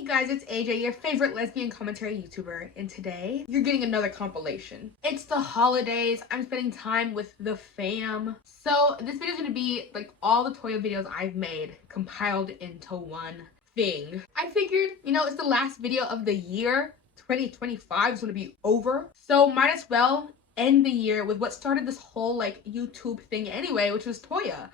Hey guys, it's AJ, your favorite lesbian commentary YouTuber, and today you're getting another compilation. It's the holidays. I'm spending time with the fam. So this video is going to be like all the Toya videos I've made compiled into one thing. I figured, it's the last video of the year. 2025 is going to be over. So might as well end the year with what started this whole like YouTube thing anyway, which was Toya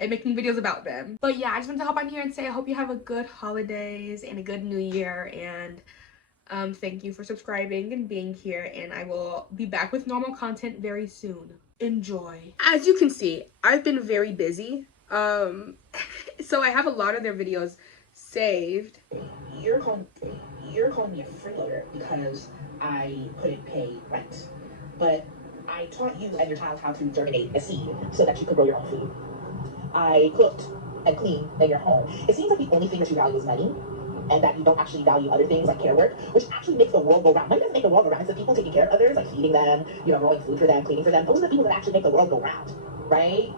and making videos about them. But yeah, I just wanted to hop on here and say I hope you have a good holidays and a good new year, and thank you for subscribing and being here, and I will be back with normal content very soon. Enjoy. As you can see, I've been very busy, so I have a lot of their videos saved. You're calling me a freeloader because I couldn't pay rent, but I taught you and your child how to germinate a seed so that you could grow your own food. I cooked and cleaned in your home. It seems like the only thing that you value is money, and that you don't actually value other things like care work, which actually makes the world go round. Money doesn't make the world go round. It's the people taking care of others, like feeding them, growing food for them, cleaning for them. Those are the people that actually make the world go round, right?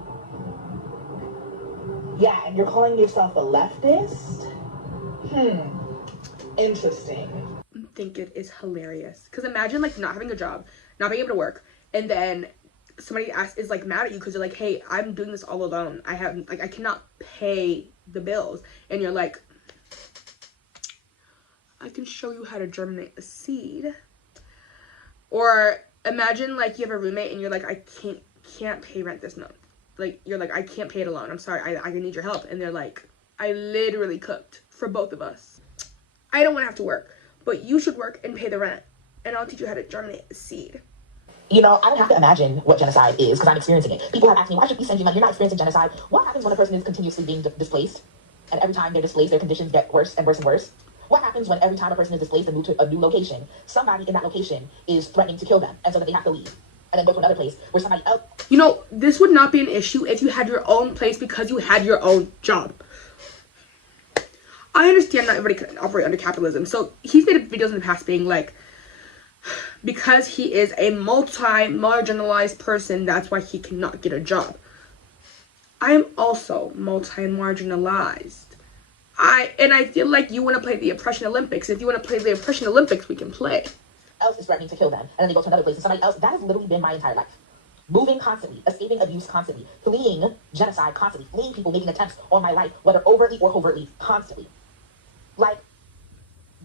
Yeah, and you're calling yourself a leftist? Interesting. I think it is hilarious. Because imagine like not having a job, not being able to work, and then somebody is like mad at you because you're like, hey, I'm doing this all alone. I cannot pay the bills. And you're like, I can show you how to germinate a seed. Or imagine like you have a roommate and you're like, I can't pay rent this month. Like you're like, I can't pay it alone. I'm sorry, I need your help. And they're like, I literally cooked for both of us. I don't want to have to work, but you should work and pay the rent, and I'll teach you how to germinate a seed. I don't have to imagine what genocide is because I'm experiencing it. People have asked me, why should we send you money? You're not experiencing genocide. What happens when a person is continuously being displaced? And every time they're displaced, their conditions get worse and worse and worse? What happens when every time a person is displaced and moved to a new location, somebody in that location is threatening to kill them, and so that they have to leave and then go to another place where somebody else... This would not be an issue if you had your own place because you had your own job. I understand not everybody can operate under capitalism. So he's made videos in the past being like, because he is a multi-marginalized person, that's why he cannot get a job. I am also multi-marginalized. I feel like you want to play the Oppression Olympics. If you want to play the Oppression Olympics, we can play. Else is threatening to kill them, and then they go to another place, and somebody else... That has literally been my entire life. Moving constantly, escaping abuse constantly, fleeing genocide constantly, fleeing people making attempts on my life, whether overtly or covertly, constantly. Like,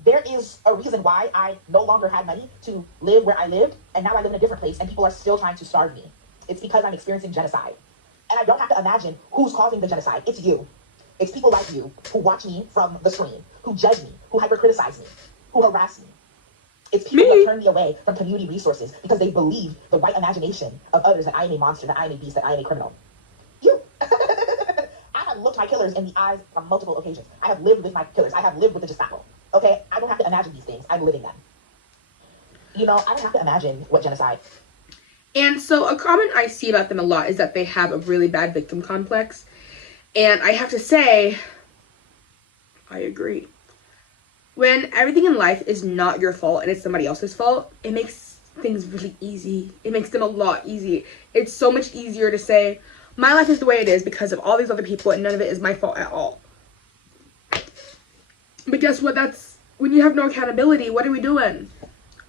there is a reason why I no longer had money to live where I lived, and now I live in a different place, and people are still trying to starve me. It's because I'm experiencing genocide. And I don't have to imagine who's causing the genocide. It's you. It's people like you who watch me from the screen, who judge me, who hyper-criticize me, who harass me. It's people that turn me away from community resources because they believe the white imagination of others that I am a monster, that I am a beast, that I am a criminal. You. I have looked my killers in the eyes on multiple occasions. I have lived with my killers. I have lived with the Gestapo. Okay? I don't have to imagine these things. I'm living them. I don't have to imagine what genocide... And so a comment I see about them a lot is that they have a really bad victim complex. And I have to say, I agree. When everything in life is not your fault and it's somebody else's fault, it makes things really easy. It makes them a lot easier. It's so much easier to say, my life is the way it is because of all these other people and none of it is my fault at all. But guess what? That's when you have no accountability. What are we doing?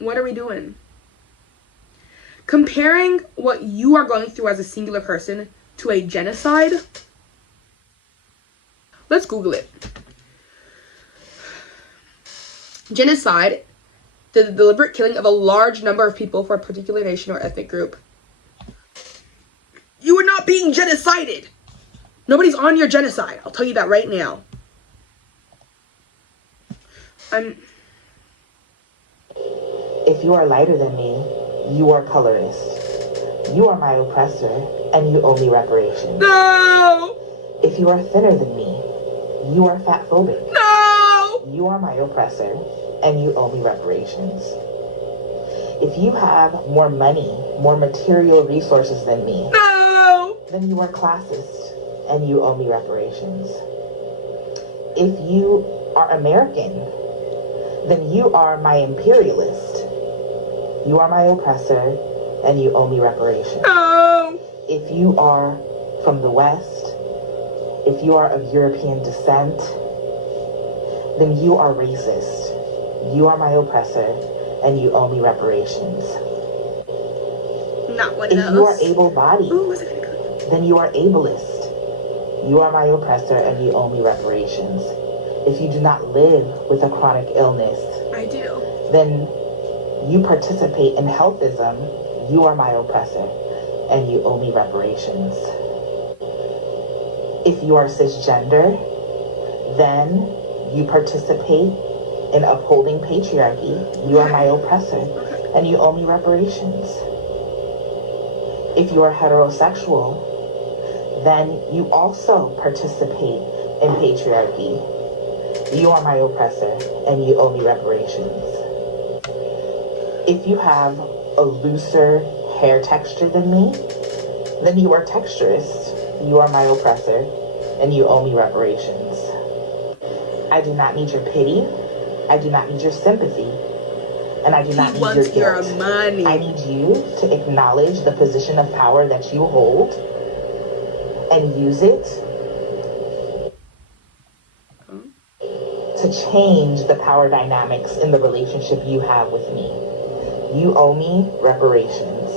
What are we doing? Comparing what you are going through as a singular person to a genocide. Let's Google it. Genocide, the deliberate killing of a large number of people for a particular nation or ethnic group. You are not being genocided. Nobody's on your genocide. I'll tell you that right now. If you are lighter than me, you are colorist. You are my oppressor, and you owe me reparations. No! If you are thinner than me, you are fatphobic. No! You are my oppressor, and you owe me reparations. If you have more money, more material resources than me, no! Then you are classist, and you owe me reparations. If you are American, then you are my imperialist. You are my oppressor, and you owe me reparations. No! If you are from the West, if you are of European descent, then you are racist. You are my oppressor, and you owe me reparations. Not one of those. If you are able-bodied, then you are ableist. You are my oppressor, and you owe me reparations. If you do not live with a chronic illness, I do. then you participate in healthism. You are my oppressor, and you owe me reparations. If you are cisgender, then you participate in upholding patriarchy. You are my oppressor, and you owe me reparations. If you are heterosexual, then you also participate in patriarchy. You are my oppressor, and you owe me reparations. If you have a looser hair texture than me, then you are texturist. You are my oppressor, and you owe me reparations. I do not need your pity. I do not need your sympathy. And I do not need your guilt. Money. I need you to acknowledge the position of power that you hold and use it to change the power dynamics in the relationship you have with me. You owe me reparations.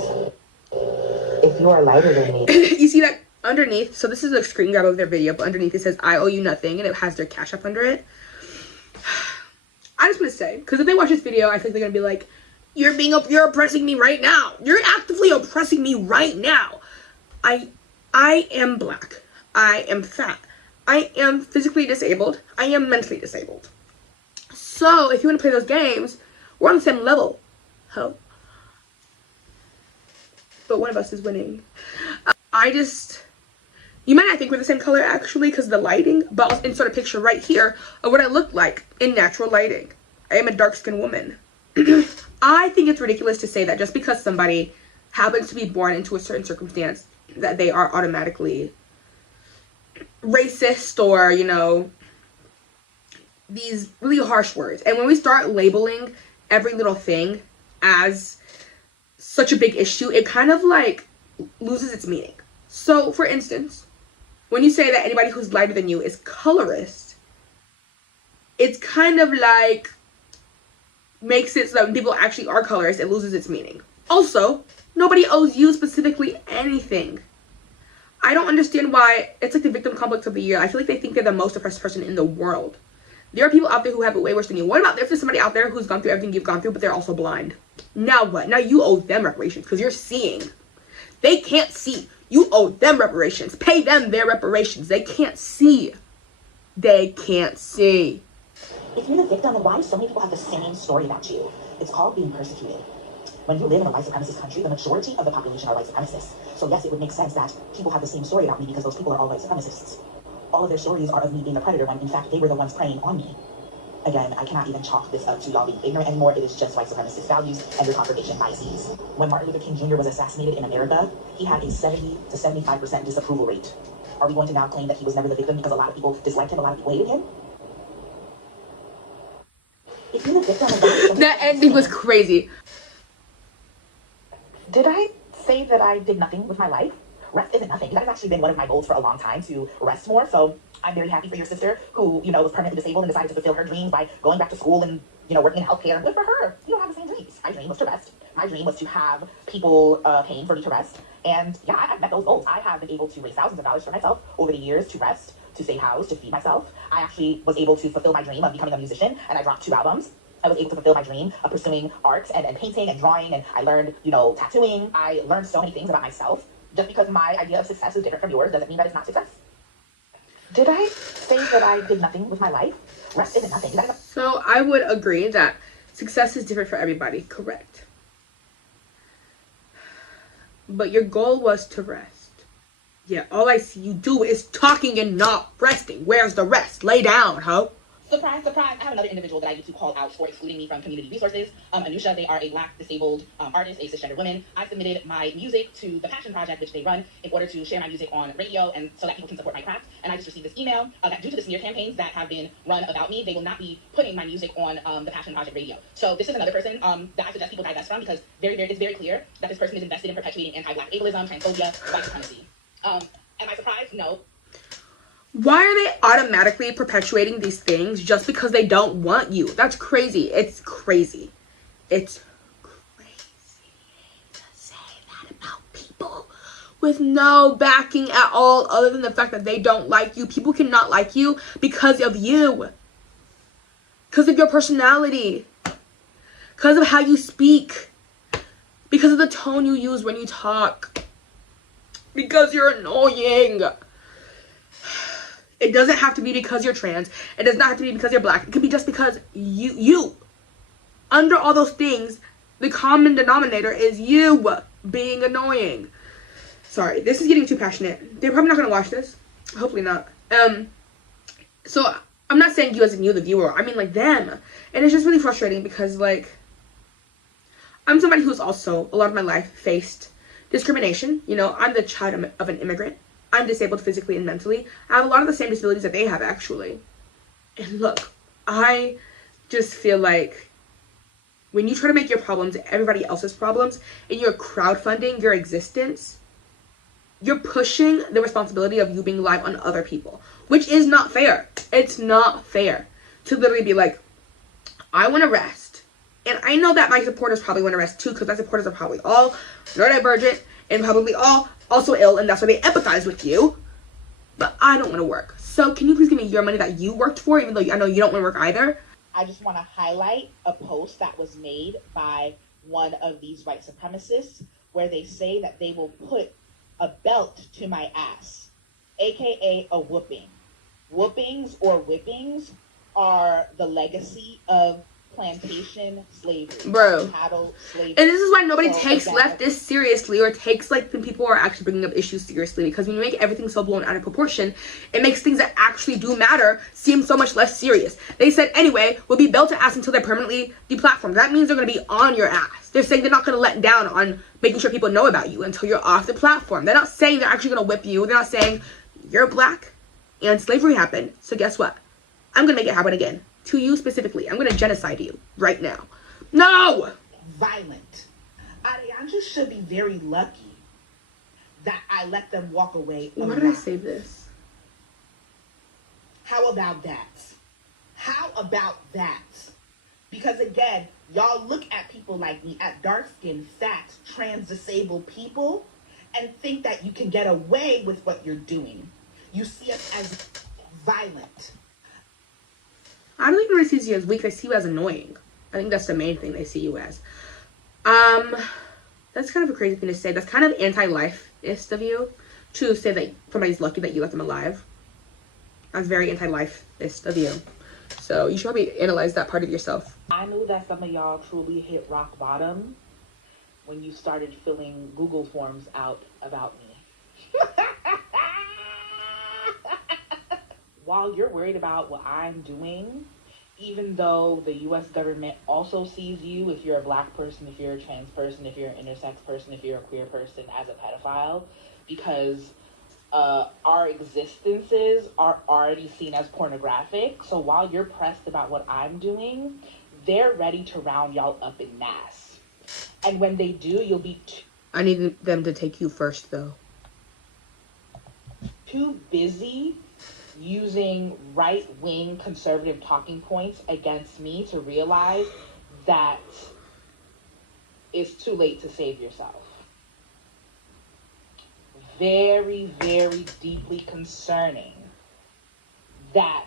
If you are lighter than me... You see that underneath? So this is a screen grab of their video, but underneath it says, I owe you nothing, and it has their Cash App under it. I just want to say, because if they watch this video, I think they're going to be like, you're oppressing me right now. You're actively oppressing me right now. I am black. I am fat. I am physically disabled. I am mentally disabled. So if you want to play those games, we're on the same level. Ho. But one of us is winning. You might not think we're the same color actually because of the lighting, but I'll insert a picture right here of what I look like in natural lighting. I am a dark-skinned woman. I think it's ridiculous to say that just because somebody happens to be born into a certain circumstance that they are automatically racist or, you know, these really harsh words. And when we start labeling every little thing as such a big issue, it kind of like loses its meaning. So, for instance, when you say that anybody who's lighter than you is colorist, it's kind of like makes it so that when people actually are colorist, it loses its meaning. Also, nobody owes you specifically anything. I don't understand why it's like the victim complex of the year. I feel like they think they're the most oppressed person in the world. There are people out there who have it way worse than you. What about if there's somebody out there who's gone through everything you've gone through, but they're also blind? Now what? Now you owe them reparations because you're seeing. They can't see. You owe them reparations. Pay them their reparations. They can't see. They can't see. If you're the victim, then why do so many people have the same story about you? It's called being persecuted. When you live in a white supremacist country, the majority of the population are white supremacists. So yes, it would make sense that people have the same story about me because those people are all white supremacists. All of their stories are of me being a predator when in fact they were the ones preying on me. Again, I cannot even chalk this up to y'all being ignorant anymore. It is just white supremacist values and your confirmation biases. When Martin Luther King Jr. was assassinated in America, he had a 70 to 75% disapproval rate. Are we going to now claim that he was never the victim because a lot of people disliked him, a lot of people hated him? If you're the victim of that ending was crazy. Did I say that I did nothing with my life? Rest isn't nothing. That has actually been one of my goals for a long time, to rest more. So I'm very happy for your sister who, you know, was permanently disabled and decided to fulfill her dreams by going back to school and, you know, working in healthcare. Good for her. You don't have the same dreams. My dream was to rest. My dream was to have people paying for me to rest. And yeah, I've met those goals. I have been able to raise thousands of dollars for myself over the years to rest, to stay housed, to feed myself. I actually was able to fulfill my dream of becoming a musician, and I dropped 2 albums. I was able to fulfill my dream of pursuing art and painting and drawing, and I learned, you know, tattooing. I learned so many things about myself. Just because my idea of success is different from yours doesn't mean that it's not success. Did I say that I did nothing with my life? Rest isn't nothing. So I would agree that success is different for everybody, correct. But your goal was to rest. Yeah, all I see you do is talking and not resting. Where's the rest? Lay down, ho. Surprise, surprise. I have another individual that I need to call out for excluding me from community resources. Anusha, they are a black disabled artist, a cisgender woman. I submitted my music to the Passion Project, which they run, in order to share my music on radio and so that people can support my craft. And I just received this email that due to the smear campaigns that have been run about me, they will not be putting my music on the Passion Project radio. So this is another person that I suggest people divest from because it's very clear that this person is invested in perpetuating anti-black ableism, transphobia, white supremacy. Am I surprised? No. Why are they automatically perpetuating these things just because they don't want you? That's crazy. It's crazy. It's crazy to say that about people with no backing at all other than the fact that they don't like you. People cannot like you because of you. Because of your personality. Because of how you speak. Because of the tone you use when you talk. Because you're annoying. It doesn't have to be because you're trans. It does not have to be because you're black. It could be just because you. Under all those things, the common denominator is you being annoying. Sorry, this is getting too passionate. They're probably not going to watch this. Hopefully not. So, I'm not saying you as in you, the viewer. I mean, like, them. And it's just really frustrating because, like, I'm somebody who's also, a lot of my life, faced discrimination. You know, I'm the child of an immigrant. I'm disabled physically and mentally. I have a lot of the same disabilities that they have, actually. And look, I just feel like when you try to make your problems everybody else's problems and you're crowdfunding your existence, you're pushing the responsibility of you being alive on other people, which is not fair. It's not fair to literally be like, I want to rest. And I know that my supporters probably want to rest too, because my supporters are probably all neurodivergent and probably all also ill, and that's why they empathize with you. But I don't want to work. So can you please give me your money that you worked for, even though I know you don't want to work either? I just want to highlight a post that was made by one of these white supremacists where they say that they will put a belt to my ass, aka a whooping. Whoopings or whippings are the legacy of plantation slavery, bro. cattle slavery. And this is why nobody takes leftists seriously, or takes like when people are actually bringing up issues seriously, because when you make everything so blown out of proportion, it makes things that actually do matter seem so much less serious. They said anyway, we'll be belt to ass until they're permanently deplatformed. That means they're going to be on your ass. They're saying they're not going to let down on making sure people know about you until you're off the platform. They're not saying they're actually going to whip you. They're not saying you're black and slavery happened, so guess what? I'm going to make it happen again. To you specifically. I'm going to genocide you right now. No! Violent. Ariana should be very lucky that I let them walk away. Why did I save this? How about that? How about that? Because again, y'all look at people like me, at dark-skinned, fat, trans-disabled people, and think that you can get away with what you're doing. You see us as violent. I don't think nobody sees you as weak. They see you as annoying. I think that's the main thing they see you as. That's kind of a crazy thing to say. That's kind of anti-life-ist of you to say that somebody's lucky that you let them alive. That's very anti-life-ist of you. So you should probably analyze that part of yourself. I knew that some of y'all truly hit rock bottom when you started filling Google forms out about me. While you're worried about what I'm doing, even though the U.S. government also sees you, if you're a black person, if you're a trans person, if you're an intersex person, if you're a queer person, as a pedophile, because our existences are already seen as pornographic. So while you're pressed about what I'm doing, they're ready to round y'all up in mass. And when they do, you'll be I need them to take you first, though. Too busy using right-wing conservative talking points against me to realize that it's too late to save yourself. Very, very deeply concerning that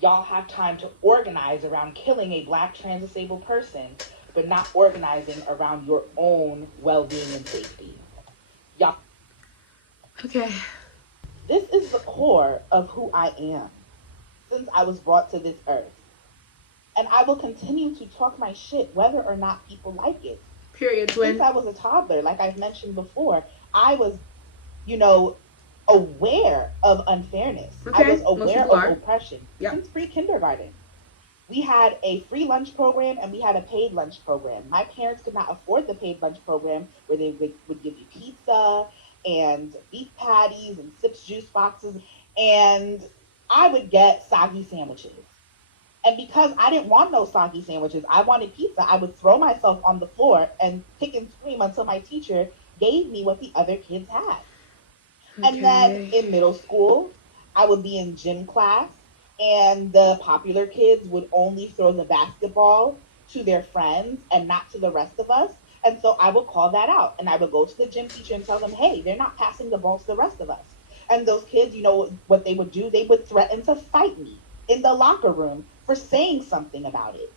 y'all have time to organize around killing a black trans disabled person, but not organizing around your own well-being and safety. Y'all. Okay. This is the core of who I am since I was brought to this earth. And I will continue to talk my shit whether or not people like it. Period, twin. Since I was a toddler, like I've mentioned before, I was, aware of unfairness. Okay. I was aware of oppression since pre-kindergarten. We had a free lunch program and we had a paid lunch program. My parents could not afford the paid lunch program where they would give you pizza and beef patties and Sips juice boxes, and I would get soggy sandwiches. And because I didn't want no soggy sandwiches, I wanted pizza, I would throw myself on the floor and kick and scream until my teacher gave me what the other kids had. Okay. And then in middle school, I would be in gym class and the popular kids would only throw the basketball to their friends and not to the rest of us. And so I would call that out and I would go to the gym teacher and tell them, hey, they're not passing the ball to the rest of us. And those kids, you know what they would do? They would threaten to fight me in the locker room for saying something about it.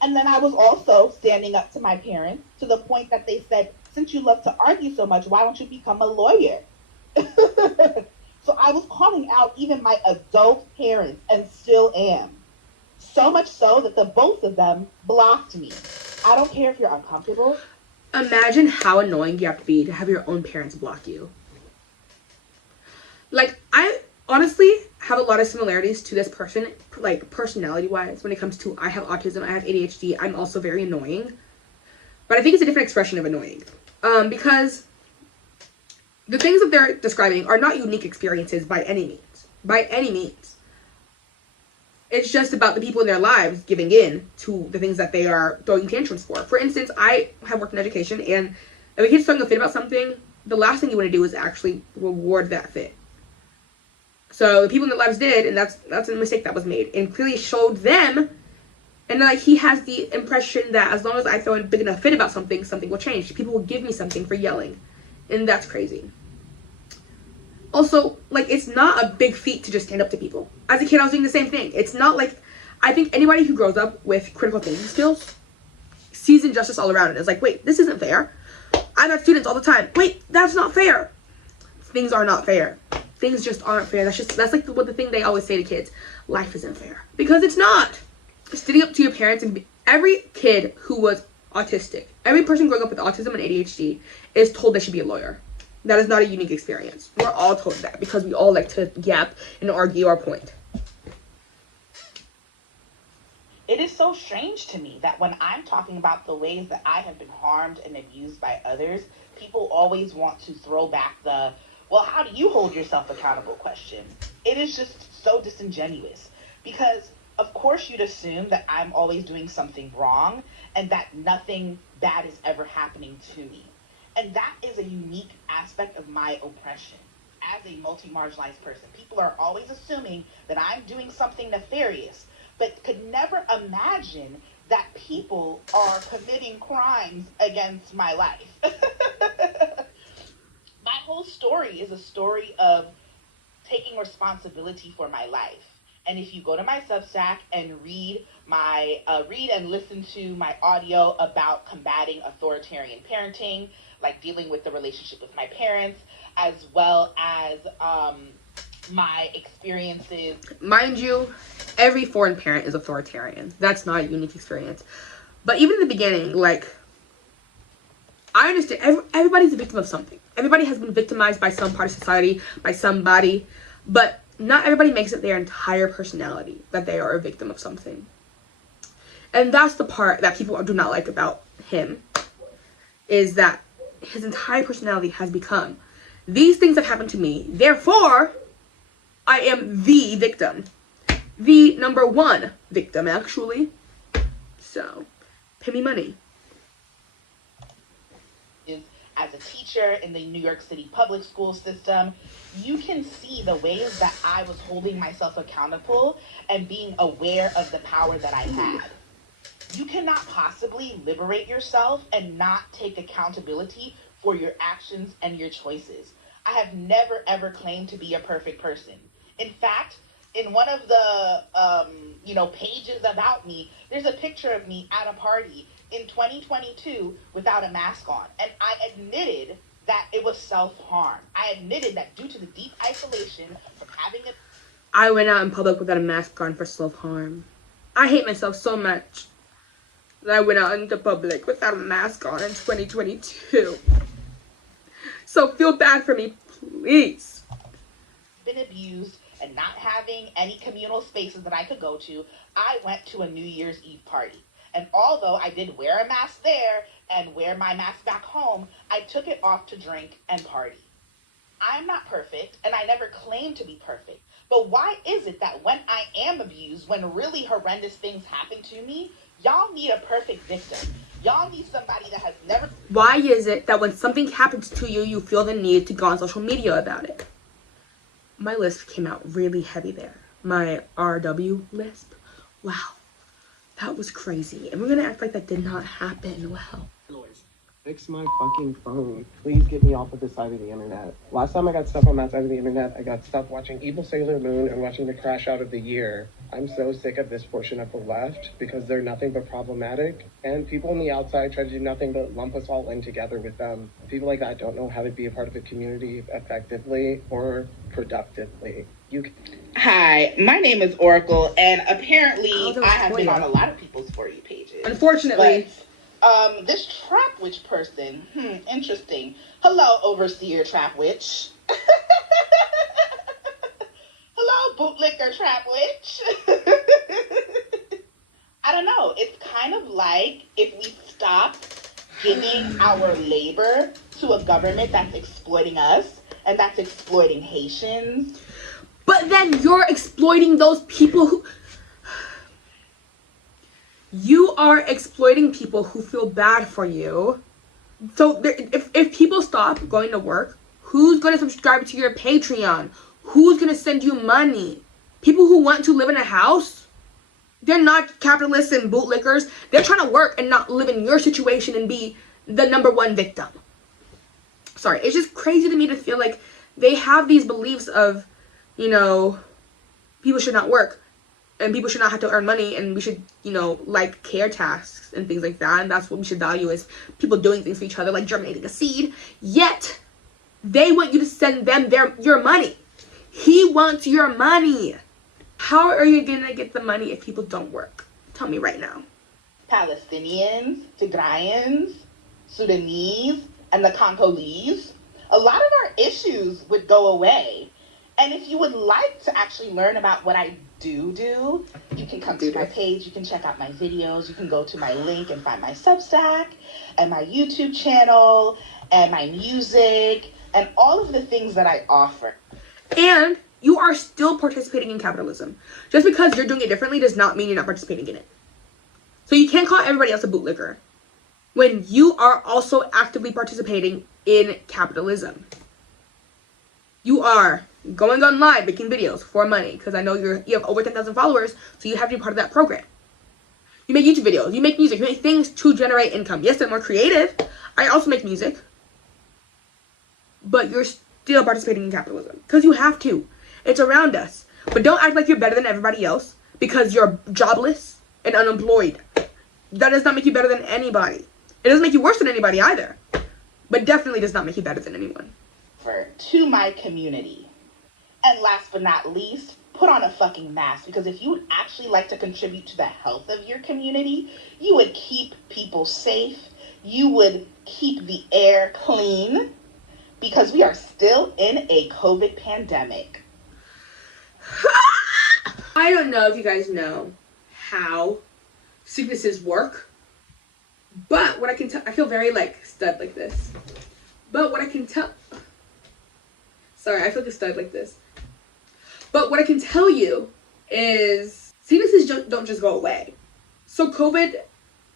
And then I was also standing up to my parents to the point that they said, since you love to argue so much, why don't you become a lawyer? So I was calling out even my adult parents and still am. So much so that the both of them blocked me. I don't care if you're uncomfortable. Imagine how annoying you have to be to have your own parents block you. Like, I honestly have a lot of similarities to this person, like personality-wise, when it comes to I have autism, I have ADHD, I'm also very annoying. But I think it's a different expression of annoying. Because the things that they're describing are not unique experiences by any means. By any means. It's just about the people in their lives giving in to the things that they are throwing tantrums for. For instance, I have worked in education, and if a kid's throwing a fit about something, the last thing you want to do is actually reward that fit. So the people in their lives did, and that's a mistake that was made, and clearly showed them. And like he has the impression that as long as I throw a big enough fit about something, something will change. People will give me something for yelling, and that's crazy. Also, like, it's not a big feat to just stand up to people. As a kid, I was doing the same thing. It's not like, I think anybody who grows up with critical thinking skills sees injustice all around and is like, wait, this isn't fair. I've had students all the time, wait, that's not fair. Things are not fair. Things just aren't fair. That's like the thing they always say to kids. Life isn't fair. Because it's not. Standing up to your parents, and every kid who was autistic, every person growing up with autism and ADHD is told they should be a lawyer. That is not a unique experience. We're all told that because we all like to yap and argue our point. It is so strange to me that when I'm talking about the ways that I have been harmed and abused by others, people always want to throw back the, well, how do you hold yourself accountable question. It is just so disingenuous because of course you'd assume that I'm always doing something wrong and that nothing bad is ever happening to me. And that is a unique aspect of my oppression as a multi-marginalized person. People are always assuming that I'm doing something nefarious, but could never imagine that people are committing crimes against my life. My whole story is a story of taking responsibility for my life. And if you go to my Substack and read and listen to my audio about combating authoritarian parenting, like dealing with the relationship with my parents, as well as my experiences. Mind you, every foreign parent is authoritarian. That's not a unique experience. But even in the beginning, like, I understand everybody's a victim of something. Everybody has been victimized by some part of society, by somebody, but not everybody makes it their entire personality that they are a victim of something. And that's the part that people do not like about him, is that his entire personality has become, these things have happened to me, therefore, I am the victim. The number one victim, actually. So, pay me money. As a teacher in the New York City public school system, you can see the ways that I was holding myself accountable and being aware of the power that I had. You cannot possibly liberate yourself and not take accountability for your actions and your choices. I have never, ever claimed to be a perfect person. In fact, in one of the pages about me, there's a picture of me at a party in 2022 without a mask on. And I admitted that it was self-harm. I admitted that due to the deep isolation from having I went out in public without a mask on for self-harm. I hate myself so much that I went out into public without a mask on in 2022. So feel bad for me, please. Been abused and not having any communal spaces that I could go to, I went to a New Year's Eve party. And although I did wear a mask there and wear my mask back home, I took it off to drink and party. I'm not perfect, and I never claimed to be perfect. But why is it that when I am abused, when really horrendous things happen to me, y'all need a perfect victim? Y'all need somebody that has never... Why is it that when something happens to you, you feel the need to go on social media about it? my lisp came out really heavy there. My RW lisp. Wow. That was crazy. And we're gonna act like that did not happen. Wow. Fix my fucking phone. Please get me off of this side of the internet. Last time I got stuff on that side of the internet, I got stuff watching Evil Sailor Moon and watching the crash out of the year. I'm so sick of this portion of the left because they're nothing but problematic, and people on the outside try to do nothing but lump us all in together with them. People like that don't know how to be a part of a community effectively or productively. Hi, my name is Oracle, and apparently I have been Toya. on a lot of people's For You pages. Unfortunately. But, this Trap Witch person, interesting. Hello, Overseer Trap Witch. Hello, Bootlicker Trap Witch. I don't know. It's kind of like if we stop giving our labor to a government that's exploiting us and that's exploiting Haitians. But then you're exploiting those people who... You are exploiting people who feel bad for you. So if people stop going to work, who's going to subscribe to your Patreon? Who's going to send you money? People who want to live in a house? They're not capitalists and bootlickers. They're trying to work and not live in your situation and be the number one victim. Sorry, it's just crazy to me to feel like they have these beliefs of, you know, people should not work. And people should not have to earn money, and we should, you know, like care tasks and things like that. And that's what we should value, is people doing things for each other, like germinating a seed. Yet, they want you to send them your money. He wants your money. How are you going to get the money if people don't work? Tell me right now. Palestinians, Tigrayans, Sudanese, and the Congolese, a lot of our issues would go away. And if you would like to actually learn about what I do, you can come to my page, you can check out my videos, you can go to my link and find my Substack and my YouTube channel and my music and all of the things that I offer. And you are still participating in capitalism. Just because you're doing it differently does not mean you're not participating in it. So you can't call everybody else a bootlicker when you are also actively participating in capitalism. You are going on live making videos for money, because I know you have over 10,000 followers, so you have to be part of that program. You make YouTube videos, you make music, you make things to generate income. Yes, they're more creative. I also make music. But you're still participating in capitalism, because you have to. It's around us. But don't act like you're better than everybody else because you're jobless and unemployed. That does not make you better than anybody. It doesn't make you worse than anybody either. But definitely does not make you better than anyone. To my community. And last but not least, put on a fucking mask, because if you would actually like to contribute to the health of your community, you would keep people safe, you would keep the air clean, because we are still in a COVID pandemic. I don't know if you guys know how sicknesses work, but what I can tell, I feel very like stud like this. But what I can tell, sorry, I feel like a stud like this. But what I can tell you is sicknesses don't just go away. So COVID,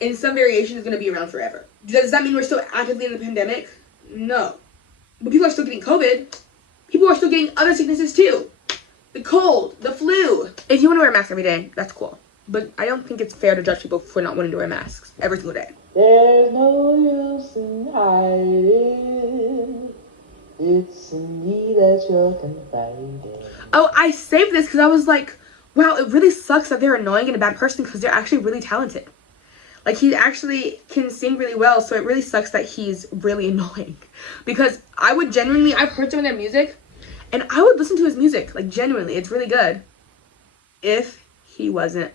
in some variation, is going to be around forever. Does that mean we're still actively in the pandemic? No. But people are still getting COVID. People are still getting other sicknesses too. The cold, the flu. If you want to wear a mask every day, that's cool. But I don't think it's fair to judge people for not wanting to wear masks every single day. There's no use in hiding. It's in me that you're confiding. Oh, I saved this because I was like, wow, it really sucks that they're annoying and a bad person, because they're actually really talented. Like, he actually can sing really well, so it really sucks that he's really annoying. Because I would genuinely, I've heard some of their music, and I would listen to his music, like, genuinely, it's really good, if he wasn't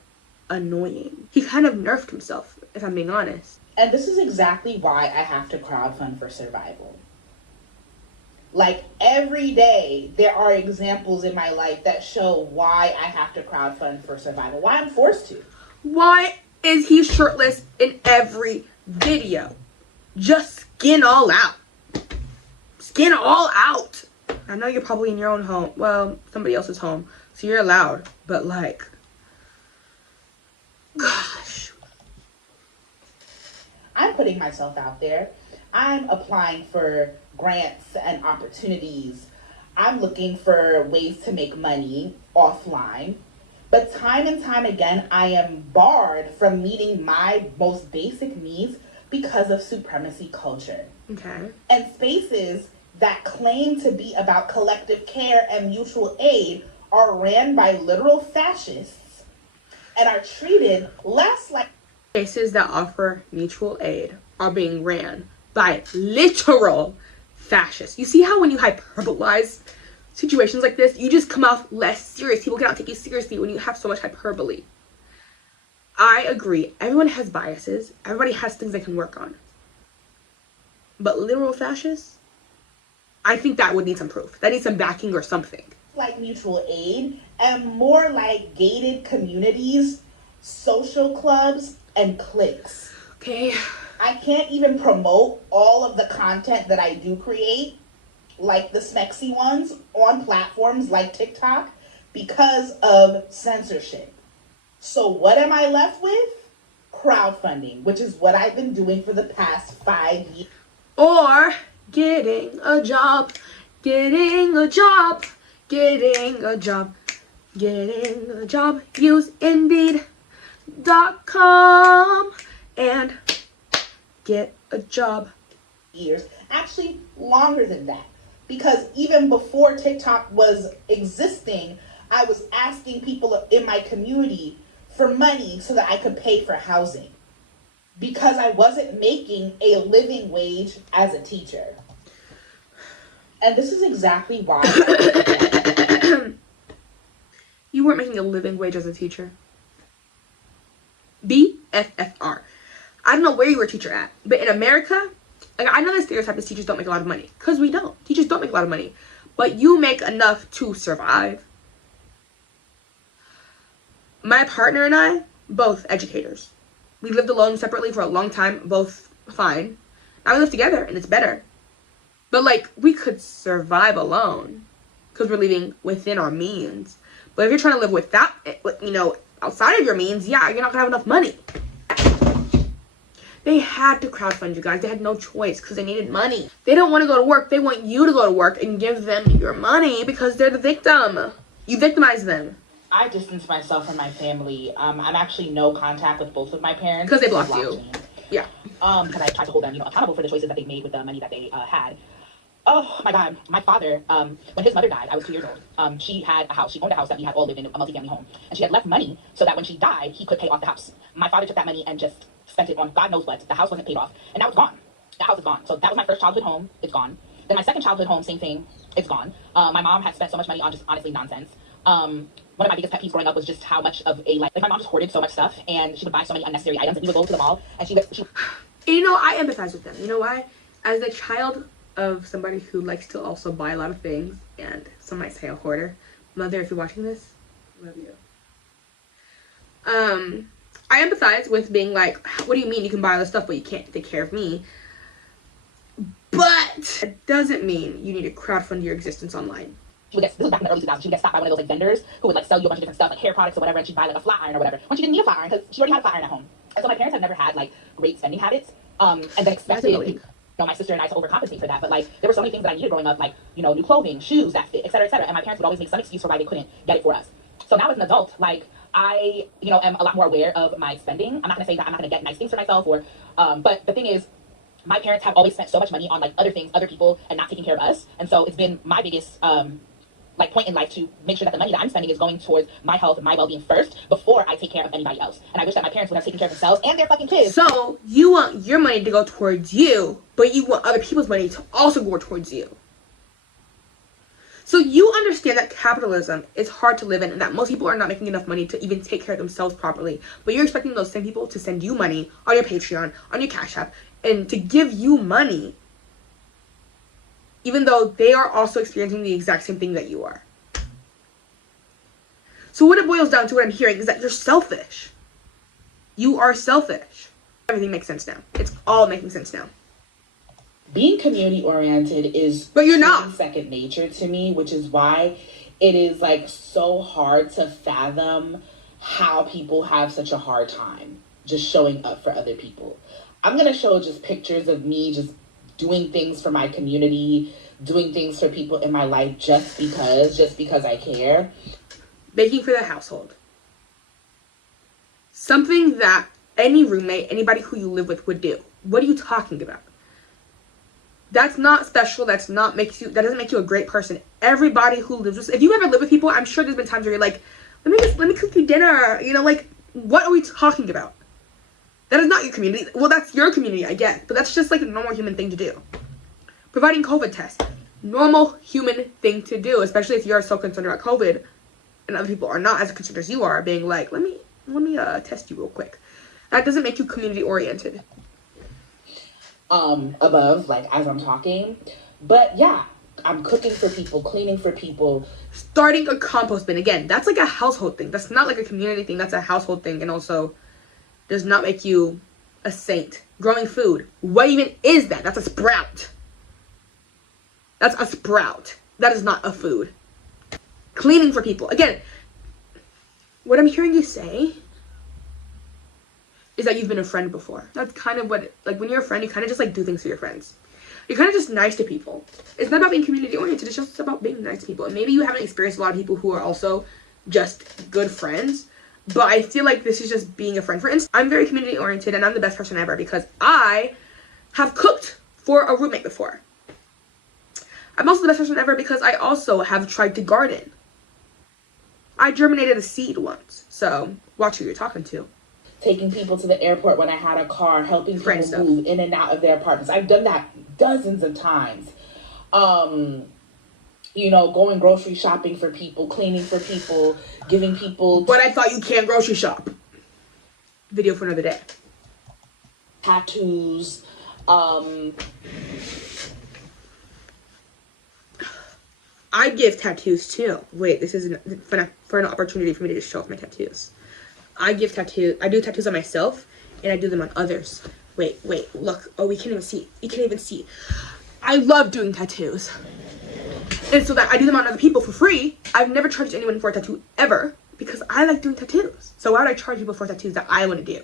annoying. He kind of nerfed himself, if I'm being honest. And this is exactly why I have to crowdfund for survival. Like, every day, there are examples in my life that show why I have to crowdfund for survival, why I'm forced to. Why is he shirtless in every video? Just skin all out. Skin all out. I know you're probably in your own home. Well, somebody else's home. So you're allowed. But like, gosh. I'm putting myself out there. I'm applying for grants and opportunities. I'm looking for ways to make money offline. But time and time again, I am barred from meeting my most basic needs because of supremacy culture. Okay. And spaces that claim to be about collective care and mutual aid are ran by literal fascists and are treated less like Spaces that offer mutual aid are being ran by literal fascists. You see how when you hyperbolize situations like this, you just come off less serious. People cannot take you seriously when you have so much hyperbole. I agree. Everyone has biases. Everybody has things they can work on. But literal fascists? I think that would need some proof. That needs some backing or something. like mutual aid and more like gated communities, social clubs, and cliques. Okay. I can't even promote all of the content that I do create, like the smexy ones, on platforms like TikTok because of censorship. So what am I left with? Crowdfunding, which is what I've been doing for the past 5 years. Or getting a job, getting a job, getting a job, getting a job. Use Indeed.com and get a job. Years, actually longer than that, because even before TikTok was existing, I was asking people in my community for money so that I could pay for housing because I wasn't making a living wage as a teacher. And this is exactly why You weren't making a living wage as a teacher. BFFR. I don't know where you were a teacher at, but in America, like, I know the stereotype is teachers don't make a lot of money, because we don't. Teachers don't make a lot of money, but you make enough to survive. My partner and I, both educators. We lived alone separately for a long time, both fine. Now we live together, and it's better. But, like, we could survive alone, because we're living within our means. But if you're trying to live without, outside of your means, yeah, you're not going to have enough money. They had to crowdfund, you guys. They had no choice because they needed money. They don't want to go to work. They want you to go to work and give them your money because they're the victim. You victimize them. I distance myself from my family. I'm actually no contact with both of my parents. Because they blocked you. Yeah. Because I tried to hold them, accountable for the choices that they made with the money that they had. Oh my God, my father, when his mother died, I was 2 years old. She had a house. She owned a house that we had all lived in, a multifamily home. And she had left money so that when she died, he could pay off the house. My father took that money and just spent it on God knows what. The house wasn't paid off. And now it's gone. The house is gone. So that was my first childhood home. It's gone. Then my second childhood home, same thing. It's gone. My mom had spent so much money on just honestly nonsense. One of my biggest pet peeves growing up was just how much of a, like my mom just hoarded so much stuff. And she would buy so many unnecessary items. And we would go to the mall. And she I empathize with them. You know why? As a child of somebody who likes to also buy a lot of things, and some might say a hoarder. Mother, if you're watching this, love you. I empathize with being like, what do you mean you can buy all this stuff but you can't take care of me? But it doesn't mean you need to crowdfund your existence online. this was back in the early 2000s, she would get stopped by one of those like vendors who would like sell you a bunch of different stuff, like hair products or whatever, and she'd buy like a flat iron or whatever, when she didn't need a flat iron because she already had a flat iron at home. And so my parents have never had like great spending habits, and then expected my sister and I to overcompensate for that. But like there were so many things that I needed growing up, like new clothing, shoes that fit, etc., etc. And my parents would always make some excuse for why they couldn't get it for us. So now as an adult, like I am a lot more aware of my spending. I'm not gonna say that I'm not gonna get nice things for myself, or but the thing is, my parents have always spent so much money on like other things, other people, and not taking care of us. And so it's been my biggest point in life to make sure that the money that I'm spending is going towards my health and my well-being first before I take care of anybody else. And I wish that my parents would have taken care of themselves and their fucking kids. So you want your money to go towards you, but you want other people's money to also go towards you. So you understand that capitalism is hard to live in and that most people are not making enough money to even take care of themselves properly. But you're expecting those same people to send you money on your Patreon, on your Cash App, and to give you money, even though they are also experiencing the exact same thing that you are. So what it boils down to, what I'm hearing, is that you're selfish. You are selfish. Everything makes sense now. It's all making sense now. Being community oriented is but you're not second nature to me, which is why it is like so hard to fathom how people have such a hard time just showing up for other people. I'm gonna show just pictures of me just doing things for my community, doing things for people in my life just because I care. Baking for the household. Something that any roommate, anybody who you live with would do. What are you talking about? That's not special. That doesn't make you a great person. Everybody who lives with, if you ever live with people, I'm sure there's been times where you're like, let me cook you dinner. You know, like, what are we talking about? That is not your community. Well, that's your community, I guess. But that's just like a normal human thing to do. Providing COVID tests. Normal human thing to do, especially if you're so concerned about COVID and other people are not as concerned as you are, being like, let me test you real quick. That doesn't make you community oriented. Above, like, as I'm talking. But yeah, I'm cooking for people, cleaning for people. Starting a compost bin. Again, that's like a household thing. That's not like a community thing. That's a household thing. And also does not make you a saint. Growing food. What even is that? That's a sprout. That's a sprout. That is not a food. Cleaning for people. Again, what I'm hearing you say is that you've been a friend before. That's kind of what, like, when you're a friend, you kind of just, like, do things for your friends. You're kind of just nice to people. It's not about being community oriented. It's just about being nice to people. And maybe you haven't experienced a lot of people who are also just good friends. But I feel like this is just being a friend. For instance, I'm very community oriented and I'm the best person ever because I have cooked for a roommate before. I'm also the best person ever because I also have tried to garden. I germinated a seed once. So watch who you're talking to. Taking people to the airport when I had a car, helping people move in and out of their apartments. I've done that dozens of times. You know, going grocery shopping for people, cleaning for people, giving people... But I thought you can't grocery shop. Video for another day. Tattoos. I give tattoos too. Wait, this is for an opportunity for me to just show off my tattoos. I do tattoos on myself, and I do them on others. Wait, look. Oh, we can't even see. You can't even see. I love doing tattoos. And so that I do them on other people for free. I've never charged anyone for a tattoo ever, because I like doing tattoos. So why would I charge people for tattoos that I want to do?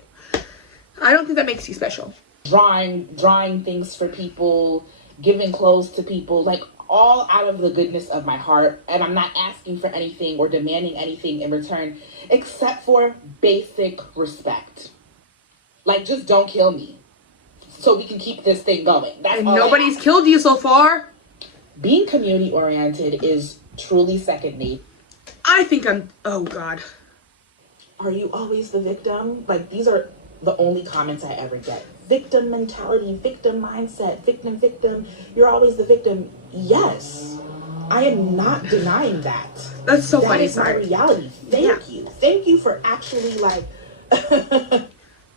I don't think that makes you special. Drawing things for people, giving clothes to people, like, all out of the goodness of my heart, and I'm not asking for anything or demanding anything in return except for basic respect. Like, just don't kill me so we can keep this thing going. That's all. Nobody's killed you so far. Being community oriented is truly second nature. I think oh God. Are you always the victim? Like, these are the only comments I ever get. Victim mentality, victim mindset, victim. You're always the victim. Yes. I am not denying that. That's so funny. That is my reality. Thank you. Thank you for actually, like...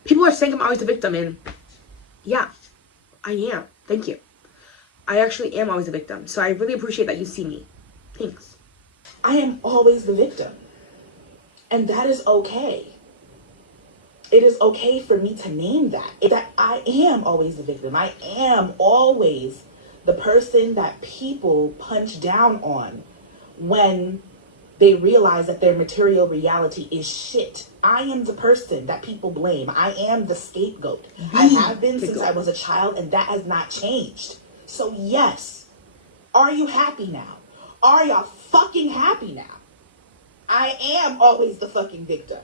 People are saying I'm always the victim, and yeah, I am. Thank you. I actually am always a victim. So I really appreciate that you see me. Thanks. I am always the victim. And that is okay. It is okay for me to name that. That I am always the victim. I am always the person that people punch down on when they realize that their material reality is shit. I am the person that people blame. I am the scapegoat. I have been since I was a child, and that has not changed. So yes, are you happy now? Are y'all fucking happy now? I am always the fucking victim.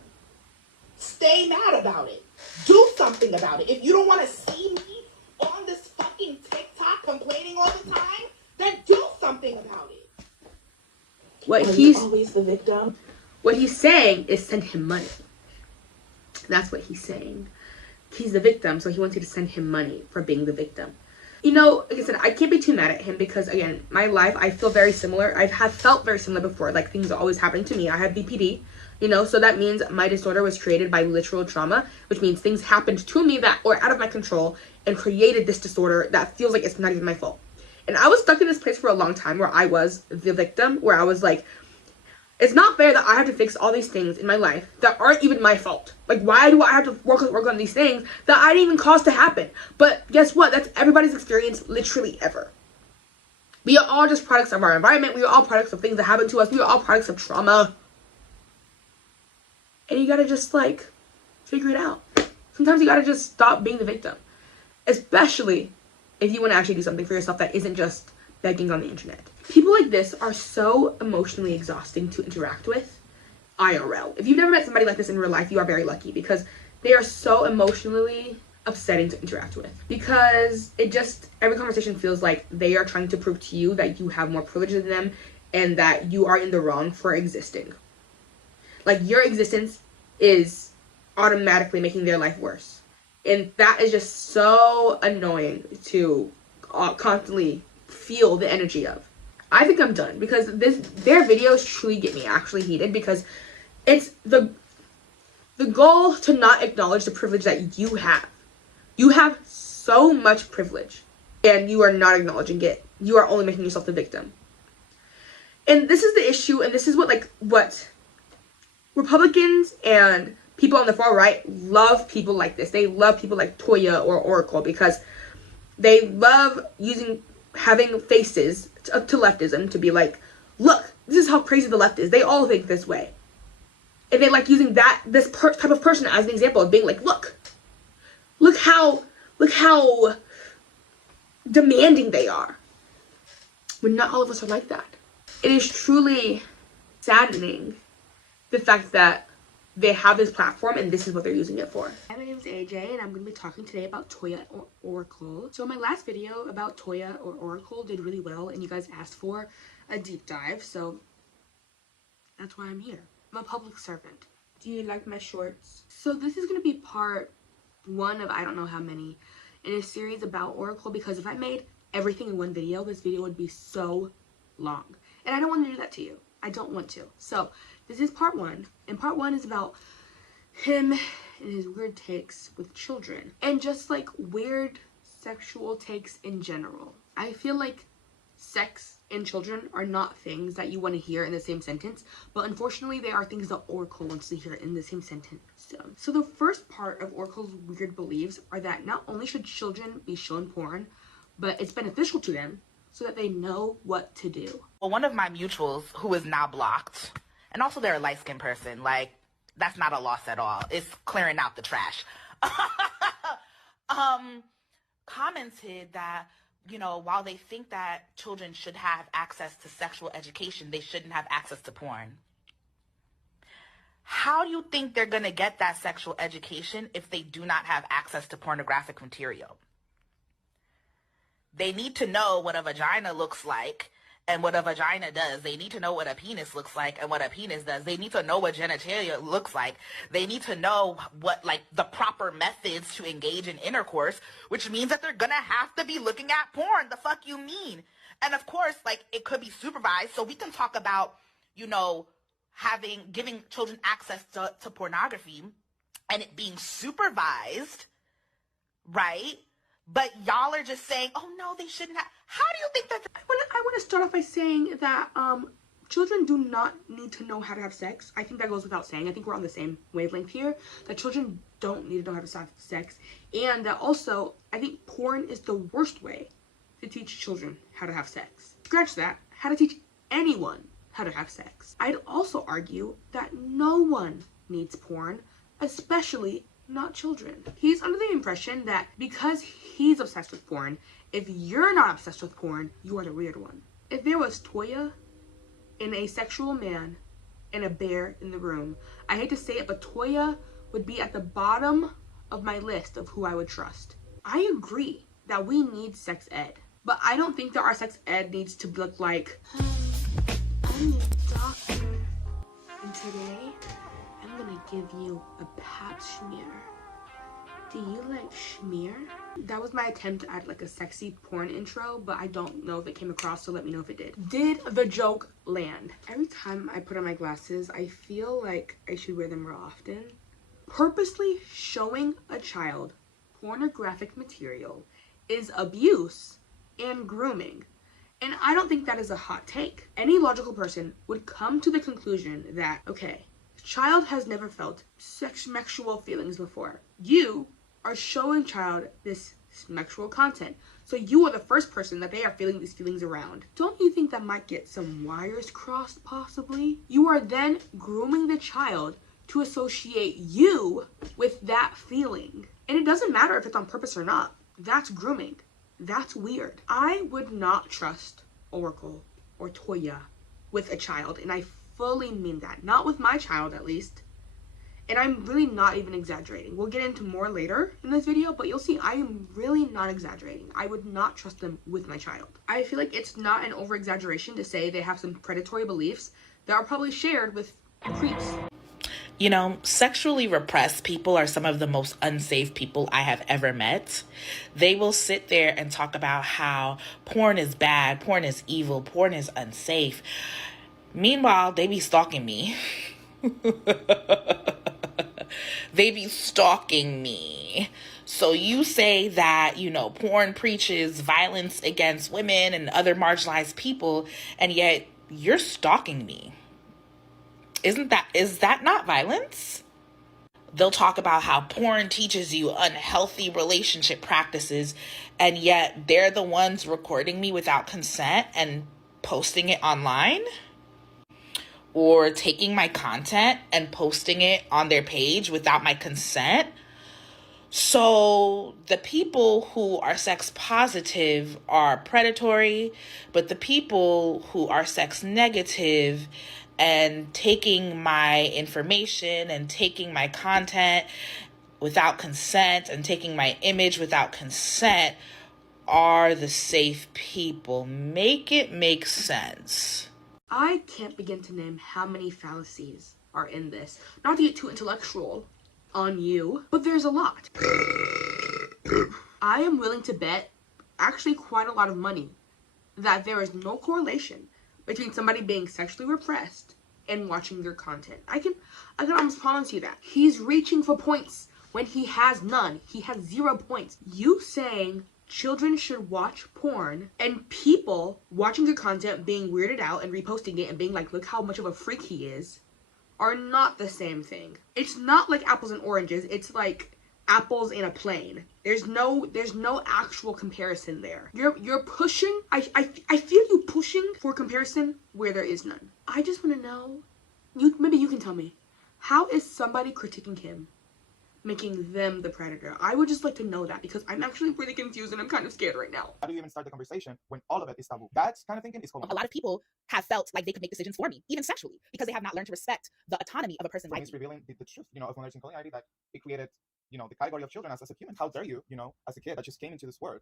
Stay mad about it. Do something about it. If you don't want to see me on this fucking TikTok complaining all the time, then do something about it. He's always the victim. What he's saying is send him money. That's what he's saying. He's the victim, so he wants you to send him money for being the victim. You know, like I said, I can't be too mad at him because, again, my life, I feel very similar. I have felt very similar before. Like, things are always happening to me. I have BPD, you know, so that means my disorder was created by literal trauma, which means things happened to me that were out of my control and created this disorder that feels like it's not even my fault. And I was stuck in this place for a long time where I was the victim, where I was like, it's not fair that I have to fix all these things in my life that aren't even my fault. Like, why do I have to work on these things that I didn't even cause to happen? But guess what? That's everybody's experience literally ever. We are all just products of our environment. We are all products of things that happen to us. We are all products of trauma. And you gotta just, like, figure it out. Sometimes you gotta just stop being the victim. Especially if you want to actually do something for yourself that isn't just begging on the internet. People like this are so emotionally exhausting to interact with IRL. If you've never met somebody like this in real life, you are very lucky, because they are so emotionally upsetting to interact with, because every conversation feels like they are trying to prove to you that you have more privilege than them and that you are in the wrong for existing. Like, your existence is automatically making their life worse. And that is just so annoying to constantly feel the energy of. I think I'm done, because their videos truly get me actually heated, because it's the goal to not acknowledge the privilege that you have. You have so much privilege, and you are not acknowledging it. You are only making yourself the victim. And this is the issue, and this is what Republicans and people on the far right love people like this. They love people like Toya or Oracle, because they love having faces to leftism, to be like, look, this is how crazy the left is. They all think this way. And they like using this type of person as an example of being like, look how demanding they are. When not all of us are like that. It is truly saddening, the fact that they have this platform and this is what they're using it for. Hi, my name is AJ, and I'm going to be talking today about Toya or Oracle. So my last video about Toya or Oracle did really well, and you guys asked for a deep dive, so that's why I'm here. I'm a public servant. Do you like my shorts? So this is going to be part 1 of I don't know how many in a series about Oracle, because if I made everything in one video, this video would be so long. And I don't want to do that to you. I don't want to. So this is part 1, and part 1 is about him and his weird takes with children, and just like weird sexual takes in general. I feel like sex and children are not things that you want to hear in the same sentence, but unfortunately they are things that Oracle wants to hear in the same sentence. So the first part of Oracle's weird beliefs are that not only should children be shown porn, but it's beneficial to them so that they know what to do. Well, one of my mutuals, who is now blocked, and also they're a light-skinned person, like, that's not a loss at all. It's clearing out the trash. Commented that, you know, while they think that children should have access to sexual education, they shouldn't have access to porn. How do you think they're going to get that sexual education if they do not have access to pornographic material? They need to know what a vagina looks like and what a vagina does. They need to know what a penis looks like and what a penis does. They need to know what genitalia looks like. They need to know what, like, the proper methods to engage in intercourse, which means that they're gonna have to be looking at porn. The fuck you mean? And of course, like, it could be supervised. So we can talk about, you know, giving children access to pornography and it being supervised, right? But y'all are just saying, oh no, they shouldn't have. How do you think that? I want to start off by saying that children do not need to know how to have sex. I think that goes without saying. I think we're on the same wavelength here. That children don't need to know how to have sex. And that also, I think porn is the worst way to teach children how to have sex. Scratch that. How to teach anyone how to have sex. I'd also argue that no one needs porn, especially not children. He's under the impression that because he's obsessed with porn, if you're not obsessed with porn, you are the weird one. If there was Toya, an asexual man, and a bear in the room, I hate to say it, but Toya would be at the bottom of my list of who I would trust. I agree that we need sex ed, but I don't think that our sex ed needs to look like, I'm your doctor, and today I'm gonna give you a pap smear. Do you like schmear? That was my attempt at like a sexy porn intro, but I don't know if it came across, so let me know if it did. Did the joke land? Every time I put on my glasses, I feel like I should wear them more often. Purposely showing a child pornographic material is abuse and grooming. And I don't think that is a hot take. Any logical person would come to the conclusion that, okay, the child has never felt sexual feelings before. You are showing child this sexual content. So you are the first person that they are feeling these feelings around. Don't you think that might get some wires crossed, possibly? You are then grooming the child to associate you with that feeling. And it doesn't matter if it's on purpose or not. That's grooming. That's weird. I would not trust Oracle or Toya with a child, and I fully mean that. Not with my child, at least. And I'm really not even exaggerating. We'll get into more later in this video, but you'll see I am really not exaggerating. I would not trust them with my child. I feel like it's not an over-exaggeration to say they have some predatory beliefs that are probably shared with creeps. You know, sexually repressed people are some of the most unsafe people I have ever met. They will sit there and talk about how porn is bad, porn is evil, porn is unsafe. Meanwhile, they be stalking me. They be stalking me. So you say that, porn preaches violence against women and other marginalized people, and yet you're stalking me. Is that not violence? They'll talk about how porn teaches you unhealthy relationship practices, and yet they're the ones recording me without consent and posting it online, or taking my content and posting it on their page without my consent. So the people who are sex positive are predatory, but the people who are sex negative and taking my information and taking my content without consent and taking my image without consent are the safe people. Make it make sense. I can't begin to name how many fallacies are in this. Not to get too intellectual on you, but there's a lot. I am willing to bet actually quite a lot of money that there is no correlation between somebody being sexually repressed and watching your content. I can almost promise you that. He's reaching for points when he has none. He has 0 points. You saying children should watch porn and people watching your content being weirded out and reposting it and being like, look how much of a freak he is, are not the same thing. It's not like apples and oranges. It's like apples in a plane. There's no actual comparison there. You're pushing. I feel you pushing for comparison where there is none. I just want to know. Maybe you can tell me. How is somebody critiquing him making them the predator? I would just like to know that, because I'm actually really confused and I'm kind of scared right now. How do you even start the conversation when all of it is taboo? That kind of thinking is A lot of people have felt like they could make decisions for me, even sexually, because they have not learned to respect the autonomy of a person like me. It's revealing the truth, of emerging culinary, that it created, the category of children as a human. How dare you, as a kid that just came into this world,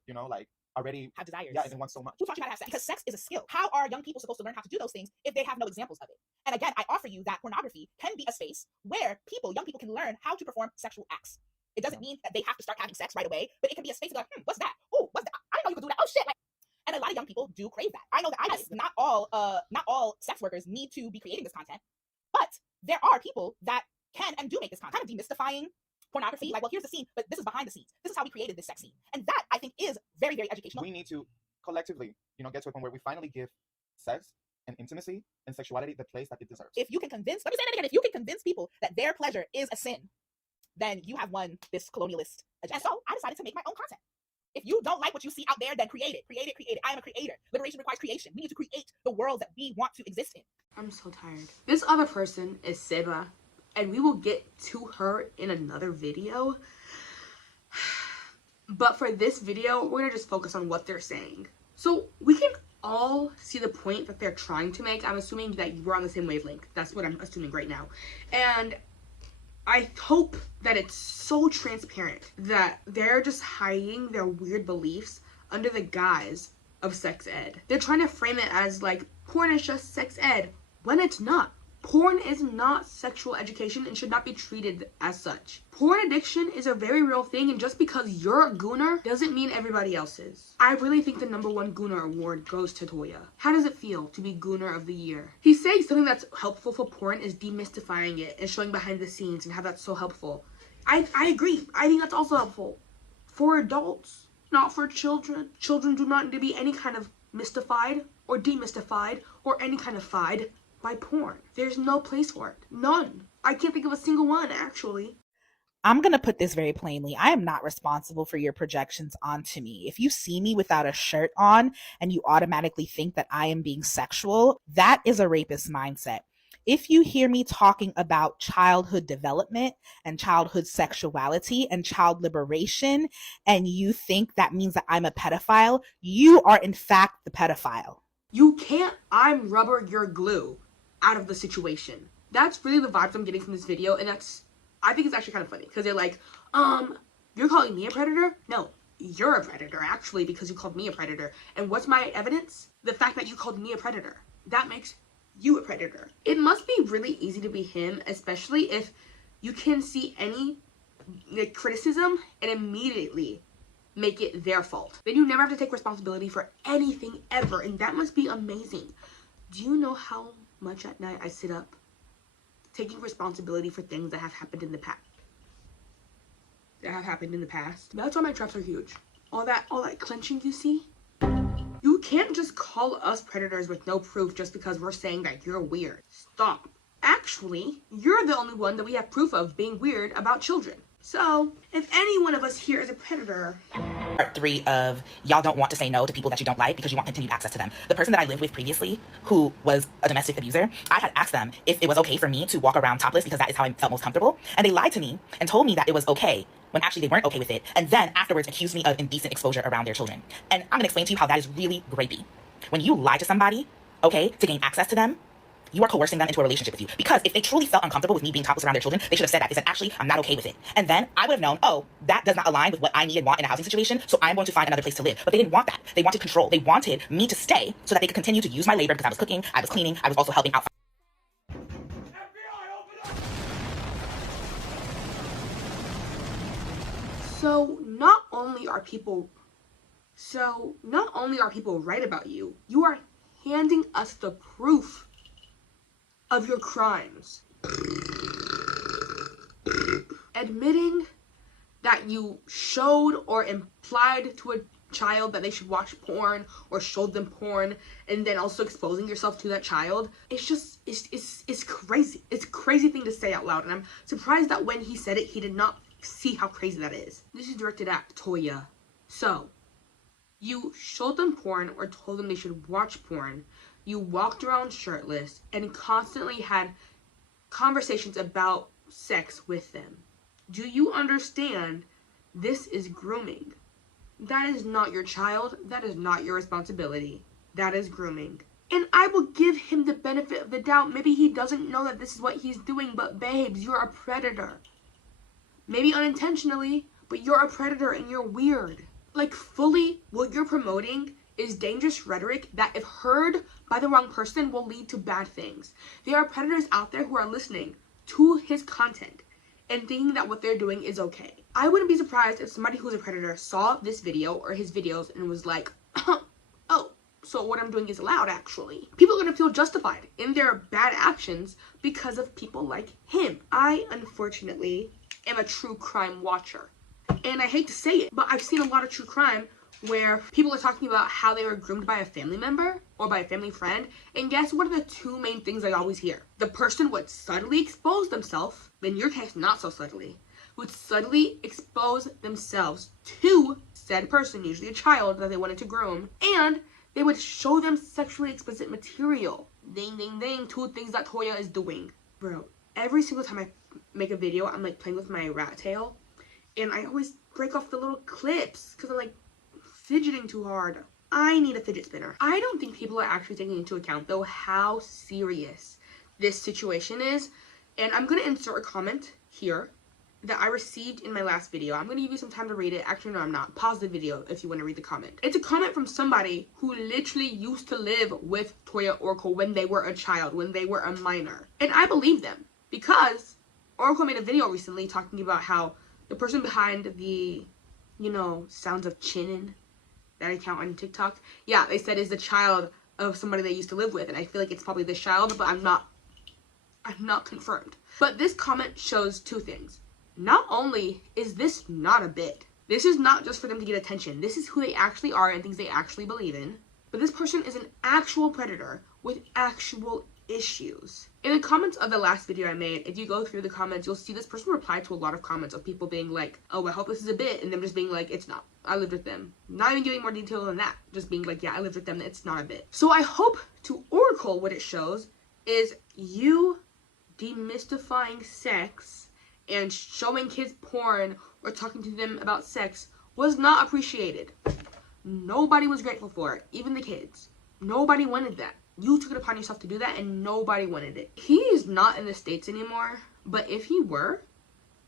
already have desires. Yeah, and want so much. Who taught you how to have sex? Because sex is a skill. How are young people supposed to learn how to do those things if they have no examples of it? And again, I offer you that pornography can be a space where young people can learn how to perform sexual acts. It doesn't mean that they have to start having sex right away, but it can be a space to go, what's that? Oh, what's that? I didn't know you could do that. Oh shit. And a lot of young people do crave that. I know that I do. Not all sex workers need to be creating this content, but there are people that can and do make this content. Kind of demystifying pornography. Like, well, here's the scene, but this is behind the scenes. This is how we created this sex scene. And that, I think, is very, very educational. We need to collectively, get to a point where we finally give sex and intimacy and sexuality the place that it deserves. If you can convince, let me say that again, if you can convince people that their pleasure is a sin, then you have won this colonialist agenda. And so I decided to make my own content. If you don't like what you see out there, then create it. Create it, create it. I am a creator. Liberation requires creation. We need to create the world that we want to exist in. I'm so tired. This other person is Seba, and we will get to her in another video. But for this video, we're gonna just focus on what they're saying. So we can all see the point that they're trying to make. I'm assuming that we're on the same wavelength. That's what I'm assuming right now. And I hope that it's so transparent that they're just hiding their weird beliefs under the guise of sex ed. They're trying to frame it as like porn is just sex ed, when it's not. Porn is not sexual education and should not be treated as such. Porn addiction is a very real thing, and just because you're a gooner doesn't mean everybody else is. I really think the #1 Gooner award goes to Toya. How does it feel to be Gooner of the Year? He's saying something that's helpful for porn is demystifying it and showing behind the scenes and how that's so helpful. I agree. I think that's also helpful for adults, not for children. Children do not need to be any kind of mystified or demystified or any kind of fied by porn. There's no place for it. None. I can't think of a single one, actually. I'm going to put this very plainly. I am not responsible for your projections onto me. If you see me without a shirt on and you automatically think that I am being sexual, that is a rapist mindset. If you hear me talking about childhood development and childhood sexuality and child liberation, and you think that means that I'm a pedophile, you are in fact the pedophile. You can't I'm rubber, you're glue out of the situation. That's really the vibes I'm getting from this video, and I think it's actually kind of funny, because they're like, you're calling me a predator? No, you're a predator, actually, because you called me a predator. And what's my evidence? The fact that you called me a predator. That makes you a predator. It must be really easy to be him, especially if you can see any criticism and immediately make it their fault. Then you never have to take responsibility for anything ever, and that must be amazing. Do you know how much at night I sit up taking responsibility for things that have happened in the past? That's why my traps are huge. All that clenching you see? You can't just call us predators with no proof just because we're saying that you're weird. Stop. Actually, you're the only one that we have proof of being weird about children. So, if any one of us here is a predator... Part 3 of y'all don't want to say no to people that you don't like because you want continued access to them. The person that I lived with previously, who was a domestic abuser, I had asked them if it was okay for me to walk around topless because that is how I felt most comfortable. And they lied to me and told me that it was okay when actually they weren't okay with it. And then afterwards accused me of indecent exposure around their children. And I'm gonna explain to you how that is really grapey. When you lie to somebody, okay, to gain access to them, you are coercing them into a relationship with you. Because if they truly felt uncomfortable with me being topless around their children, they should have said that. They said, actually, I'm not okay with it. And then I would have known, oh, that does not align with what I need and want in a housing situation, so I'm going to find another place to live. But they didn't want that. They wanted control. They wanted me to stay so that they could continue to use my labor because I was cooking, I was cleaning, I was also helping out. So not only are people right about you, you are handing us the proof of your crimes. Admitting that you showed or implied to a child that they should watch porn or showed them porn, and then also exposing yourself to that child, it's crazy. It's a crazy thing to say out loud, and I'm surprised that when he said it, he did not see how crazy that is. This is directed at Toya. So, you showed them porn or told them they should watch porn. You walked around shirtless and constantly had conversations about sex with them. Do you understand? This is grooming. That is not your child. That is not your responsibility. That is grooming. And I will give him the benefit of the doubt. Maybe he doesn't know that this is what he's doing, but babes, you're a predator. Maybe unintentionally, but you're a predator and you're weird. Like, fully, what you're promoting is dangerous rhetoric that, if heard by the wrong person, will lead to bad things. There are predators out there who are listening to his content and thinking that what they're doing is okay. I wouldn't be surprised if somebody who's a predator saw this video or his videos and was like, oh, so what I'm doing is allowed, actually. People are gonna feel justified in their bad actions because of people like him. I, unfortunately, am a true crime watcher. And I hate to say it, but I've seen a lot of true crime where people are talking about how they were groomed by a family member or by a family friend. And guess what are the two main things I always hear? The person would subtly expose themselves, in your case not so subtly, would subtly expose themselves to said person, usually a child that they wanted to groom, and they would show them sexually explicit material. Ding, ding, ding, two things that Toya is doing. Bro, every single time I make a video, I'm like playing with my rat tail, and I always break off the little clips because I'm like fidgeting too hard. I need a fidget spinner. I don't think people are actually taking into account, though, how serious this situation is. And I'm going to insert a comment here that I received in my last video. I'm going to give you some time to read it. Actually, no, I'm not. Pause the video if you want to read the comment. It's a comment from somebody who literally used to live with Toya Oracle when they were a child, when they were a minor. And I believe them because Oracle made a video recently talking about how the person behind the, sounds of chinnin', that account on TikTok, yeah, they said is the child of somebody they used to live with. And I feel like it's probably this child, but I'm not confirmed. But this comment shows two things. Not only is this not a bit, this is not just for them to get attention. This is who they actually are and things they actually believe in. But this person is an actual predator with actual issues. In the comments of the last video I made, if you go through the comments, you'll see this person replied to a lot of comments of people being like, oh, I hope this is a bit, and them just being like, it's not. I lived with them. Not even giving more detail than that. Just being like, yeah, I lived with them. It's not a bit. So I hope to Oracle what it shows is you demystifying sex and showing kids porn or talking to them about sex was not appreciated. Nobody was grateful for it, even the kids. Nobody wanted that. You took it upon yourself to do that, and nobody wanted it. He is not in the States anymore, but if he were,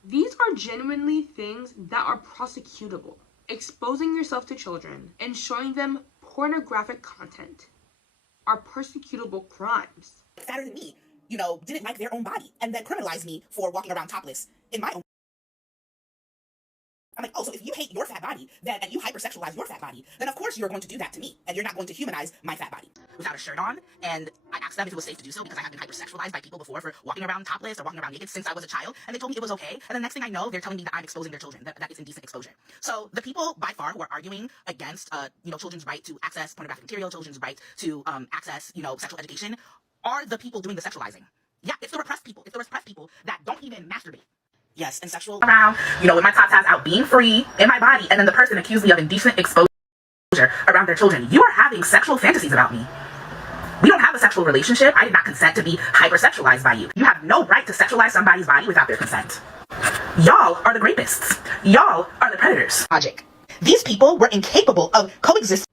these are genuinely things that are prosecutable. Exposing yourself to children and showing them pornographic content are persecutable crimes. Fatter than me, didn't like their own body and then criminalized me for walking around topless in my own. I'm like, oh, so if you hate your fat body, and you hypersexualize your fat body, then of course you're going to do that to me, and you're not going to humanize my fat body. Without a shirt on, and I asked them if it was safe to do so because I have been hypersexualized by people before for walking around topless or walking around naked since I was a child, and they told me it was okay, and the next thing I know, they're telling me that I'm exposing their children, that it's indecent exposure. So the people by far who are arguing against, children's right to access pornographic material, children's right to access, sexual education, are the people doing the sexualizing. Yeah, it's the repressed people. It's the repressed people that don't even masturbate. Yes, and sexual around, with my top tats out, being free in my body, and then the person accused me of indecent exposure around their children. You are having sexual fantasies about me. We don't have a sexual relationship. I did not consent to be hypersexualized by you. You have no right to sexualize somebody's body without their consent. Y'all are the rapists. Y'all are the predators. Logic. These people were incapable of coexisting.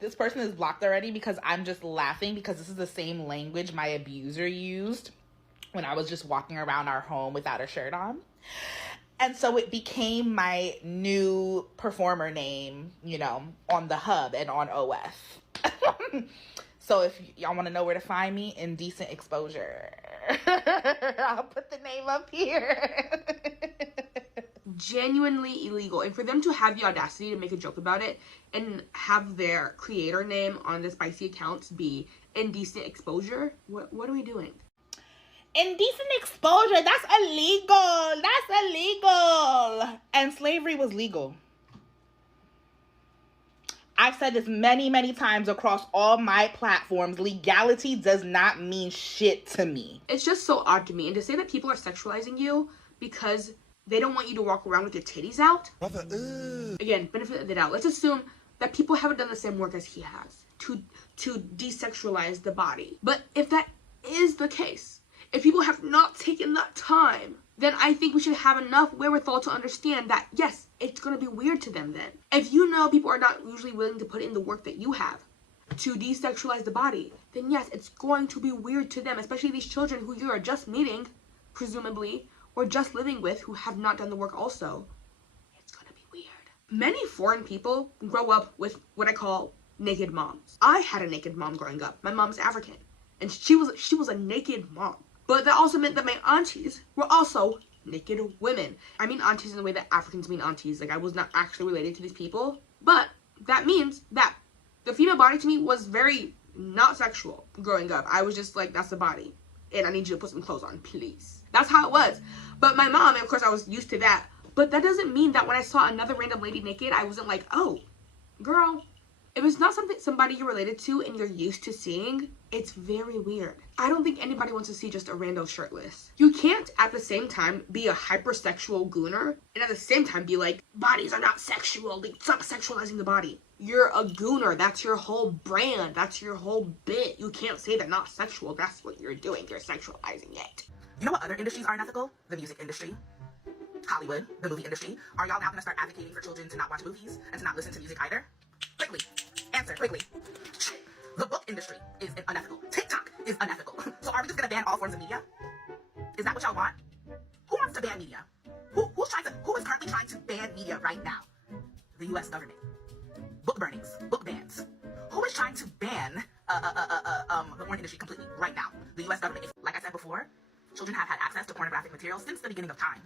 This person is blocked already because I'm just laughing because this is the same language my abuser used when I was just walking around our home without a shirt on. And so it became my new performer name, on the hub and on OF. So if y'all want to know where to find me, Indecent Exposure. I'll put the name up here. Genuinely illegal. And for them to have the audacity to make a joke about it and have their creator name on the spicy accounts be Indecent Exposure, what are we doing? Indecent exposure, that's illegal. That's illegal. And slavery was legal. I've said this many, many times across all my platforms. Legality does not mean shit to me. It's just so odd to me. And to say that people are sexualizing you because they don't want you to walk around with your titties out. Again, benefit of the doubt. Let's assume that people haven't done the same work as he has to desexualize the body. But if that is the case, if people have not taken that time, then I think we should have enough wherewithal to understand that, yes, it's going to be weird to them then. If you know people are not usually willing to put in the work that you have to desexualize the body, then yes, it's going to be weird to them, especially these children who you are just meeting, presumably, or just living with who have not done the work also. It's going to be weird. Many foreign people grow up with what I call naked moms. I had a naked mom growing up. My mom's African, and she was a naked mom. But that also meant that my aunties were also naked women. I mean aunties in the way that Africans mean aunties. Like, I was not actually related to these people. But that means that the female body to me was very not sexual growing up. I was just like, that's the body. And I need you to put some clothes on, please. That's how it was. But my mom, and of course I was used to that. But that doesn't mean that when I saw another random lady naked, I wasn't like, oh, girl. If it's not somebody you're related to and you're used to seeing, it's very weird. I don't think anybody wants to see just a rando shirtless. You can't at the same time be a hypersexual gooner and at the same time be like, bodies are not sexual. Stop sexualizing the body. You're a gooner. That's your whole brand. That's your whole bit. You can't say they're not sexual. That's what you're doing. You're sexualizing it. You know what other industries are unethical? The music industry. Hollywood, the movie industry. Are y'all now going to start advocating for children to not watch movies and to not listen to music either? Quickly. Answer, quickly. The book industry is unethical. TikTok is unethical. So are we just going to ban all forms of media? Is that what y'all want? Who wants to ban media? Who is currently trying to ban media right now? The U.S. government. Book burnings, book bans. Who is trying to ban the porn industry completely right now? The U.S. government. Like I said before, children have had access to pornographic material since the beginning of time.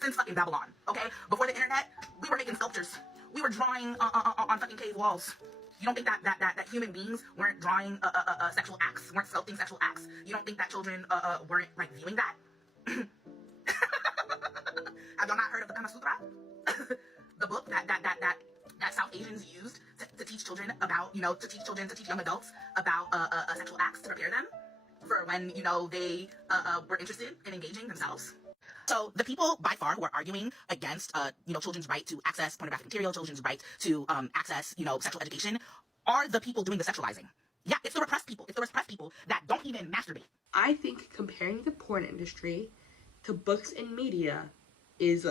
Since fucking Babylon, okay? Before the internet, we were making sculptures. We were drawing on fucking cave walls. You don't think that human beings weren't drawing sexual acts, weren't sculpting sexual acts? You don't think that children weren't like viewing that? Have y'all not heard of the Kama Sutra? The book that South Asians used to teach children about, to teach young adults about sexual acts to prepare them for when, they were interested in engaging themselves. So the people by far who are arguing against, children's right to access pornographic material, children's right to access, sexual education, are the people doing the sexualizing. Yeah, it's the repressed people. It's the repressed people that don't even masturbate. I think comparing the porn industry to books and media is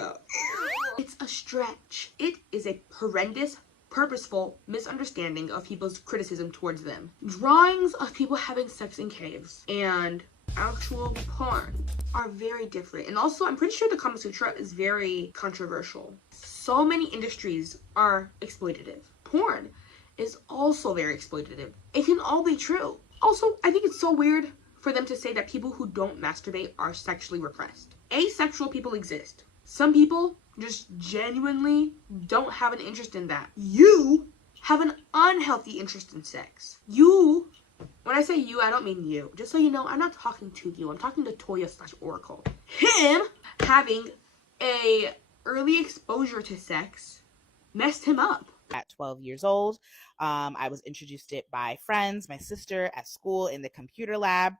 it's a stretch. It is a horrendous purposeful misunderstanding of people's criticism towards them. Drawings of people having sex in caves and actual porn are very different. And also, I'm pretty sure the Kama Sutra is very controversial. So many industries are exploitative. Porn is also very exploitative. It can all be true. Also, I think it's so weird for them to say that people who don't masturbate are sexually repressed. Asexual people exist. Some people just genuinely don't have an interest in that. You have an unhealthy interest in sex. You, when I say you, I don't mean you. Just so you know, I'm not talking to you. I'm talking to Toya/Oracle. Him having a early exposure to sex messed him up. At 12 years old, I was introduced to it by friends, my sister at school in the computer lab,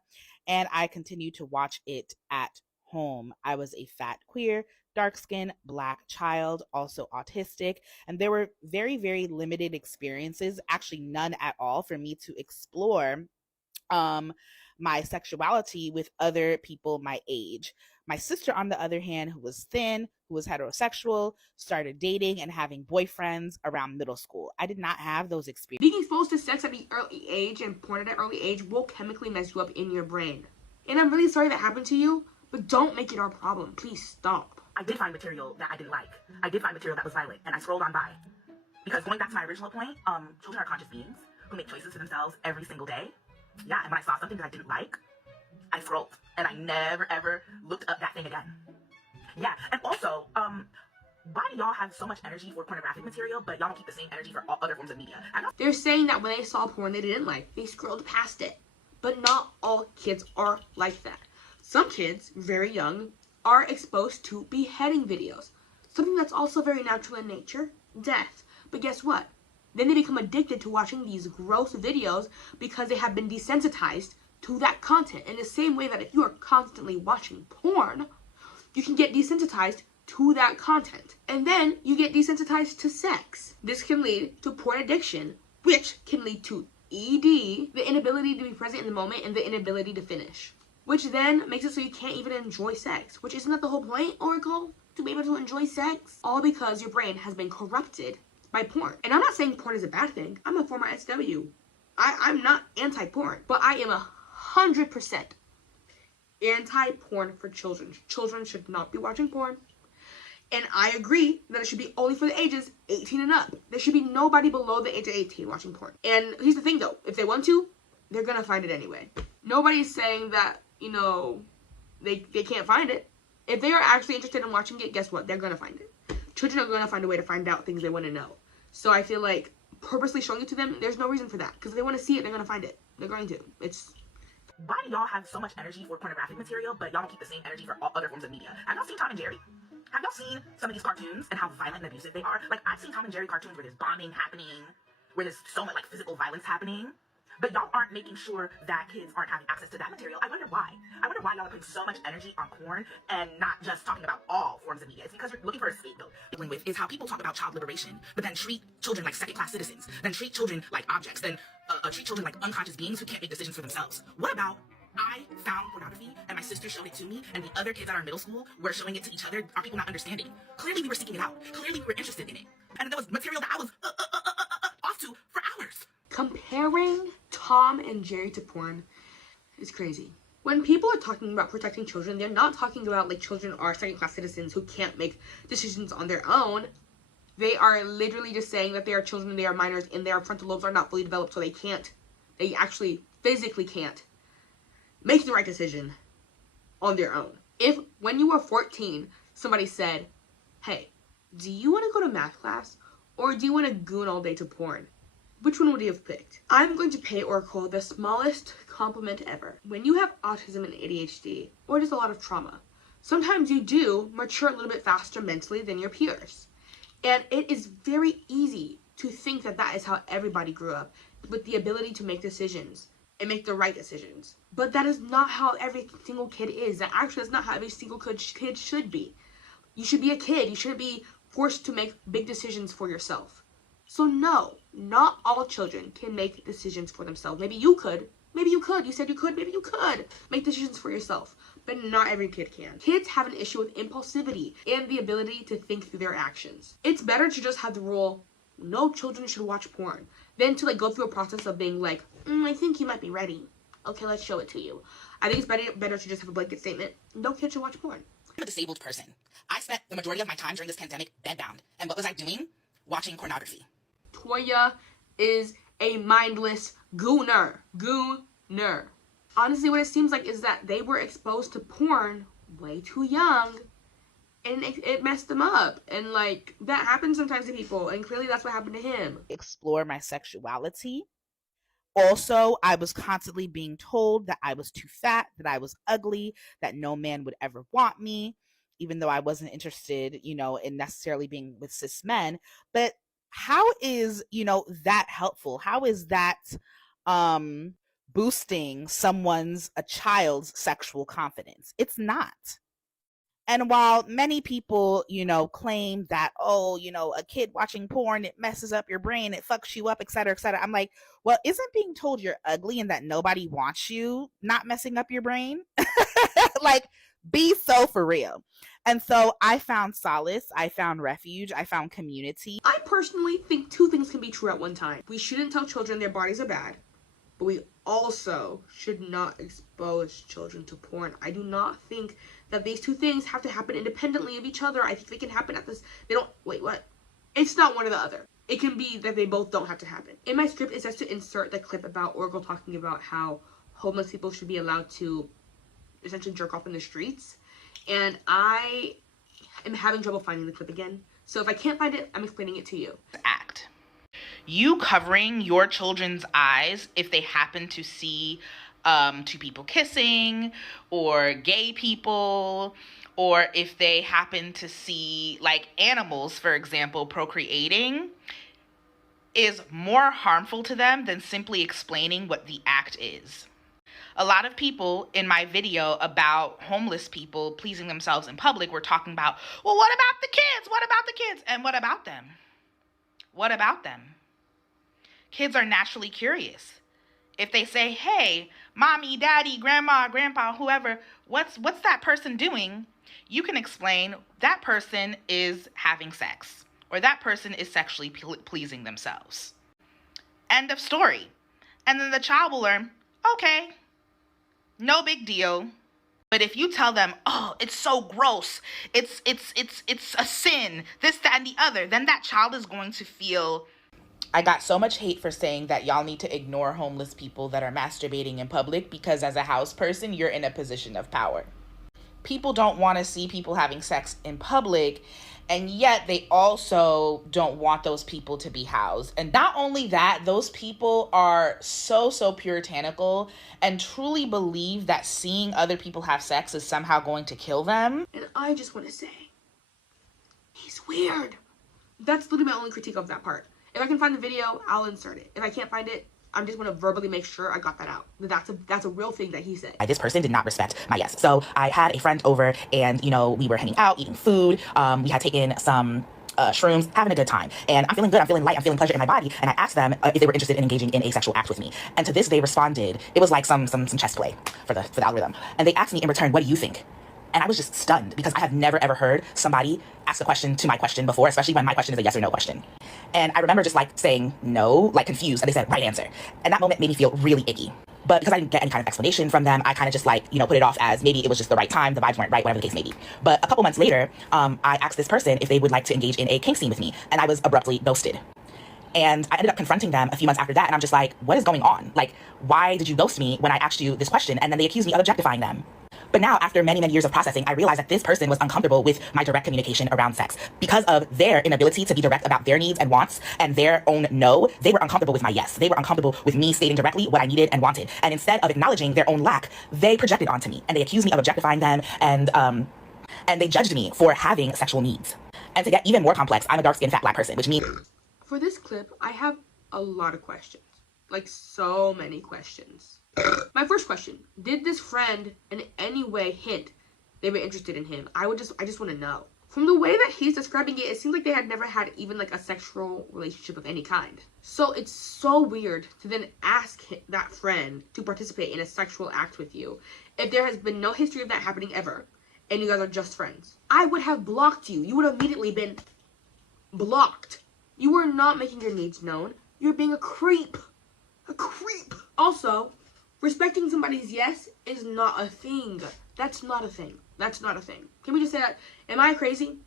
and I continued to watch it at home. I was a fat, queer, dark-skinned Black child, also autistic, and there were very, very limited experiences, actually none at all, for me to explore my sexuality with other people my age. My sister, on the other hand, who was thin, who was heterosexual, started dating and having boyfriends around middle school. I did not have those experiences. Being exposed to sex at an early age and porn at an early age will chemically mess you up in your brain. And I'm really sorry that happened to you, but don't make it our problem. Please stop. I did find material that I didn't like. I did find material that was violent, and I scrolled on by. Because going back to my original point, children are conscious beings who make choices for themselves every single day. Yeah, and when I saw something that I didn't like, I scrolled, and I never ever looked up that thing again. Yeah, and also, why do y'all have so much energy for pornographic material, but y'all don't keep the same energy for all other forms of media? They're saying that when they saw porn they didn't like, they scrolled past it. But not all kids are like that. Some kids, very young, are exposed to beheading videos. Something that's also very natural in nature, death. But guess what? Then they become addicted to watching these gross videos because they have been desensitized to that content. In the same way that if you are constantly watching porn, you can get desensitized to that content. And then you get desensitized to sex. This can lead to porn addiction, which can lead to ED, the inability to be present in the moment and the inability to finish. Which then makes it so you can't even enjoy sex. Which isn't that the whole point, Oracle? To be able to enjoy sex? All because your brain has been corrupted by porn. And I'm not saying porn is a bad thing. I'm a former SW. I'm not anti-porn. But I am 100% anti-porn for children. Children should not be watching porn. And I agree that it should be only for the ages 18 and up. There should be nobody below the age of 18 watching porn. And here's the thing though, if they want to, they're gonna find it anyway. Nobody's saying that, you know, they can't find it. If they are actually interested in watching it, guess what? They're gonna find it. Children are gonna find a way to find out things they want to know. So I feel like purposely showing it to them, there's no reason for that. Because if they want to see it, they're gonna find it. They're going to. Why do y'all have so much energy for pornographic material, but y'all don't keep the same energy for all other forms of media? Have y'all seen Tom and Jerry? Have y'all seen some of these cartoons and how violent and abusive they are? Like, I've seen Tom and Jerry cartoons where there's bombing happening, where there's so much, like, physical violence happening, but y'all aren't making sure that kids aren't having access to that material. I wonder why. I wonder why y'all are putting so much energy on porn and not just talking about all forms of media. It's because you're looking for a scapegoat. Dealing with is how people talk about child liberation, but then treat children like second-class citizens, then treat children like objects, then treat children like unconscious beings who can't make decisions for themselves. What about I found pornography and my sister showed it to me and the other kids at our middle school were showing it to each other? Are people not understanding? Clearly we were seeking it out. Clearly we were interested in it. And there was material that I was off to for hours. Comparing Tom and Jerry to porn is crazy. When people are talking about protecting children, they're not talking about like children are second-class citizens who can't make decisions on their own. They are literally just saying that they are children, they are minors, and their frontal lobes are not fully developed, so they actually physically can't make the right decision on their own. If when you were 14, somebody said, hey, do you want to go to math class or do you want to goon all day to porn? Which one would you have picked? I'm going to pay Oracle the smallest compliment ever. When you have autism and ADHD, or just a lot of trauma, sometimes you do mature a little bit faster mentally than your peers. And it is very easy to think that that is how everybody grew up, with the ability to make decisions and make the right decisions. But that is not how every single kid is. That actually is not how every single kid should be. You should be a kid. You shouldn't be forced to make big decisions for yourself. So no, not all children can make decisions for themselves. Maybe you could. Maybe you could. You said you could. Maybe you could make decisions for yourself. But not every kid can. Kids have an issue with impulsivity and the ability to think through their actions. It's better to just have the rule, no children should watch porn. Then to like go through a process of being like, I think you might be ready. Okay, let's show it to you. I think it's better to just have a blanket statement. No kid should watch porn. I'm a disabled person. I spent the majority of my time during this pandemic bedbound. And what was I doing? Watching pornography. Toya is a mindless gooner. Honestly, what it seems like is that they were exposed to porn way too young, and it messed them up. And like, that happens sometimes to people, and clearly that's what happened to him. Explore my sexuality. Also, I was constantly being told that I was too fat, that I was ugly, that no man would ever want me, even though I wasn't interested, in necessarily being with cis men. But how is, that helpful? How is that boosting a child's sexual confidence? It's not. And while many people, claim that, a kid watching porn, it messes up your brain, it fucks you up, et cetera, I'm like, well, isn't being told you're ugly and that nobody wants you not messing up your brain? Like, be so for real. And so I found solace, I found refuge, I found community. I personally think two things can be true at one time. We shouldn't tell children their bodies are bad, but we also should not expose children to porn. I do not think that these two things have to happen independently of each other. I think they can happen at this. Wait, what? It's not one or the other. It can be that they both don't have to happen. In my script, it says to insert the clip about Oracle talking about how homeless people should be allowed to essentially jerk off in the streets. And I am having trouble finding the clip again. So if I can't find it, I'm explaining it to you. Act. You covering your children's eyes if they happen to see two people kissing, or gay people, or if they happen to see like animals, for example, procreating, is more harmful to them than simply explaining what the act is. A lot of people in my video about homeless people pleasing themselves in public were talking about, well, what about the kids? What about the kids? And what about them? What about them? Kids are naturally curious. If they say, hey, mommy, daddy, grandma, grandpa, whoever, what's that person doing? You can explain that person is having sex, or that person is sexually pleasing themselves. End of story. And then the child will learn, okay, no big deal. But if you tell them, oh, it's so gross, it's a sin, this, that, and the other, then that child is going to feel. I got so much hate for saying that y'all need to ignore homeless people that are masturbating in public because as a house person, you're in a position of power. People don't want to see people having sex in public, and yet they also don't want those people to be housed. And not only that, those people are so puritanical and truly believe that seeing other people have sex is somehow going to kill them. And I just want to say, he's weird. That's literally my only critique of that part. If I can find the video, I'll insert it. If I can't find it, I'm just going to verbally make sure I got that out. That's a real thing that he said. This person did not respect my yes. So I had a friend over and, we were hanging out, eating food. We had taken some shrooms, having a good time. And I'm feeling good, I'm feeling light, I'm feeling pleasure in my body. And I asked them if they were interested in engaging in a sexual act with me. And to this, they responded, it was like some chess play for the algorithm. And they asked me in return, what do you think? And I was just stunned because I have never ever heard somebody ask a question to my question before, especially when my question is a yes or no question. And I remember just like saying no, like confused, and they said right answer. And that moment made me feel really icky. But because I didn't get any kind of explanation from them, I kind of just like, put it off as maybe it was just the right time, the vibes weren't right, whatever the case may be. But a couple months later, I asked this person if they would like to engage in a kink scene with me, and I was abruptly ghosted. And I ended up confronting them a few months after that, and I'm just like, what is going on? Like, why did you ghost me when I asked you this question? And then they accused me of objectifying them. But now, after many years of processing, I realized that this person was uncomfortable with my direct communication around sex. Because of their inability to be direct about their needs and wants and their own no, they were uncomfortable with my yes. They were uncomfortable with me stating directly what I needed and wanted. And instead of acknowledging their own lack, they projected onto me. And they accused me of objectifying them, and they judged me for having sexual needs. And to get even more complex, I'm a dark-skinned fat Black person, which means... For this clip, I have a lot of questions. Like, so many questions. My first question, did this friend in any way hint they were interested in him? I just want to know. From the way that he's describing it, it seems like they had never had even like a sexual relationship of any kind. So it's so weird to then ask that friend to participate in a sexual act with you if there has been no history of that happening ever and you guys are just friends. I would have blocked you. You would have immediately been blocked. You are not making your needs known. You're being a creep. A creep. Also, respecting somebody's yes is not a thing. That's not a thing. That's not a thing. Can we just say that? Am I crazy?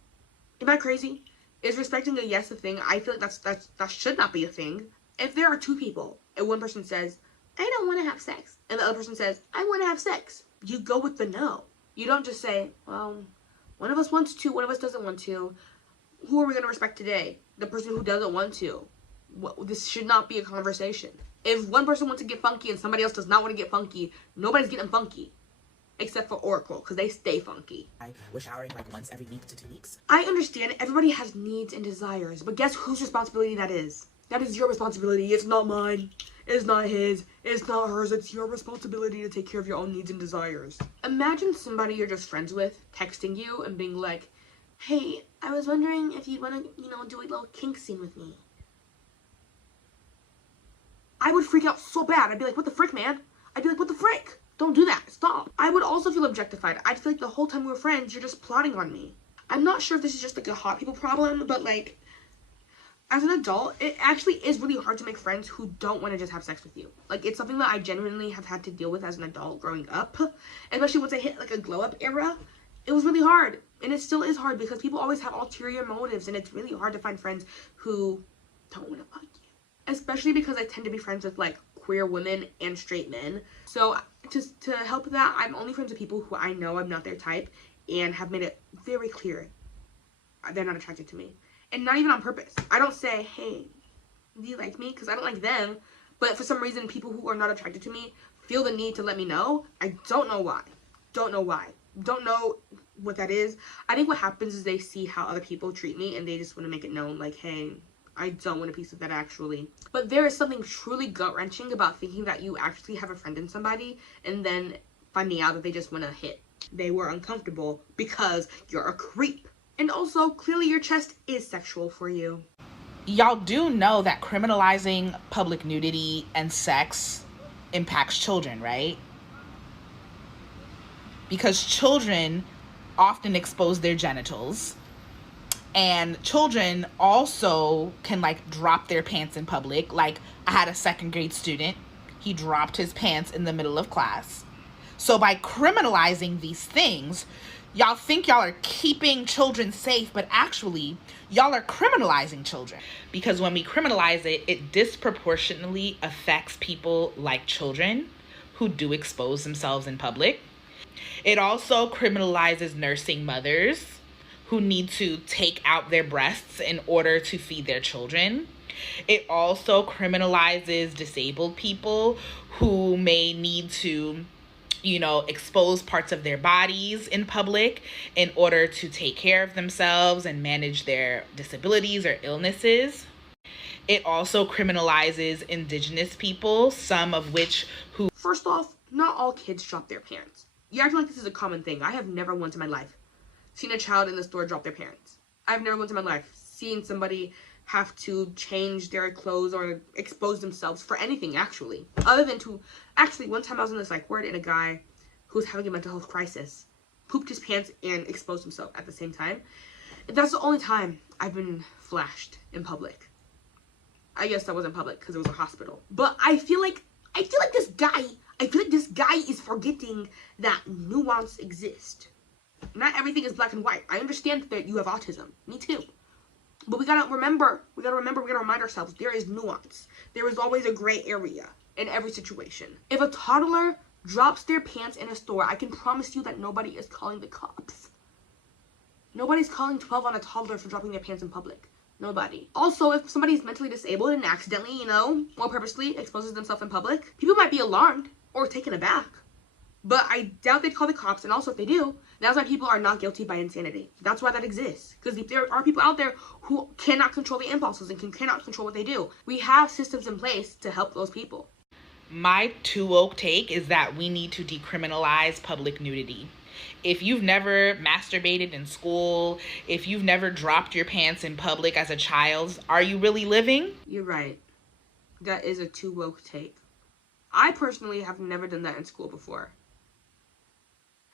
Am I crazy? Is respecting a yes a thing? I feel like that should not be a thing. If there are two people and one person says, I don't want to have sex, and the other person says, I want to have sex, you go with the no. You don't just say, well, one of us wants to, one of us doesn't want to. Who are we going to respect today? The person who doesn't want to. This should not be a conversation. If one person wants to get funky and somebody else does not want to get funky, nobody's getting funky. Except for Oracle, because they stay funky. We're showering like once every week to 2 weeks. I understand everybody has needs and desires, but guess whose responsibility that is? That is your responsibility. It's not mine. It's not his. It's not hers. It's your responsibility to take care of your own needs and desires. Imagine somebody you're just friends with texting you and being like, hey, I was wondering if you'd want to, do a little kink scene with me. I would freak out so bad. I'd be like, what the frick, man? I'd be like, what the frick? Don't do that. Stop. I would also feel objectified. I'd feel like the whole time we were friends, you're just plotting on me. I'm not sure if this is just like a hot people problem, but like, as an adult, it actually is really hard to make friends who don't want to just have sex with you. Like, it's something that I genuinely have had to deal with as an adult growing up. Especially once I hit like a glow up era. It was really hard. And it still is hard because people always have ulterior motives, and it's really hard to find friends who don't want to fuck you. Especially because I tend to be friends with like queer women and straight men. So to help with that, I'm only friends with people who I know I'm not their type and have made it very clear they're not attracted to me. And not even on purpose. I don't say, hey, do you like me? Because I don't like them. But for some reason, people who are not attracted to me feel the need to let me know. I don't know why. Don't know why. Don't know what that is. I think what happens is they see how other people treat me and they just want to make it known, like, hey, I don't want a piece of that actually. But there is something truly gut-wrenching about thinking that you actually have a friend in somebody and then finding out that they just want to hit. They were uncomfortable because you're a creep. And also, clearly your chest is sexual for you. Y'all do know that criminalizing public nudity and sex impacts children, right? Because children often expose their genitals. And children also can like drop their pants in public. Like, I had a 2nd grade student. He dropped his pants in the middle of class. So by criminalizing these things, y'all think y'all are keeping children safe, but actually y'all are criminalizing children. Because when we criminalize it, it disproportionately affects people like children who do expose themselves in public. It also criminalizes nursing mothers who need to take out their breasts in order to feed their children. It also criminalizes disabled people who may need to, expose parts of their bodies in public in order to take care of themselves and manage their disabilities or illnesses. It also criminalizes indigenous people, some of which who... First off, not all kids drop their pants. You act like this is a common thing. I have never once in my life seen a child in the store drop their pants. I've never once in my life seen somebody have to change their clothes or expose themselves for anything, actually. Other than to... Actually, one time I was in the psych ward and a guy who was having a mental health crisis pooped his pants and exposed himself at the same time. That's the only time I've been flashed in public. I guess that wasn't public because it was a hospital. But I feel like this guy is forgetting that nuance exists. Not everything is black and white. I understand that you have autism. Me too. But we gotta remind ourselves there is nuance. There is always a gray area in every situation. If a toddler drops their pants in a store, I can promise you that nobody is calling the cops. Nobody's calling 12 on a toddler for dropping their pants in public. Nobody. Also, if somebody's mentally disabled and accidentally, or purposely exposes themselves in public, people might be alarmed or taken aback. But I doubt they'd call the cops, and also if they do, that's why people are not guilty by insanity. That's why that exists. Because if there are people out there who cannot control the impulses and cannot control what they do, we have systems in place to help those people. My too woke take is that we need to decriminalize public nudity. If you've never masturbated in school, if you've never dropped your pants in public as a child, are you really living? You're right. That is a too woke take. I personally have never done that in school before.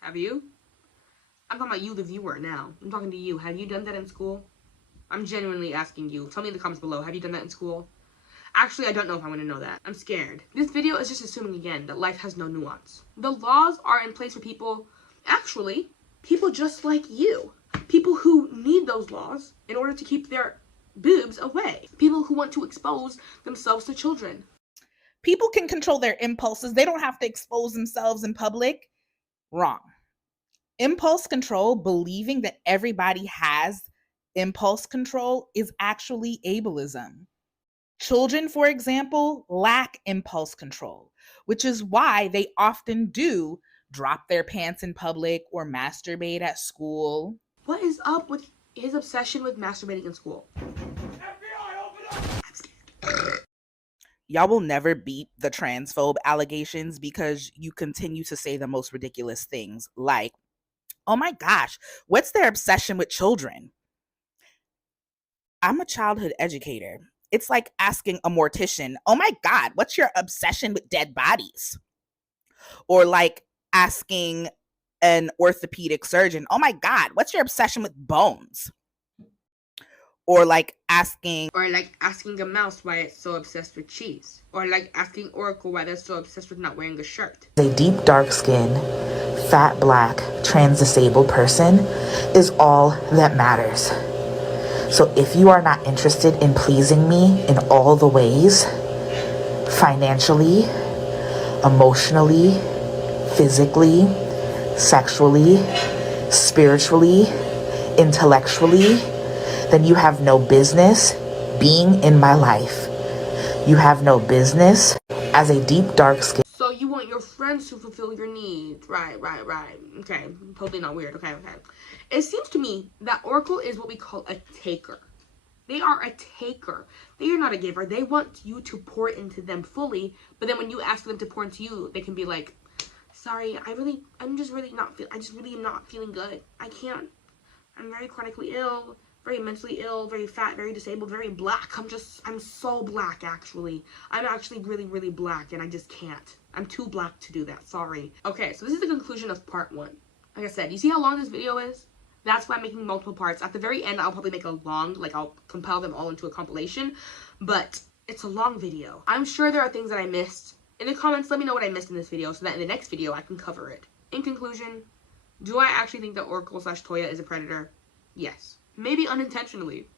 Have you? I'm talking about you, the viewer, now. I'm talking to you. Have you done that in school? I'm genuinely asking you. Tell me in the comments below. Have you done that in school? Actually, I don't know if I want to know that. I'm scared. This video is just assuming again that life has no nuance. The laws are in place for people, actually, people just like you. People who need those laws in order to keep their boobs away. People who want to expose themselves to children. People can control their impulses. They don't have to expose themselves in public. Wrong. Impulse control, believing that everybody has impulse control, is actually ableism. Children, for example, lack impulse control, which is why they often do drop their pants in public or masturbate at school. What is up with his obsession with masturbating in school? Y'all will never beat the transphobe allegations because you continue to say the most ridiculous things like, oh my gosh, what's their obsession with children? I'm a childhood educator. It's like asking a mortician, oh my God, what's your obsession with dead bodies? Or like asking an orthopedic surgeon, oh my God, what's your obsession with bones? Or like asking a mouse why it's so obsessed with cheese. Or like asking Oracle why they're so obsessed with not wearing a shirt. A deep dark skin, fat black, trans disabled person is all that matters. So if you are not interested in pleasing me in all the ways, financially, emotionally, physically, sexually, spiritually, intellectually, then you have no business being in my life. You have no business as a deep dark skin. So you want your friends to fulfill your needs. Right. Okay, totally not weird. Okay. It seems to me that Oracle is what we call a taker. They are a taker. They are not a giver. They want you to pour into them fully, but then when you ask them to pour into you, they can be like, sorry, I just really am not feeling good. I can't. I'm very chronically ill, very mentally ill, very fat, very disabled, very black. I'm so black, actually. I'm actually really, really black, and I just can't. I'm too black to do that. Sorry. Okay, so this is the conclusion of part 1. Like I said, you see how long this video is? That's why I'm making multiple parts. At the very end, I'll probably make a long, I'll compile them all into a compilation, but it's a long video. I'm sure there are things that I missed. In the comments, let me know what I missed in this video so that in the next video, I can cover it. In conclusion, do I actually think that Oracle/Toya is a predator? Yes. Maybe unintentionally,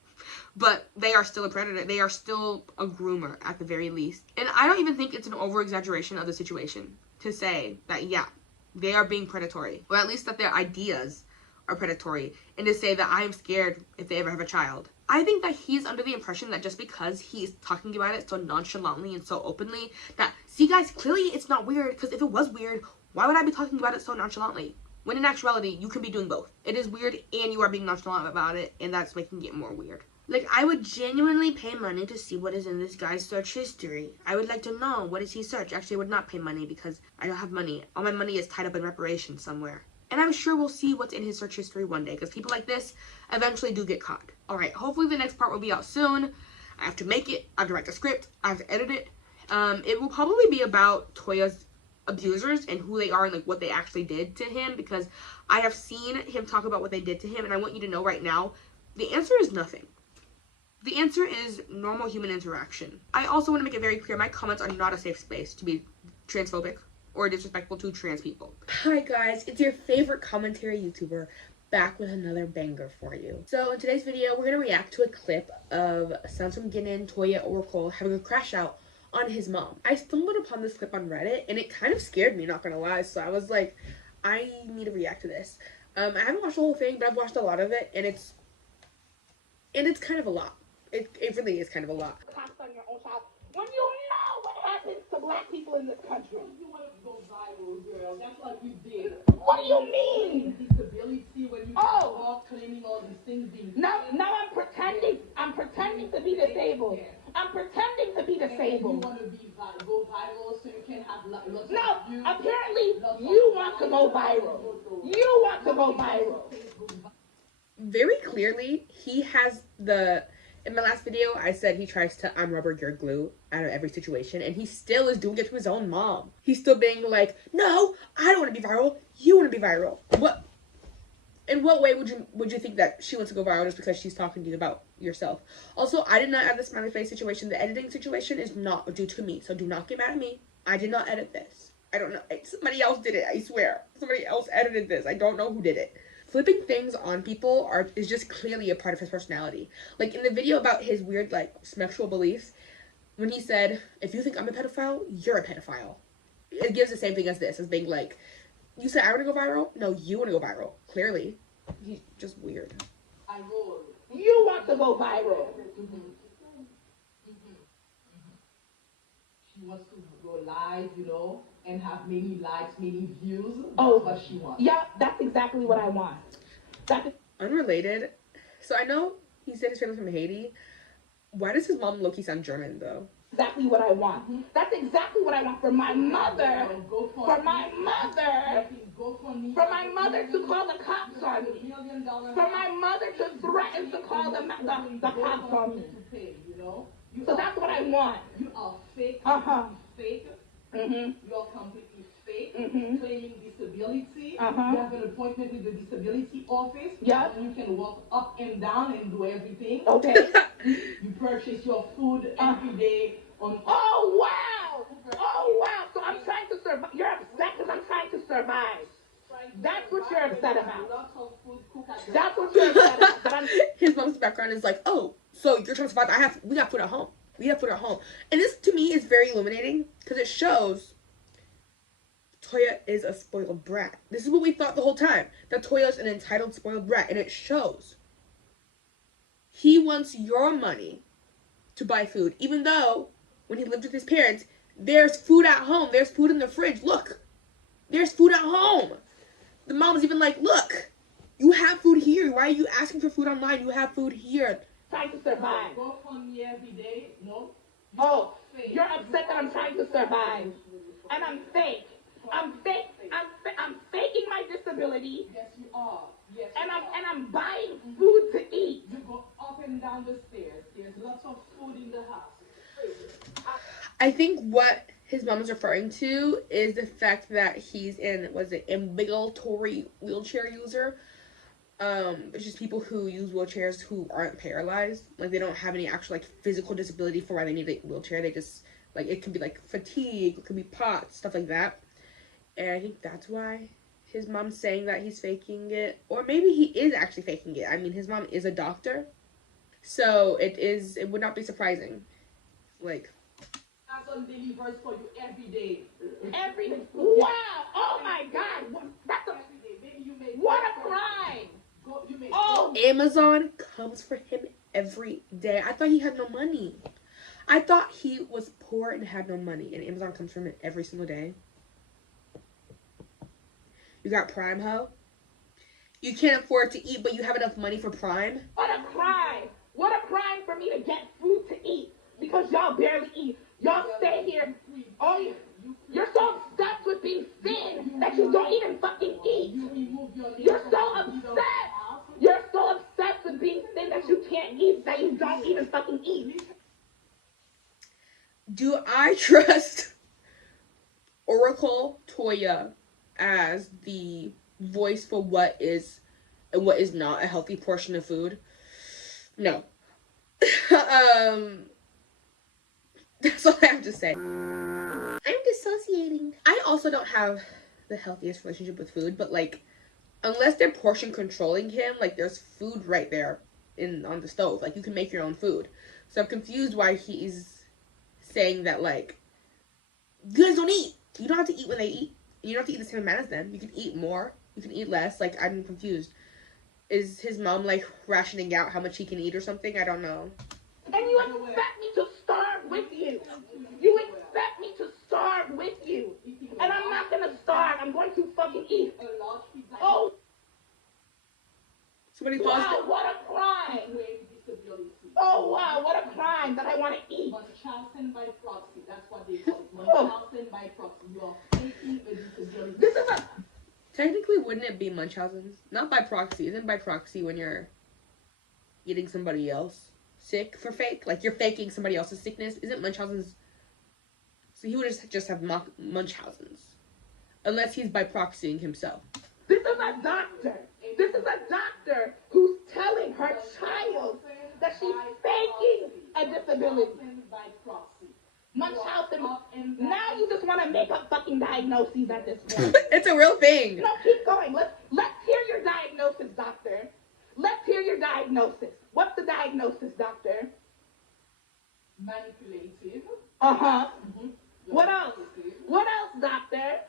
but they are still a predator. They are still a groomer at the very least. And I don't even think it's an over-exaggeration of the situation to say that, yeah, they are being predatory, or at least that their ideas are predatory, and to say that I am scared if they ever have a child. I think that he's under the impression that just because he's talking about it so nonchalantly and so openly, that, see guys, clearly it's not weird, because if it was weird, why would I be talking about it so nonchalantly? When in actuality, you can be doing both. It is weird and you are being nonchalant about it, and that's making it more weird. Like, I would genuinely pay money to see what is in this guy's search history. I would like to know, what does he search? Actually, I would not pay money because I don't have money. All my money is tied up in reparations somewhere. And I'm sure we'll see what's in his search history one day, because people like this eventually do get caught. Alright, hopefully the next part will be out soon. I have to make it, I have to write the script, I have to edit it. It will probably be about Toya's abusers and who they are and like what they actually did to him, because I have seen him talk about what they did to him, and I want you to know right now, the answer is nothing. The answer is normal human interaction. I also want to make it very clear, my comments are not a safe space to be transphobic or disrespectful to trans people. Hi guys, it's your favorite commentary YouTuber back with another banger for you. So in today's video, we're going to react to a clip of Samsung Ginin, Toya, Oracle having a crash out on his mom. I stumbled upon this clip on Reddit and it kind of scared me, not gonna lie, so I was like, I need to react to this. I haven't watched the whole thing, but I've watched a lot of it, and it's kind of a lot. It really is kind of a lot. When you know what happens to black people in this country. You want to go viral, girl. That's what you did. What do you mean? Disability when you all claiming all these things being. Now I'm pretending. I'm pretending to be disabled. I'm pretending to be disabled. You want to go viral so you can have lots of views. No, apparently you want to go viral. You want to go viral. Very clearly, he has the... In my last video, I said he tries to I'm rubber, you're glue out of every situation, and he still is doing it to his own mom. He's still being like, no, I don't want to be viral. You want to be viral. What? In what way would you think that she wants to go viral just because she's talking to you about yourself? Also, I did not add the smiley face situation. The editing situation is not due to me, so do not get mad at me. I did not edit this. I don't know. Somebody else did it, I swear. Somebody else edited this. I don't know who did it. Flipping things on people is just clearly a part of his personality. Like, in the video about his weird, like, sexual beliefs, when he said, if you think I'm a pedophile, you're a pedophile. It gives the same thing as this, as being like, you said I want to go viral? No, you want to go viral. Clearly. He's just weird. You want to go viral. She wants to go live, you know, and have many likes, many views. Oh, That's what she wants. Yeah, that's exactly what I want. Unrelated. So I know he said his family's from Haiti. Why does his mom low-key sound German, though? Exactly what I want. That's exactly what I want for my mother. For my mother. For my mother to call the cops on me. For my mother to threaten to call the cops on me. So that's what I want. You are fake. Fake. Mm-hmm. You are completely fake. Mm-hmm. Claiming disability. Uh-huh. You have an appointment with the disability office. Yeah. And you can walk up and down and do everything. Okay. You purchase your food every day on. Oh, wow. Oh, wow. So I'm trying to survive. You're upset because I'm trying to survive. That's what you're upset about. Lots of food cooked at the That's what you're upset about. But His mom's background is like, oh, so you're trying to survive. We got food at home. We have food at home. And this, to me, is very illuminating because it shows Toya is a spoiled brat. This is what we thought the whole time, that Toya is an entitled, spoiled brat, and it shows. He wants your money to buy food, even though when he lived with his parents, there's food at home. There's food in the fridge. Look, there's food at home. The mom's even like, look, you have food here. Why are you asking for food online? You have food here. trying to survive. Go on me every day. No. Oh, you're upset that I'm trying to survive. And I'm fake. I'm faking my disability. Yes, you are. Yes. And I'm buying food to eat. You go up and down the stairs. There's lots of food in the house. I think what his mom is referring to is the fact that he's ambulatory wheelchair user. It's just people who use wheelchairs who aren't paralyzed. Like, they don't have any actual, like, physical disability for why they need a wheelchair. They just, like, it can be, like, fatigue, it could be POTS, stuff like that. And I think that's why his mom's saying that he's faking it. Or maybe he is actually faking it. I mean, his mom is a doctor. So, it would not be surprising. Like, Amazon delivers for you every day. Every day. Wow! Oh my God! What a crime! Oh! Amazon comes for him every day. I thought he had no money. I thought he was poor and had no money, and Amazon comes from him every single day. You got Prime, ho? You can't afford to eat, but you have enough money for Prime? What a crime! What a crime for me to get food to eat because y'all barely eat. Y'all stay here. Oh, you're so obsessed with being thin that you don't even fucking eat. You're so obsessed. You're so obsessed with being thin that you can't eat, that you don't even fucking eat. Do I trust Oracle Toya as the voice for what is and what is not a healthy portion of food? No. That's all I have to say. I'm dissociating. I also don't have the healthiest relationship with food, but, like, unless they're portion controlling him, like, there's food right there on the stove. Like, you can make your own food. So I'm confused why he's saying that, like, you guys don't eat. You don't have to eat when they eat. You don't have to eat the same amount as them. You can eat more. You can eat less. Like, I'm confused. Is his mom, like, rationing out how much he can eat or something? I don't know. And you expect me to starve with you. You expect me to starve with you. And I'm not going to starve. I'm going to fucking eat. Oh, Somebody paused wow, it. what a crime. Oh, wow, what a crime that I want to eat. Munchausen by proxy. That's what they call it. Munchausen by proxy. You are faking a disability. This is a... Technically, wouldn't it be Munchausen's? Not by proxy. Isn't by proxy when you're eating somebody else sick for fake? Like, you're faking somebody else's sickness? Isn't Munchausen's... So he would just have Munchausen's. Unless he's by proxying himself. This is a doctor. This This is a doctor who's telling her child that she's faking a disability. Munchausen. Now you just want to make up fucking diagnoses at this point. It's a real thing. No, keep going. Let's hear your diagnosis, doctor. Let's hear your diagnosis. What's the diagnosis, doctor? Manipulative. Uh-huh. What else? What else, doctor?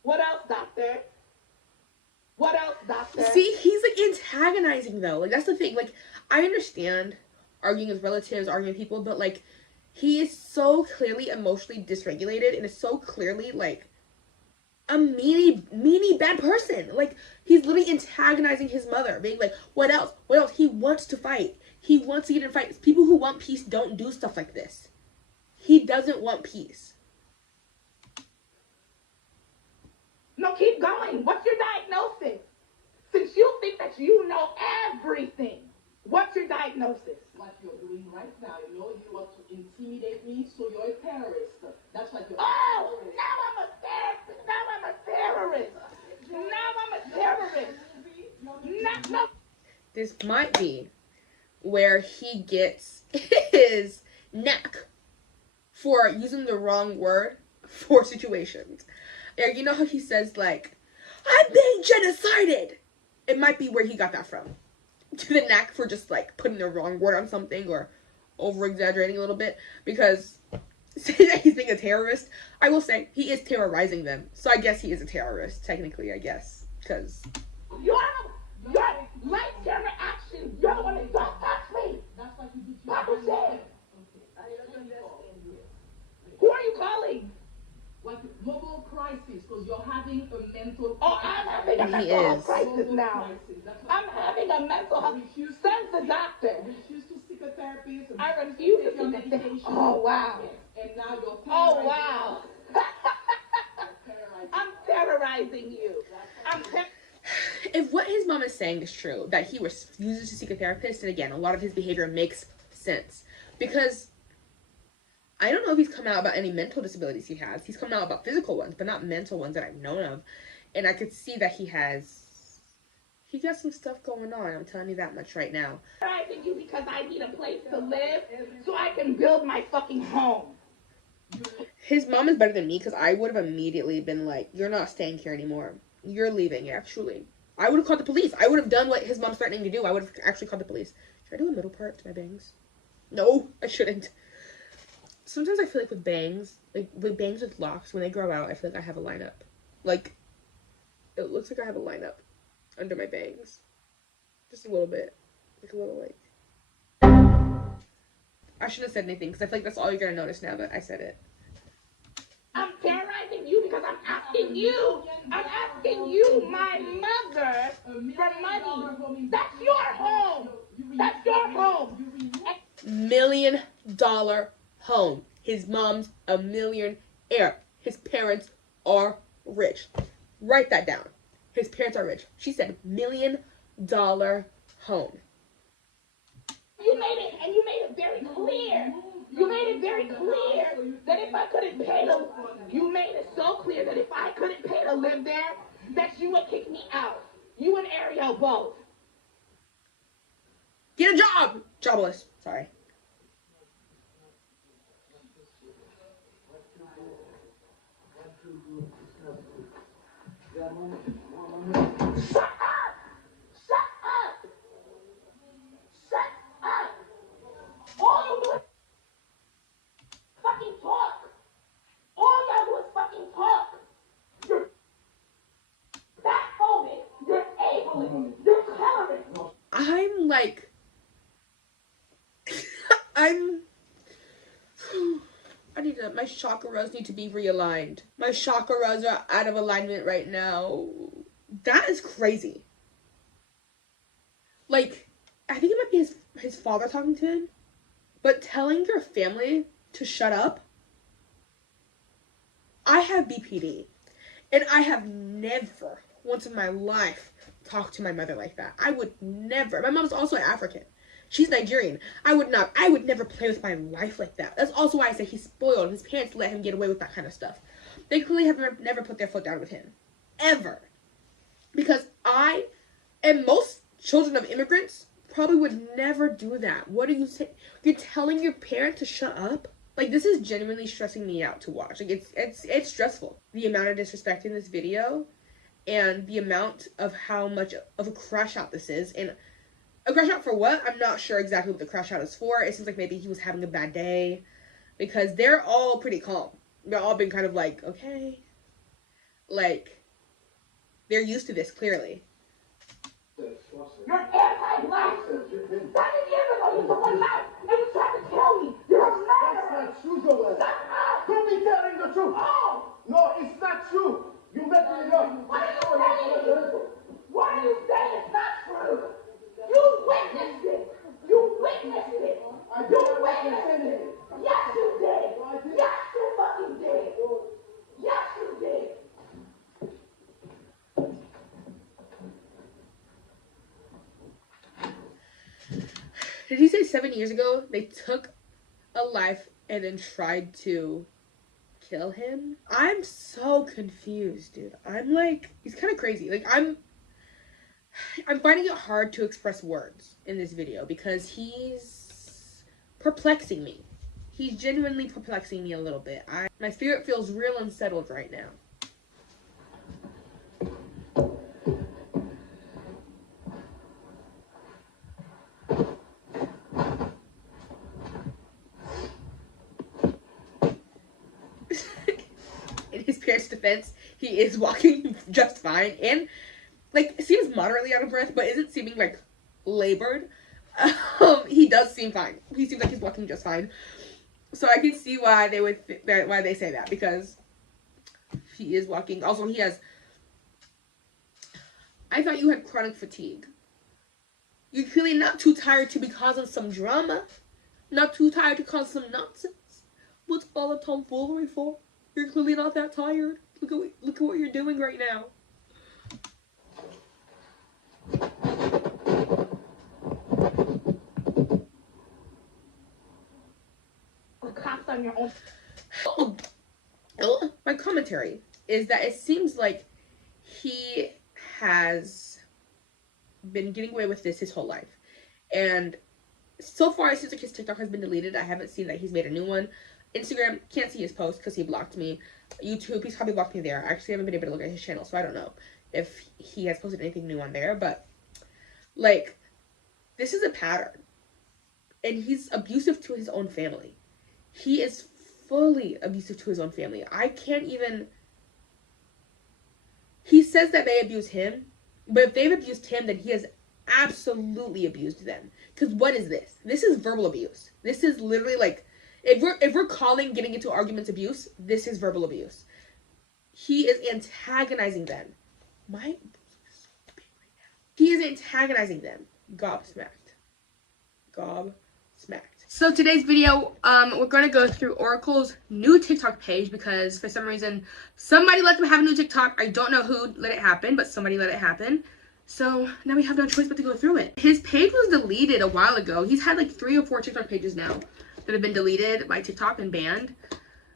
What else, doctor? What else, doctor? See, he's like antagonizing though. Like that's the thing. Like I understand arguing with relatives, arguing with people, but like he is so clearly emotionally dysregulated and is so clearly like a meanie bad person. Like he's literally antagonizing his mother, being like, what else? What else? He wants to fight. He wants to get in fights. People who want peace don't do stuff like this. He doesn't want peace. No, keep going. What's your diagnosis? Since you think that you know everything, what's your diagnosis? What you're doing right now, you know, you want to intimidate me, so you're a terrorist. That's what you're Oh, now I'm a terrorist. Now I'm a terrorist. No. This might be where he gets his knack for using the wrong word for situations. Like, you know how he says, like, I'm being genocided? It might be where he got that from. To the knack for just, like, putting the wrong word on something or over-exaggerating a little bit. Because saying that he's being a terrorist, I will say, he is terrorizing them. So I guess he is a terrorist, technically, I guess. Because You're light camera action. You're the one that don't touch me. That's what you did. Papa said. Who are you calling? What global crisis? Because you're having a mental. Oh, I'm having a He mental health is. crisis now. I'm having a mental health. Send the doctor. Refuse to seek a therapist. I refuse to Take your seek a therapist. medication. Oh, wow. Yes. And now you're Oh, wow. terrorizing. I'm terrorizing you. if what his mom is saying is true, that he refuses to seek a therapist, and again, a lot of his behavior makes sense. Because I don't know if he's come out about any mental disabilities he has. He's come out about physical ones, but not mental ones that I've known of. And I could see that he got some stuff going on. I'm telling you that much right now. I think you because I need a place to live so I can build my fucking home. His mom is better than me because I would have immediately been like, you're not staying here anymore. You're leaving, actually. I would have called the police. I would have done what his mom's threatening to do. I would have actually called the police. Should I do a middle part to my bangs? No, I shouldn't. Sometimes I feel like with bangs with locks, when they grow out, I feel like I have a lineup. Like, it looks like I have a lineup under my bangs. Just a little bit. Like a little, like... I shouldn't have said anything, because I feel like that's all you're going to notice now that I said it. I'm terrorizing you because I'm asking you. I'm asking you, my mother, for money. That's your home. That's your home. $1 million home. His mom's a millionaire. His parents are rich. Write that down. His parents are rich. She said $1 million home. You made it very clear. You made it very clear that if I couldn't pay to, you made it so clear that if I couldn't pay to live there, that you would kick me out. You and Ariel both. Get a job! Jobless. Sorry. Shut up! Shut up! Shut up! All you do is fucking talk. All y'all do is fucking talk. You're backphobic. You're ableist. You're terrorist. I'm like... my chakras need to be realigned. My chakras are out of alignment right now. That is crazy. Like, I think it might be his father talking to him. But telling your family to shut up? I have BPD. And I have never, once in my life, talked to my mother like that. I would never. My mom's also African. She's Nigerian. I would never play with my life like that. That's also why I say he's spoiled. His parents let him get away with that kind of stuff. They clearly have never put their foot down with him. Ever. Because I, and most children of immigrants, probably would never do that. What are you saying? You're telling your parent to shut up? Like, this is genuinely stressing me out to watch. Like, it's stressful. The amount of disrespect in this video, and the amount of how much of a crash out this is. And a crash out for what? I'm not sure exactly what the crash out is for. It seems like maybe he was having a bad day, because they're all pretty calm. They're all been kind of like, okay. Like, they're used to this, clearly. You're anti-black. 7 years ago, you took my life and you tried to kill me. You're a murderer. That's not true, Joel. Don't be telling the truth. Oh, No, it's not true. You making it up. what are you saying? What are you saying? It's not true. You witnessed it. You witnessed it. You witnessed it. Yes, you did. Yes, you fucking did. Yes, you did. Did he say 7 years ago they took a life and then tried to kill him? I'm so confused, dude. I'm like, he's kind of crazy. Like, I'm finding it hard to express words in this video because he's perplexing me. He's genuinely perplexing me a little bit. My spirit feels real unsettled right now. In his parents' defense, he is walking just fine and, like, seems moderately out of breath, but isn't seeming, like, labored. He does seem fine. He seems like he's walking just fine. So I can see why they would why they say that, because he is walking. Also, he has. I thought you had chronic fatigue. You're clearly not too tired to be causing some drama, not too tired to cause some nonsense. What's all the tomfoolery for? You're clearly not that tired. Look at what you're doing right now. The cops on your own. My commentary is that it seems like he has been getting away with this his whole life. And so far, it seems like his TikTok has been deleted. I haven't seen that he's made a new one. Instagram, can't see his post because he blocked me. YouTube, he's probably blocked me there. I actually haven't been able to look at his channel, so I don't know if he has posted anything new on there. But, like, this is a pattern. And he's abusive to his own family. He is fully abusive to his own family. I can't even... He says that they abuse him, but if they've abused him, then he has absolutely abused them. Because what is this? This is verbal abuse. This is literally like... If we're calling getting into arguments abuse, this is verbal abuse. He is antagonizing them. He is antagonizing them. Gobsmacked. So today's video, we're going to go through Oracle's new TikTok page because for some reason, somebody let them have a new TikTok. I don't know who let it happen, but somebody let it happen. So now we have no choice but to go through it. His page was deleted a while ago. He's had like 3 or 4 TikTok pages now that have been deleted by TikTok and banned.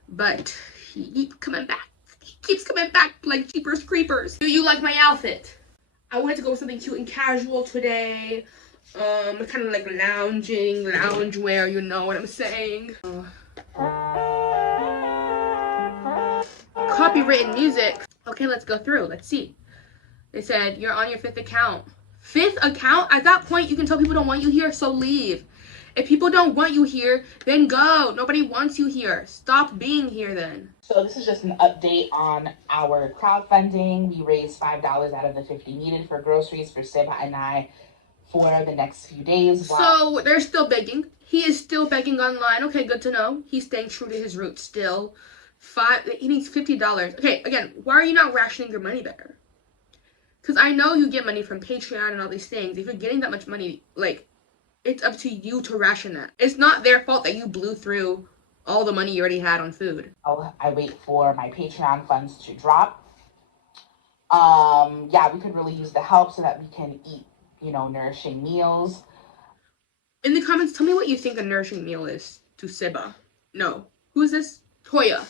But he keeps coming back. He keeps coming back like Jeepers Creepers. Do you like my outfit? I wanted to go with something cute and casual today. Kind of like lounge wear, you know what I'm saying. Copywritten music. Okay, let's go through. Let's see. They said, you're on your 5th account. 5th account? At that point, you can tell people don't want you here, so leave. If people don't want you here, then go. Nobody wants you here. Stop being here then. So this is just an update on our crowdfunding. We raised $5 out of the 50 needed for groceries for Seba and I for the next few days. So they're still begging. He is still begging online. Okay, good to know. He's staying true to his roots still. He needs $50. Okay, again, why are you not rationing your money better? Because I know you get money from Patreon and all these things. If you're getting that much money, like, it's up to you to ration that. It's not their fault that you blew through all the money you already had on food. I wait for my Patreon funds to drop. Yeah, we could really use the help so that we can eat, nourishing meals. In the comments, tell me what you think a nourishing meal is to Seba. No. Who is this? Toya.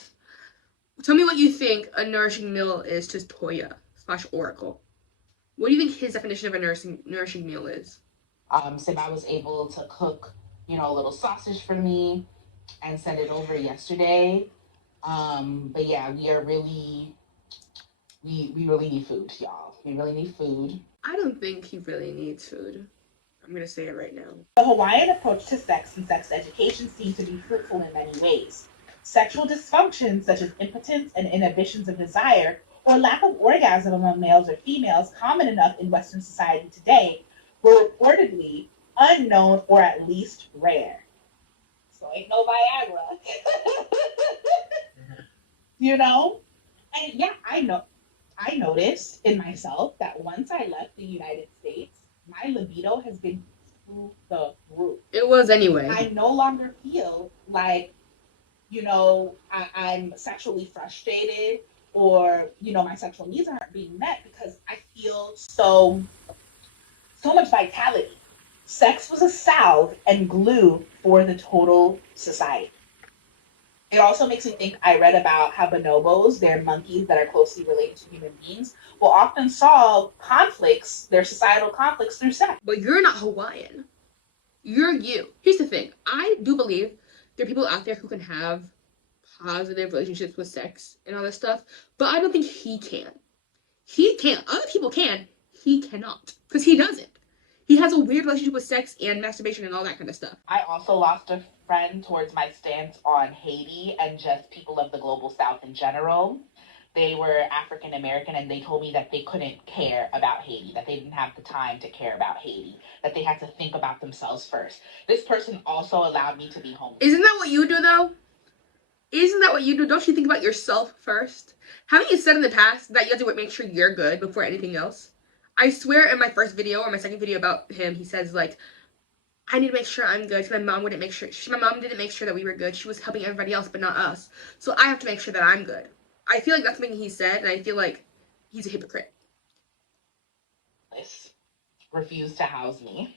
Tell me what you think a nourishing meal is to Toya / Oracle. What do you think his definition of a nourishing meal is? Sib, I was able to cook, a little sausage for me and send it over yesterday. But yeah, we really need food, y'all. We really need food. I don't think he really needs food. I'm gonna say it right now. The Hawaiian approach to sex and sex education seems to be fruitful in many ways. Sexual dysfunctions such as impotence and inhibitions of desire or lack of orgasm among males or females common enough in Western society today were reportedly unknown or at least rare. So ain't no Viagra. And yeah, I noticed in myself that once I left the United States, my libido has been through the roof. It was anyway. I no longer feel like, I'm sexually frustrated or, my sexual needs aren't being met because I feel so much vitality. Sex was a salve and glue for the total society. It also makes me think, I read about how bonobos, they're monkeys that are closely related to human beings, will often solve conflicts, their societal conflicts, through sex. But you're not Hawaiian. You're you. Here's the thing. I do believe there are people out there who can have positive relationships with sex and all this stuff, but I don't think he can. He can. Other people can. He cannot. Because he doesn't. He has a weird relationship with sex and masturbation and all that kind of stuff. I also lost a friend towards my stance on Haiti and just people of the global south in general. They were African American and they told me that they couldn't care about Haiti, that they didn't have the time to care about Haiti, that they had to think about themselves first. This person also allowed me to be homeless. Isn't that what you do though? Isn't that what you do? Don't you think about yourself first? Haven't you said in the past that you have to make sure you're good before anything else? I swear in my first video or my second video about him, he says like, I need to make sure I'm good. My mom didn't make sure that we were good. She was helping everybody else, but not us. So I have to make sure that I'm good. I feel like that's something he said, and I feel like he's a hypocrite. Refuse to house me.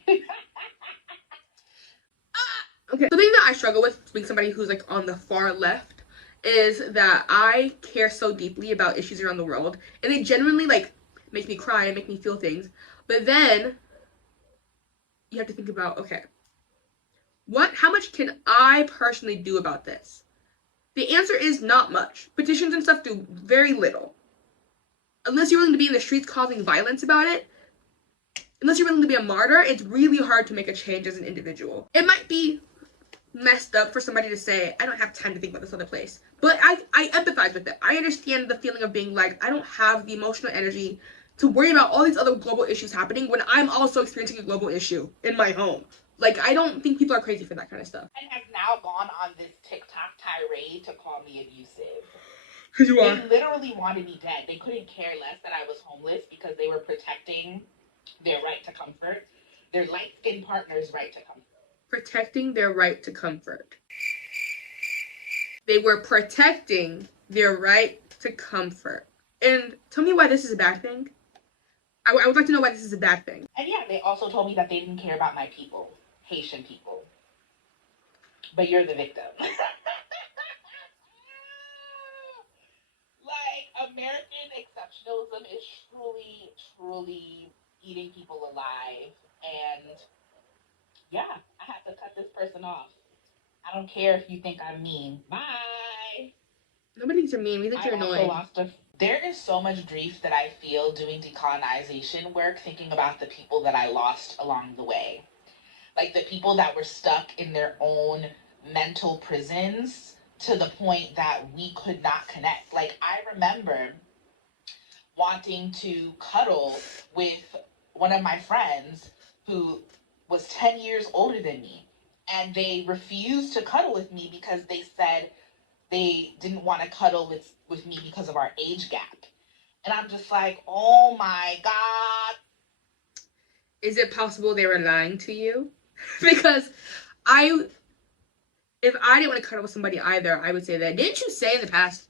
Okay, the thing that I struggle with being somebody who's like on the far left is that I care so deeply about issues around the world, and they genuinely like make me cry and make me feel things. But then you have to think about, okay, how much can I personally do about this? The answer is not much. Petitions and stuff do very little. Unless you're willing to be in the streets causing violence about it, unless you're willing to be a martyr, it's really hard to make a change as an individual. It might be messed up for somebody to say, I don't have time to think about this other place. But I empathize with it. I understand the feeling of being like, I don't have the emotional energy to worry about all these other global issues happening when I'm also experiencing a global issue in my home. Like, I don't think people are crazy for that kind of stuff. And has now gone on this TikTok tirade to call me abusive. Because you are. They literally wanted me dead. They couldn't care less that I was homeless because they were protecting their right to comfort, their light-skinned partner's right to comfort. Protecting their right to comfort. They were protecting their right to comfort. And tell me why this is a bad thing. I would like to know why this is a bad thing. And yeah, they also told me that they didn't care about my people, Haitian people. But you're the victim. Like, American exceptionalism is truly, truly eating people alive. And yeah, I have to cut this person off. I don't care if you think I'm mean. Bye. Nobody thinks you're mean. We think you're annoying. There is so much grief that I feel doing decolonization work, thinking about the people that I lost along the way. Like the people that were stuck in their own mental prisons to the point that we could not connect. Like, I remember wanting to cuddle with one of my friends who was 10 years older than me. And they refused to cuddle with me because they said they didn't want to cuddle with me because of our age gap. And I'm just like, oh my God. Is it possible they were lying to you? Because if I didn't want to cuddle with somebody either, I would say that. Didn't you say in the past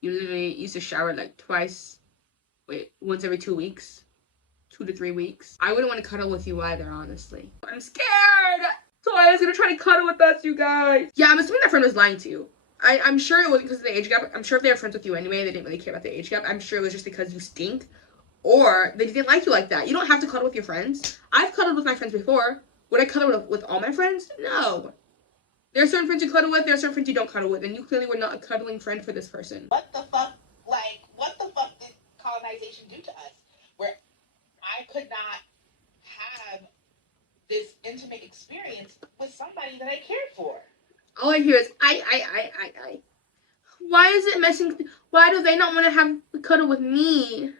you literally used to shower like once every 2 weeks? 2 to 3 weeks? I wouldn't want to cuddle with you either, honestly. I'm scared! Toya's gonna try to cuddle with us, you guys. Yeah, I'm assuming that friend was lying to you. I'm sure it was because of the age gap. I'm sure if they were friends with you anyway, they didn't really care about the age gap. I'm sure it was just because you stink, or they didn't like you like that. You don't have to cuddle with your friends. I've cuddled with my friends before. Would I cuddle with all my friends? No. There are certain friends you cuddle with, there are certain friends you don't cuddle with, and you clearly were not a cuddling friend for this person. What the fuck? Like, what the fuck did colonization do to us? Where I could not have this intimate experience with somebody that I cared for. All I hear is, I. Why is it messing? Why do they not want to have the cuddle with me?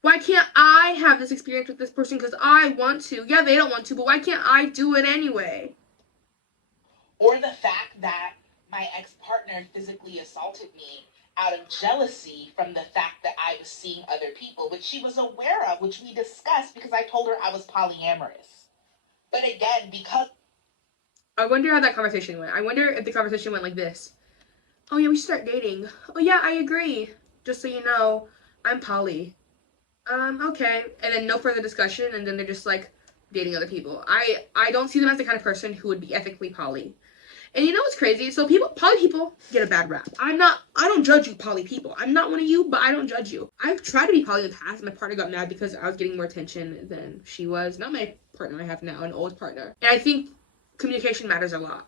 Why can't I have this experience with this person because I want to? Yeah, they don't want to, but why can't I do it anyway? Or the fact that my ex-partner physically assaulted me out of jealousy from the fact that I was seeing other people, which she was aware of, which we discussed because I told her I was polyamorous. But again, because... I wonder how that conversation went. I wonder if the conversation went like this. Oh yeah, we should start dating. Oh yeah, I agree. Just so you know, I'm poly. Okay. And then no further discussion, and then they're just like dating other people. I don't see them as the kind of person who would be ethically poly. And you know what's crazy? So poly people get a bad rap. I don't judge you poly people. I'm not one of you, but I don't judge you. I've tried to be poly in the past. My partner got mad because I was getting more attention than she was. Not my partner I have now, an old partner. And I think communication matters a lot.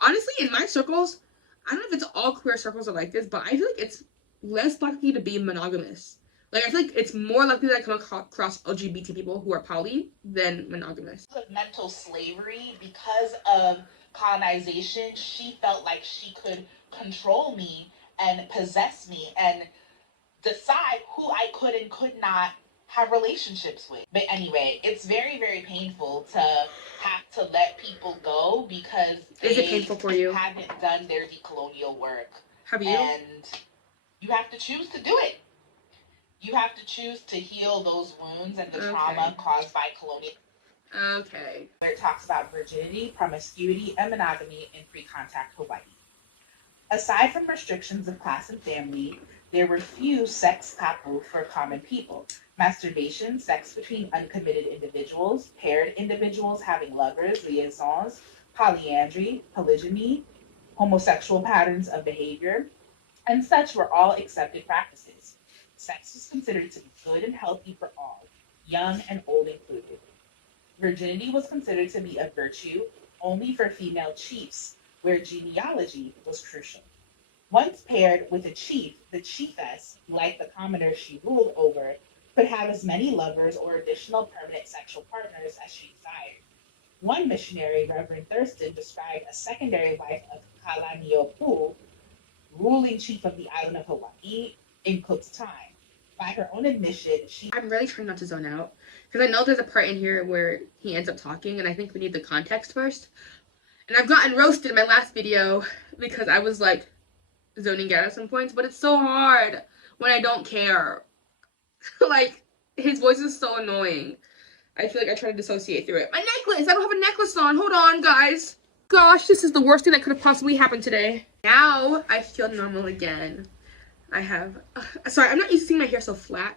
Honestly, in my circles, I don't know if it's all queer circles are like this, but I feel like it's less likely to be monogamous. Like, I feel like it's more likely that I come across LGBT people who are poly than monogamous. Of mental slavery, because of colonization, she felt like she could control me and possess me and decide who I could and could not have relationships with. But anyway, it's very, very painful to have to let people go because Is it painful for you? Haven't done their decolonial work. Have you? And you have to choose to do it. You have to choose to heal those wounds and the trauma caused by colonial. Okay. Where it talks about virginity, promiscuity, and monogamy in pre-contact Hawaii. Aside from restrictions of class and family, there were few sex taboo for common people. Masturbation, sex between uncommitted individuals, paired individuals having lovers, liaisons, polyandry, polygyny, homosexual patterns of behavior, and such were all accepted practices. Sex was considered to be good and healthy for all, young and old included. Virginity was considered to be a virtue only for female chiefs, where genealogy was crucial. Once paired with a chief, the chiefess, like the commoner she ruled over, could have as many lovers or additional permanent sexual partners as she desired. One missionary, Reverend Thurston, described a secondary wife of Kalaniopuu, ruling chief of the island of Hawaii, in Cook's time. By her own admission, I'm really trying not to zone out, because I know there's a part in here where he ends up talking, and I think we need the context first. And I've gotten roasted in my last video because I was like zoning out at some points, but it's so hard when I don't care. Like, his voice is so annoying. I feel like I try to dissociate through it. My necklace! I don't have a necklace on. Hold on, guys. Gosh, this is the worst thing that could have possibly happened today. Now I feel normal again. I have... sorry, I'm not used to seeing my hair so flat.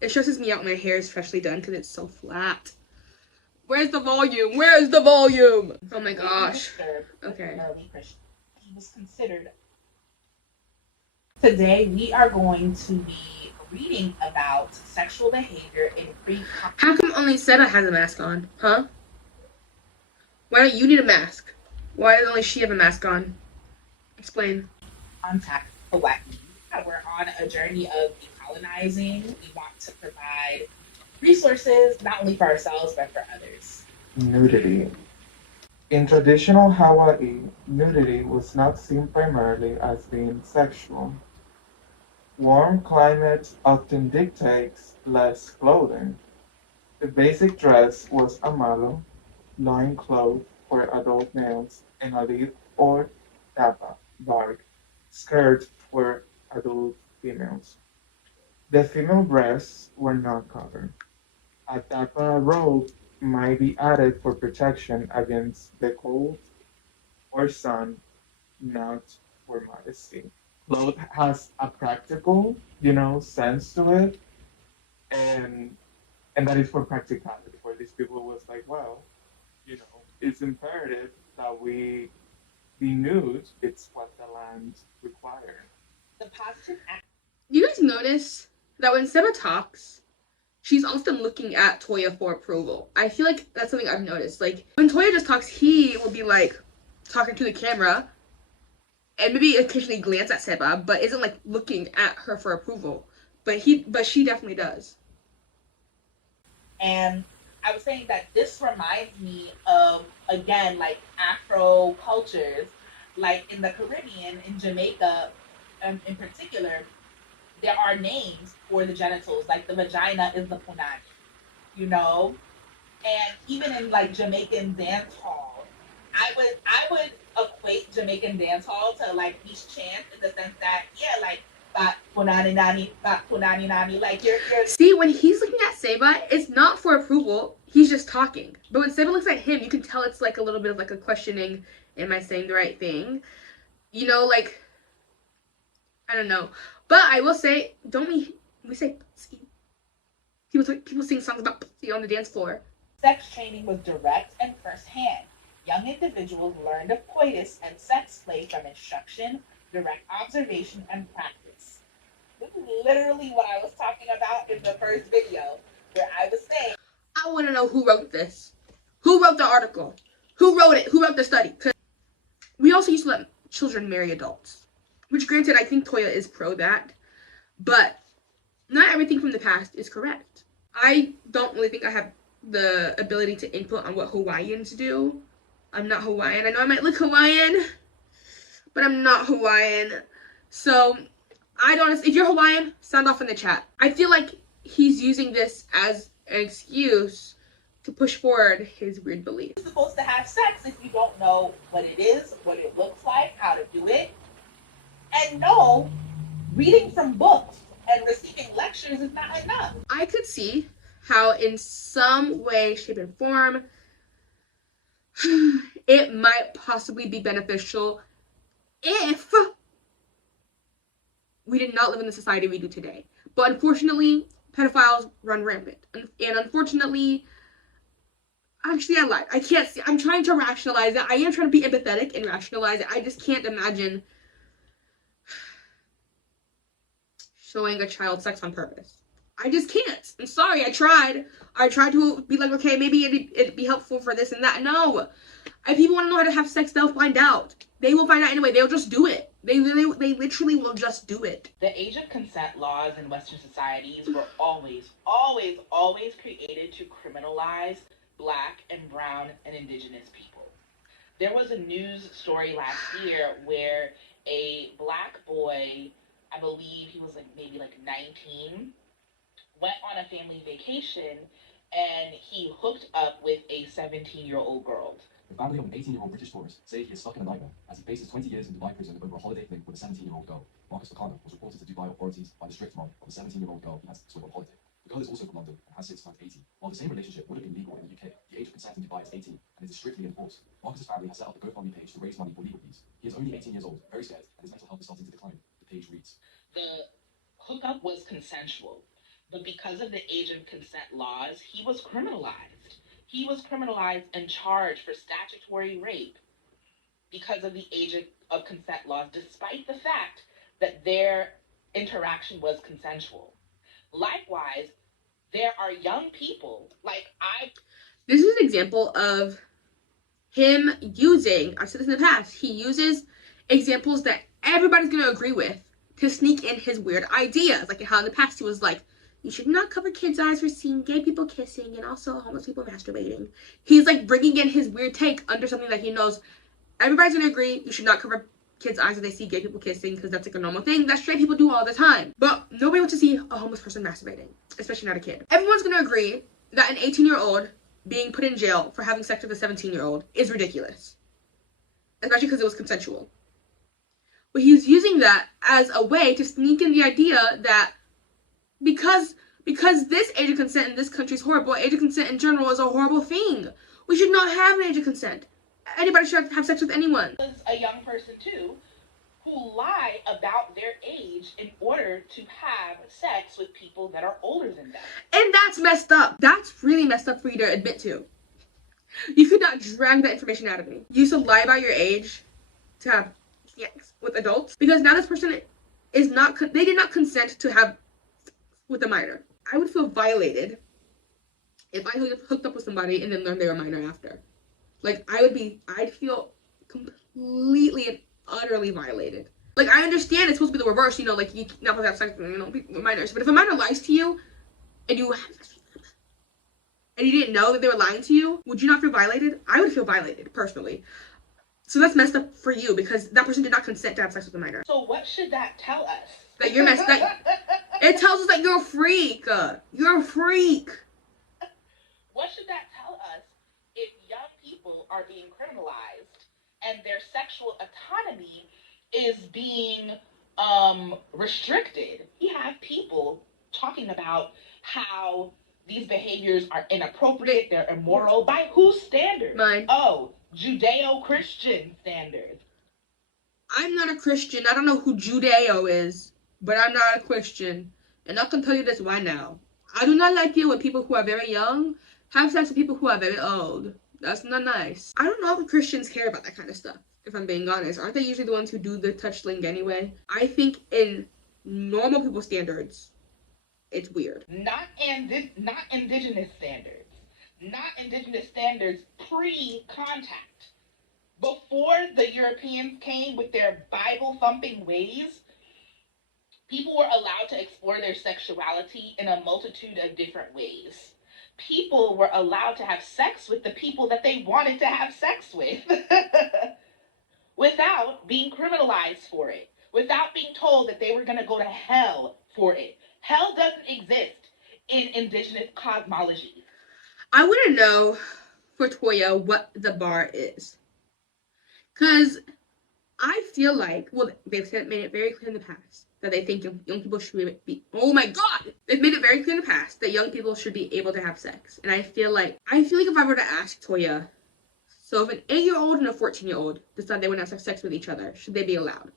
It stresses me out when my hair is freshly done because it's so flat. Where's the volume? Where's the volume? Oh my gosh. Okay. He was considered. Today we are going to be reading about sexual behavior in pre-contact. How come only Seta has a mask on? Huh? Why don't you need a mask? Why does only she have a mask on? Explain. Contact Hawaii. We're on a journey of decolonizing. We want to provide resources, not only for ourselves, but for others. Nudity. In traditional Hawaii, nudity was not seen primarily as being sexual. Warm climate often dictates less clothing. The basic dress was a malo, loincloth for adult males, and a leaf or tapa, bark, skirt for adult females. The female breasts were not covered. A tapa robe might be added for protection against the cold or sun, not for modesty. Cloth has a practical, sense to it, and that is for practicality. For these people, it was like, well, it's imperative that we be nude. It's what the land required. The positive act. Do you guys notice that when Seba talks, she's often looking at Toya for approval. I feel like that's something I've noticed. Like, when Toya just talks, he will be like talking to the camera and maybe occasionally glance at Seba, but isn't like looking at her for approval. But she definitely does. And I was saying that this reminds me of, again, like Afro cultures, like in the Caribbean, in Jamaica, in particular, there are names for the genitals, like the vagina is the punani, you know? And even in like Jamaican dance hall, I would equate Jamaican dance hall to like these chants in the sense that, yeah, like that punani nani, like you're See, when he's looking at Seba, it's not for approval. He's just talking. But when Seba looks at him, you can tell it's like a little bit of like a questioning, am I saying the right thing? You know, like, I don't know. But I will say, don't we say pussy? People sing songs about pussy on the dance floor. Sex training was direct and firsthand. Young individuals learned of coitus and sex play from instruction, direct observation, and practice. This is literally what I was talking about in the first video, where I was saying, I want to know who wrote this. Who wrote the article? Who wrote it? Who wrote the study? 'Cause we also used to let children marry adults. Which, granted, I think Toya is pro that. But not everything from the past is correct. I don't really think I have the ability to input on what Hawaiians do. I'm not Hawaiian. I know I might look Hawaiian, but I'm not Hawaiian. So, I don't, if you're Hawaiian, sound off in the chat. I feel like he's using this as an excuse to push forward his weird beliefs. you're supposed to have sex if you don't know what it is, what it looks like, how to do it. And no, reading from books and receiving lectures is not enough. I could see how in some way, shape, and form, it might possibly be beneficial if we did not live in the society we do today. But unfortunately, pedophiles run rampant. And unfortunately, actually I lied. I can't see. I'm trying to rationalize it. I am trying to be empathetic and rationalize it. I just can't imagine showing a child sex on purpose. I just can't. I'm sorry. I tried to be like, okay, maybe it'd be helpful for this and that. No. If people want to know how to have sex, they'll find out. They will find out anyway. They'll just do it. They literally will just do it. The age of consent laws in Western societies were always created to criminalize Black and brown and indigenous people. There was a news story last year where a Black boy, I believe he was like maybe like 19, went on a family vacation and he hooked up with a 17-year-old girl. The family of an 18-year-old British tourist say he is stuck in a nightmare as he faces 20 years in Dubai prison over a holiday fling with a 17-year-old girl. Marcus Fakana was reported to Dubai authorities by the strict mom of a 17-year-old girl he has sex with on holiday. The girl is also from London and has since turned 18. While the same relationship would have been legal in the UK, the age of consent in Dubai is 18 and it is strictly enforced. Marcus's family has set up a GoFundMe page to raise money for legal fees. He is only 18 years old, very scared, and his mental health is starting to decline. The page reads, The hookup was consensual, but because of the age of consent laws, he was criminalized. He was criminalized and charged for statutory rape because of the age of consent laws, despite the fact that their interaction was consensual. Likewise, there are young people, This is an example of him using, I've said this in the past, he uses examples that everybody's going to agree with to sneak in his weird ideas. Like how in the past he was like, you should not cover kids' eyes for seeing gay people kissing and also homeless people masturbating. He's like bringing in his weird take under something that he knows everybody's going to agree, you should not cover kids' eyes if they see gay people kissing because that's like a normal thing that straight people do all the time. But nobody wants to see a homeless person masturbating, especially not a kid. Everyone's going to agree that an 18-year-old being put in jail for having sex with a 17-year-old is ridiculous, especially because it was consensual. But he's using that as a way to sneak in the idea that because this age of consent in this country is horrible, age of consent in general is a horrible thing. We should not have an age of consent. Anybody should have sex with anyone. was a young person too, who lie about their age in order to have sex with people that are older than them. And that's messed up. That's really messed up for you to admit to. You could not drag that information out of me. You used to lie about your age to have sex with adults because now this person is not, they did not consent to have with a minor. I would feel violated if I hooked up with somebody and then learned they were a minor after. Like, I'd feel completely and utterly violated. Like, I understand it's supposed to be the reverse, you know, like, you not supposed to have sex with, you know, with minors. But if a minor lies to you and you have sex with them and you didn't know that they were lying to you, would you not feel violated? I would feel violated, personally. So that's messed up for you because that person did not consent to have sex with a minor. So what should that tell us? That you're messed up. It tells us that you're a freak. You're a freak. What should that tell us if young people are being criminalized and their sexual autonomy is being restricted? We have people talking about how these behaviors are inappropriate, they're immoral. By whose standards? Mine. Oh, Judeo-Christian standards. I'm not a Christian. I don't know who Judeo is, but I'm not a Christian. And I can tell you this right now. I do not like it when people who are very young have sex with people who are very old. That's not nice. I don't know if Christians care about that kind of stuff, if I'm being honest. Aren't they usually the ones who do the touchling anyway? I think in normal people standards, it's weird. Not indigenous standards. Not indigenous standards pre-contact. Before the Europeans came with their Bible-thumping ways, people were allowed to explore their sexuality in a multitude of different ways. People were allowed to have sex with the people that they wanted to have sex with without being criminalized for it, without being told that they were going to go to hell for it. Hell doesn't exist in indigenous cosmology. I want to know for Toya what the bar is. Because I feel like, well, they've made it very clear in the past that they think young people should be, oh my god! They've made it very clear in the past that young people should be able to have sex. And I feel like if I were to ask Toya, so if an 8-year-old and a 14-year-old decide they want to have sex with each other, should they be allowed?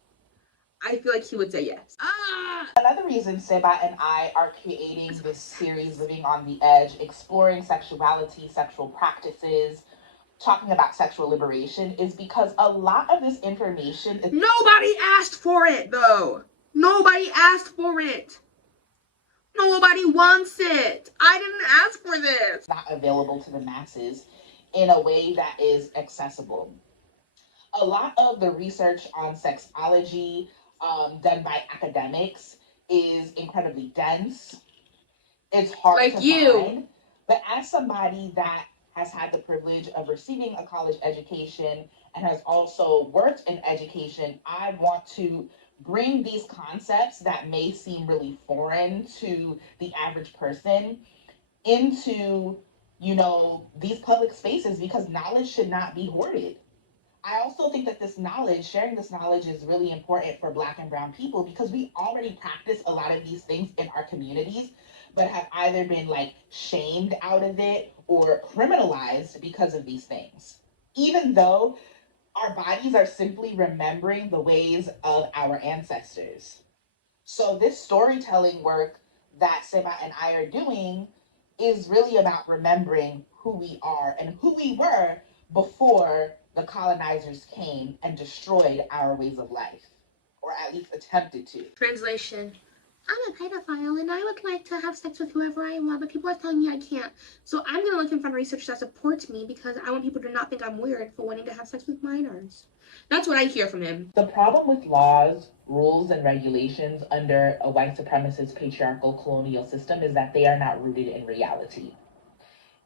I feel like he would say yes. Another reason Seba and I are creating this series, Living on the Edge, exploring sexuality, sexual practices, talking about sexual liberation, is because a lot of this information is... Nobody asked for it, though. Nobody asked for it. Nobody wants it. I didn't ask for this. Not available to the masses in a way that is accessible. A lot of the research on sexology done by academics is incredibly dense. It's hard to find. But as somebody that has had the privilege of receiving a college education and has also worked in education, I want to bring these concepts that may seem really foreign to the average person into, these public spaces, because knowledge should not be hoarded. I also think that sharing this knowledge is really important for Black and Brown people, because we already practice a lot of these things in our communities, but have either been shamed out of it or criminalized because of these things. Even though our bodies are simply remembering the ways of our ancestors. So this storytelling work that Seba and I are doing is really about remembering who we are and who we were before the colonizers came and destroyed our ways of life, or at least attempted to. Translation. I'm a pedophile and I would like to have sex with whoever I want, but people are telling me I can't. So I'm going to look and find research that supports me because I want people to not think I'm weird for wanting to have sex with minors. That's what I hear from him. The problem with laws, rules, and regulations under a white supremacist patriarchal colonial system is that they are not rooted in reality.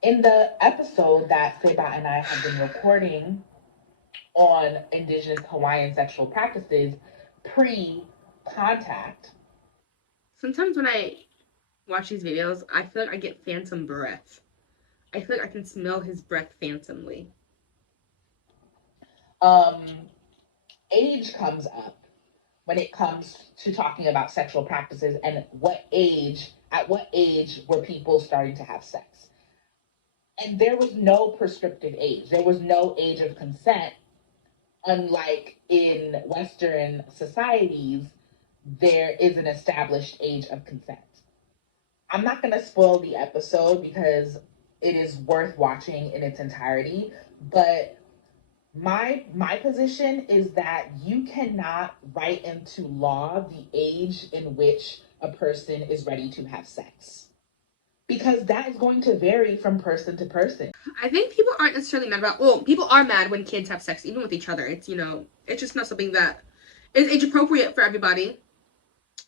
In the episode that Seba and I have been recording on Indigenous Hawaiian sexual practices pre-contact, sometimes when I watch these videos, I feel like I get phantom breath. I feel like I can smell his breath phantomly. Age comes up when it comes to talking about sexual practices and at what age were people starting to have sex. And there was no prescriptive age. There was no age of consent. Unlike in Western societies, there is an established age of consent. I'm not going to spoil the episode because it is worth watching in its entirety, but my position is that you cannot write into law the age in which a person is ready to have sex. because that is going to vary from person to person. I think people aren't necessarily mad about, well, people are mad when kids have sex, even with each other. It's, you know, it's just not something that is age appropriate for everybody.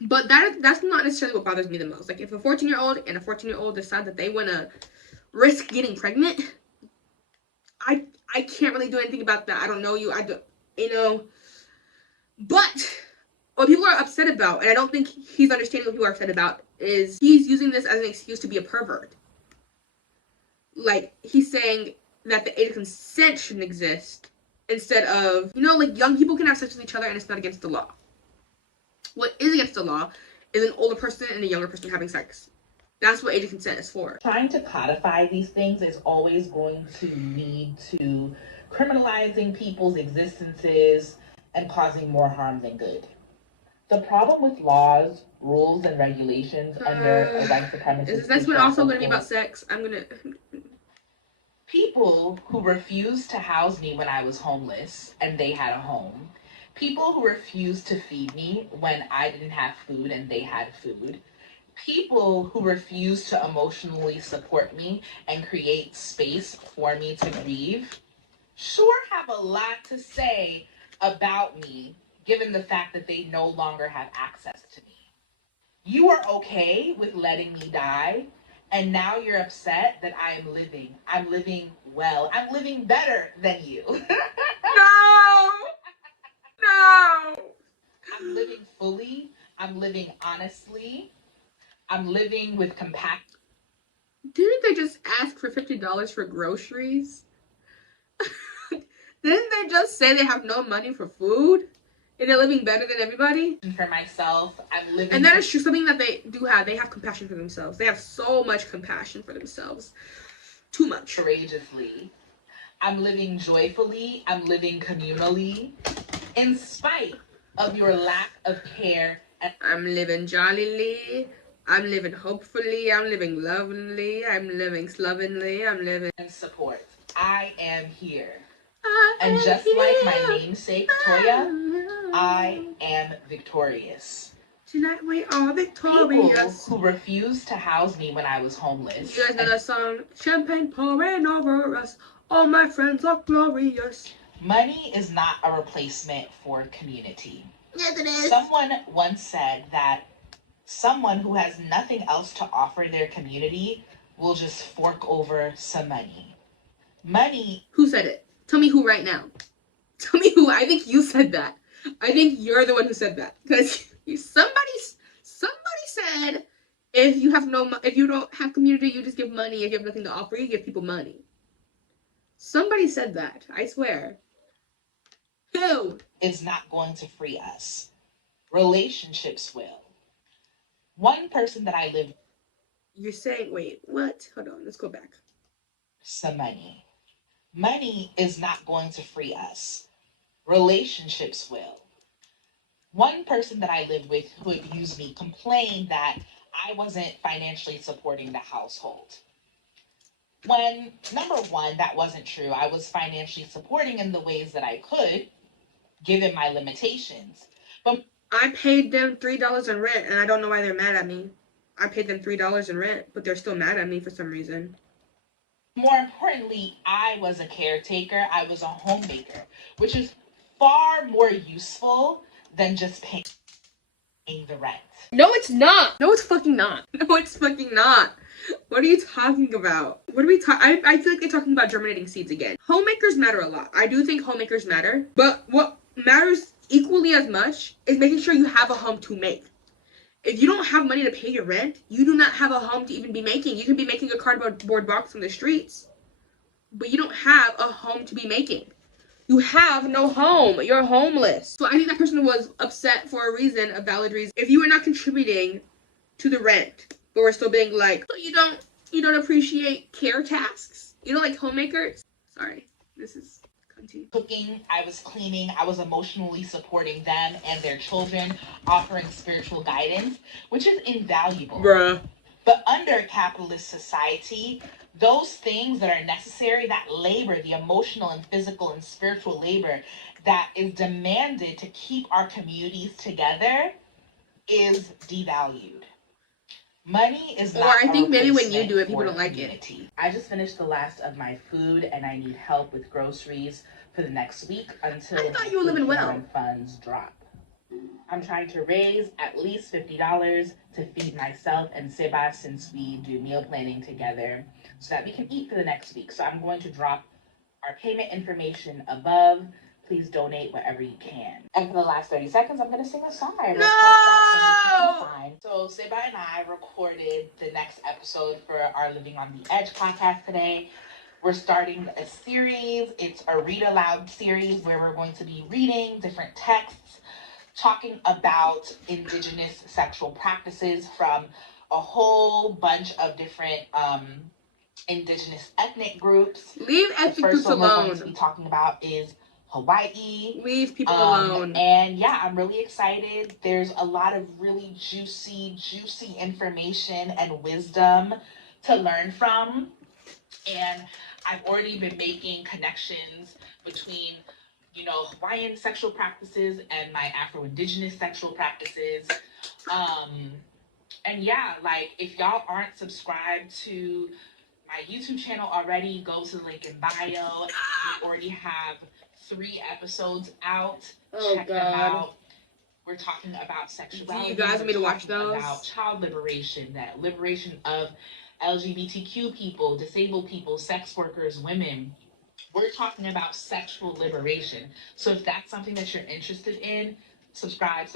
But that's not necessarily what bothers me the most. Like, if a 14-year-old and a 14-year-old decide that they want to risk getting pregnant, I can't really do anything about that. I don't know you. I don't, you know. But what people are upset about, and I don't think he's understanding what people are upset about, is he's using this as an excuse to be a pervert. Like, he's saying that the age of consent shouldn't exist instead of, you know, like, young people can have sex with each other and it's not against the law. What is against the law is an older person and a younger person having sex. That's what age of consent is for. Trying to codify these things is always going to lead to criminalizing people's existences and causing more harm than good. The problem with laws, rules, and regulations under a white supremacist Is this one also going to be about sex? People who refused to house me when I was homeless and they had a home. People who refused to feed me when I didn't have food and they had food. People who refuse to emotionally support me and create space for me to grieve sure have a lot to say about me, given the fact that they no longer have access to me. You are okay with letting me die, and now you're upset that I am living. I'm living well. I'm living better than you. No! No! I'm living fully. I'm living honestly. I'm living with compassion. Didn't they just ask for $50 for groceries? Didn't they just say they have no money for food? And they're living better than everybody? For myself, I'm living. And that is true. Something that they do have. They have compassion for themselves. They have so much compassion for themselves. Too much. Courageously. I'm living joyfully. I'm living communally. In spite of your lack of care. I'm living jollily. I'm living hopefully. I'm living lovingly. I'm living slovenly. I'm living and support. I am here. And just like my namesake, Toya, I am victorious. Tonight we are victorious. People who refused to house me when I was homeless. You guys know that song? Champagne pouring over us. All my friends are glorious. Money is not a replacement for community. Yes, it is. Someone once said that someone who has nothing else to offer their community will just fork over some money. Money. Who said it? Tell me who right now. Tell me who. I think you said that. I think you're the one who said that. Because somebody said if you don't have community, you just give money. If you have nothing to offer, you give people money. Somebody said that. I swear. Who? Is not going to free us. Relationships will. One person that I lived. You're saying, wait, what? Hold on, let's go back. Some money. Money is not going to free us. Relationships will. One person that I lived with who abused me complained that I wasn't financially supporting the household. When, number one, that wasn't true. I was financially supporting in the ways that I could, given my limitations. But I paid them $3 in rent, and I don't know why they're mad at me. I paid them $3 in rent, but they're still mad at me for some reason. More importantly, I was a caretaker. I was a homemaker, which is far more useful than just paying the rent. No, it's not. No, it's fucking not. No, it's fucking not. What are you talking about? What are we talking? I feel like they're talking about germinating seeds again. Homemakers matter a lot. I do think homemakers matter, but what matters equally as much is making sure you have a home to make. If you don't have money to pay your rent, you do not have a home to even be making. You can be making a cardboard box on the streets, but you don't have a home to be making. You have no home. You're homeless. So I think that person was upset for a reason, a valid reason. If you were not contributing to the rent, but we're still being like, so you don't appreciate care tasks? You don't like homemakers? Sorry, this is cooking, I was cleaning, I was emotionally supporting them and their children, offering spiritual guidance, which is invaluable. Bruh. But under capitalist society, those things that are necessary, that labor, the emotional and physical and spiritual labor that is demanded to keep our communities together is devalued. Money is Or not I think a maybe when you replacement do it, people for don't like it. community. I just finished the last of my food and I need help with groceries for the next week until I thought you were living well. funds drop. I'm trying to raise at least $50 to feed myself and Seba since we do meal planning together so that we can eat for the next week. So I'm going to drop our payment information above. Please donate whatever you can. And for the last 30 seconds, I'm going to sing a song. No! So Seba and I recorded the next episode for our Living on the Edge podcast today. We're starting a series. It's a read aloud series where we're going to be reading different texts, talking about indigenous sexual practices from a whole bunch of different indigenous ethnic groups. Leave ethnic groups We're going to be alone. talking about is Hawaii. Leave people alone. And yeah, I'm really excited. There's a lot of really juicy information and wisdom to learn from. And I've already been making connections between, you know, Hawaiian sexual practices and my Afro-Indigenous sexual practices. And yeah, like if y'all aren't subscribed to my YouTube channel already, go to the link in bio. We already have 3 episodes out. Check them out. We're talking about sexuality. Do you guys want me to watch those? About child liberation, that liberation of LGBTQ people, disabled people, sex workers, women. We're talking about sexual liberation. So if that's something that you're interested in, subscribe.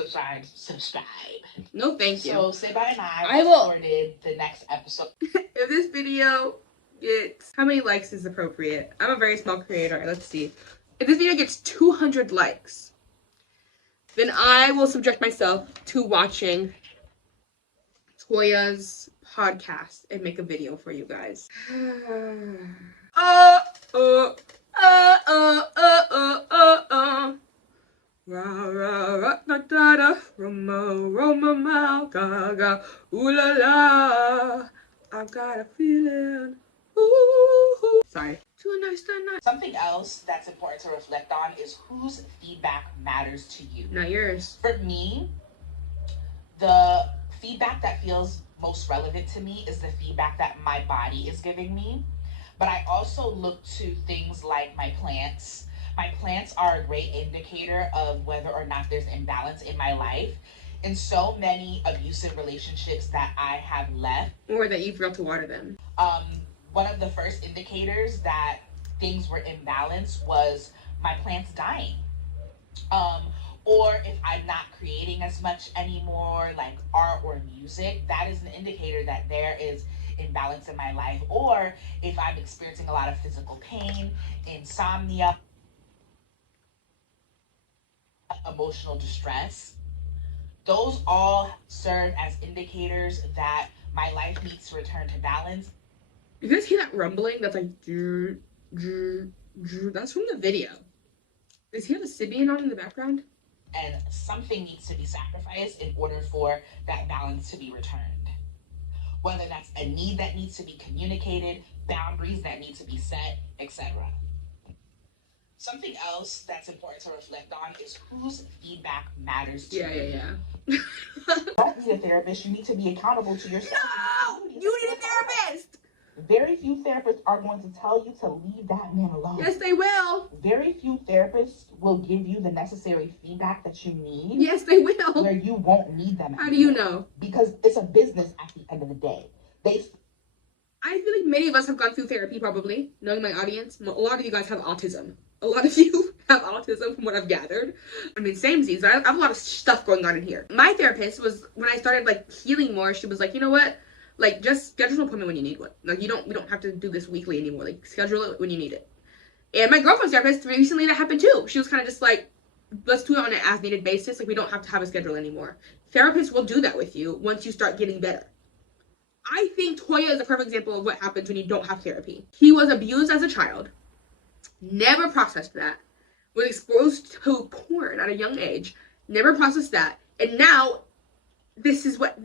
No, thank you. So Seba and I recorded the next episode. If this video gets, how many likes is appropriate? I'm a very small creator. Let's see. If this video gets 200 likes, then I will subject myself to watching Toya's podcast and make a video for you guys. Ra ra ra da da da, Roma ma ga ga, ooh la la, I've got a feeling. Ooh. Sorry. Too nice. Something else that's important to reflect on is whose feedback matters to you. Not yours. For me, the feedback that feels most relevant to me is the feedback that my body is giving me. But I also look to things like my plants. My plants are a great indicator of whether or not there's imbalance in my life. In so many abusive relationships that I have left, or that you forgot to water them. One of the first indicators that things were imbalanced was my plants dying. Or if I'm not creating as much anymore, like art or music, that is an indicator that there is imbalance in my life. Or if I'm experiencing a lot of physical pain, insomnia, emotional distress, those all serve as indicators that my life needs to return to balance. You guys hear that rumbling? That's like, that's from the video. Is he have a Sibian on in the background? And something needs to be sacrificed in order for that balance to be returned. Whether that's a need that needs to be communicated, boundaries that need to be set, etc. Something else that's important to reflect on is whose feedback matters to you. Yeah. You don't need a therapist. You need to be accountable to yourself. No! You need a therapist! Very few therapists are going to tell you to leave that man alone. Yes, they will. Very few therapists will give you the necessary feedback that you need. Yes, they will. Where you won't need them. How do you know? Because it's a business at the end of the day. I feel like many of us have gone through therapy, probably. Knowing my audience, a lot of you guys have autism. A lot of you have autism from what I've gathered. I mean, samesies. I have a lot of stuff going on in here. My therapist was, when I started like healing more, she was like, you know what? Like, just schedule an appointment when you need one. Like, we don't have to do this weekly anymore. Like, schedule it when you need it. And my girlfriend's therapist, recently that happened too. She was kind of just like, let's do it on an as-needed basis. Like, we don't have to have a schedule anymore. Therapists will do that with you once you start getting better. I think Toya is a perfect example of what happens when you don't have therapy. He was abused as a child, never processed that, was exposed to porn at a young age, never processed that, and now this is what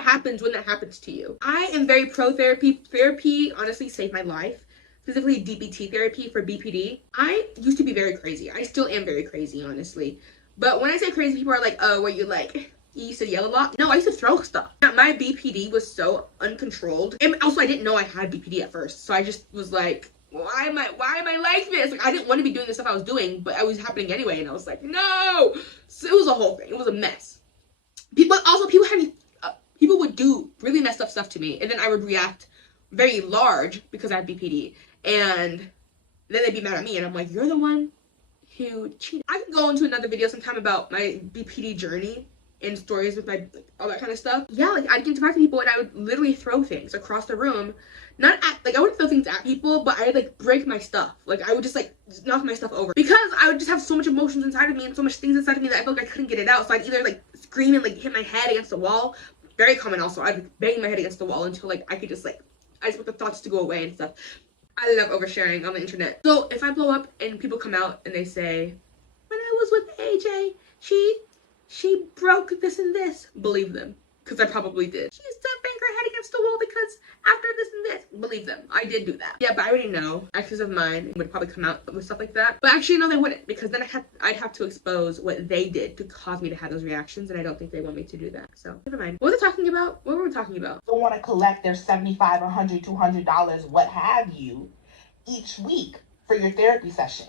happens when that happens to you. I am very pro therapy. Therapy honestly saved my life. Specifically DBT therapy for BPD. I used to be very crazy. I still am very crazy, honestly. But when I say crazy, people are like, oh, were you like used to yell a lot. No, I used to throw stuff. My BPD was so uncontrolled. And also, I didn't know I had BPD at first. So I just was like, why am I like this? Like, I didn't want to be doing the stuff I was doing, but it was happening anyway. And I was like, no. So it was a whole thing. It was a mess. People would do really messed up stuff to me. And then I would react very large because I have BPD. And then they'd be mad at me. And I'm like, you're the one who cheated. I can go into another video sometime about my BPD journey and stories with my, all that kind of stuff. Yeah, like I'd get to talk to people and I would literally throw things across the room. Not at, like I wouldn't throw things at people, but I would like break my stuff. Like I would just like knock my stuff over. Because I would just have so much emotions inside of me and so much things inside of me that I felt like I couldn't get it out. So I'd either like scream and like hit my head against the wall. Very common also. I'd bang my head against the wall until like I could just like, I just want the thoughts to go away and stuff. I love oversharing on the internet. So if I blow up and people come out and they say, when I was with AJ, she broke this and this, believe them. Because I probably did. She used to bang her head against the wall because after this and this, believe them. I did do that. Yeah, but I already know exes of mine would probably come out with stuff like that. But actually, no, they wouldn't. Because then I'd have to expose what they did to cause me to have those reactions. And I don't think they want me to do that. So, never mind. What was I talking about? What were we talking about? Don't want to collect their $75, $100, $200, what have you, each week for your therapy session.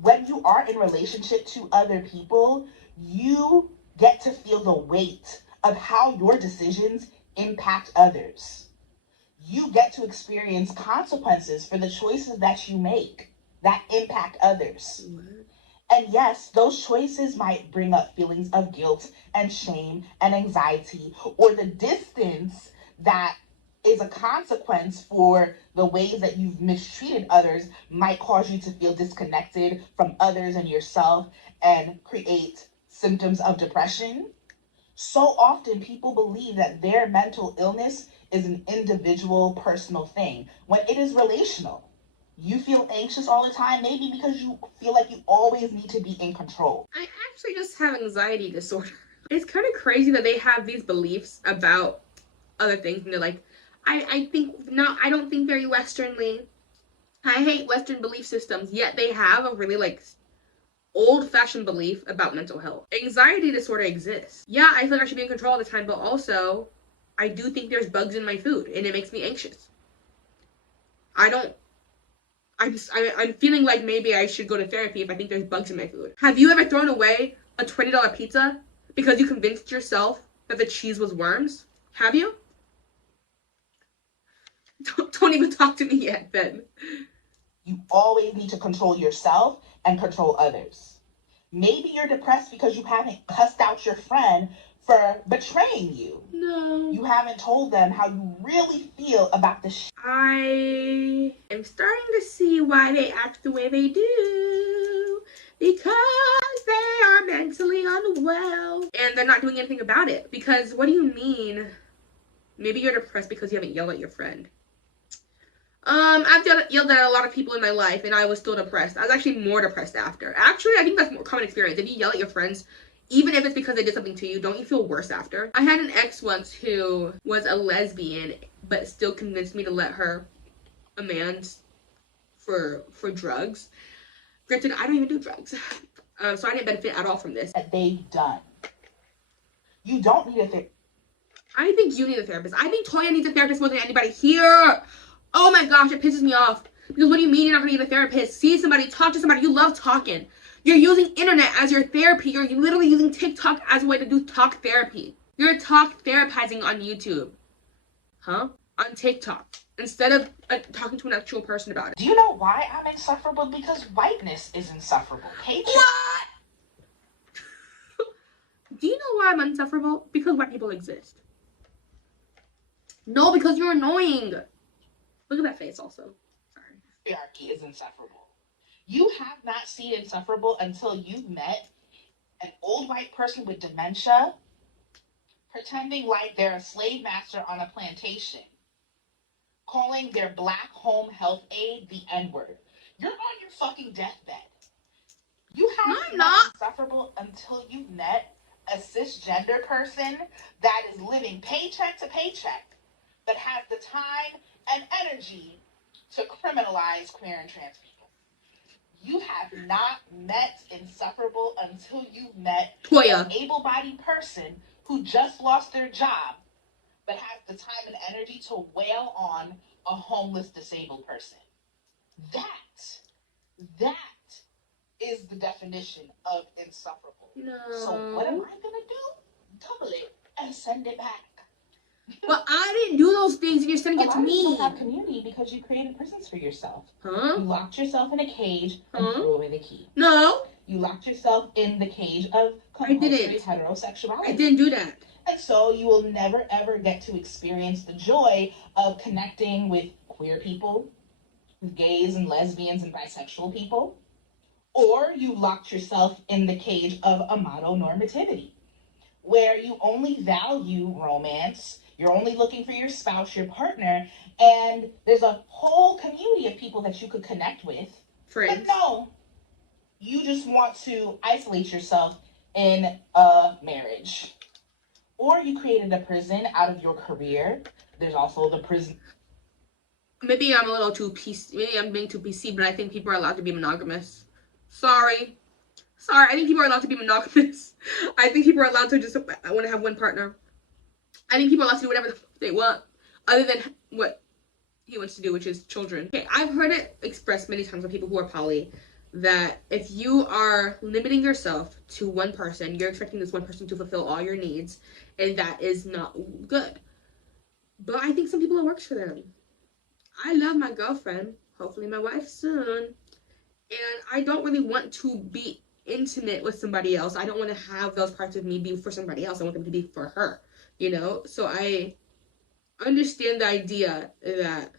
When you are in relationship to other people, you get to feel the weight of how your decisions impact others. You get to experience consequences for the choices that you make that impact others. And yes, those choices might bring up feelings of guilt and shame and anxiety, or the distance that is a consequence for the ways that you've mistreated others might cause you to feel disconnected from others and yourself and create symptoms of depression. So often people believe that their mental illness is an individual personal thing when it is relational. You feel anxious all the time, maybe because you feel like you always need to be in control. I actually just have anxiety disorder. It's kind of crazy that they have these beliefs about other things and they're like, I don't think very Westernly. I hate Western belief systems, yet they have a really like old-fashioned belief about mental health. Anxiety disorder exists. Yeah, I feel like I should be in control all the time, but also I do think there's bugs in my food and it makes me anxious. I'm feeling like maybe I should go to therapy if I think there's bugs in my food. Have you ever thrown away a $20 pizza because you convinced yourself that the cheese was worms? Have you? Don't even talk to me yet, Ben. You always need to control yourself and control others. Maybe you're depressed because you haven't cussed out your friend for betraying you. No. You haven't told them how you really feel about the I am starting to see why they act the way they do. Because they are mentally unwell. And they're not doing anything about it. Because what do you mean? Maybe you're depressed because you haven't yelled at your friend. I've yelled at a lot of people in my life and I was still depressed. I was actually more depressed after. Actually, I think that's more common experience. If you yell at your friends, even if it's because they did something to you, don't you feel worse after? I had an ex once who was a lesbian, but still convinced me to let her a man for drugs. Granted, I don't even do drugs. So I didn't benefit at all from this. that they've done. You don't need a therapist. I think you need a therapist. I think Toya needs a therapist more than anybody here. Oh my gosh, it pisses me off. Because what do you mean you're not going to need a therapist? See somebody, talk to somebody. You love talking. You're using internet as your therapy. You're literally using TikTok as a way to do talk therapy. You're talk therapizing on YouTube. Huh? On TikTok. Instead of talking to an actual person about it. Do you know why I'm insufferable? Because whiteness is insufferable. What? Do you know why I'm insufferable? Because white people exist. No, because you're annoying. Look at that face also. Sorry. Patriarchy is insufferable. You have not seen insufferable until you've met an old white person with dementia pretending like they're a slave master on a plantation, calling their black home health aide the N-word. You're on your fucking deathbed. You have not insufferable until you've met a cisgender person that is living paycheck to paycheck, that has the time and energy to criminalize queer and trans people. You have not met insufferable until you've met Toya. an able-bodied person who just lost their job but has the time and energy to wail on a homeless disabled person. That is the definition of insufferable. No. So what am I gonna do? Double it and send it back. But I didn't do those things and you're sending it to me. You don't have community because you created prisons for yourself. Huh? You locked yourself in a cage and threw away the key. No. You locked yourself in the cage of compulsory heterosexuality. I didn't do that. And so you will never ever get to experience the joy of connecting with queer people, with gays and lesbians and bisexual people. Or you locked yourself in the cage of amatonormativity, where you only value romance, you're only looking for your spouse, your partner, and there's a whole community of people that you could connect with. Friends. But no, you just want to isolate yourself in a marriage. Or you created a prison out of your career. There's also the prison. Maybe I'm a little too PC. Maybe I'm being too PC, but I think people are allowed to be monogamous. Sorry, I think people are allowed to be monogamous. I think people are allowed to just want to have one partner. I think people are allowed to do whatever they want, other than what he wants to do, which is children. Okay, I've heard it expressed many times by people who are poly, that if you are limiting yourself to one person, you're expecting this one person to fulfill all your needs, and that is not good. But I think some people, it works for them. I love my girlfriend, hopefully my wife soon, and I don't really want to be intimate with somebody else. I don't want to have those parts of me be for somebody else. I want them to be for her, you know? So I understand the idea that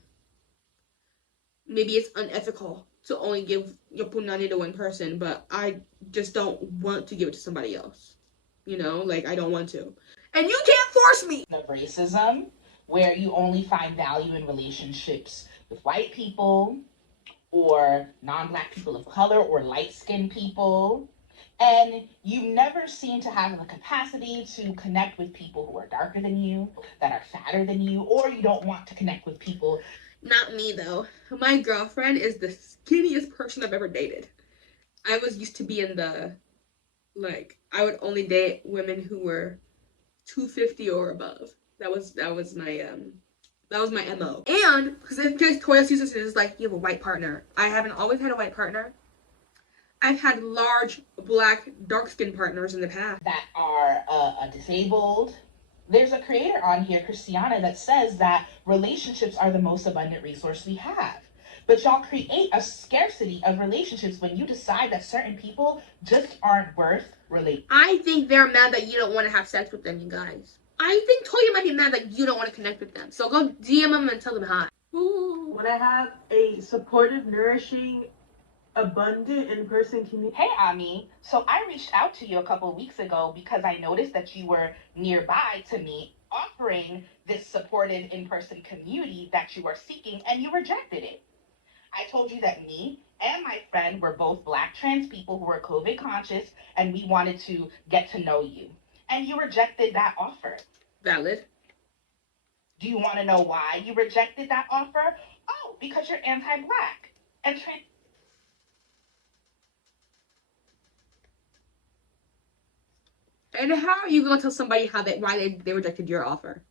maybe it's unethical to only give your punani to one person, but I just don't want to give it to somebody else. You know, like I don't want to. And you can't force me! Of racism, where you only find value in relationships with white people, or non-black people of color, or light-skinned people. And you never seem to have the capacity to connect with people who are darker than you, that are fatter than you, or you don't want to connect with people. Not me, though. My girlfriend is the skinniest person I've ever dated. I was used to be in the, like, I would only date women who were 250 or above. That was my MO. And because Toya sees this as like, you have a white partner. I haven't always had a white partner. I've had large, black, dark-skinned partners in the past. That are disabled. There's a creator on here, Christiana, that says that relationships are the most abundant resource we have. But y'all create a scarcity of relationships when you decide that certain people just aren't worth relating. I think they're mad that you don't want to have sex with them, you guys. I think Toya might be mad that you don't want to connect with them. So go DM them and tell them hi. Ooh. When I have a supportive, nourishing, abundant in-person community. Hey, Ami. So I reached out to you a couple of weeks ago because I noticed that you were nearby to me, offering this supportive in-person community that you are seeking, and you rejected it. I told you that me and my friend were both Black trans people who were COVID conscious, and we wanted to get to know you. And you rejected that offer. Valid. Do you want to know why you rejected that offer? Oh, because you're anti-Black and trans. And how are you going to tell somebody why they rejected your offer?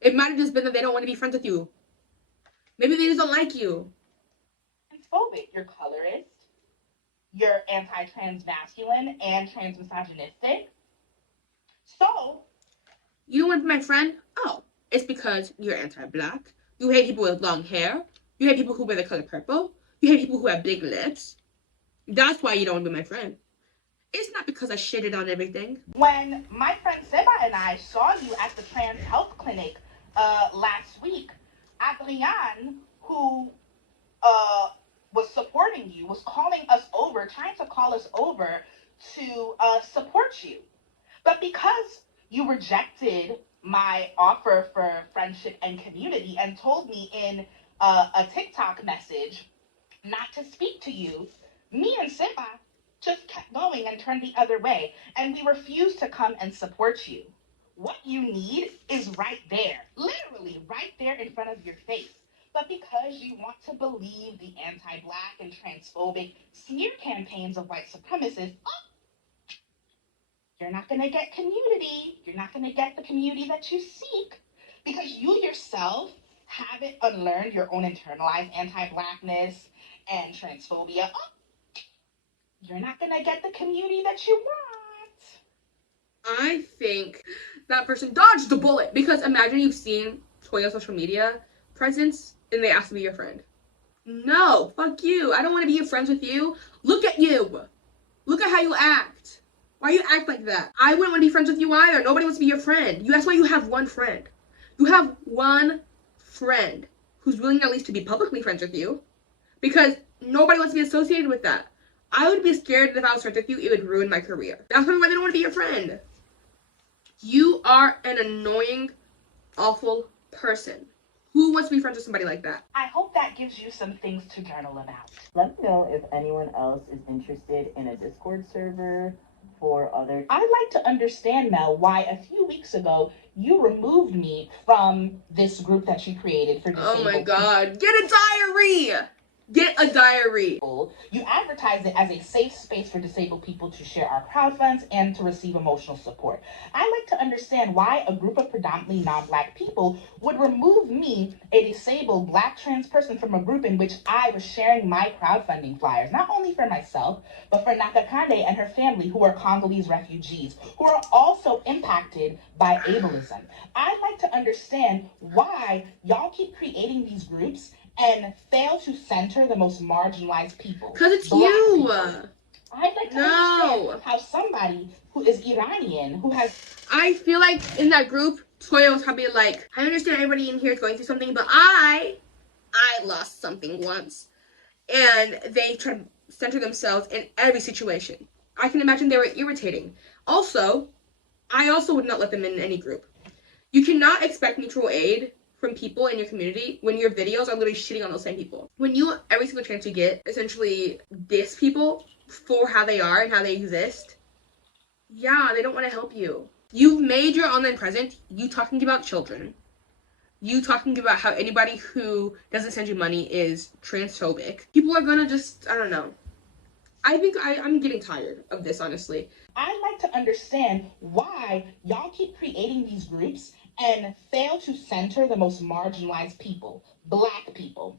It might have just been that they don't want to be friends with you. Maybe they just don't like you. Transphobic. You're colorist. You're anti-trans masculine and trans misogynistic. So, you don't want to be my friend? Oh, it's because you're anti-Black. You hate people with long hair. You hate people who wear the color purple. You hate people who have big lips. That's why you don't want to be my friend. It's not because I shitted on everything. When my friend Seba and I saw you at the trans health clinic last week, Adrian, who was supporting you, was calling us over, trying to call us over to support you. But because you rejected my offer for friendship and community and told me in a TikTok message not to speak to you, me and Seba just kept going and turned the other way, and we refused to come and support you. What you need is right there, literally right there in front of your face. But because you want to believe the anti-Black and transphobic smear campaigns of white supremacists, You're not going to get community. You're not going to get the community that you seek because you yourself haven't unlearned your own internalized anti-Blackness and transphobia. Oh, you're not going to get the community that you want. I think that person dodged the bullet because imagine you've seen Toya's social media presence and they ask to be your friend. No, fuck you. I don't want to be friends with you. Look at you. Look at how you act. Why you act like that? I wouldn't want to be friends with you either. Nobody wants to be your friend. That's why you have one friend. You have one friend who's willing at least to be publicly friends with you because nobody wants to be associated with that. I would be scared that if I was friends with you, it would ruin my career. That's why they don't want to be your friend. You are an annoying, awful person. Who wants to be friends with somebody like that? I hope that gives you some things to journal about. Let me know if anyone else is interested in a Discord server for other. I'd like to understand, Mel, why a few weeks ago you removed me from this group that you created for disabled people. Oh my god. Get a diary! Get a diary. You advertise it as a safe space for disabled people to share our crowdfunds and to receive emotional support. I'd like to understand why a group of predominantly non-Black people would remove me, a disabled Black trans person, from a group in which I was sharing my crowdfunding flyers, not only for myself, but for Nakakande and her family, who are Congolese refugees, who are also impacted by ableism. I'd like to understand why y'all keep creating these groups and fail to center the most marginalized people. Because it's Black you. People. I'd like to understand how somebody who is Iranian, who has... I feel like in that group, Toya was probably like, I understand everybody in here is going through something, but I lost something once. And they try to center themselves in every situation. I can imagine they were irritating. Also, I also would not let them in any group. You cannot expect mutual aid from people in your community when your videos are literally shitting on those same people. When you, every single chance you get, essentially diss people for how they are and how they exist, yeah, they don't want to help you. You've made your online presence, you talking about children, you talking about how anybody who doesn't send you money is transphobic. People are gonna just, I don't know. I think I'm getting tired of this, honestly. I'd like to understand why y'all keep creating these groups and fail to center the most marginalized people, Black people.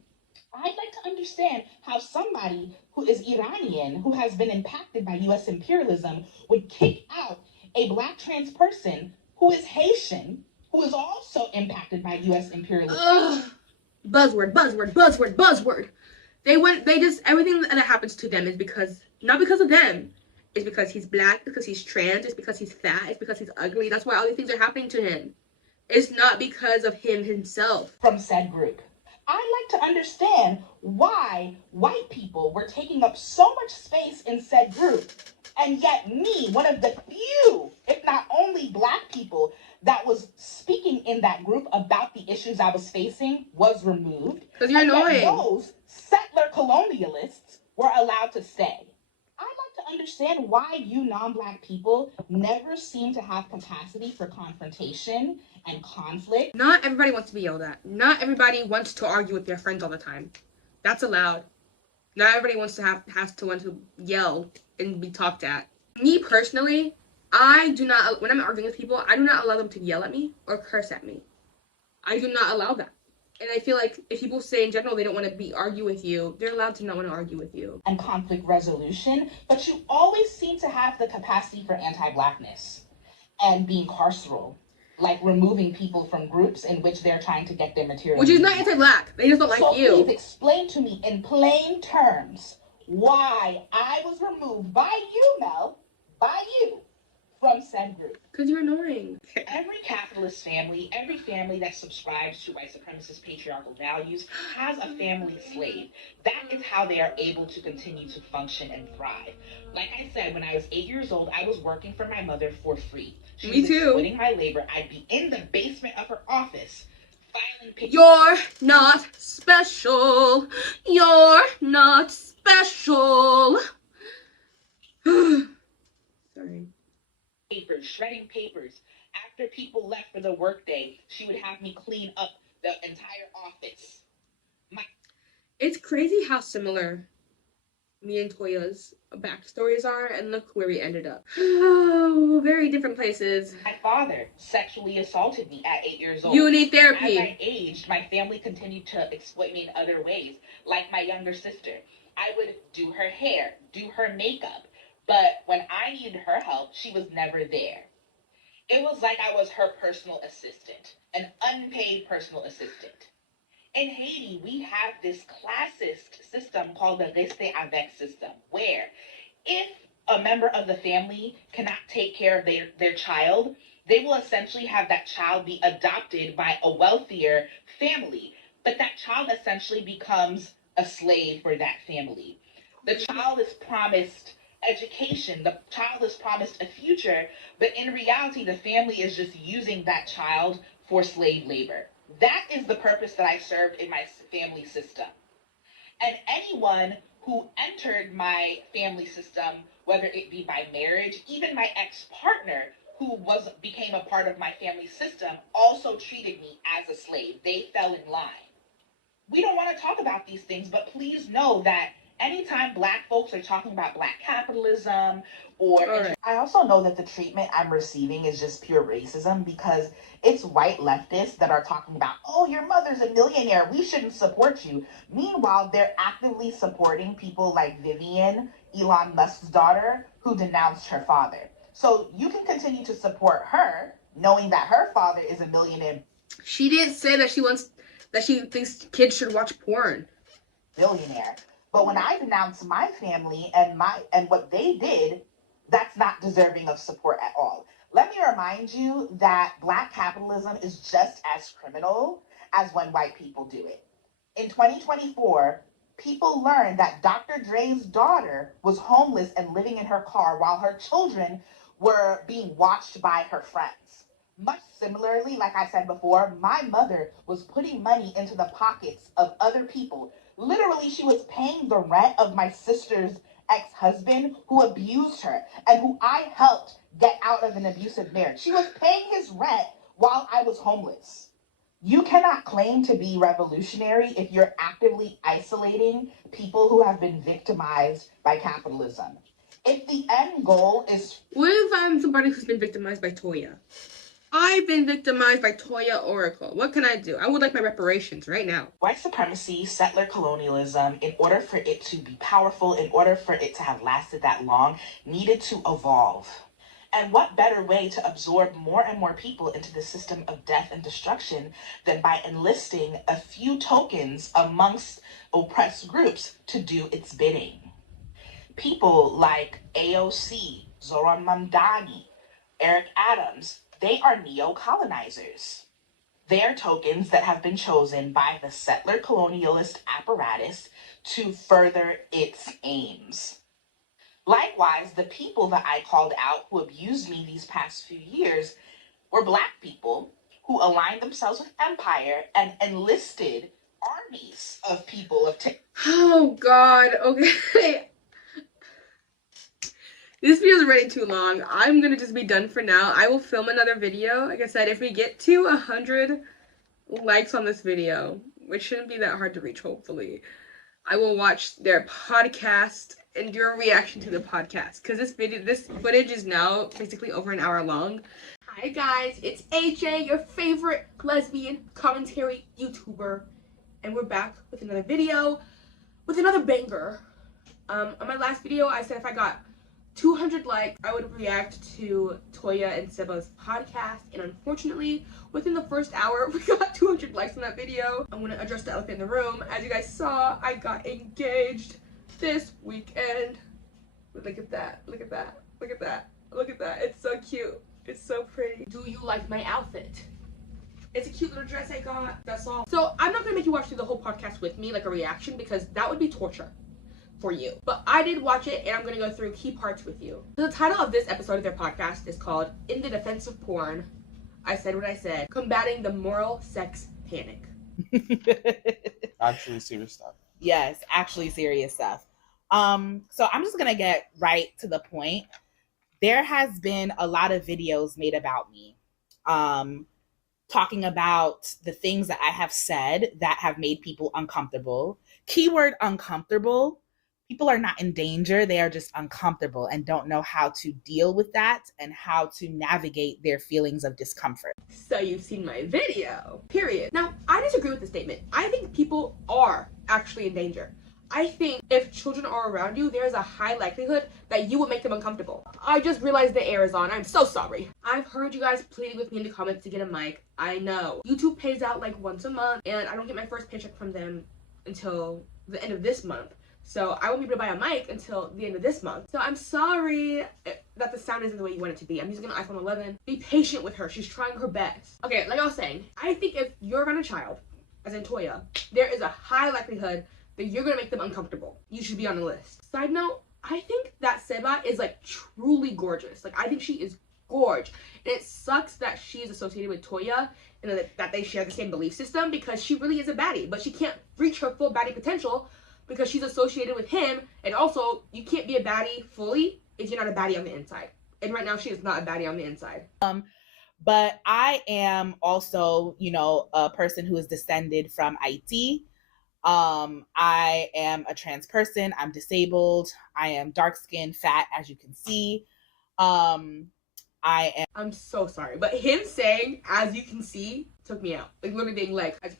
I'd like to understand how somebody who is Iranian, who has been impacted by U.S. imperialism, would kick out a Black trans person who is Haitian, who is also impacted by U.S. imperialism. Ugh. Buzzword, buzzword, buzzword, buzzword. They just, everything that happens to them is because, not because of them. It's because he's Black, it's because he's trans, it's because he's fat, it's because he's ugly. That's why all these things are happening to him. It's not because of him himself. From said group. I'd like to understand why white people were taking up so much space in said group, and yet me, one of the few, if not only Black people, that was speaking in that group about the issues I was facing, was removed. Because you're annoying. Those settler colonialists were allowed to stay. I'd like to understand why you non-Black people never seem to have capacity for confrontation and conflict. Not everybody wants to be yelled at. Not everybody wants to argue with their friends all the time. That's allowed. Not everybody wants to want to yell and be talked at. Me personally, I do not, when I'm arguing with people, I do not allow them to yell at me or curse at me. I do not allow that. And I feel like if people say in general they don't want to argue with you, they're allowed to not want to argue with you. And conflict resolution, but you always seem to have the capacity for anti-Blackness and being carceral, like removing people from groups in which they're trying to get their material. Which is not anti-Black. They just don't like you. So please explain to me in plain terms why I was removed by you, Mel, by you, from said group. Because you're annoying. Every capitalist family, every family that subscribes to white supremacist patriarchal values has a family slave. That is how they are able to continue to function and thrive. Like I said, when I was 8 years old, I was working for my mother for free. She Me was too. exploiting my labor. I'd be in the basement of her office filing papers. You're not special. You're not special. Sorry. Papers, shredding papers. After people left for the workday, she would have me clean up the entire office. It's crazy how similar me and Toya's backstories are, and look where we ended up. Oh, very different places. My father sexually assaulted me at 8 years old. You need therapy. As I aged, my family continued to exploit me in other ways, like my younger sister. I would do her hair, do her makeup, but when I needed her help, she was never there. It was like I was her personal assistant, an unpaid personal assistant. In Haiti, we have this classist system called the reste avec system, where if a member of the family cannot take care of their child, they will essentially have that child be adopted by a wealthier family. But that child essentially becomes a slave for that family. The child is promised education, the child is promised a future, but in reality, the family is just using that child for slave labor. That is the purpose that I served in my family system. And anyone who entered my family system, whether it be by marriage, even my ex-partner who became a part of my family system, also treated me as a slave. They fell in line. We don't want to talk about these things, but please know that anytime Black folks are talking about Black capitalism I also know that the treatment I'm receiving is just pure racism because it's white leftists that are talking about, oh, your mother's a millionaire, we shouldn't support you. Meanwhile, they're actively supporting people like Vivian, Elon Musk's daughter, who denounced her father. So you can continue to support her, knowing that her father is a millionaire. She didn't say that she thinks kids should watch porn. Billionaire. But when I denounce my family and what they did, that's not deserving of support at all. Let me remind you that Black capitalism is just as criminal as when white people do it. In 2024, people learned that Dr. Dre's daughter was homeless and living in her car while her children were being watched by her friends. Much similarly, like I said before, my mother was putting money into the pockets of other people. Literally, she was paying the rent of my sister's ex-husband who abused her and who I helped get out of an abusive marriage. She was paying his rent while I was homeless. You cannot claim to be revolutionary if you're actively isolating people who have been victimized by capitalism. If the end goal is... What if I'm somebody who's been victimized by Toya? I've been victimized by Toya Oracle. What can I do? I would like my reparations right now. White supremacy, settler colonialism, in order for it to be powerful, in order for it to have lasted that long, needed to evolve. And what better way to absorb more and more people into the system of death and destruction than by enlisting a few tokens amongst oppressed groups to do its bidding? People like AOC, Zoran Mamdani, Eric Adams, they are neo-colonizers. They are tokens that have been chosen by the settler colonialist apparatus to further its aims. Likewise, the people that I called out who abused me these past few years were Black people who aligned themselves with empire and enlisted armies of people of... Oh, God. Okay. This video is already too long. I'm gonna just be done for now. I will film another video. Like I said, if we get to 100 likes on this video, which shouldn't be that hard to reach, hopefully, I will watch their podcast and do a reaction to the podcast. Because this footage is now basically over an hour long. Hi guys, it's AJ, your favorite lesbian commentary YouTuber. And we're back with another video, with another banger. On my last video, I said if I got 200 likes, I would react to Toya and Seba's podcast, and unfortunately, within the first hour, we got 200 likes on that video. I'm gonna address the elephant in the room. As you guys saw, I got engaged this weekend. Look at that, look at that, look at that, look at that. It's so cute, it's so pretty. Do you like my outfit? It's a cute little dress I got, that's all. So I'm not gonna make you watch through the whole podcast with me, like a reaction, because that would be torture for you. But I did watch it, and I'm gonna go through key parts with you. The title of this episode of their podcast is called In the Defense of Porn. I said what I said. Combating the moral sex panic. Actually serious stuff. Yes, actually serious stuff. So I'm just gonna get right to the point. There has been a lot of videos made about me, talking about the things that I have said that have made people uncomfortable. Keyword uncomfortable. people are not in danger. They are just uncomfortable and don't know how to deal with that and how to navigate their feelings of discomfort. So you've seen my video, period. Now, I disagree with the statement. I think people are actually in danger. I think if children are around you, there is a high likelihood that you will make them uncomfortable. I just realized the air is on. I'm so sorry. I've heard you guys pleading with me in the comments to get a mic. I know. YouTube pays out like once a month, and I don't get my first paycheck from them until the end of this month. So I won't be able to buy a mic until the end of this month. So I'm sorry that the sound isn't the way you want it to be. I'm using an iPhone 11. Be patient with her. She's trying her best. Okay, like I was saying, I think if you're around a child, as in Toya, there is a high likelihood that you're gonna make them uncomfortable. You should be on the list. Side note, I think that Seba is like truly gorgeous. Like I think she is gorge. And it sucks that she is associated with Toya and that they share the same belief system, because she really is a baddie, but she can't reach her full baddie potential because she's associated with him. And also, you can't be a baddie fully if you're not a baddie on the inside. And right now, she is not a baddie on the inside. But I am also, you know, a person who is descended from IT. I am a trans person. I'm disabled. I am dark-skinned, fat, as you can see. I'm so sorry, but him saying, as you can see, took me out. Like literally being like, as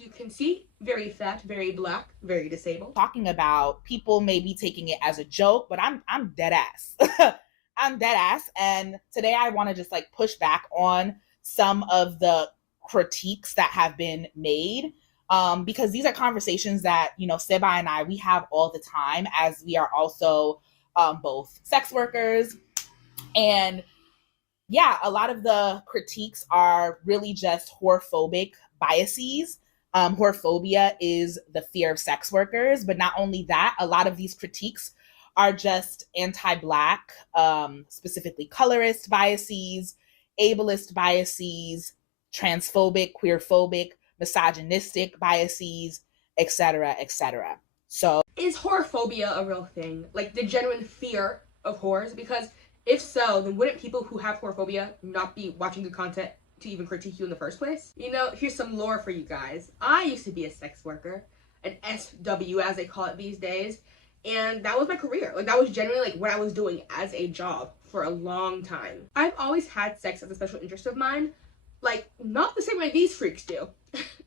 you can see, very fat, very black, very disabled. Talking about people maybe taking it as a joke, but I'm dead ass. I'm dead ass. And today I want to just like push back on some of the critiques that have been made. Because these are conversations that, you know, Seba and I, we have all the time, as we are also both sex workers. And yeah, a lot of the critiques are really just whorephobic biases. Whorephobia is the fear of sex workers, but not only that, a lot of these critiques are just anti-Black, specifically colorist biases, ableist biases, transphobic, queerphobic, misogynistic biases, etc., etc. So, is whorephobia a real thing? Like the genuine fear of whores? Because if so, then wouldn't people who have whorephobia not be watching good content to even critique you in the first place? You know, here's some lore for you guys. I used to be a sex worker, an SW as they call it these days, and that was my career. Like that was generally like what I was doing as a job for a long time. I've always had sex as a special interest of mine, like not the same way these freaks do,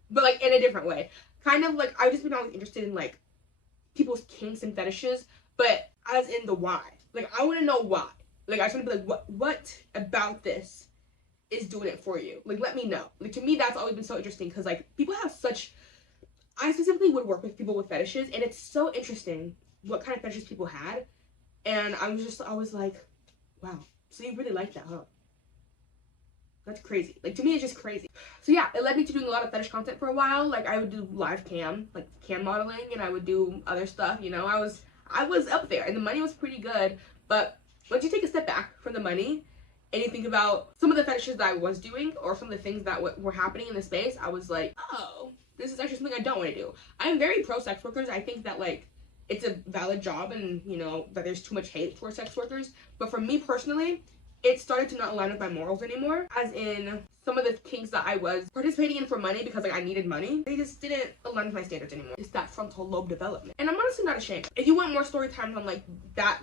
but like in a different way. Kind of like I've just been always interested in like people's kinks and fetishes, but as in the why. Like I want to know why. Like I just want to be like, what about this is doing it for you? Like let me know. Like to me that's always been so interesting, because like people have such, I specifically would work with people with fetishes, and it's so interesting what kind of fetishes people had. And I was like, wow, so you really like that, huh? That's crazy. Like to me it's just crazy. So yeah, it led me to doing a lot of fetish content for a while. Like I would do live cam, like cam modeling, and I would do other stuff, you know. I was up there and the money was pretty good. But once you take a step back from the money and you think about some of the fetishes that I was doing or some of the things that were happening in the space, I was like, oh, this is actually something I don't want to do. I am very pro sex workers. I think that like it's a valid job, and you know that there's too much hate for sex workers. But for me personally, it started to not align with my morals anymore. As in some of the kinks that I was participating in for money because like I needed money, they just didn't align with my standards anymore. It's that frontal lobe development. And I'm honestly not ashamed. If you want more story times on like that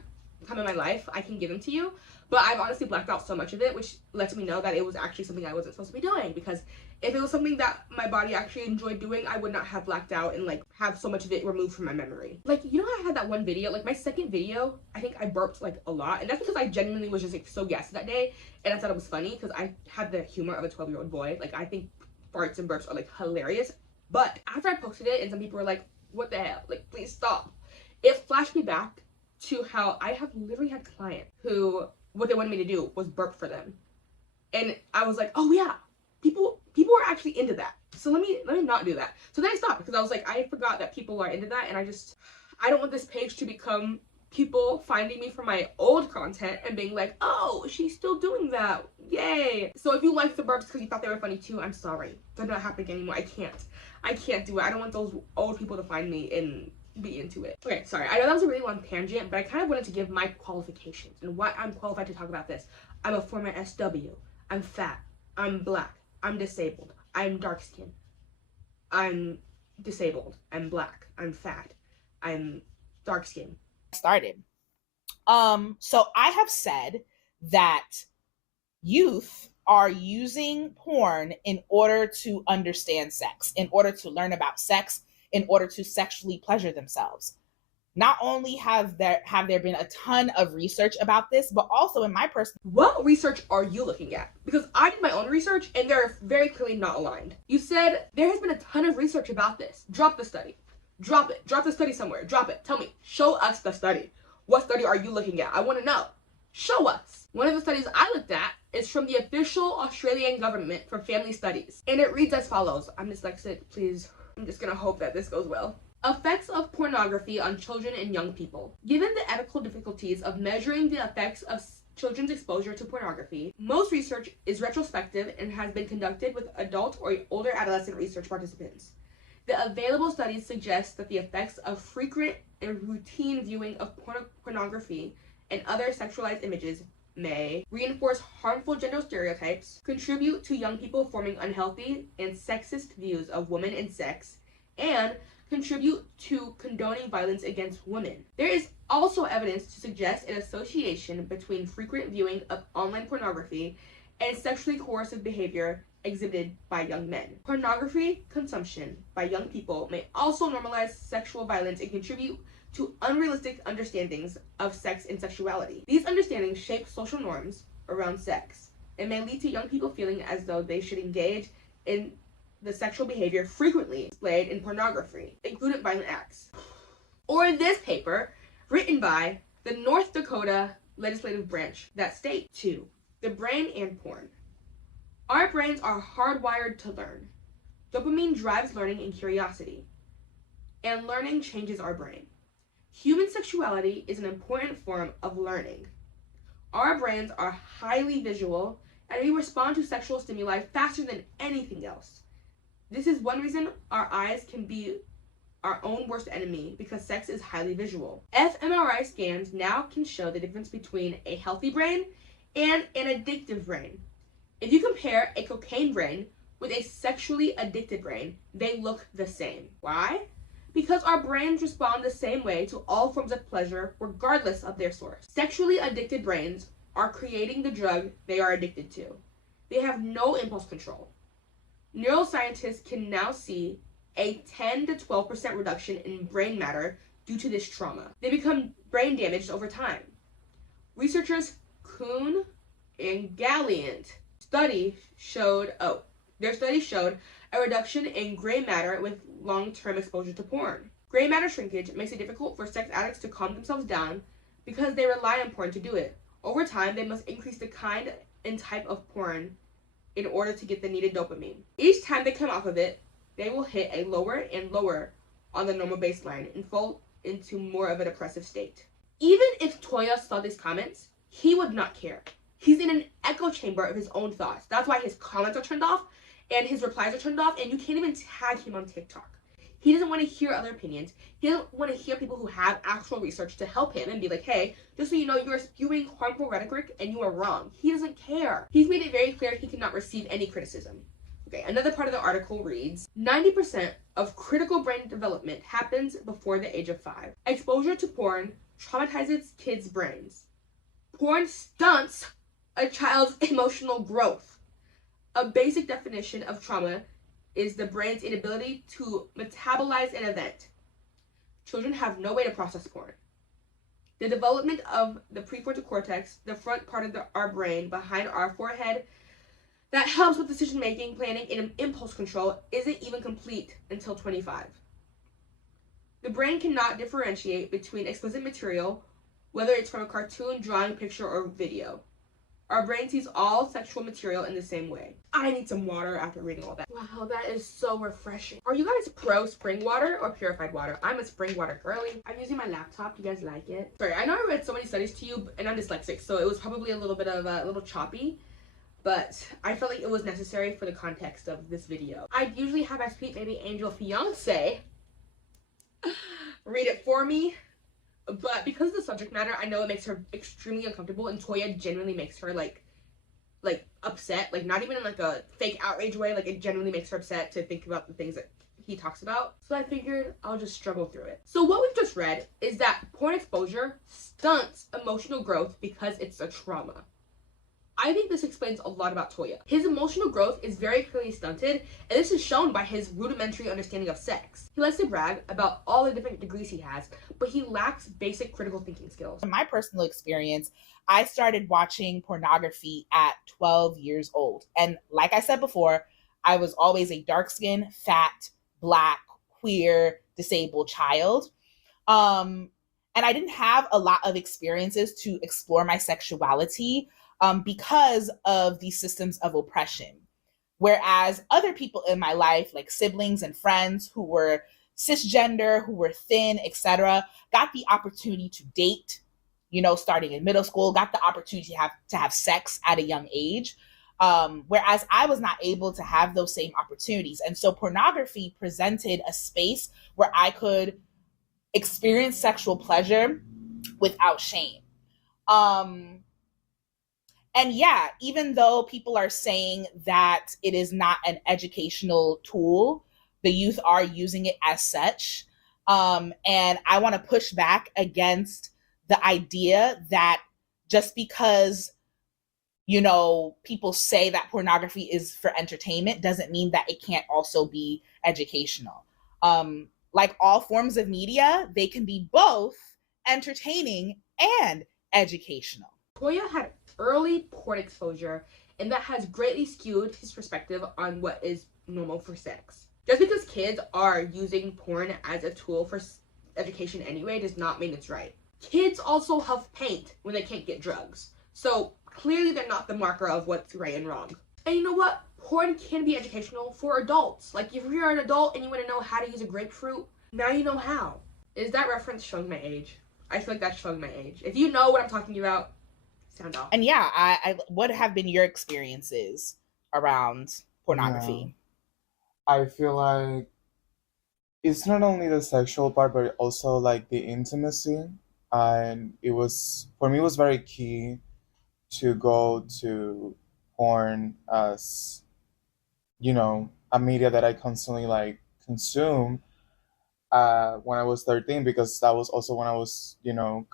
time in my life, I can give them to you. But I've honestly blacked out so much of it, which lets me know that it was actually something I wasn't supposed to be doing. Because if it was something that my body actually enjoyed doing, I would not have blacked out and like have so much of it removed from my memory. Like, you know how I had that one video, like my second video, I think I burped like a lot. And that's because I genuinely was just like so gassed that day. And I thought it was funny because I had the humor of a 12-year-old boy. Like I think farts and burps are like hilarious. But after I posted it and some people were like, what the hell? Like, please stop. It flashed me back to how I have literally had clients who what they wanted me to do was burp for them. And I was like, oh yeah, people are actually into that. So let me not do that. So then I stopped because I was like, I forgot that people are into that, and I don't want this page to become people finding me for my old content and being like, oh, she's still doing that. Yay. So if you like the burps because you thought they were funny too, I'm sorry. They're not happening anymore. I can't do it. I don't want those old people to find me and be into it. Okay, sorry. I know that was a really long tangent, but I kind of wanted to give my qualifications and why I'm qualified to talk about this. I'm a former SW. I'm fat. I'm black. I'm disabled. I'm dark skinned. I'm disabled. I'm black. I'm fat. I'm dark skin. Started. So I have said that youth are using porn in order to understand sex, in order to learn about sex, in order to sexually pleasure themselves. Not only have there been a ton of research about this, but also in my personal... What research are you looking at? Because I did my own research and they're very clearly not aligned. You said there has been a ton of research about this. Drop the study. Drop it. Drop the study somewhere. Drop it. Tell me. Show us the study. What study are you looking at? I want to know. Show us. One of the studies I looked at is from the official Australian government for family studies. And it reads as follows. I'm dyslexic, please. I'm just gonna hope that this goes well. Effects of pornography on children and young people. Given the ethical difficulties of measuring the effects of children's exposure to pornography, most research is retrospective and has been conducted with adult or older adolescent research participants. The available studies suggest that the effects of frequent and routine viewing of pornography and other sexualized images may reinforce harmful gender stereotypes, contribute to young people forming unhealthy and sexist views of women and sex, and contribute to condoning violence against women. There is also evidence to suggest an association between frequent viewing of online pornography and sexually coercive behavior exhibited by young men. Pornography consumption by young people may also normalize sexual violence and contribute to unrealistic understandings of sex and sexuality. These understandings shape social norms around sex and may lead to young people feeling as though they should engage in the sexual behavior frequently displayed in pornography, including violent acts. Or in this paper, written by the North Dakota legislative branch that state 2. The brain and porn. Our brains are hardwired to learn. Dopamine drives learning and curiosity, and learning changes our brain. Human sexuality is an important form of learning. Our brains are highly visual, and we respond to sexual stimuli faster than anything else. This is one reason our eyes can be our own worst enemy, because sex is highly visual. fMRI scans now can show the difference between a healthy brain and an addictive brain. If you compare a cocaine brain with a sexually addicted brain, they look the same. Why? Because our brains respond the same way to all forms of pleasure, regardless of their source. Sexually addicted brains are creating the drug they are addicted to. They have no impulse control. Neuroscientists can now see a 10 to 12% reduction in brain matter due to this trauma. They become brain damaged over time. Researchers Kuhn and Galliant their study showed a reduction in gray matter with long-term exposure to porn. Gray matter shrinkage makes it difficult for sex addicts to calm themselves down because they rely on porn to do it. Over time, they must increase the kind and type of porn in order to get the needed dopamine. Each time they come off of it, they will hit a lower and lower on the normal baseline and fall into more of a depressive state. Even if Toya saw these comments, he would not care. He's in an echo chamber of his own thoughts. That's why his comments are turned off and his replies are turned off, and you can't even tag him on TikTok. He doesn't want to hear other opinions. He doesn't want to hear people who have actual research to help him and be like, hey, just so you know, you're spewing harmful rhetoric and you are wrong. He doesn't care. He's made it very clear he cannot receive any criticism. Okay, another part of the article reads, 90% of critical brain development happens before the age of 5. Exposure to porn traumatizes kids' brains. Porn stunts a child's emotional growth. A basic definition of trauma is the brain's inability to metabolize an event. Children have no way to process porn. The development of the prefrontal cortex, the front part of our brain behind our forehead, that helps with decision making, planning, and impulse control, isn't even complete until 25. The brain cannot differentiate between explicit material, whether it's from a cartoon, drawing, picture, or video. Our brain sees all sexual material in the same way. I need some water after reading all that. Wow, that is so refreshing. Are you guys pro spring water or purified water? I'm a spring water girly. I'm using my laptop. Do you guys like it? Sorry, I know I read so many studies to you, and I'm dyslexic, so it was probably a little bit of a little choppy, but I felt like it was necessary for the context of this video. I usually have my sweet baby angel fiance read it for me, but because of the subject matter, I know it makes her extremely uncomfortable, and Toya genuinely makes her like upset, like not even in like a fake outrage way, like it genuinely makes her upset to think about the things that he talks about, so I figured I'll just struggle through it. So what we've just read is that porn exposure stunts emotional growth because it's a trauma. I think this explains a lot about Toya. His emotional growth is very clearly stunted, and this is shown by his rudimentary understanding of sex. He likes to brag about all the different degrees he has, but he lacks basic critical thinking skills. In my personal experience, I started watching pornography at 12 years old. And like I said before, I was always a dark-skinned, fat, Black, queer, disabled child. And I didn't have a lot of experiences to explore my sexuality because of these systems of oppression. Whereas other people in my life, like siblings and friends who were cisgender, who were thin, etc., got the opportunity to date, starting in middle school, got the opportunity to have sex at a young age. Whereas I was not able to have those same opportunities. And so pornography presented a space where I could experience sexual pleasure without shame. And yeah, even though people are saying that it is not an educational tool, the youth are using it as such. And I want to push back against the idea that just because, people say that pornography is for entertainment doesn't mean that it can't also be educational. Like all forms of media, they can be both entertaining and educational. Toya had early porn exposure, and that has greatly skewed his perspective on what is normal for sex. Just because kids are using porn as a tool for education anyway does not mean it's right. Kids also huff paint when they can't get drugs, so clearly they're not the marker of what's right and wrong. And you know what? Porn can be educational for adults. Like if you're an adult and you want to know how to use a grapefruit, now you know how. Is that reference showing my age? I feel like that's showing my age. If you know what I'm talking about, sound off. And yeah, I what have been your experiences around pornography? Yeah. I feel like it's not only the sexual part, but also like the intimacy. And for me, it was very key to go to porn as, a media that I constantly like consume when I was 13, because that was also when I was,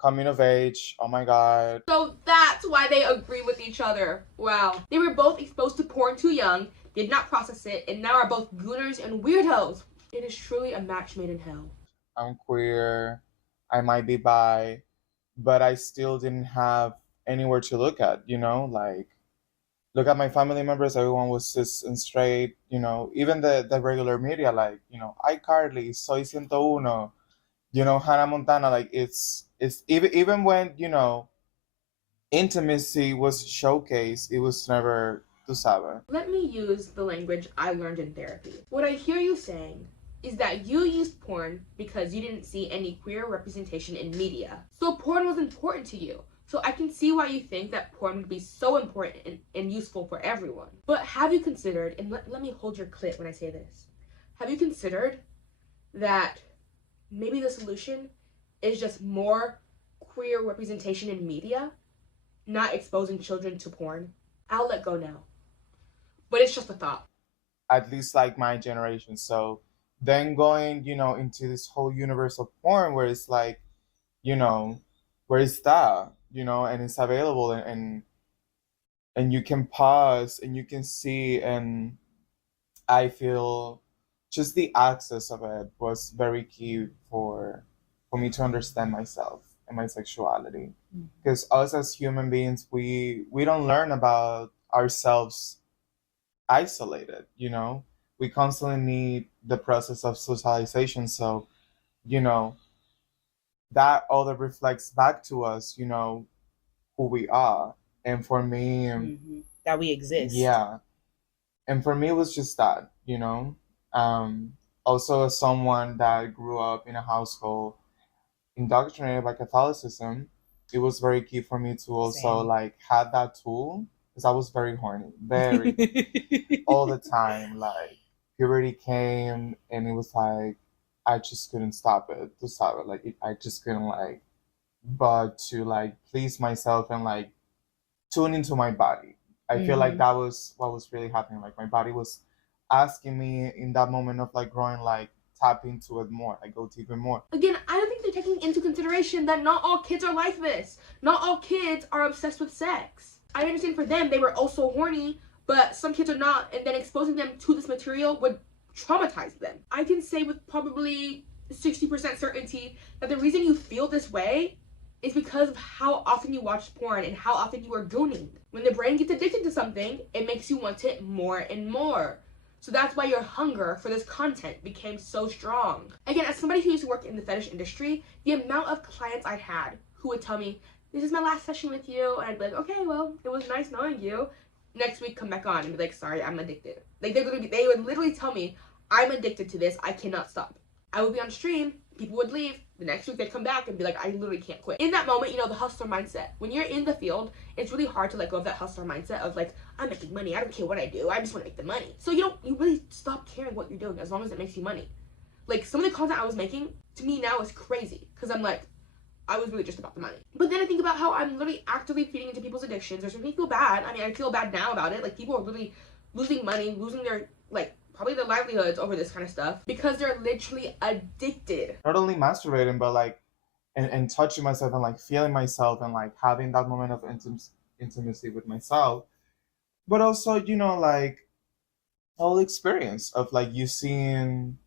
coming of age. Oh my God. So that's why they agree with each other. Wow. They were both exposed to porn too young, did not process it, and now are both gooners and weirdos. It is truly a match made in hell. I'm queer. I might be bi, but I still didn't have anywhere to look at, like look at my family members, everyone was cis and straight, even the regular media, like, iCarly, Soy 101, Hannah Montana, like it's even when, intimacy was showcased, it was never, tu sabes. Let me use the language I learned in therapy. What I hear you saying is that you used porn because you didn't see any queer representation in media. So porn was important to you. So I can see why you think that porn would be so important and useful for everyone. But have you considered, and let me hold your clit when I say this, have you considered that maybe the solution is just more queer representation in media, not exposing children to porn? I'll let go now. But it's just a thought. At least like my generation. So then going, into this whole universe of porn where it's like, you know, where is that? And it's available, and you can pause and you can see, and I feel just the access of it was very key for me to understand myself and my sexuality. Because us as human beings, we don't learn about ourselves isolated, we constantly need the process of socialization. So, you know, that all that reflects back to us, who we are. And for me, that we exist. Yeah. And for me, it was just that, Also, as someone that grew up in a household indoctrinated by Catholicism, it was very key for me to also Same. like have that tool, because I was very horny, very all the time. Like puberty came, and it was like I just couldn't stop it. To stop it, like I just couldn't like, but to like please myself and like tune into my body. I feel like that was what was really happening. Like my body was asking me in that moment of like growing, like tap into it more, like go deeper more. Again, I don't think they're taking into consideration that not all kids are like this. Not all kids are obsessed with sex. I understand for them, they were also horny, but some kids are not, and then exposing them to this material would traumatize them. I can say with probably 60% certainty that the reason you feel this way is because of how often you watch porn and how often you are gooning. When the brain gets addicted to something, it makes you want it more and more. So that's why your hunger for this content became so strong. Again, as somebody who used to work in the fetish industry, the amount of clients I had who would tell me, this is my last session with you, and I'd be like, okay, well, it was nice knowing you. Next week, come back on and be like, sorry, I'm addicted. Like, they would literally tell me, I'm addicted to this, I cannot stop. I would be on stream, people would leave, the next week they'd come back and be like, I literally can't quit. In that moment, the hustler mindset. When you're in the field, it's really hard to let go of that hustler mindset of like, I'm making money, I don't care what I do, I just want to make the money. So you really stop caring what you're doing as long as it makes you money. Like, some of the content I was making, to me now is crazy, because I'm like, I was really just about the money. But then I think about how I'm literally actively feeding into people's addictions, which makes me feel bad. I mean, I feel bad now about it. Like, people are really losing money, losing their, like, probably their livelihoods over this kind of stuff because they're literally addicted. Not only masturbating, but like, and touching myself and like feeling myself and like having that moment of intimacy with myself. But also, like, whole experience of like you seeing,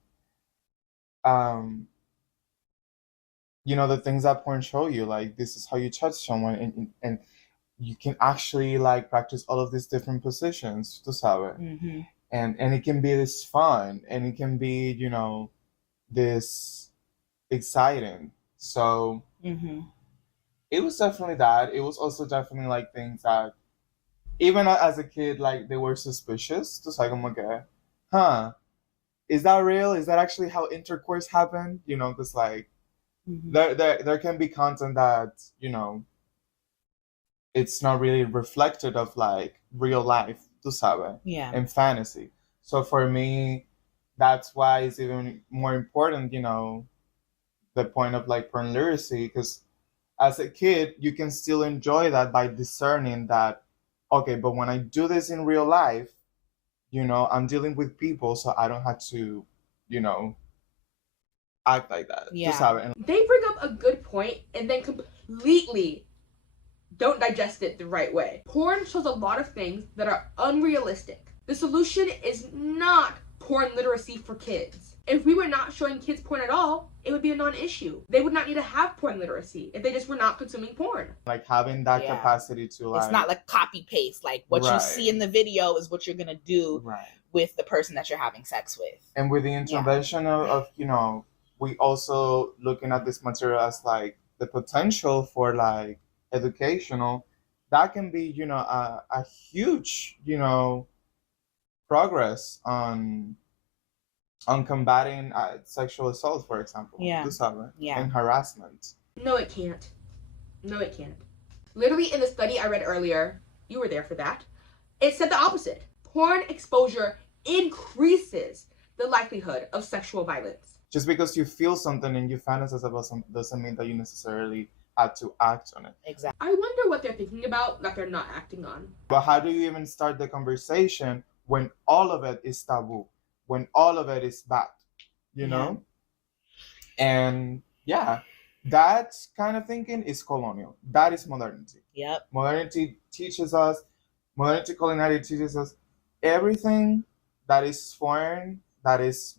the things that porn show you, like this is how you touch someone, and you can actually like practice all of these different positions to sabe. Mm-hmm. And it can be this fun, and it can be, this exciting. So it was definitely that. It was also definitely like things that even as a kid, like they were suspicious. To say como que, huh, is that real? Is that actually how intercourse happened? Because like there can be content that it's not really reflected of like real life, tu sabe, and fantasy. So for me, that's why it's even more important, the point of like porn literacy, because as a kid, you can still enjoy that by discerning that, okay, but when I do this in real life, I'm dealing with people, so I don't have to, act like that. Yeah. They bring up a good point and then completely don't digest it the right way. Porn shows a lot of things that are unrealistic. The solution is not porn literacy for kids. If we were not showing kids porn at all, it would be a non-issue. They would not need to have porn literacy if they just were not consuming porn. Like having that capacity to like... It's not like copy paste. Like what you see in the video is what you're going to do with the person that you're having sex with. And with the intervention of, we also looking at this material as like the potential for like educational, that can be, a huge, progress on combating sexual assault, for example, and harassment. No, it can't. No, it can't. Literally in the study I read earlier, you were there for that, it said the opposite. Porn exposure increases the likelihood of sexual violence. Just because you feel something and you fantasize about something doesn't mean that you necessarily have to act on it. Exactly. I wonder what they're thinking about that they're not acting on. But how do you even start the conversation when all of it is taboo? When all of it is bad, know? And that kind of thinking is colonial. That is modernity. Yep. Modernity culinary teaches us everything that is foreign, that is,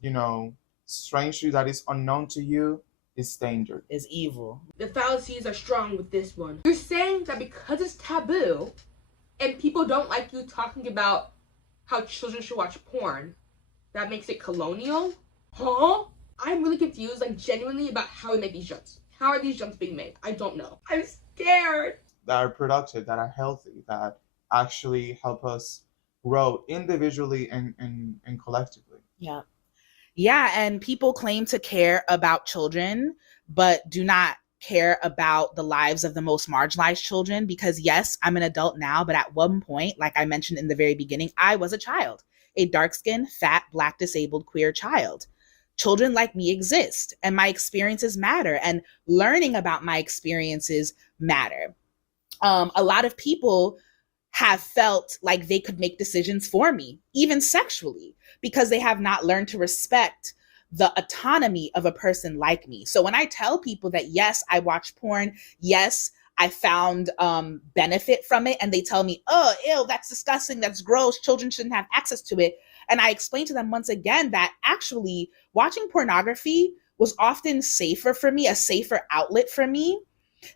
strange to you, that is unknown to you, is danger. Is evil. The fallacies are strong with this one. You're saying that because it's taboo and people don't like you talking about how children should watch porn, that makes it colonial? Huh? I'm really confused, like genuinely, about how we make these jumps. How are these jumps being made? I don't know. I'm scared. That are productive, that are healthy, that actually help us grow individually and collectively. Yeah. Yeah, and people claim to care about children, but do not care about the lives of the most marginalized children, because yes, I'm an adult now, but at one point, like I mentioned in the very beginning, I was a child, a dark-skinned, fat, Black, disabled, queer child. Children like me exist, and my experiences matter, and learning about my experiences matter. A lot of people have felt like they could make decisions for me, even sexually, because they have not learned to respect the autonomy of a person like me. So when I tell people that, yes, I watch porn, yes, I found benefit from it, and they tell me, oh, ew, that's disgusting, that's gross, children shouldn't have access to it. And I explain to them once again that actually watching pornography was often safer for me, a safer outlet for me,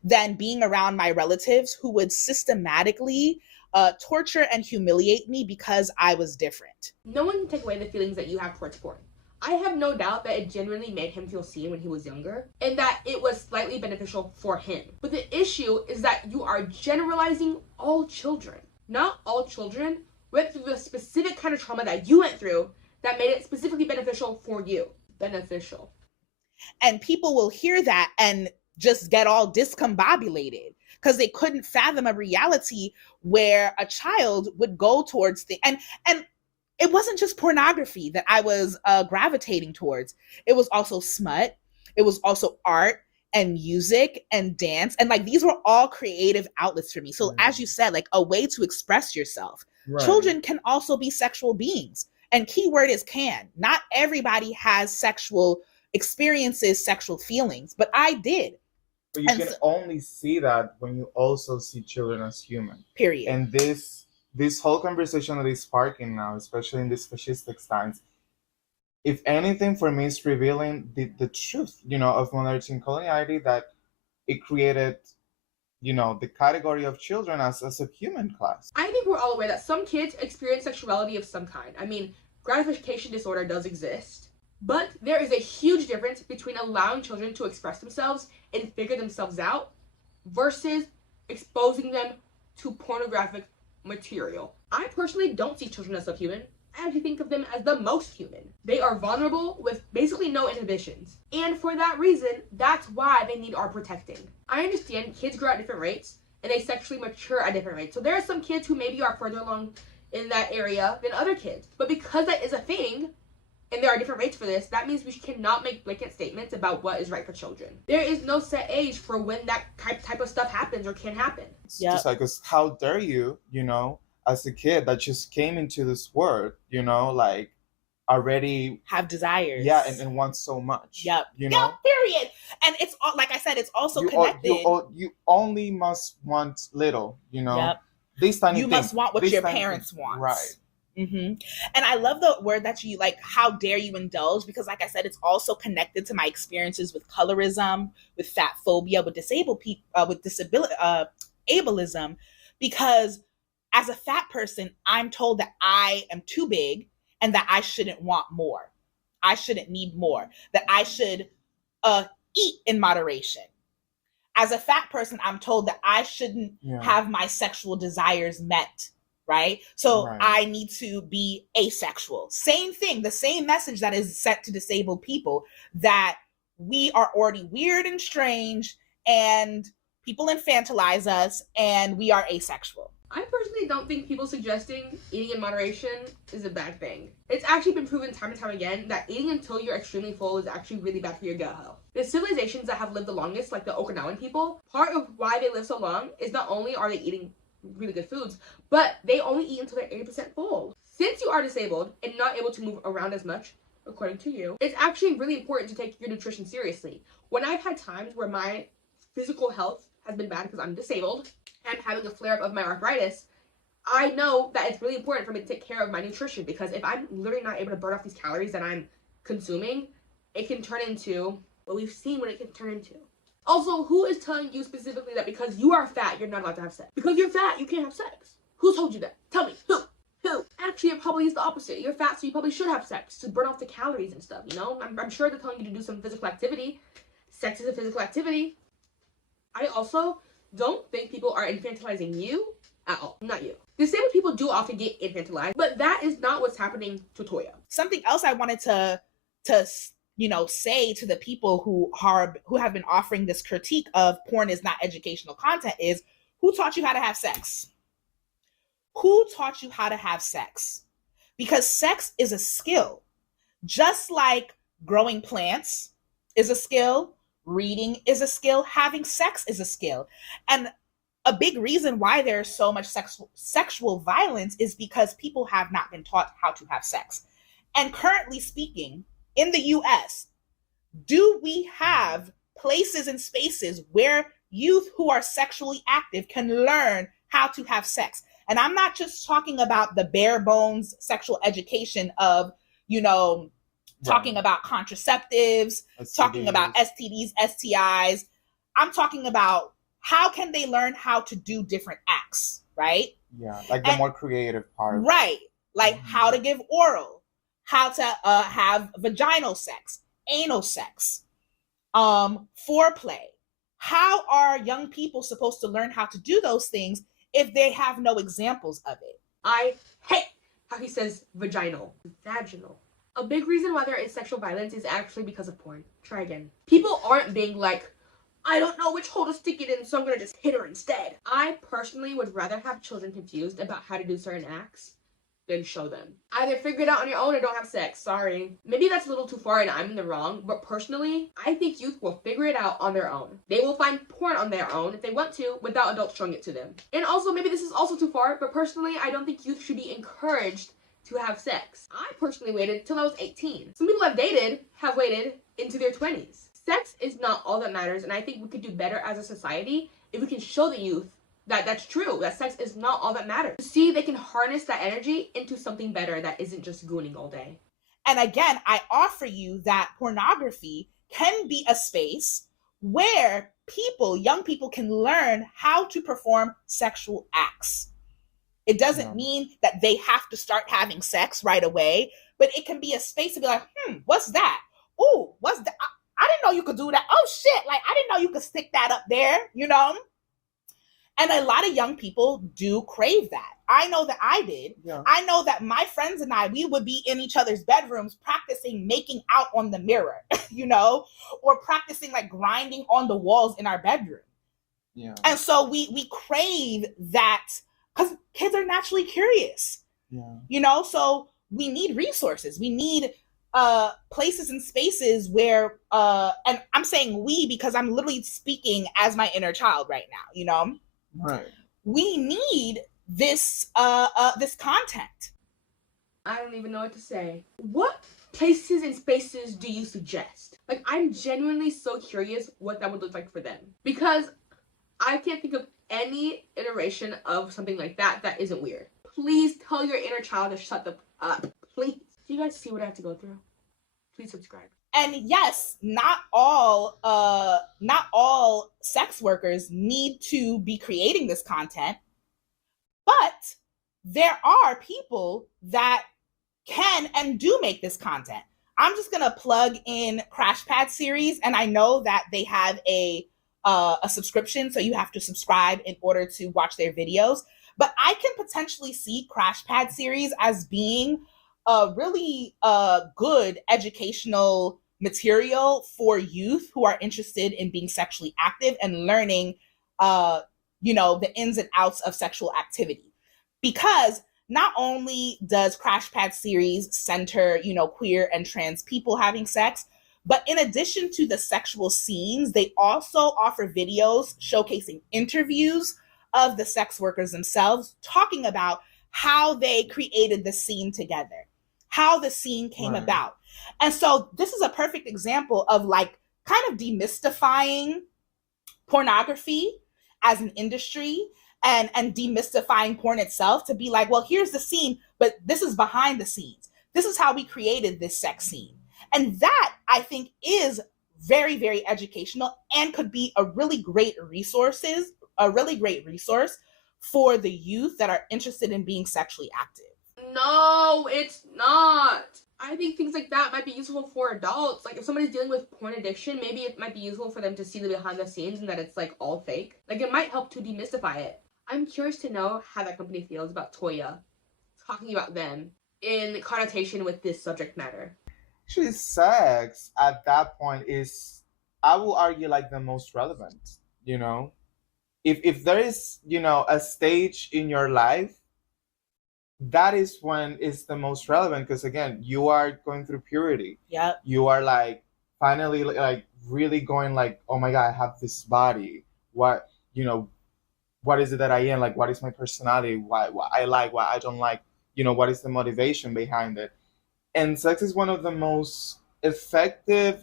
than being around my relatives who would systematically torture and humiliate me because I was different. No one can take away the feelings that you have towards porn. I have no doubt that it genuinely made him feel seen when he was younger, and that it was slightly beneficial for him. But the issue is that you are generalizing all children. Not all children went through the specific kind of trauma that you went through that made it specifically beneficial for you. Beneficial. And people will hear that and just get all discombobulated because they couldn't fathom a reality where a child would go towards the and it wasn't just pornography that I was gravitating towards. It was also smut. It was also art and music and dance. And like, these were all creative outlets for me. So as you said, like a way to express yourself. Right. Children can also be sexual beings. And keyword is can. Not everybody has sexual experiences, sexual feelings, but I did. But you can only see that when you also see children as human. Period. And this whole conversation that is sparking now, especially in these fascistic times, if anything, for me, is revealing the truth, of modern coloniality, that it created, the category of children as a human class. I think we're all aware that some kids experience sexuality of some kind. I mean, gratification disorder does exist. But there is a huge difference between allowing children to express themselves and figure themselves out versus exposing them to pornographic material. I personally don't see children as subhuman. I actually think of them as the most human. They are vulnerable with basically no inhibitions. And for that reason, that's why they need our protecting. I understand kids grow at different rates and they sexually mature at different rates. So there are some kids who maybe are further along in that area than other kids. But because that is a thing, and there are different rates for this, that means we cannot make blanket statements about what is right for children. There is no set age for when that type of stuff happens or can happen. Yep. Just like, how dare you, as a kid that just came into this world, like already have desires. Yeah, and want so much. Yep. Yep, period. And it's like I said, it's also connected. You only must want little, Yep. These tiny you things. Must want what your parents want. Right. Mm-hmm. And I love the word that you like, how dare you indulge, because like I said, it's also connected to my experiences with colorism, with fat phobia, with disabled people, with disability, ableism, because as a fat person, I'm told that I am too big and that I shouldn't want more. I shouldn't need more, that I should eat in moderation. As a fat person, I'm told that I shouldn't have my sexual desires met. Right? So I need to be asexual. Same thing, the same message that is sent to disabled people, that we are already weird and strange and people infantilize us and we are asexual. I personally don't think people suggesting eating in moderation is a bad thing. It's actually been proven time and time again that eating until you're extremely full is actually really bad for your gut health. The civilizations that have lived the longest, like the Okinawan people, part of why they live so long is not only are they eating really good foods, but they only eat until they're 80% full. Since you are disabled and not able to move around as much, according to you, it's actually really important to take your nutrition seriously. When I've had times where my physical health has been bad because I'm disabled and having a flare-up of my arthritis, I know that it's really important for me to take care of my nutrition, because if I'm literally not able to burn off these calories that I'm consuming, it can turn into what we've seen what it can turn into. Also, who is telling you specifically that because you are fat, you're not allowed to have sex? Because you're fat, you can't have sex. Who told you that? Tell me. Who? Actually, it probably is the opposite. You're fat, so you probably should have sex to burn off the calories and stuff, I'm sure they're telling you to do some physical activity. Sex is a physical activity. I also don't think people are infantilizing you at all. Not you. Disabled people do often get infantilized, but that is not what's happening to Toya. Something else I wanted to say to the people who have been offering this critique of porn is not educational content is, who taught you how to have sex? Who taught you how to have sex? Because sex is a skill. Just like growing plants is a skill, reading is a skill, having sex is a skill. And a big reason why there's so much sexual violence is because people have not been taught how to have sex. And currently speaking, in the US, do we have places and spaces where youth who are sexually active can learn how to have sex? And I'm not just talking about the bare bones sexual education of, you know, talking about contraceptives, talking about STDs, STIs. I'm talking about how can they learn how to do different acts, right? Yeah, like the more creative part. Right. Like how to give oral, how to have vaginal sex, anal sex, foreplay. How are young people supposed to learn how to do those things if they have no examples of it? I hate how he says vaginal. A big reason why there is sexual violence is actually because of porn. Try again. People aren't being like, I don't know which hole to stick it in, so I'm gonna just hit her instead. I personally would rather have children confused about how to do certain acts than show them. Either figure it out on your own or don't have sex. Sorry. Maybe that's a little too far and I'm in the wrong, but personally, I think youth will figure it out on their own. They will find porn on their own if they want to without adults showing it to them. And also, maybe this is also too far, but personally, I don't think youth should be encouraged to have sex. I personally waited till I was 18. Some people I've dated have waited into their 20s. Sex is not all that matters, and I think we could do better as a society if we can show the youth that that's true, that sex is not all that matters. See, they can harness that energy into something better that isn't just gooning all day. And again, I offer you that pornography can be a space where people, young people, can learn how to perform sexual acts. It doesn't mean that they have to start having sex right away, but it can be a space to be like, what's that? Oh, what's that? I didn't know you could do that. Oh shit, like I didn't know you could stick that up there, you know? And a lot of young people do crave that. I know that I did. Yeah. I know that my friends and I, we would be in each other's bedrooms practicing making out on the mirror, you know, or practicing like grinding on the walls in our bedroom. Yeah. And so we crave that because kids are naturally curious. Yeah. You know, so we need resources. We need places and spaces where, and I'm saying we because I'm literally speaking as my inner child right now, you know? Right. We need this this content. I don't even know what to say. What places and spaces do you suggest? Like, I'm genuinely so curious what that would look like for them. Because I can't think of any iteration of something like that that isn't weird. Please tell your inner child to shut the up. Please. Do you guys see what I have to go through? Please subscribe. And yes, not all sex workers need to be creating this content, but there are people that can and do make this content. I'm just gonna plug in Crash Pad series, and I know that they have a subscription, so you have to subscribe in order to watch their videos. But I can potentially see Crash Pad series as being a really good educational material for youth who are interested in being sexually active and learning, you know, the ins and outs of sexual activity. Because not only does Crash Pad series center, you know, queer and trans people having sex, but in addition to the sexual scenes, they also offer videos showcasing interviews of the sex workers themselves, talking about how they created the scene together, how the scene came about. And so this is a perfect example of like kind of demystifying pornography as an industry and demystifying porn itself to be like, well, here's the scene, but this is behind the scenes. This is how we created this sex scene. And that, I think, is very, very educational and could be a really great resource for the youth that are interested in being sexually active. No, it's not. I think things like that might be useful for adults. Like if somebody's dealing with porn addiction, maybe it might be useful for them to see the behind the scenes and that it's like all fake. Like it might help to demystify it. I'm curious to know how that company feels about Toya talking about them in connotation with this subject matter. Actually, sex at that point is, I will argue, like the most relevant, you know? If there is, you know, a stage in your life, that is when it's the most relevant because again, you are going through puberty. Yeah. You are like finally like really going like, oh my God, I have this body. What, you know, what is it that I am? Like, what is my personality? Why I like, why I don't like, you know, what is the motivation behind it? And sex is one of the most effective,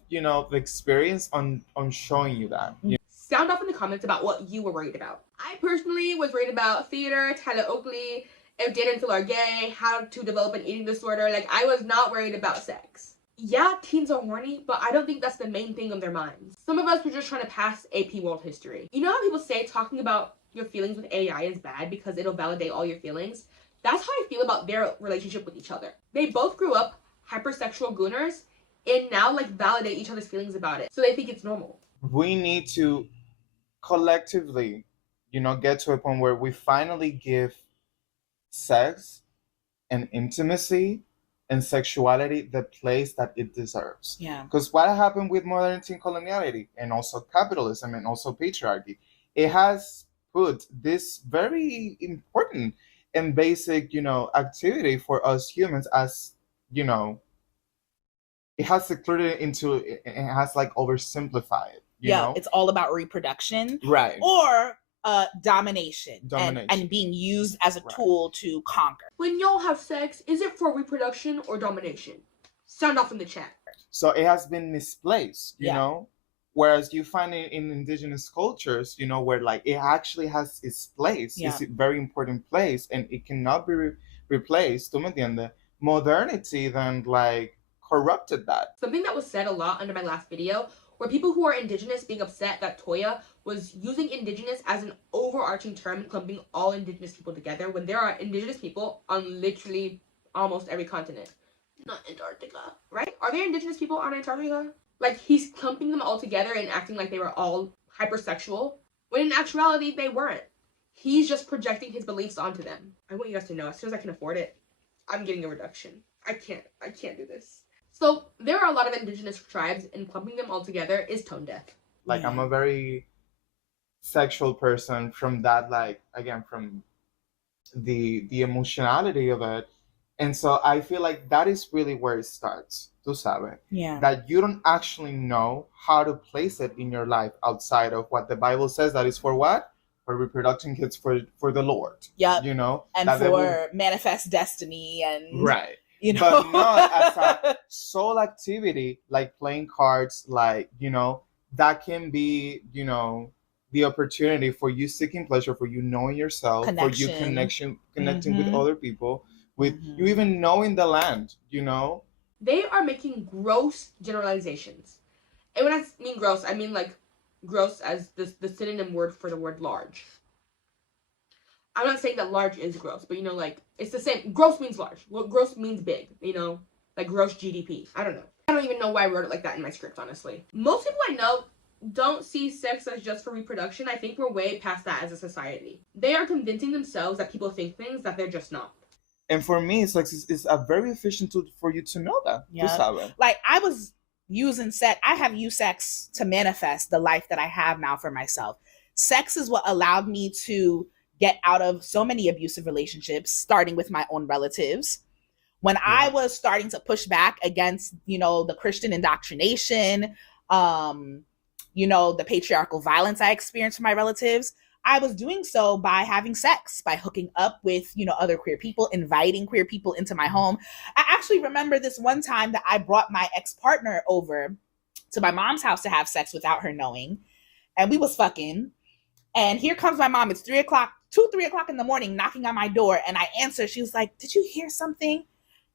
experience on showing you that. Sound off in the comments about what you were worried about. I personally was worried about theater, Tyler Oakley, if Jada and Phil are gay, how to develop an eating disorder. Like, I was not worried about sex. Yeah, teens are horny, but I don't think that's the main thing on their minds. Some of us were just trying to pass AP World History. You know how people say talking about your feelings with AI is bad because it'll validate all your feelings? That's how I feel about their relationship with each other. They both grew up hypersexual gooners and now like validate each other's feelings about it. So they think it's normal. We need to collectively, get to a point where we finally give sex and intimacy and sexuality the place that it deserves. Yeah. Because what happened with modernity and coloniality and also capitalism and also patriarchy, it has put this very important and basic, activity for us humans as, it has secluded it into, it has like oversimplified, you know? It's all about reproduction. Right. Or domination. And being used as a tool to conquer. When y'all have sex, is it for reproduction or domination? Sound off in the chat. So it has been misplaced, you know? Whereas you find it in indigenous cultures, where like it actually has its place. It's a very important place and it cannot be replaced. ¿Tú me entiendes? Modernity then like corrupted that. Something that was said a lot under my last video were people who are indigenous being upset that Toya was using indigenous as an overarching term, clumping all indigenous people together when there are indigenous people on literally almost every continent. Not Antarctica, right? Are there indigenous people on Antarctica? Like, he's clumping them all together and acting like they were all hypersexual, when in actuality they weren't. He's just projecting his beliefs onto them. I want you guys to know, as soon as I can afford it, I'm getting a reduction. I can't do this. So there are a lot of indigenous tribes, and clumping them all together is tone deaf. Like, I'm a very sexual person from that, like, again, from the emotionality of it. And so I feel like that is really where it starts, tú sabes? Yeah. That you don't actually know how to place it in your life outside of what the Bible says that is for what? For reproduction kids for the Lord. Yeah. You know? And that for manifest destiny and... Right. You know? But not as a soul activity, like playing cards, like, that can be, the opportunity for you seeking pleasure, for you knowing yourself, for you connecting with other people, with you even knowing the land, They are making gross generalizations. And when I mean gross, I mean like gross as the synonym word for the word large. I'm not saying that large is gross, but like, it's the same. Gross means large. Well, gross means big, like gross GDP. I don't know. I don't even know why I wrote it like that in my script, honestly. Most people I know don't see sex as just for reproduction. I think we're way past that as a society. They are convincing themselves that people think things that they're just not. And for me, sex is a very efficient tool for you to know that. Yeah. Like, I was using sex. I have used sex to manifest the life that I have now for myself. Sex is what allowed me to get out of so many abusive relationships, starting with my own relatives. When I was starting to push back against, the Christian indoctrination, the patriarchal violence I experienced from my relatives, I was doing so by having sex, by hooking up with, other queer people, inviting queer people into my home. I actually remember this one time that I brought my ex-partner over to my mom's house to have sex without her knowing. And we was fucking. And here comes my mom. It's 3 o'clock in the morning, knocking on my door. And I answer. She was like, "Did you hear something?"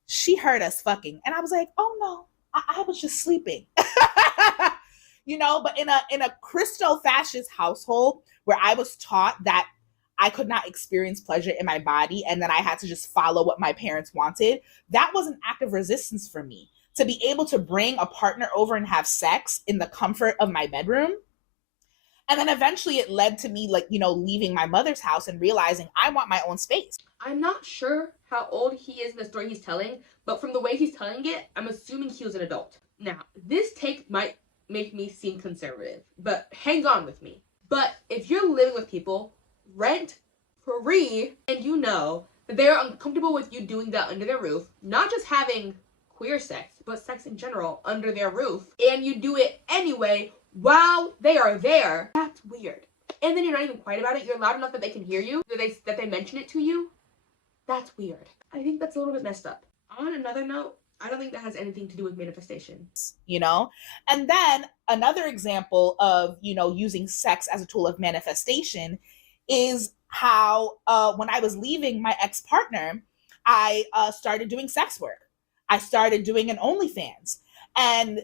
She heard us fucking. And I was like, "Oh no, I was just sleeping." But in a Christo-fascist household where I was taught that I could not experience pleasure in my body and that I had to just follow what my parents wanted, that was an act of resistance for me. To be able to bring a partner over and have sex in the comfort of my bedroom. And then eventually it led to me, leaving my mother's house and realizing I want my own space. I'm not sure how old he is in the story he's telling, but from the way he's telling it, I'm assuming he was an adult. Now, this take might make me seem conservative, but hang on with me. But if you're living with people rent-free and you know that they're uncomfortable with you doing that under their roof, not just having queer sex, but sex in general under their roof, and you do it anyway while they are there, that's weird. And then you're not even quiet about it. You're loud enough that they can hear you, that they mention it to you. That's weird. I think that's a little bit messed up. On another note, I don't think that has anything to do with manifestation. You know? And then another example of, you know, using sex as a tool of manifestation is how when I was leaving my ex-partner, I started doing sex work. I started doing an OnlyFans. And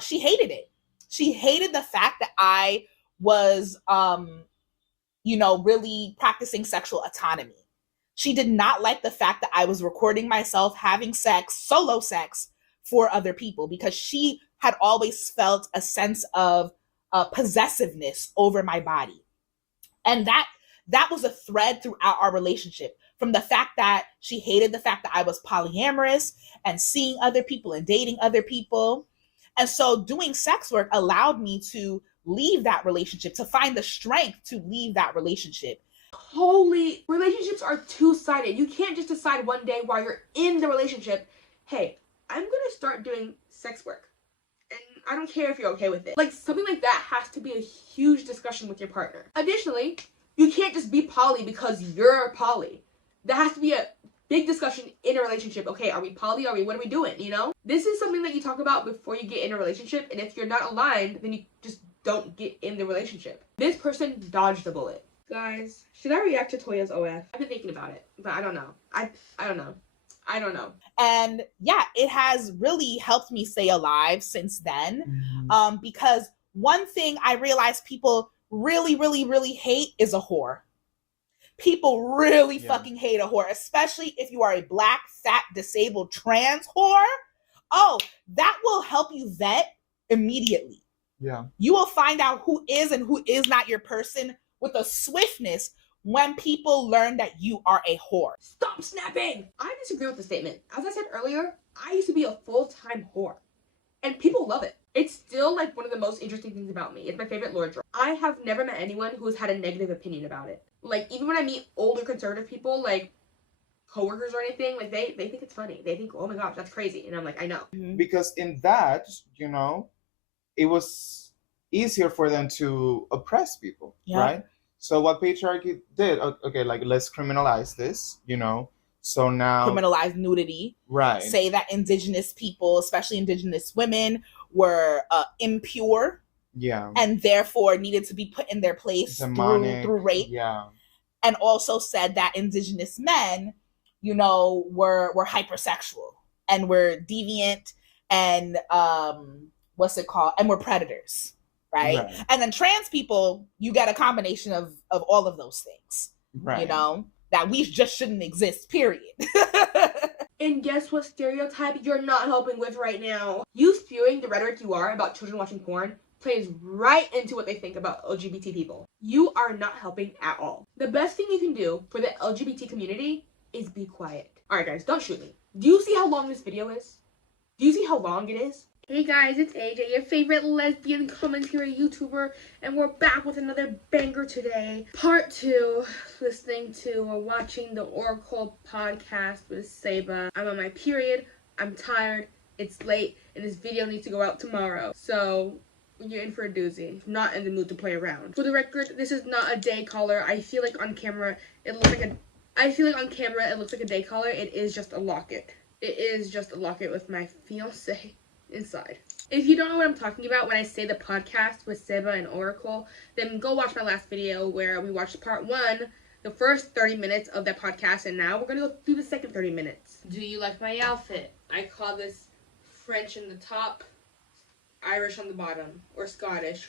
she hated it. She hated the fact that I was, you know, really practicing sexual autonomy. She did not like the fact that I was recording myself having sex, solo sex, for other people, because she had always felt a sense of possessiveness over my body. And that was a thread throughout our relationship, from the fact that she hated the fact that I was polyamorous and seeing other people and dating other people. And so doing sex work allowed me to leave that relationship, to find the strength to leave that relationship. Holy, relationships are two-sided. You can't just decide one day while you're in the relationship, hey, I'm gonna start doing sex work. And I don't care if you're okay with it. Like, something like that has to be a huge discussion with your partner. Additionally, you can't just be poly because you're poly. That has to be a big discussion in a relationship. Okay, are we poly? What are we doing, you know? This is something that you talk about before you get in a relationship, and if you're not aligned, then you just don't get in the relationship. This person dodged the bullet. Guys, should I react to Toya's OF? I've been thinking about it, but I don't know. I don't know. I don't know. And yeah, it has really helped me stay alive since then. Because one thing I realized people really, really, really hate is a whore. People really fucking hate a whore, especially if you are a black, fat, disabled, trans whore. Oh, that will help you vet immediately. Yeah. You will find out who is and who is not your person with a swiftness when people learn that you are a whore. Stop snapping! I disagree with the statement. As I said earlier, I used to be a full-time whore. And people love it. It's still like one of the most interesting things about me. It's my favorite lore drop. I have never met anyone who has had a negative opinion about it. Like, even when I meet older conservative people, like coworkers or anything, like they think it's funny. They think, oh my gosh, that's crazy. And I'm like, I know. Because in that, you know, it was easier for them to oppress people, right? So what patriarchy did, okay, like, let's criminalize this, you know. So now criminalize nudity, right? Say that indigenous people, especially indigenous women, were impure, and therefore needed to be put in their place through rape, and also said that indigenous men, you know, were hypersexual and were deviant and what's it called, and were predators, right? And then trans people, you get a combination of all of those things, you know, that we just shouldn't exist, period. And guess what stereotype you're not helping with right now? You spewing the rhetoric you are about children watching porn plays right into what they think about LGBT people. You are not helping at all. The best thing you can do for the LGBT community is be quiet. Alright guys, don't shoot me. Do you see how long this video is? Do you see how long it is? Hey guys, it's AJ, your favorite lesbian commentary YouTuber, and we're back with another banger today. Part 2, listening to or watching the Oracle podcast with Seba. I'm on my period, I'm tired, it's late, and this video needs to go out tomorrow. So, you're in for a doozy. I'm not in the mood to play around. For the record, this is not a day caller. I feel like on camera, it looks like a day caller. It is just a locket. It is just a locket with my fiancé inside. If you don't know what I'm talking about when I say the podcast with Seba and Oracle, then go watch my last video where we watched part 1, the first 30 minutes of that podcast, and now we're gonna go through the second 30 minutes. Do you like my outfit? I call this French in the top, Irish on the bottom, or Scottish.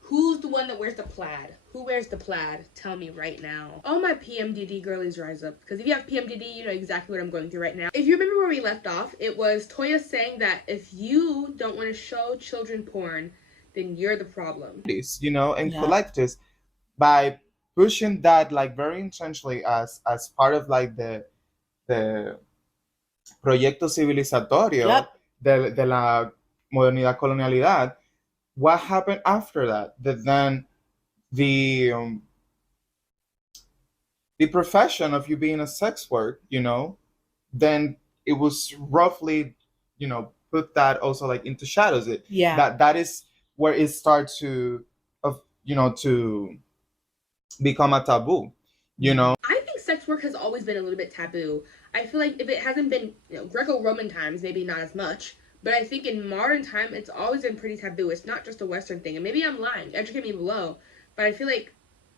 Who's the one that wears the plaid? Who wears the plaid? Tell me right now. All my PMDD girlies rise up, because if you have PMDD, you know exactly what I'm going through right now. If you remember where we left off, it was Toya saying that if you don't want to show children porn, then you're the problem. You know, and collectives, by pushing that like very intentionally as part of like the proyecto civilizatorio de la modernidad colonialidad, what happened after that? That then the profession of you being a sex work, you know, then it was roughly, you know, put that also like into shadows. That is where it starts to, you know, to become a taboo, you know. I think sex work work has always been a little bit taboo. I feel like if it hasn't been, Greco-Roman times, maybe not as much, but I think in modern time, it's always been pretty taboo. It's not just a Western thing, and maybe I'm lying. Educate me below, but I feel like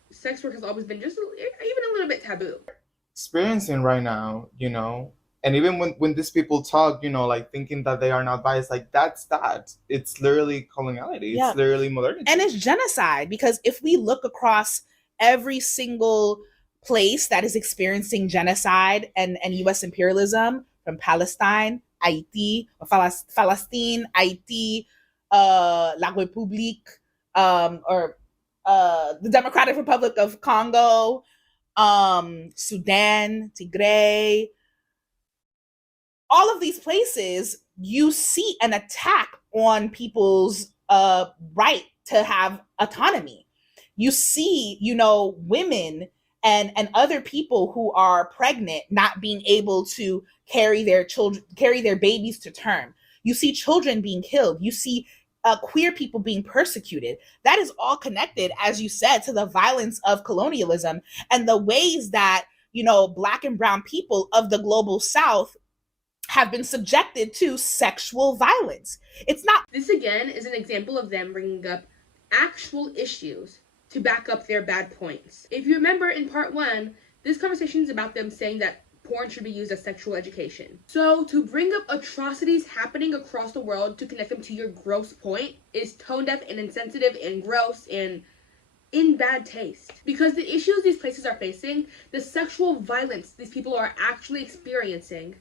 sex work has always been just even a little bit taboo. Experiencing right now, and even when these people talk, like thinking that they are not biased, like that's that. It's literally coloniality. Yeah. It's literally modernity. And it's genocide, because if we look across every single place that is experiencing genocide and US imperialism, from Palestine, Haiti, or Palestine, Haiti, La République, or the Democratic Republic of Congo, Sudan, Tigray, all of these places, you see an attack on people's right to have autonomy. You see, women and other people who are pregnant not being able to carry their babies to term. You see children being killed. You see queer people being persecuted. That is all connected, as you said, to the violence of colonialism and the ways that, Black and brown people of the global South have been subjected to sexual violence. It's not. This again is an example of them bringing up actual issues to back up their bad points. If you remember in part 1, this conversation is about them saying that porn should be used as sexual education. So to bring up atrocities happening across the world to connect them to your gross point is tone deaf and insensitive and gross and in bad taste. Because the issues these places are facing, the sexual violence these people are actually experiencing,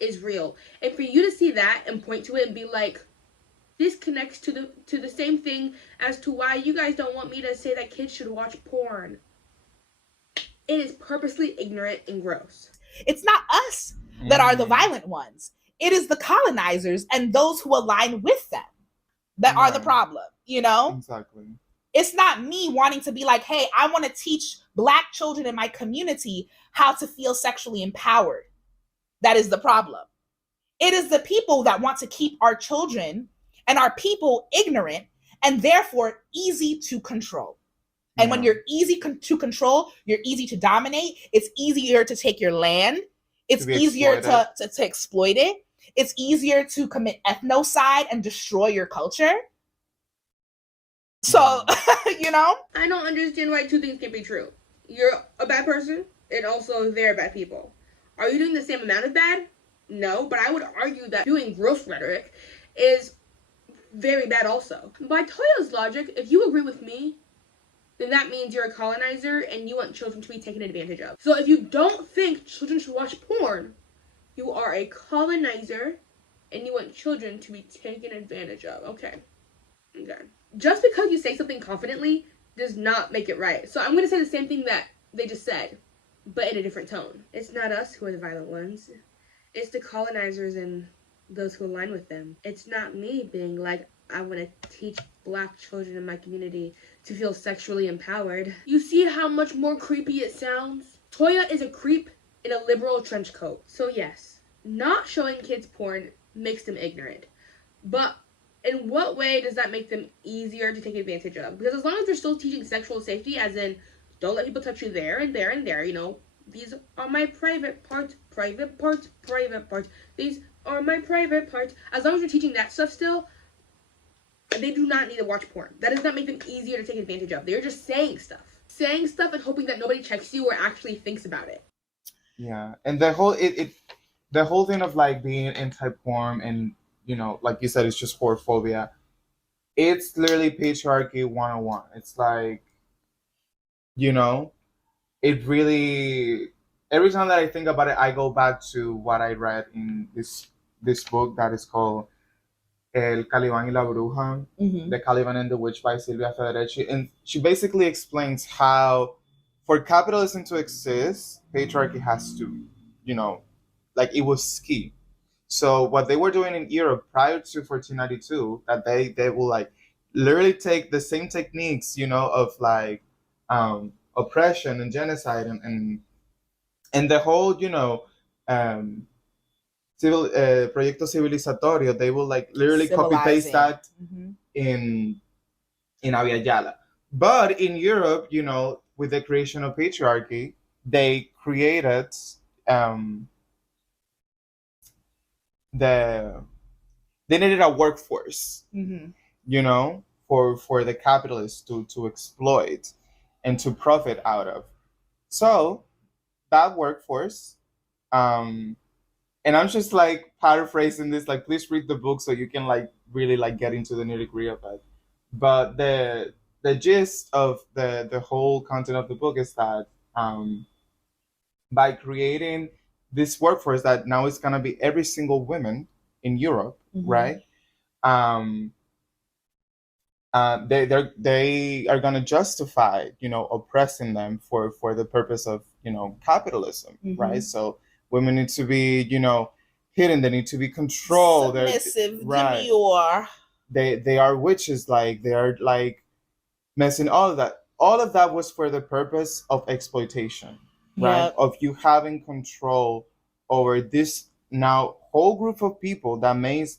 is real. And for you to see that and point to it and be like, this connects to the same thing as to why you guys don't want me to say that kids should watch porn. It is purposely ignorant and gross. It's not us that are the violent ones. It is the colonizers and those who align with them that are the problem, Exactly. It's not me wanting to be like, hey, I want to teach Black children in my community how to feel sexually empowered. That is the problem. It is the people that want to keep our children and our people ignorant and therefore easy to control. And when you're easy to control, you're easy to dominate. It's easier to take your land. It's easier to exploit it. It's easier to commit ethnocide and destroy your culture. So, I don't understand why two things can be true. You're a bad person, and also they're bad people. Are you doing the same amount of bad? No, but I would argue that doing gross rhetoric is very bad also. By Toya's logic, if you agree with me, then that means you're a colonizer and you want children to be taken advantage of. So if you don't think children should watch porn, you are a colonizer and you want children to be taken advantage of. Okay. Just because you say something confidently does not make it right. So I'm going to say the same thing that they just said, but in a different tone. It's not us who are the violent ones. It's the colonizers and those who align with them. It's not me being like, I want to teach Black children in my community to feel sexually empowered. You see how much more creepy it sounds? Toya is a creep in a liberal trench coat. So yes, not showing kids porn makes them ignorant. But in what way does that make them easier to take advantage of? Because as long as they're still teaching sexual safety, as in, don't let people touch you there and there and there, these are my private parts, private parts, private parts. These are my private parts. As long as you're teaching that stuff still, they do not need to watch porn. That does not make them easier to take advantage of. They're just saying stuff. Saying stuff and hoping that nobody checks you or actually thinks about it. Yeah, and the whole thing of like being anti-porn and like you said, it's just whorephobia. It's literally patriarchy 101. It's like, it really, every time that I think about it, I go back to what I read in this book that is called El Caliban y la Bruja, The Caliban and the Witch by Silvia Federici. And she basically explains how for capitalism to exist, patriarchy has to, like it was key. So what they were doing in Europe prior to 1492, that they will like literally take the same techniques, of like oppression and genocide and the whole, civil proyecto civilizatorio, they will like literally copy paste that in Abya Yala. But in Europe, with the creation of patriarchy, they created um, the they needed a workforce, you know, for the capitalists to exploit and to profit out of. So that workforce, and I'm just like paraphrasing this, like please read the book so you can like really like get into the nitty gritty of it. But the gist of the whole content of the book is that by creating this workforce that now is gonna be every single woman in Europe, right? Um, they are gonna justify, you know, oppressing them for the purpose of, you know, capitalism, right? So women need to be, you know, hidden. They need to be controlled. Submissive, Right. demure. They are witches. Like they are like messing all of that. All of that was for the purpose of exploitation, right? Yep. Of you having control over this now whole group of people that makes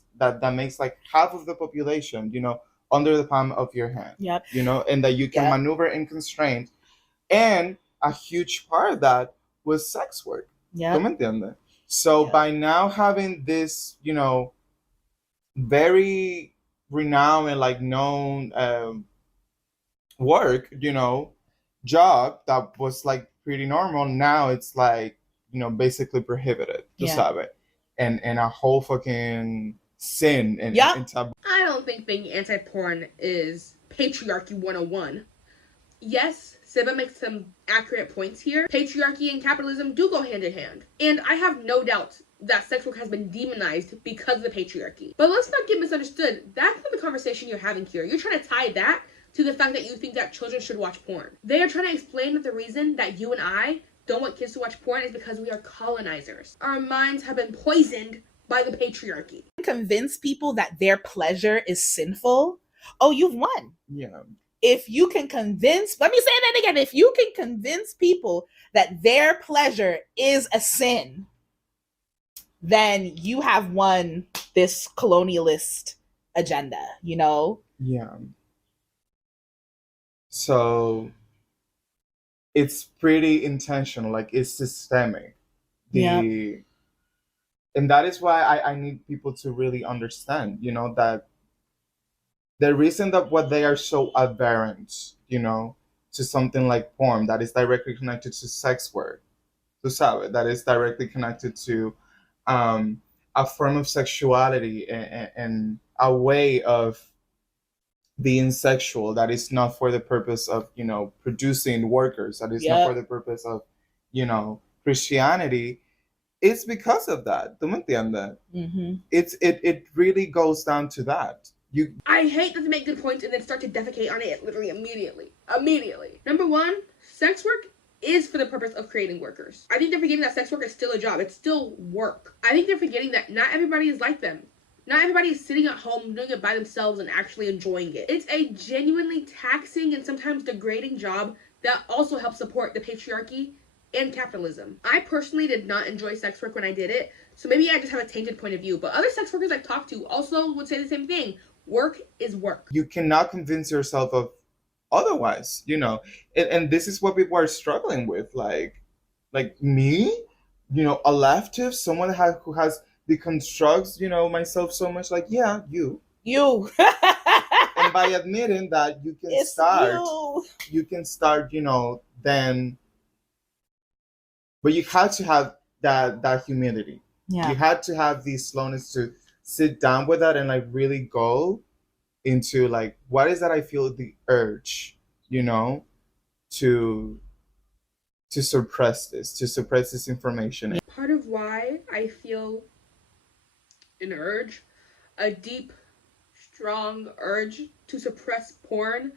like half of the population, you know, under the palm of your hand. Yep. You know, and that you can Yep. maneuver and constrain. And a huge part of that was sex work. Yep. ¿Tú me entiendes? So by now having this, you know, very renowned and like known work, you know, job that was like pretty normal, now it's like, you know, basically prohibited. Tú sabes. And a whole fucking sin and taboo. I don't think being anti-porn is patriarchy 101. Yes, Siba makes some accurate points here. Patriarchy and capitalism do go hand in hand. And I have no doubt that sex work has been demonized because of the patriarchy. But let's not get misunderstood. That's not the conversation you're having here. You're trying to tie that to the fact that you think that children should watch porn. They are trying to explain that the reason that you and I don't want kids to watch porn is because we are colonizers. Our minds have been poisoned by the patriarchy. Convince people that their pleasure is sinful, oh, you've won. Yeah. If you can convince, let me say that again, if you can convince people that their pleasure is a sin, then you have won this colonialist agenda, you know? Yeah. So it's pretty intentional, like it's systemic. And that is why I need people to really understand, you know, that the reason that what they are so aberrant, you know, to something like porn that is directly connected to sex work, tú sabes, that is directly connected to a form of sexuality and a way of being sexual that is not for the purpose of, you know, producing workers, that is not for the purpose of, you know, Christianity. It's because of that. ¿Tú me entiendes? It really goes down to that. I hate that they make good points and then start to defecate on it literally immediately. Number one, sex work is for the purpose of creating workers. I think they're forgetting that sex work is still a job. It's still work. I think they're forgetting that not everybody is like them. Not everybody is sitting at home doing it by themselves and actually enjoying it. It's a genuinely taxing and sometimes degrading job that also helps support the patriarchy and capitalism. I personally did not enjoy sex work when I did it, so maybe I just have a tainted point of view, but other sex workers I've talked to also would say the same thing. Work is work. You cannot convince yourself of otherwise, you know, and this is what people are struggling with. Like me, you know, a leftist, someone who has deconstructs, you know, myself so much. Like, yeah, you. And by admitting that, you can start, you know, then. But you had to have that humility. Yeah. You had to have the slowness to sit down with that and like really go into like, what is that I feel the urge, you know, to suppress this information. Part of why I feel an urge, a deep, strong urge to suppress porn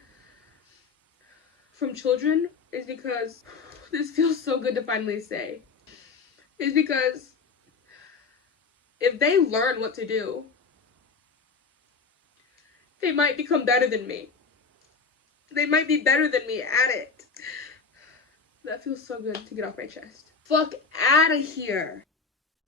from children is because this feels so good to finally say. Is because if they learn what to do, they might become better than me. They might be better than me at it. That feels so good to get off my chest. Fuck out of here.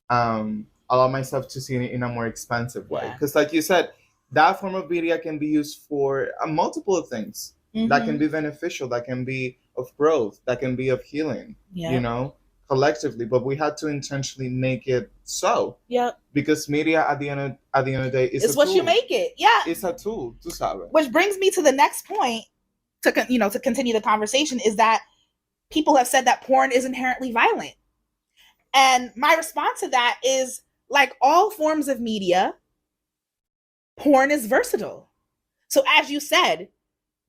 Allow myself to see it in a more expansive way. Because like you said, that form of media can be used for multiple things. That can be beneficial. That can be of growth, that can be of healing, you know, collectively. But we had to intentionally make it so. Yep. Because media at the end of the day is it's what tool. You make it. Yeah. It's a tool, tú sabes. Which brings me to the next point to continue the conversation, is that people have said that porn is inherently violent. And my response to that is, like all forms of media, porn is versatile. So as you said,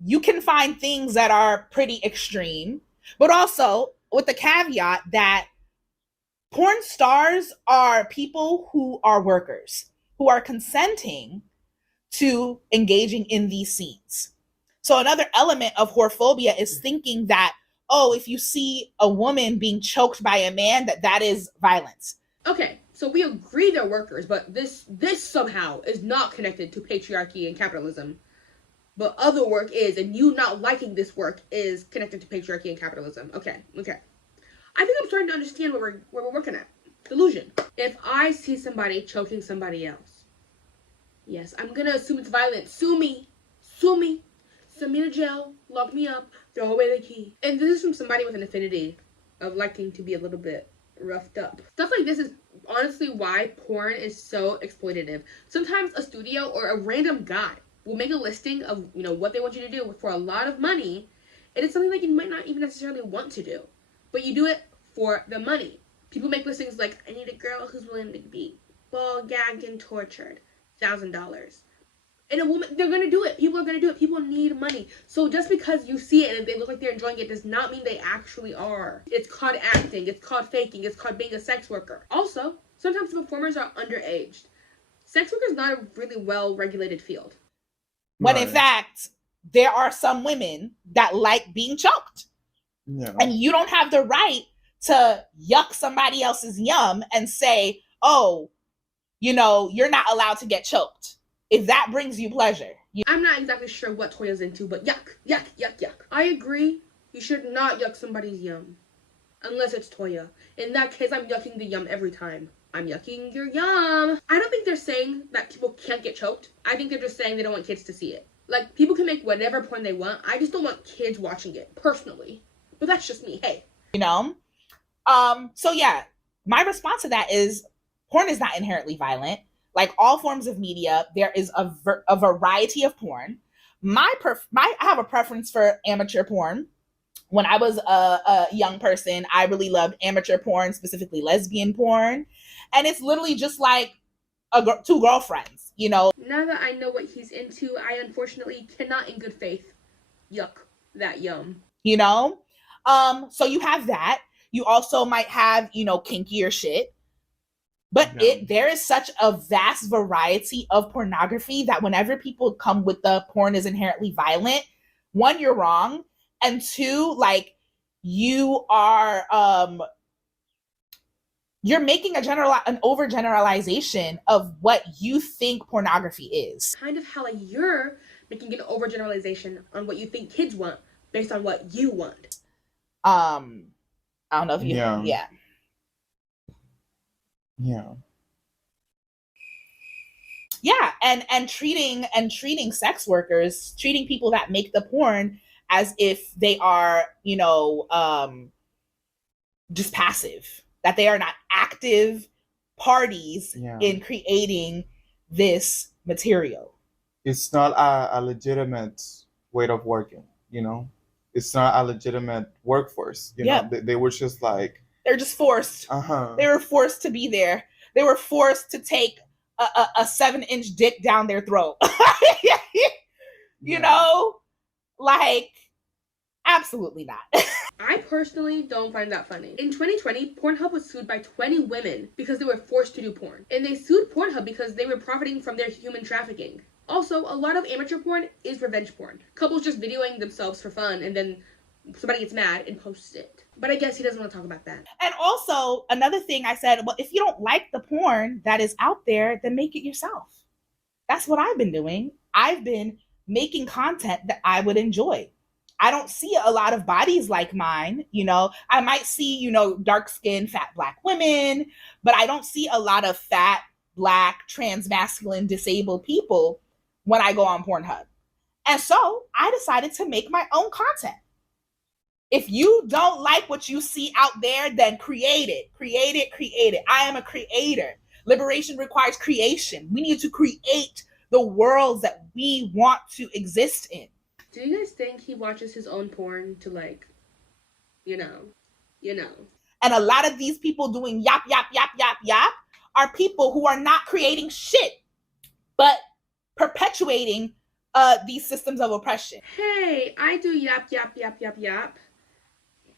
you can find things that are pretty extreme, but also with the caveat that porn stars are people who are workers, who are consenting to engaging in these scenes. So another element of whorephobia is thinking that, oh, if you see a woman being choked by a man, that is violence. Okay, so we agree they're workers, but this somehow is not connected to patriarchy and capitalism. But other work is, and you not liking this work is connected to patriarchy and capitalism. Okay. I think I'm starting to understand what we're working at. Delusion. If I see somebody choking somebody else, yes, I'm gonna assume it's violent. Sue me. Send me to jail. Lock me up. Throw away the key. And this is from somebody with an affinity of liking to be a little bit roughed up. Stuff like this is honestly why porn is so exploitative. Sometimes a studio or a random guy will make a listing of, what they want you to do for a lot of money, and it's something that you might not even necessarily want to do, but you do it for the money. People make listings like, I need a girl who's willing to be ball gagged and tortured, $1,000. And a woman, they're gonna do it. People are gonna do it. People need money. So just because you see it and they look like they're enjoying it does not mean they actually are. It's called acting. It's called faking. It's called being a sex worker. Also, sometimes the performers are underaged. Sex work is not a really well-regulated field. When in fact, there are some women that like being choked. Yeah. And you don't have the right to yuck somebody else's yum and say, oh, you're not allowed to get choked if that brings you pleasure. I'm not exactly sure what Toya's into, but yuck. I agree. You should not yuck somebody's yum. Unless it's Toya. In that case, I'm yucking the yum every time. I'm yucking your yum. I don't think they're saying that people can't get choked. I think they're just saying they don't want kids to see it. Like, people can make whatever porn they want. I just don't want kids watching it, personally. But that's just me. Hey. So yeah, my response to that is porn is not inherently violent. Like all forms of media, there is a variety of porn. I have a preference for amateur porn. When I was a young person, I really loved amateur porn, specifically lesbian porn. And it's literally just like two girlfriends, Now that I know what he's into, I unfortunately cannot in good faith yuck that yum. So you have that. You also might have, kinkier shit. But there is such a vast variety of pornography that whenever people come with the porn is inherently violent, one, you're wrong. And two, like, you are you're making an overgeneralization of what you think pornography is. Kind of how you're making an overgeneralization on what you think kids want based on what you want. I don't know if you Yeah, and treating sex workers, treating people that make the porn as if they are, just passive, that they are not active parties in creating this material. It's not a legitimate way of working, It's not a legitimate workforce, They were just like... They're just forced. They were forced to be there. They were forced to take a 7-inch dick down their throat. Like, absolutely not. I personally don't find that funny. In 2020, Pornhub was sued by 20 women because they were forced to do porn. And they sued Pornhub because they were profiting from their human trafficking. Also, a lot of amateur porn is revenge porn. Couples just videoing themselves for fun and then somebody gets mad and posts it. But I guess he doesn't want to talk about that. And also, another thing I said, well, if you don't like the porn that is out there, then make it yourself. That's what I've been doing. I've been making content that I would enjoy. I don't see a lot of bodies like mine, I might see, dark-skinned, fat Black women, but I don't see a lot of fat, Black, trans-masculine, disabled people when I go on Pornhub. And so I decided to make my own content. If you don't like what you see out there, then create it. Create it, create it. I am a creator. Liberation requires creation. We need to create the worlds that we want to exist in. Do you guys think he watches his own porn to like, you know? And a lot of these people doing yap, yap, yap, yap, yap are people who are not creating shit, but perpetuating these systems of oppression. Hey, I do yap, yap, yap, yap, yap.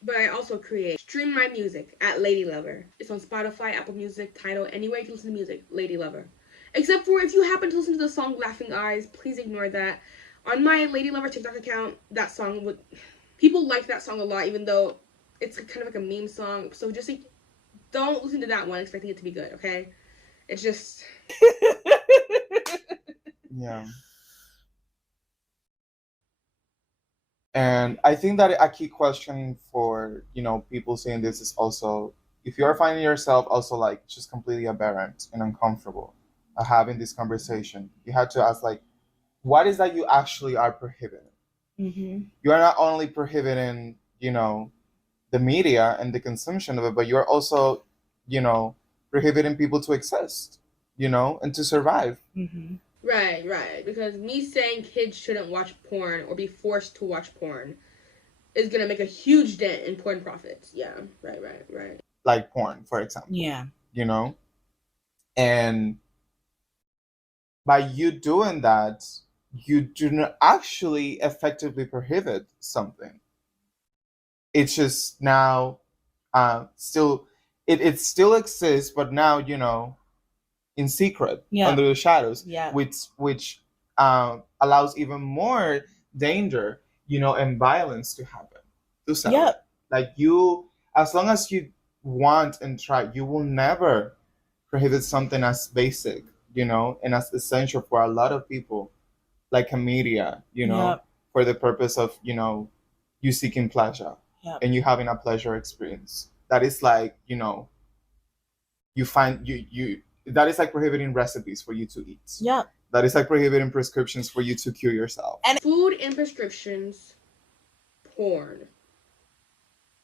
But I also create. Stream my music at Lady Lover. It's on Spotify, Apple Music, Tidal, anywhere you can listen to music, Lady Lover. Except for if you happen to listen to the song Laughing Eyes, please ignore that. On my Lady Lover TikTok account, that song would... People like that song a lot, even though it's kind of like a meme song. So just like, don't listen to that one expecting it to be good, okay? It's just... Yeah. And I think that a key question for, people saying this is also, if you're finding yourself also like just completely aberrant and uncomfortable having this conversation, you have to ask like, what is that you actually are prohibiting? Mm-hmm. You are not only prohibiting, the media and the consumption of it, but you're also, prohibiting people to exist, and to survive. Mm-hmm. Right. Because me saying kids shouldn't watch porn or be forced to watch porn is going to make a huge dent in porn profits. Yeah, right. Like porn, for example. Yeah. And by you doing that, you do not actually effectively prohibit something. It's just now still, it still exists, but now, in secret, under the shadows, which allows even more danger, and violence to happen. Like as long as you want and try, you will never prohibit something as basic, and as essential for a lot of people, like a media, for the purpose of, you seeking pleasure and you having a pleasure experience. That is like, you find you that is like prohibiting recipes for you to eat. Yeah. That is like prohibiting prescriptions for you to cure yourself. And food and prescriptions, porn.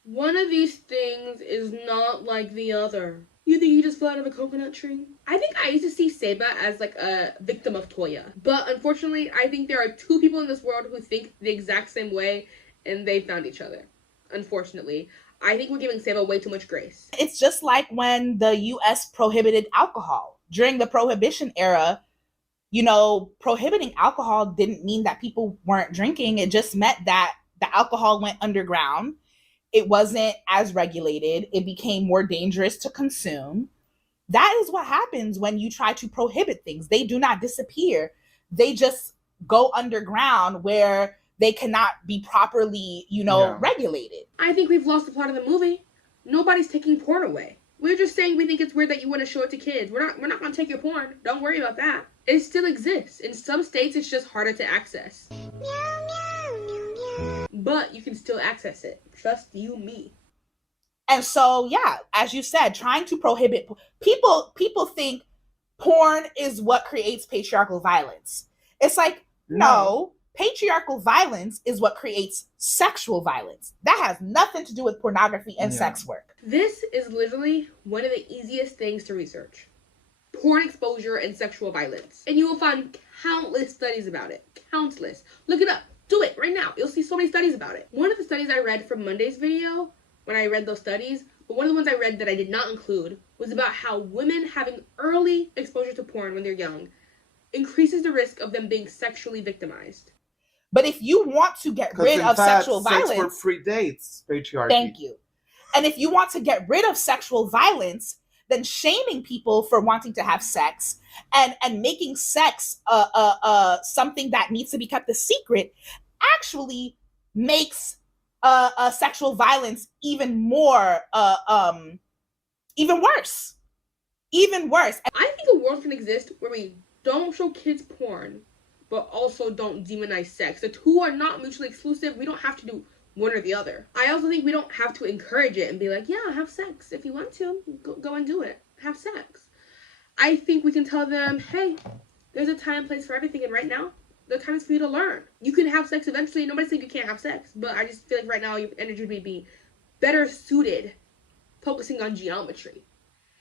One of these things is not like the other. You think he just fell out of a coconut tree? I think I used to see Seba as like a victim of Toya. But unfortunately, I think there are two people in this world who think the exact same way and they found each other. Unfortunately. I think we're giving Seba way too much grace. It's just like when the U.S. prohibited alcohol. During the Prohibition era, prohibiting alcohol didn't mean that people weren't drinking. It just meant that the alcohol went underground. It wasn't as regulated. It became more dangerous to consume. That is what happens when you try to prohibit things. They do not disappear. They just go underground where they cannot be properly, regulated. I think we've lost the plot of the movie. Nobody's taking porn away. We're just saying we think it's weird that you want to show it to kids. We're not going to take your porn. Don't worry about that. It still exists. In some states, it's just harder to access. But you can still access it. Trust you me. And so, yeah, as you said, trying to prohibit people think porn is what creates patriarchal violence. It's like, no, patriarchal violence is what creates sexual violence. That has nothing to do with pornography and sex work. This is literally one of the easiest things to research. Porn exposure and sexual violence. And you will find countless studies about it. Countless. Look it up. Do it right now. You'll see so many studies about it. One of the studies I read from Monday's video, when I read those studies, but one of the ones I read that I did not include was about how women having early exposure to porn when they're young increases the risk of them being sexually victimized. But if you want to get rid of sexual violence... Sex predates patriarchy. Thank you. And if you want to get rid of sexual violence, then shaming people for wanting to have sex and making sex something that needs to be kept a secret actually makes sexual violence even more even worse. I think a world can exist where we don't show kids porn, but also don't demonize sex. The two are not mutually exclusive. We don't have to do one or the other. I also think we don't have to encourage it and be like, yeah, have sex. If you want to, go and do it. Have sex. I think we can tell them, hey, there's a time and place for everything, and right now, the time is for you to learn. You can have sex eventually. Nobody's saying you can't have sex, but I just feel like right now your energy would be better suited focusing on geometry.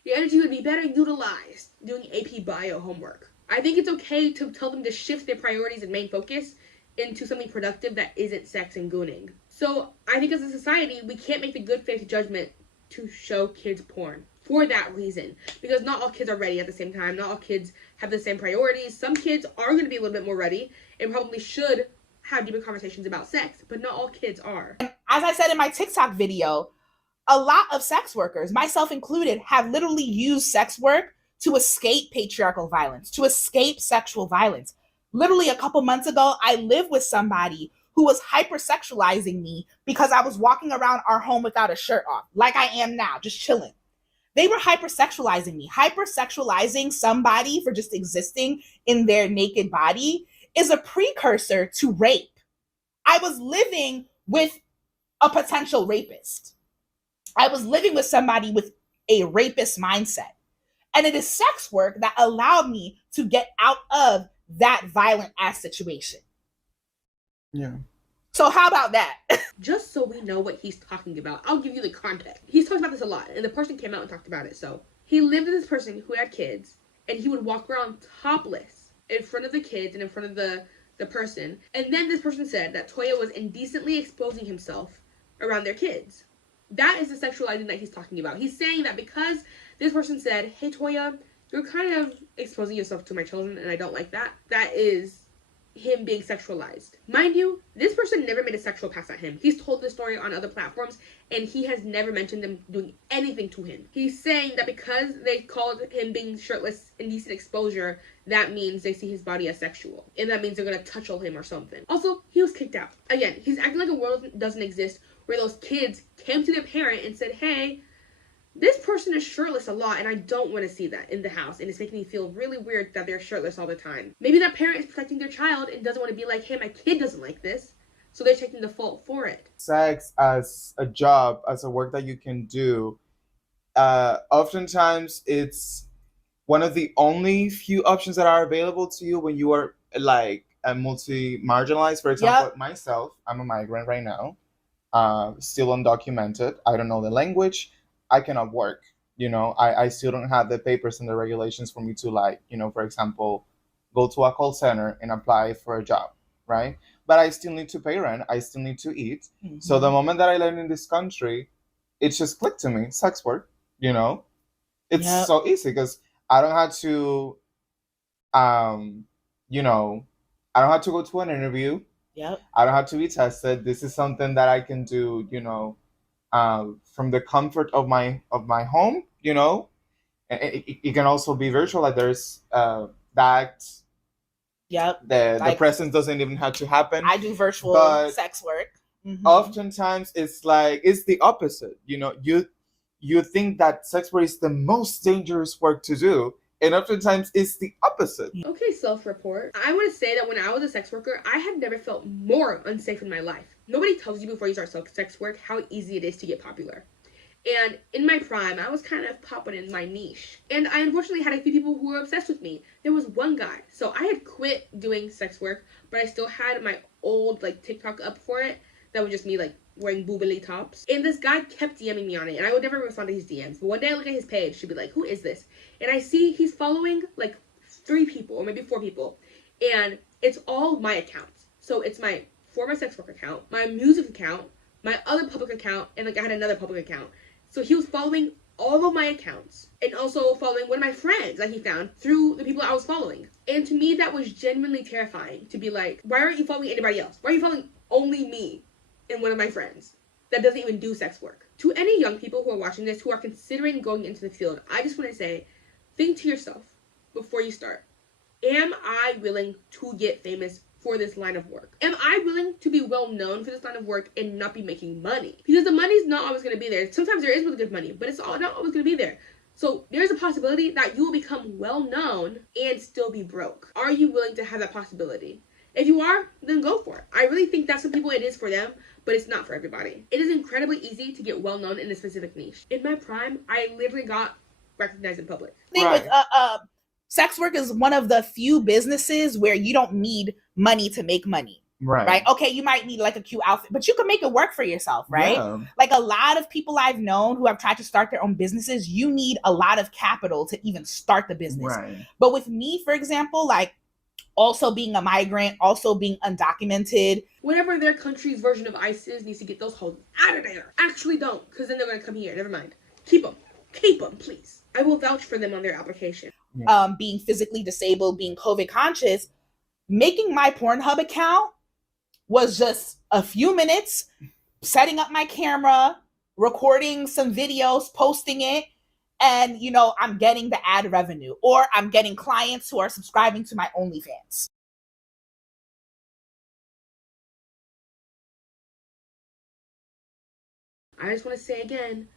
Your energy would be better utilized doing AP Bio homework. I think it's okay to tell them to shift their priorities and main focus into something productive that isn't sex and gooning. So I think as a society, we can't make the good faith judgment to show kids porn for that reason. Because not all kids are ready at the same time. Not all kids have the same priorities. Some kids are going to be a little bit more ready and probably should have deeper conversations about sex, but not all kids are. As I said in my TikTok video, a lot of sex workers, myself included, have literally used sex work to escape patriarchal violence, to escape sexual violence. Literally a couple months ago, I lived with somebody who was hypersexualizing me because I was walking around our home without a shirt on, like I am now, just chilling. They were hypersexualizing me. Hypersexualizing somebody for just existing in their naked body is a precursor to rape. I was living with a potential rapist. I was living with somebody with a rapist mindset. And it is sex work that allowed me to get out of that violent ass situation. Yeah. So how about that? Just so we know what he's talking about, I'll give you the context. He's talked about this a lot, and the person came out and talked about it. So he lived with this person who had kids, and he would walk around topless in front of the kids and in front of the person. And then this person said that Toya was indecently exposing himself around their kids. That is the sexualizing that he's talking about. He's saying that because this person said, hey, Toya, you're kind of exposing yourself to my children, and I don't like that. That is him being sexualized. Mind you, this person never made a sexual pass at him. He's told this story on other platforms, and he has never mentioned them doing anything to him. He's saying that because they called him being shirtless indecent exposure, that means they see his body as sexual, and that means they're gonna touch him or something. Also, he was kicked out. Again, he's acting like a world doesn't exist where those kids came to their parent and said, hey, this person is shirtless a lot, and I don't want to see that in the house, and it's making me feel really weird that they're shirtless all the time. Maybe that parent is protecting their child and doesn't want to be like, hey, my kid doesn't like this, so they're taking the fault for it. Sex as a job, as a work that you can do, oftentimes it's one of the only few options that are available to you when you are like a multi-marginalized. For example, myself, I'm a migrant right now, still undocumented. I don't know the language. I cannot work. I still don't have the papers and the regulations for me to, like, for example, go to a call center and apply for a job, right? But I still need to pay rent. I still need to eat. Mm-hmm. So the moment that I land in this country, it just clicked to me. Sex work, it's so easy because I don't have to, I don't have to go to an interview. Yep. I don't have to be tested. This is something that I can do, from the comfort of my home, it can also be virtual. Like there's that. Yep. The presence doesn't even have to happen. I do virtual sex work. Mm-hmm. Oftentimes it's the opposite. You think that sex work is the most dangerous work to do, and oftentimes it's the opposite. Okay, self-report. I want to say that when I was a sex worker, I had never felt more unsafe in my life. Nobody tells you before you start sex work how easy it is to get popular. And in my prime, I was kind of popping in my niche. And I unfortunately had a few people who were obsessed with me. There was one guy. So I had quit doing sex work, but I still had my old TikTok up for it. That was just me wearing boobily tops. And this guy kept DMing me on it, and I would never respond to his DMs. But one day I look at his page, she'd be like, who is this? And I see he's following 3 people, or maybe 4 people. And it's all my accounts. So it's my former sex work account, my music account, my other public account, and I had another public account. So he was following all of my accounts, and also following one of my friends that he found through the people I was following. And to me, that was genuinely terrifying to be like, why aren't you following anybody else? Why are you following only me and one of my friends that doesn't even do sex work? To any young people who are watching this, who are considering going into the field, I just want to say, think to yourself before you start. Am I willing to get famous for this line of work? Am I willing to be well known for this line of work and not be making money? Because the money's not always going to be there. Sometimes there is really good money, but it's not always going to be there. So there's a possibility that you will become well known and still be broke. Are you willing to have that possibility? If you are, then go for it. I really think that some people it is for them, but it's not for everybody. It is incredibly easy to get well known in a specific niche. In my prime, I literally got recognized in public. Right. Sex work is one of the few businesses where you don't need money to make money. Right. Okay, you might need like a cute outfit, but you can make it work for yourself, right? Yeah. Like a lot of people I've known who have tried to start their own businesses, you need a lot of capital to even start the business. Right. But with me, for example, like also being a migrant, also being undocumented, whatever their country's version of ICE is, needs to get those hoes out of there. Actually don't, because then they're going to come here. Never mind. Keep them, please. I will vouch for them on their application. Being physically disabled, being COVID conscious, making my Pornhub account was just a few minutes, setting up my camera, recording some videos, posting it, and I'm getting the ad revenue, or I'm getting clients who are subscribing to my OnlyFans. I just want to say again,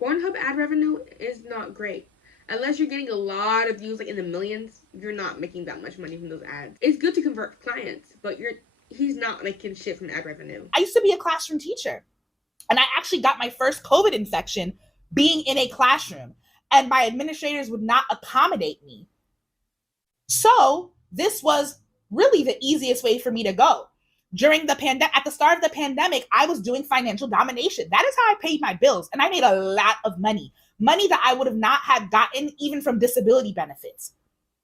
Pornhub ad revenue is not great. Unless you're getting a lot of views, like in the millions, you're not making that much money from those ads. It's good to convert clients, but he's not making shit from ad revenue. I used to be a classroom teacher, and I actually got my first COVID infection being in a classroom, and my administrators would not accommodate me. So this was really the easiest way for me to go. During the pandemic, at the start of the pandemic, I was doing financial domination. That is how I paid my bills, and I made a lot of money that I would have not had gotten even from disability benefits.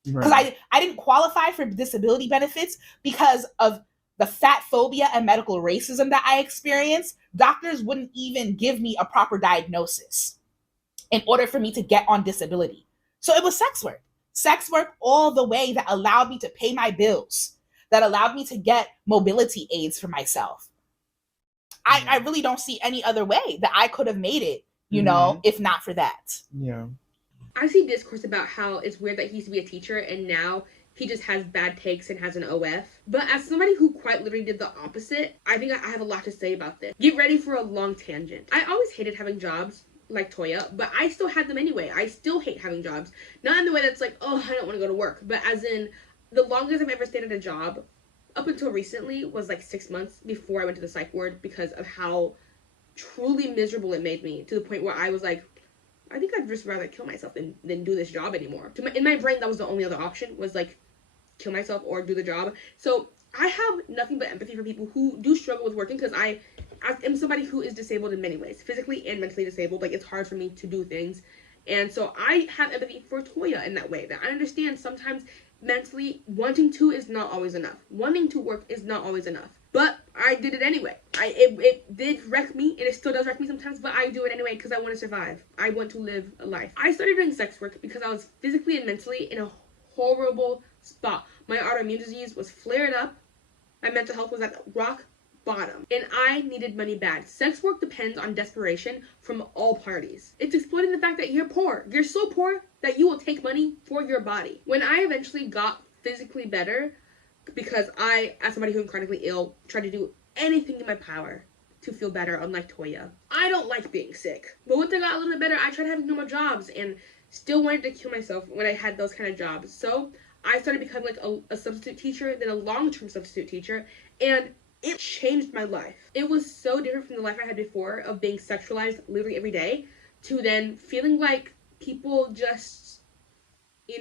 Because I didn't qualify for disability benefits because of the fat phobia and medical racism that I experienced. Doctors wouldn't even give me a proper diagnosis in order for me to get on disability. So it was sex work all the way, that allowed me to pay my bills, that allowed me to get mobility aids for myself. I really don't see any other way that I could have made it, if not for that. Yeah. I see discourse about how it's weird that he used to be a teacher and now he just has bad takes and has an OF. But as somebody who quite literally did the opposite, I think I have a lot to say about this. Get ready for a long tangent. I always hated having jobs like Toya, but I still had them anyway. I still hate having jobs. Not in the way that's like, oh, I don't want to go to work, but as in the longest I've ever stayed at a job up until recently was like 6 months before I went to the psych ward, because of how truly miserable it made me, to the point where I was like, I think I'd just rather kill myself than do this job anymore. In my brain, that was the only other option, was like kill myself or do the job. So I have nothing but empathy for people who do struggle with working, because I am somebody who is disabled in many ways, physically and mentally disabled. Like, it's hard for me to do things. And so I have empathy for Toya in that way, that I understand sometimes mentally wanting to is not always enough. Wanting to work is not always enough. But I did it anyway. It did wreck me, and it still does wreck me sometimes, but I do it anyway because I want to survive. I want to live a life. I started doing sex work because I was physically and mentally in a horrible spot. My autoimmune disease was flared up. My mental health was at rock bottom, and I needed money bad. Sex work depends on desperation from all parties. It's exploiting the fact that you're poor. You're so poor that you will take money for your body. When I eventually got physically better, because I, as somebody who's chronically ill, tried to do anything in my power to feel better, unlike Toya. I don't like being sick. But once I got a little bit better, I tried having normal jobs and still wanted to kill myself when I had those kind of jobs. So I started becoming like a substitute teacher, then a long-term substitute teacher, and it changed my life. It was so different from the life I had before of being sexualized literally every day, to then feeling like people just,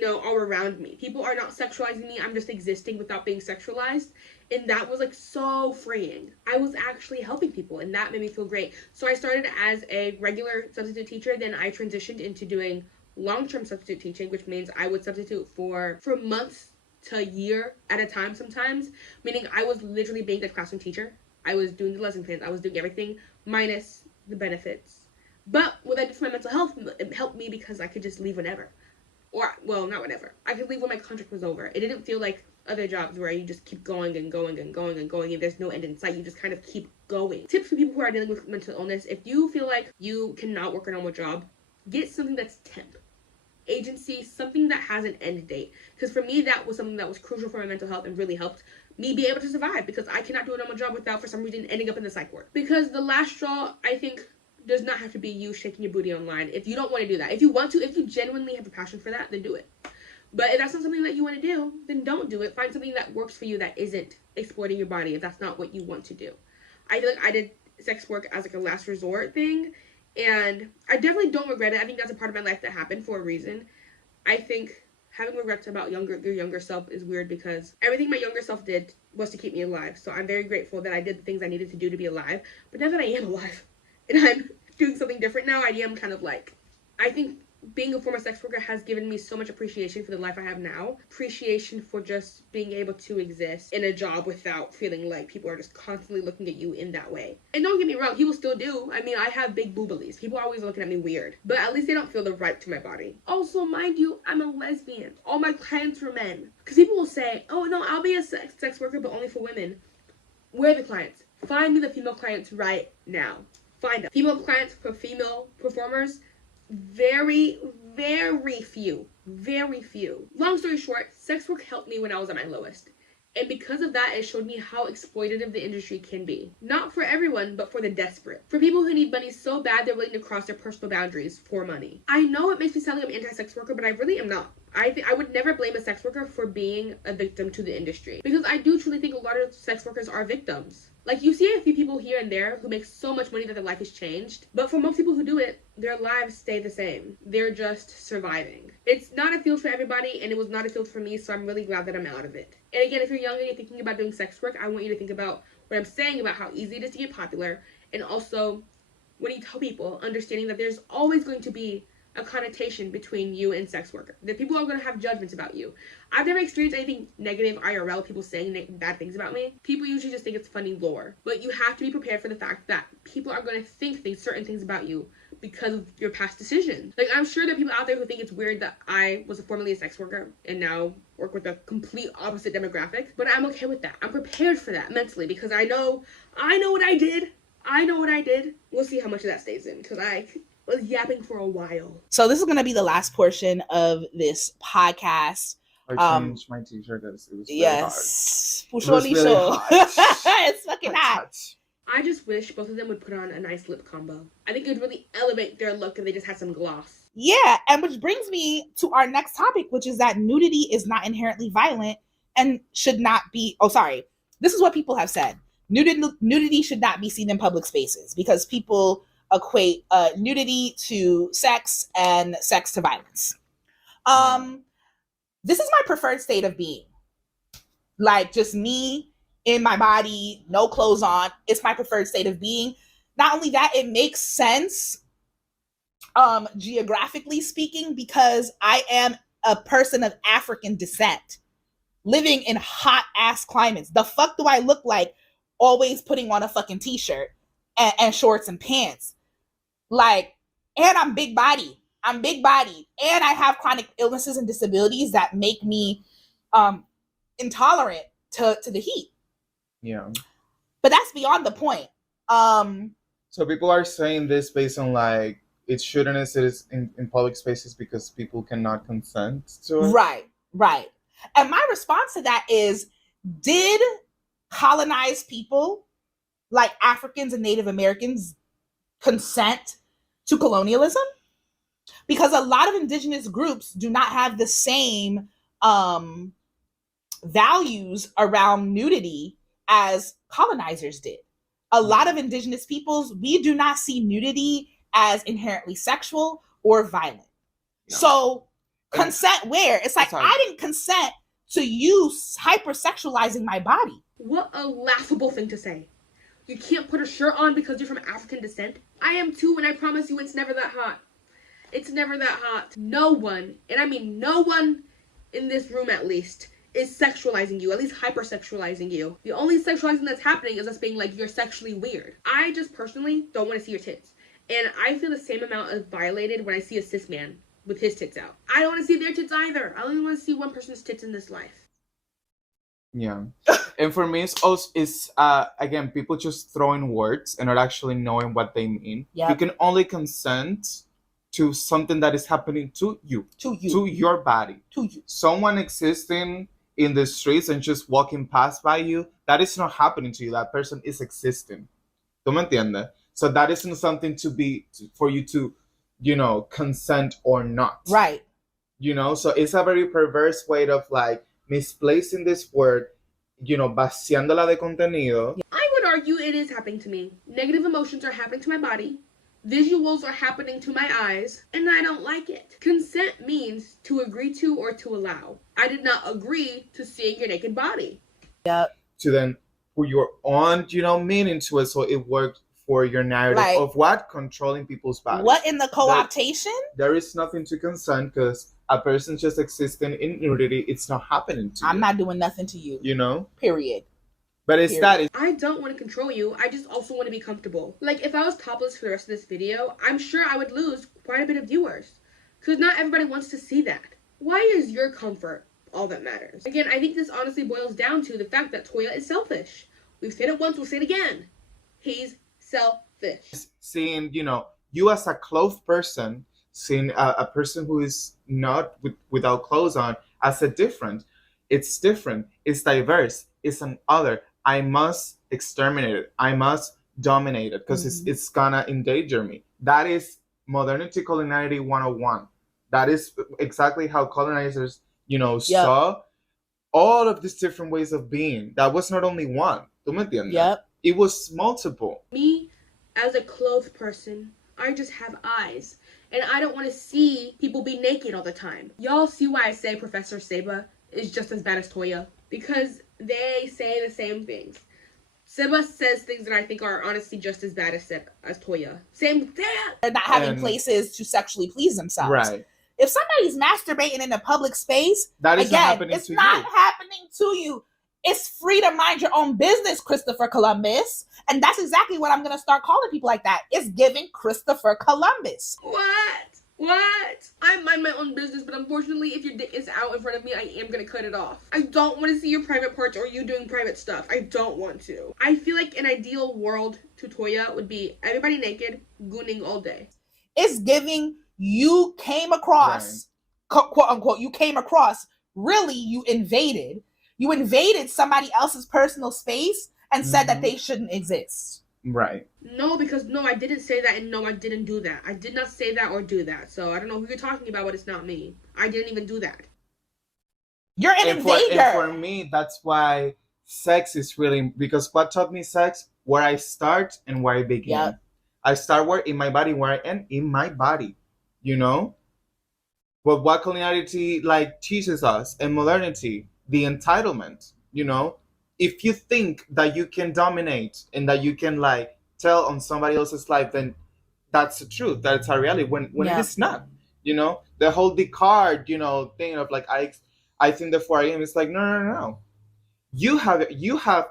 are around me. People are not sexualizing me. I'm just existing without being sexualized. And that was like so freeing. I was actually helping people, and that made me feel great. So I started as a regular substitute teacher. Then I transitioned into doing long-term substitute teaching, which means I would substitute for months to a year at a time sometimes, meaning I was literally being the classroom teacher. I was doing the lesson plans. I was doing everything minus the benefits. But what I did for my mental health, it helped me because I could just leave whenever. Or, well, not whenever. I could leave when my contract was over. It didn't feel like other jobs where you just keep going and going and going and going, and there's no end in sight. You just kind of keep going. Tips for people who are dealing with mental illness: if you feel like you cannot work a normal job, get something that's temp. Agency, something that has an end date. Because for me, that was something that was crucial for my mental health and really helped me be able to survive, because I cannot do a normal job without, for some reason, ending up in the psych ward. Because the last straw, I think, does not have to be you shaking your booty online. If you don't want to do that, if you genuinely have a passion for that, then do it. But if that's not something that you want to do, then don't do it. Find something that works for you that isn't exploiting your body, if that's not what you want to do. I feel like I did sex work as like a last resort thing, and I definitely don't regret it. I think that's a part of my life that happened for a reason. I think having regrets about your younger self is weird because everything my younger self did was to keep me alive. So I'm very grateful that I did the things I needed to do to be alive. But now that I am alive and I'm doing something different now, I am kind of like, I think being a former sex worker has given me so much appreciation for the life I have now. Appreciation for just being able to exist in a job without feeling like people are just constantly looking at you in that way. And don't get me wrong, people still do. I mean, I have big boobies. People are always looking at me weird. But at least they don't feel the right to my body. Also, mind you, I'm a lesbian. All my clients were men. Because people will say, oh no, I'll be a sex worker, but only for women. Where are the clients? Find me the female clients right now. Find them. Female clients for female performers, very, very few. Very few. Long story short, sex work helped me when I was at my lowest. And because of that, it showed me how exploitative the industry can be. Not for everyone, but for the desperate. For people who need money so bad they're willing to cross their personal boundaries for money. I know it makes me sound like I'm anti-sex worker, but I really am not. I would never blame a sex worker for being a victim to the industry. Because I do truly think a lot of sex workers are victims. Like, you see a few people here and there who make so much money that their life has changed. But for most people who do it, their lives stay the same. They're just surviving. It's not a field for everybody, and it was not a field for me, so I'm really glad that I'm out of it. And again, if you're young and you're thinking about doing sex work, I want you to think about what I'm saying about how easy it is to get popular. And also, when you tell people, understanding that there's always going to be a connotation between you and sex worker. That people are going to have judgments about you. I've never experienced anything negative IRL, people saying bad things about me. People usually just think it's funny lore. But you have to be prepared for the fact that people are going to think certain things about you because of your past decisions. Like, I'm sure there are people out there who think it's weird that I was formerly a sex worker and now work with a complete opposite demographic. But I'm okay with that. I'm prepared for that mentally because I know what I did. I know what I did. We'll see how much of that stays in because I was yapping for a while. So this is going to be the last portion of this podcast. I changed my t-shirt because it was really yes, hot. It was really hot. It's fucking hot. I just wish both of them would put on a nice lip combo. I think it would really elevate their look if they just had some gloss. Yeah, and which brings me to our next topic, which is that nudity is not inherently violent and should not be... Oh, sorry. This is what people have said. Nudity should not be seen in public spaces because people equate nudity to sex and sex to violence. This is my preferred state of being. Like, just me in my body, no clothes on. It's my preferred state of being. Not only that, it makes sense geographically speaking because I am a person of African descent living in hot ass climates. The fuck do I look like always putting on a fucking t-shirt and shorts and pants? Like, and I'm big body. And I have chronic illnesses and disabilities that make me intolerant to the heat. Yeah. But that's beyond the point. So people are saying this based on like it shouldn't exist in public spaces because people cannot consent to it. Right. And my response to that is, did colonized people like Africans and Native Americans consent to colonialism? Because a lot of indigenous groups do not have the same values around nudity as colonizers did. A lot of indigenous peoples, we do not see nudity as inherently sexual or violent. No. So consent where? It's like, I didn't consent to you hypersexualizing my body. What a laughable thing to say. You can't put a shirt on because you're from African descent. I am too, and I promise you it's never that hot. It's never that hot. No one, and I mean no one in this room at least, is sexualizing you, at least hypersexualizing you. The only sexualizing that's happening is us being like, you're sexually weird. I just personally don't want to see your tits. And I feel the same amount of violated when I see a cis man with his tits out. I don't want to see their tits either. I only want to see one person's tits in this life. Yeah. And for me, it's also, again, people just throwing words and not actually knowing what they mean. Yep. You can only consent to something that is happening to you. To your body. To you. Someone existing in the streets and just walking past by you, that is not happening to you. That person is existing. ¿Tú me entiendes? So that isn't something for you to, consent or not. Right. So it's a very perverse way of like misplacing this word, vaciándola de contenido. I would argue it is happening to me. Negative emotions are happening to my body. Visuals are happening to my eyes, and I don't like it. Consent means to agree to or to allow. I did not agree to seeing your naked body. Yep. To then put your own, meaning to it, so it worked for your narrative Like, of what? Controlling people's bodies. What in the co-optation? There is nothing to consent because a person just existing in nudity, it's not happening to you. I'm not doing nothing to you. Period. But it's that. I don't want to control you. I just also want to be comfortable. Like, if I was topless for the rest of this video, I'm sure I would lose quite a bit of viewers. Because not everybody wants to see that. Why is your comfort all that matters? Again, I think this honestly boils down to the fact that Toya is selfish. We've said it once, we'll say it again. He's selfish. Seeing, you as a clothed person, seeing a person who is not without clothes on as a different. It's different. It's diverse. It's an other. I must exterminate it. I must dominate it because it's gonna endanger me. That is modernity culinarity 101. That is exactly how colonizers, saw all of these different ways of being. That was not only one. ¿Tú me entiendes? Yep. It was multiple. Me, as a clothed person, I just have eyes. And I don't want to see people be naked all the time. Y'all see why I say Professor Seba is just as bad as Toya? Because they say the same things. Seba says things that I think are honestly just as bad as Toya. Same thing. They're not having places to sexually please themselves. Right. If somebody's masturbating in a public space, that is it's not happening to you. It's free to mind your own business, Christopher Columbus. And that's exactly what I'm going to start calling people like that. It's giving Christopher Columbus. What? I mind my own business, but unfortunately, if your dick is out in front of me, I am gonna cut it off. I don't want to see your private parts or you doing private stuff. I don't want to. I feel like an ideal world to Toya would be everybody naked, gooning all day. It's giving you came across, quote unquote, you came across, really you invaded somebody else's personal space and said that they shouldn't exist. Right. No, because no, I didn't say that, and no, I didn't do that. I did not say that or do that. So I don't know who you're talking about, but it's not me. I didn't even do that. You're an invader. And for me, that's why sex is really, because what taught me sex, where I start and where I begin. Yep. I start where in my body, where I end in my body, But what culinarity teaches us, and modernity, the entitlement, If you think that you can dominate and that you can tell on somebody else's life, then that's the truth. That's a reality. When it is not, the whole Descartes, thing of I think therefore I am. It's no. You have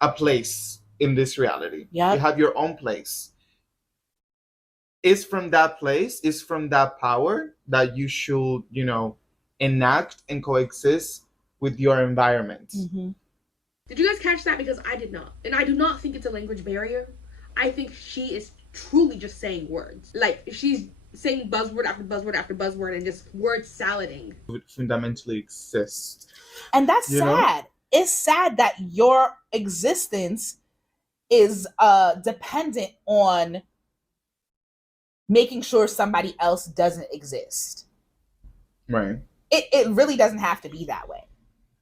a place in this reality. Yep. You have your own place. It's from that place, it's from that power that you should, enact and coexist with your environment. Mm-hmm. Did you guys catch that? Because I did not. And I do not think it's a language barrier. I think she is truly just saying words. She's saying buzzword after buzzword after buzzword and just word salading. It fundamentally exists. And that's sad. It's sad that your existence is dependent on making sure somebody else doesn't exist. Right. It really doesn't have to be that way.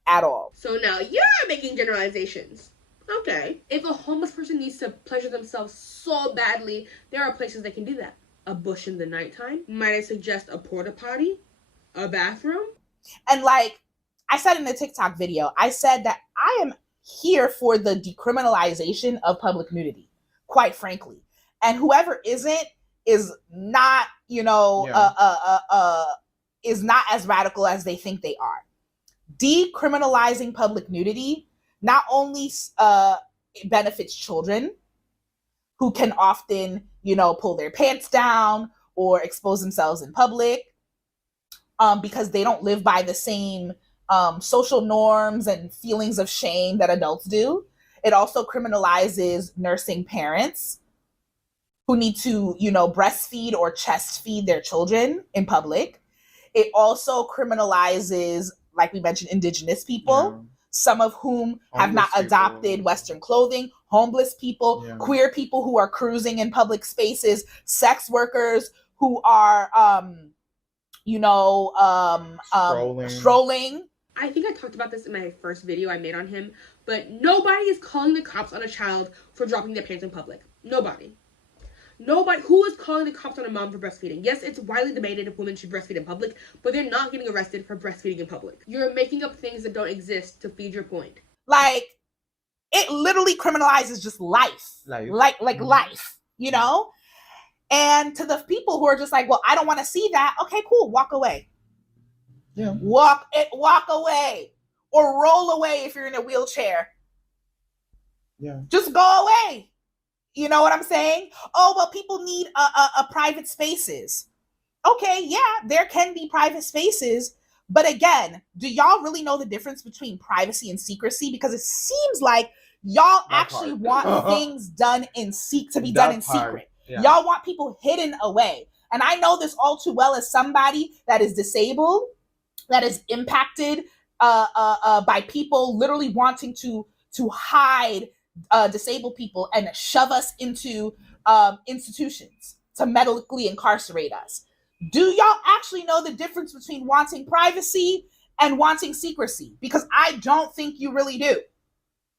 At all. So now you're making generalizations. Okay. If a homeless person needs to pleasure themselves so badly, there are places they can do that. A bush in the nighttime. Might I suggest a porta potty? A bathroom? And I said in the TikTok video, I said that I am here for the decriminalization of public nudity, quite frankly. And whoever isn't is not, is not as radical as they think they are. Decriminalizing public nudity not only benefits children who can often, pull their pants down or expose themselves in public because they don't live by the same social norms and feelings of shame that adults do. It also criminalizes nursing parents who need to, breastfeed or chest feed their children in public. It also criminalizes, like we mentioned, indigenous people, some of whom have not adopted Western clothing, homeless people, queer people who are cruising in public spaces, sex workers who are, strolling. I think I talked about this in my first video I made on him, but nobody is calling the cops on a child for dropping their pants in public. Nobody. Nobody who is calling the cops on a mom for breastfeeding. Yes, it's widely debated if women should breastfeed in public, but they're not getting arrested for breastfeeding in public. You're making up things that don't exist to feed your point. Like, it literally criminalizes just life. Life, you know? And to the people who are just like, well, I don't want to see that. Okay, cool. Walk away. Yeah. Walk away. Or roll away if you're in a wheelchair. Yeah. Just go away. You know what I'm saying? Oh, well, people need a private spaces. Okay, yeah, there can be private spaces. But again, do y'all really know the difference between privacy and secrecy? Because it seems like y'all actually want things done in secret. Yeah. Y'all want people hidden away. And I know this all too well as somebody that is disabled, that is impacted by people literally wanting to hide disabled people and shove us into institutions to medically incarcerate us. Do y'all actually know the difference between wanting privacy and wanting secrecy? Because I don't think you really do.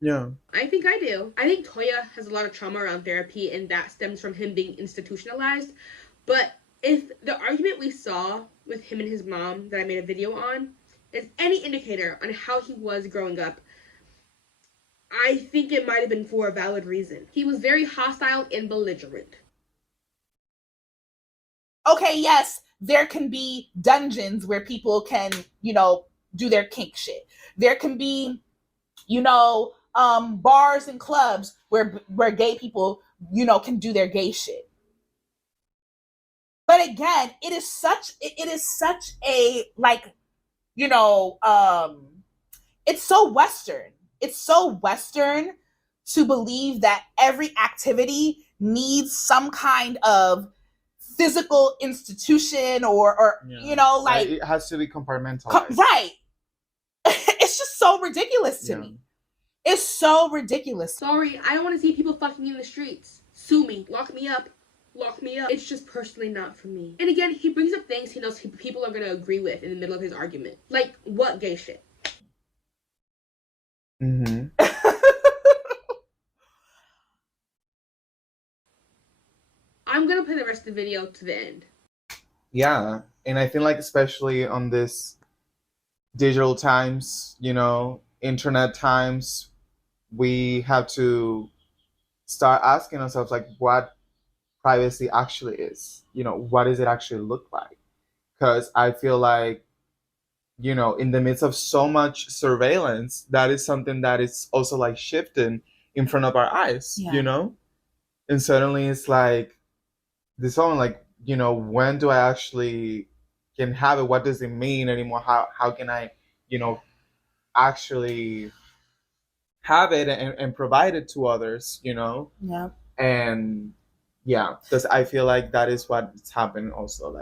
Yeah. I think I do. I think Toya has a lot of trauma around therapy, and that stems from him being institutionalized. But if the argument we saw with him and his mom that I made a video on is any indicator on how he was growing up, I think it might have been for a valid reason. He was very hostile and belligerent. Okay, yes, there can be dungeons where people can, do their kink shit. There can be, bars and clubs where gay people, can do their gay shit. But again, it is such a it's so Western. It's so Western to believe that every activity needs some kind of physical institution or it has to be compartmentalized. Right. It's just so ridiculous to me. It's so ridiculous. Sorry, I don't want to see people fucking in the streets. Sue me. Lock me up. Lock me up. It's just personally not for me. And again, he brings up things he knows people are going to agree with in the middle of his argument. Like, what gay shit? Mm-hmm. I'm going to play the rest of the video to the end. Yeah, and I think especially on this digital times, internet times, we have to start asking ourselves what privacy actually is. What does it actually look like? Because I feel like, in the midst of so much surveillance, that is something that is also shifting in front of our eyes, and suddenly it's this song, when do I actually can have it? What does it mean anymore? How can I, actually have it and provide it to others, Yeah. And yeah, because I feel like that is what's happening also,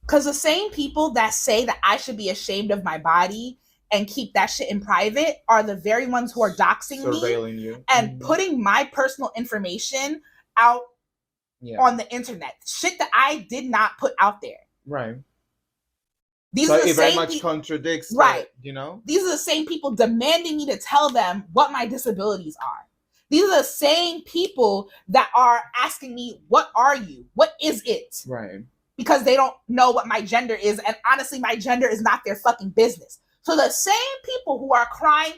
because the same people that say that I should be ashamed of my body and keep that shit in private are the very ones who are doxing surveilling me you and putting my personal information out on the internet. Shit that I did not put out there. Right. These so are the it very much contradicts, right? That, These are the same people demanding me to tell them what my disabilities are. These are the same people that are asking me, "What are you? What is it?" Right. Because they don't know what my gender is, and honestly, my gender is not their fucking business. So the same people who are crying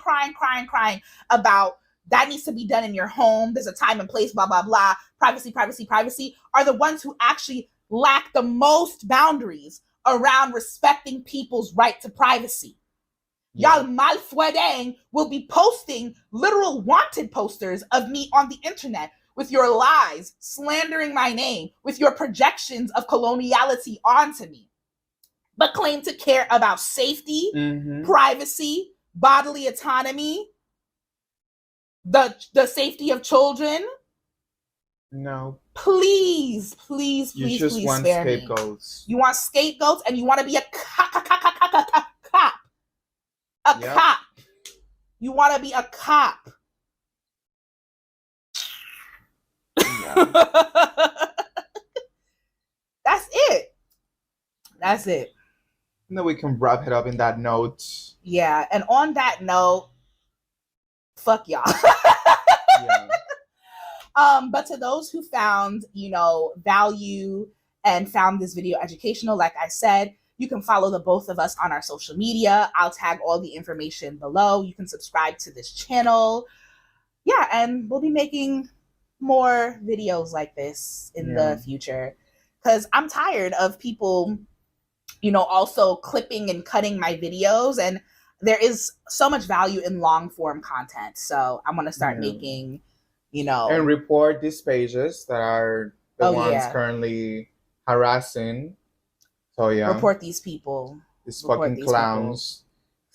about that needs to be done in your home, there's a time and place, blah, blah, blah, privacy, are the ones who actually lack the most boundaries around respecting people's right to privacy. Yeah. Y'all malfuedeng will be posting literal wanted posters of me on the internet with your lies, slandering my name, with your projections of coloniality onto me, but claim to care about safety, privacy, bodily autonomy, the safety of children. No. Please you just want spare scapegoats. Me. You want scapegoats, and you want to be a cop. A cop. You want to be a cop. Yeah. That's it. And then we can wrap it up in that note. Yeah, and on that note, fuck y'all. Yeah. But to those who found, value and found this video educational, like I said, you can follow the both of us on our social media. I'll tag all the information below. You can subscribe to this channel. Yeah, and we'll be making more videos like this in the future, because I'm tired of people, also clipping and cutting my videos, and there is so much value in long form content. So I'm going to start making, and report these pages that are the ones currently harassing Toya. Report these people. These fucking clowns.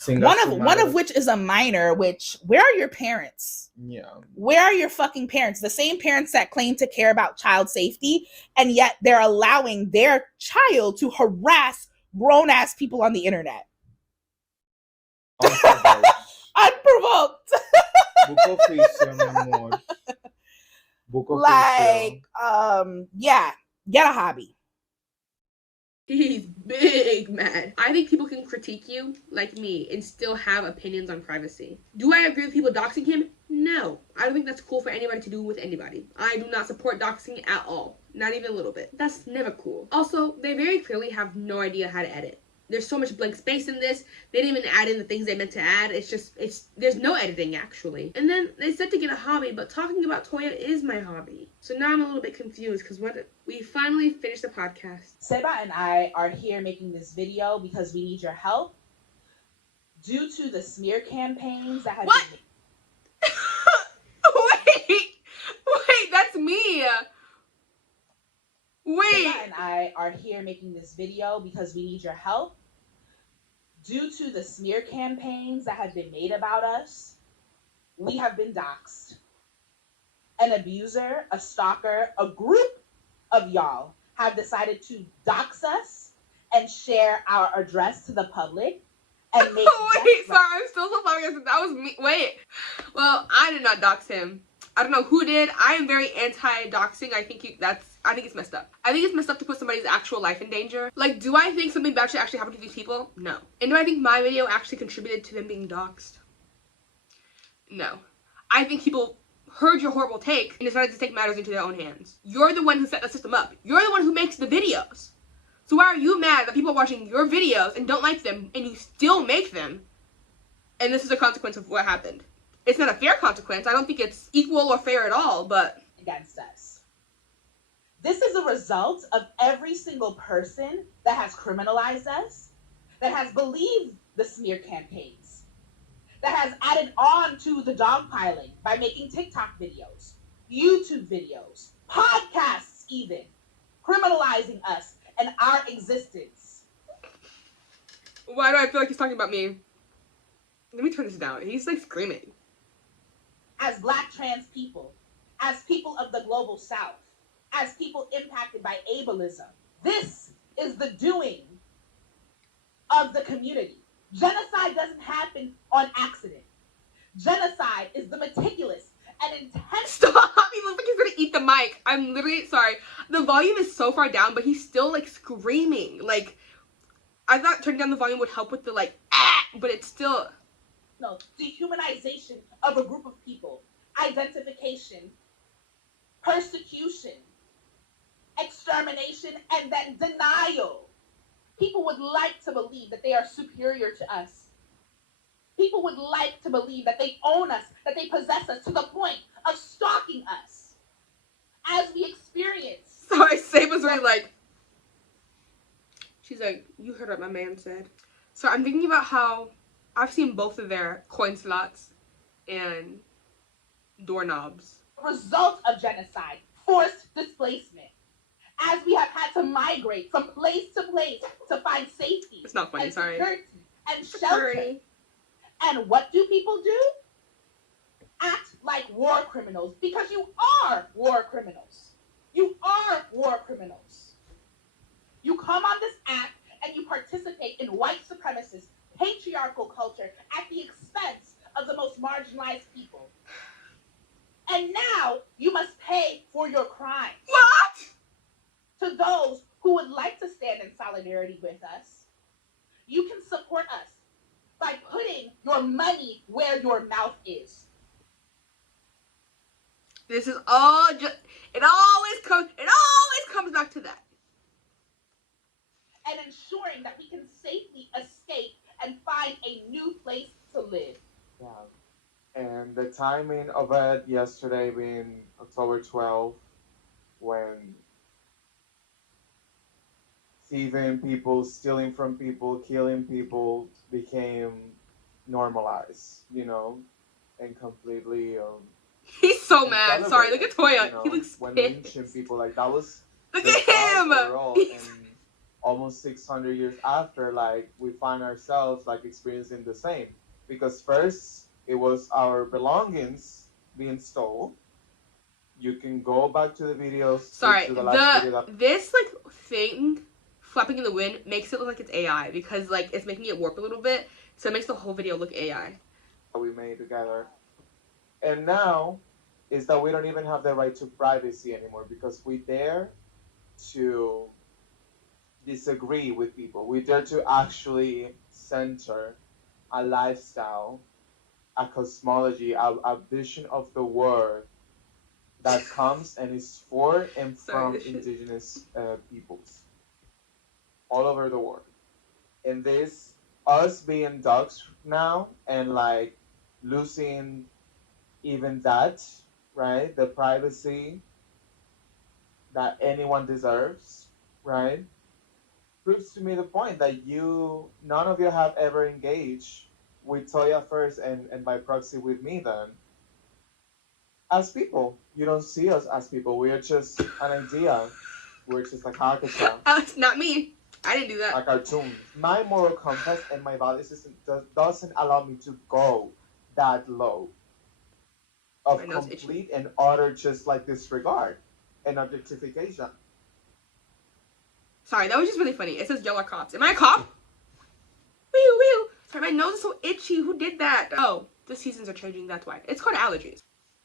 One of which is a minor, which, where are your parents? Yeah. Where are your fucking parents? The same parents that claim to care about child safety, and yet they're allowing their child to harass grown-ass people on the internet. Unprovoked. Like, yeah, get a hobby. He's big mad. I think people can critique you, like me, and still have opinions on privacy. Do I agree with people doxing him? No. I don't think that's cool for anybody to do with anybody. I do not support doxing at all. Not even a little bit. That's never cool. Also, they very clearly have no idea how to edit. There's so much blank space in this. They didn't even add in the things they meant to add. There's no editing, actually. And then they said to get a hobby, but talking about Toya is my hobby. So now I'm a little bit confused, because we finally finished the podcast. Seba and I are here making this video because we need your help due to the smear campaigns that have been... Wait, that's me. Wait. Seba and I are here making this video because we need your help due to the smear campaigns that have been made about us. We have been doxxed. An abuser, a stalker, a group of y'all have decided to dox us and share our address to the public and make... Wait, sorry, I'm still so sorry. That was me. Wait. Well, I did not dox him. I don't know who did. I am very anti-doxing. I think it's messed up. I think it's messed up to put somebody's actual life in danger. Like, do I think something bad should actually happen to these people? No. And do I think my video actually contributed to them being doxxed? No. I think people heard your horrible take and decided to take matters into their own hands. You're the one who set the system up. You're the one who makes the videos. So why are you mad that people are watching your videos and don't like them and you still make them? And this is a consequence of what happened. It's not a fair consequence. I don't think it's equal or fair at all, but... against us. This is a result of every single person that has criminalized us, that has believed the smear campaigns, that has added on to the dogpiling by making TikTok videos, YouTube videos, podcasts even, criminalizing us and our existence. Why do I feel like he's talking about me? Let me turn this down. He's like screaming. As Black trans people, as people of the global South, as people impacted by ableism, this is the doing of the community. Genocide doesn't happen on accident. Genocide is the meticulous and intentional... Stop! He looks like he's gonna eat the mic. I'm literally sorry. The volume is so far down, but he's still like screaming. Like, I thought turning down the volume would help with the like, but it's still... No, dehumanization of a group of people, identification, persecution, extermination, and then denial. People would like to believe that they are superior to us. People would like to believe that they own us, that they possess us to the point of stalking us. As we experience... Sorry, Saba's really like... She's like, you heard what my man said. So I'm thinking about how I've seen both of their coin slots and doorknobs. Result of genocide, forced displacement. As we have had to migrate from place to place to find safety. It's not funny, and sorry. Security and shelter. And what do people do? Act like war criminals, because you are war criminals. You are war criminals. You come on this app and you participate in white supremacist, patriarchal culture at the expense of the most marginalized people. And now you must pay for your crimes. What? To those who would like to stand in solidarity with us, you can support us by putting your money where your mouth is. This is all just, it always comes back to that. And ensuring that we can safely escape and find a new place to live. Yeah. And the timing of it yesterday being October 12th, when thieving people, stealing from people, killing people became normalized, you know, and completely He's so mad. Sorry, look at Toya. You know, He looks when pissed. lynching people, like that was Look the at South him. overall, and almost 600 years after, like we find ourselves like experiencing the same, because first it was our belongings being stolen. You can go back to the videos. Sorry, to the last video this like thing flapping in the wind makes it look like it's AI, because like it's making it warp a little bit, so it makes the whole video look AI. We made together. And now is that we don't even have the right to privacy anymore, because we dare to disagree with people. We dare to actually center a lifestyle, a cosmology, a vision of the world that comes and is for and from indigenous peoples all over the world. And this, us being dogs now and like losing even that, right? The privacy that anyone deserves, right? Proves to me the point that none of you have ever engaged with Toya first and by proxy with me then. As people, you don't see us as people. We are just an idea. We're just a caricature. Alex, not me. I didn't do that. A cartoon. My moral compass and my value system doesn't allow me to go that low of complete and utter just like disregard and objectification. Sorry, that was just really funny. It says yellow cops. Am I a cop? Wee wee. Sorry, my nose is so itchy. Who did that? Oh, the seasons are changing. That's why. It's called allergies.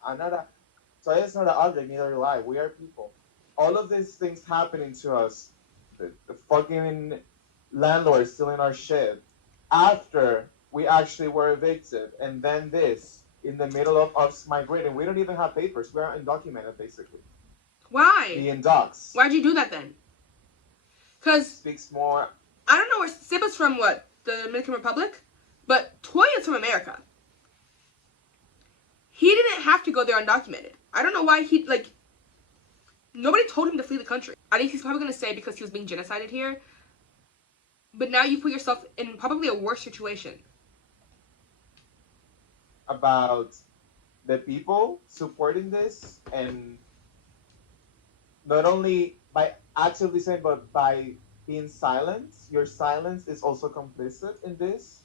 Toya is not an object, neither do I. We are people. All of these things happening to us, the fucking landlord stealing our shit, after we actually were evicted, and then this, in the middle of us migrating. We don't even have papers. We are undocumented, basically. Why? Being docs. Why'd you do that then? Because speaks more. I don't know where Siba's from, what? The Dominican Republic? But Toya's from America. He didn't have to go there undocumented. I don't know why he, like, nobody told him to flee the country. I think he's probably going to say because he was being genocided here. But now you put yourself in probably a worse situation. About the people supporting this, and not only by actively saying, but by being silent. Your silence is also complicit in this.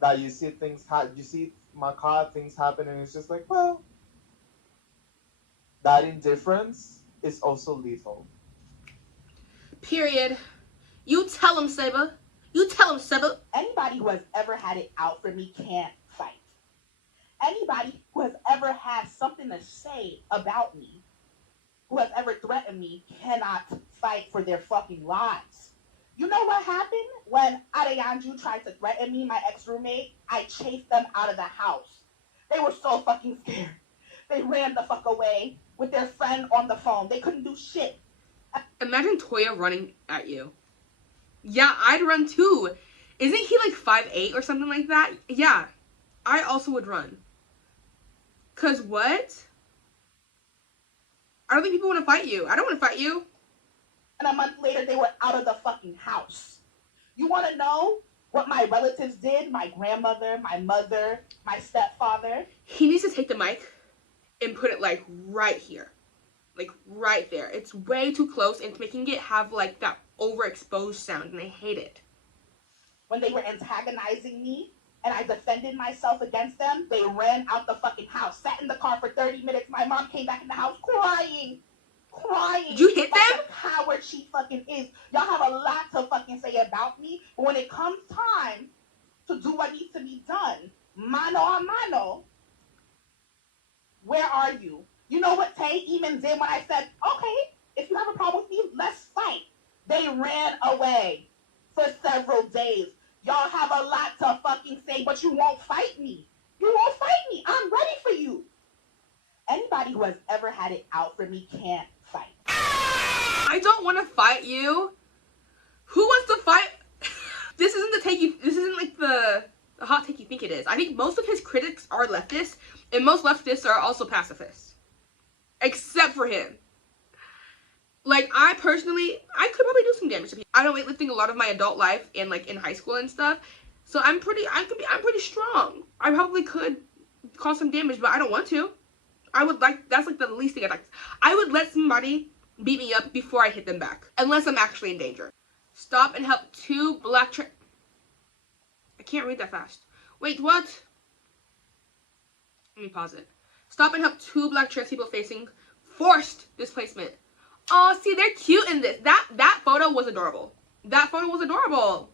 That you see things, you see macabre things happen, and it's just like, well, that indifference is also lethal. Period. You tell him, Seba. You tell him, Seba. Anybody who has ever had it out for me can't fight. Anybody who has ever had something to say about me, who has ever threatened me, cannot fight for their fucking lives. You know what happened when Adeyanju tried to threaten me, my ex-roommate? I chased them out of the house. They were so fucking scared. They ran the fuck away with their friend on the phone. They couldn't do shit. Imagine Toya running at you. Yeah, I'd run too. Isn't he like 5'8" or something like that? Yeah, I also would run. Cause what? I don't think people want to fight you. I don't want to fight you. And a month later, they were out of the fucking house. You want to know what my relatives did? My grandmother, my mother, my stepfather. He needs to take the mic and put it like right here. Like right there. It's way too close and it's making it have like that overexposed sound, and I hate it. When they were antagonizing me and I defended myself against them, they ran out the fucking house, sat in the car for 30 minutes. My mom came back in the house crying. Did you hit them? Like the coward she fucking is. Y'all have a lot to fucking say about me, but when it comes time to do what needs to be done, mano a mano, where are you? You know what Tay even did when I said, okay, if you have a problem with me, let's fight. They ran away for several days. Y'all have a lot to fucking say, but you won't fight me. You won't fight me. I'm ready for you. Anybody who has ever had it out for me can't fight. I don't want to fight you. Who wants to fight? This isn't like the hot take you think it is. I think most of his critics are leftists, and most leftists are also pacifists. Except for him. Like, I could probably do some damage to people. I don't weightlifting a lot of my adult life and like in high school and stuff. So I'm pretty strong. I probably could cause some damage, but I don't want to. That's like the least thing I'd like. I would let somebody beat me up before I hit them back. Unless I'm actually in danger. Stop and help two black I can't read that fast. Wait, what? Let me pause it. Stop and help two black trans people facing forced displacement. Oh, see, they're cute in this. That photo was adorable. That photo was adorable.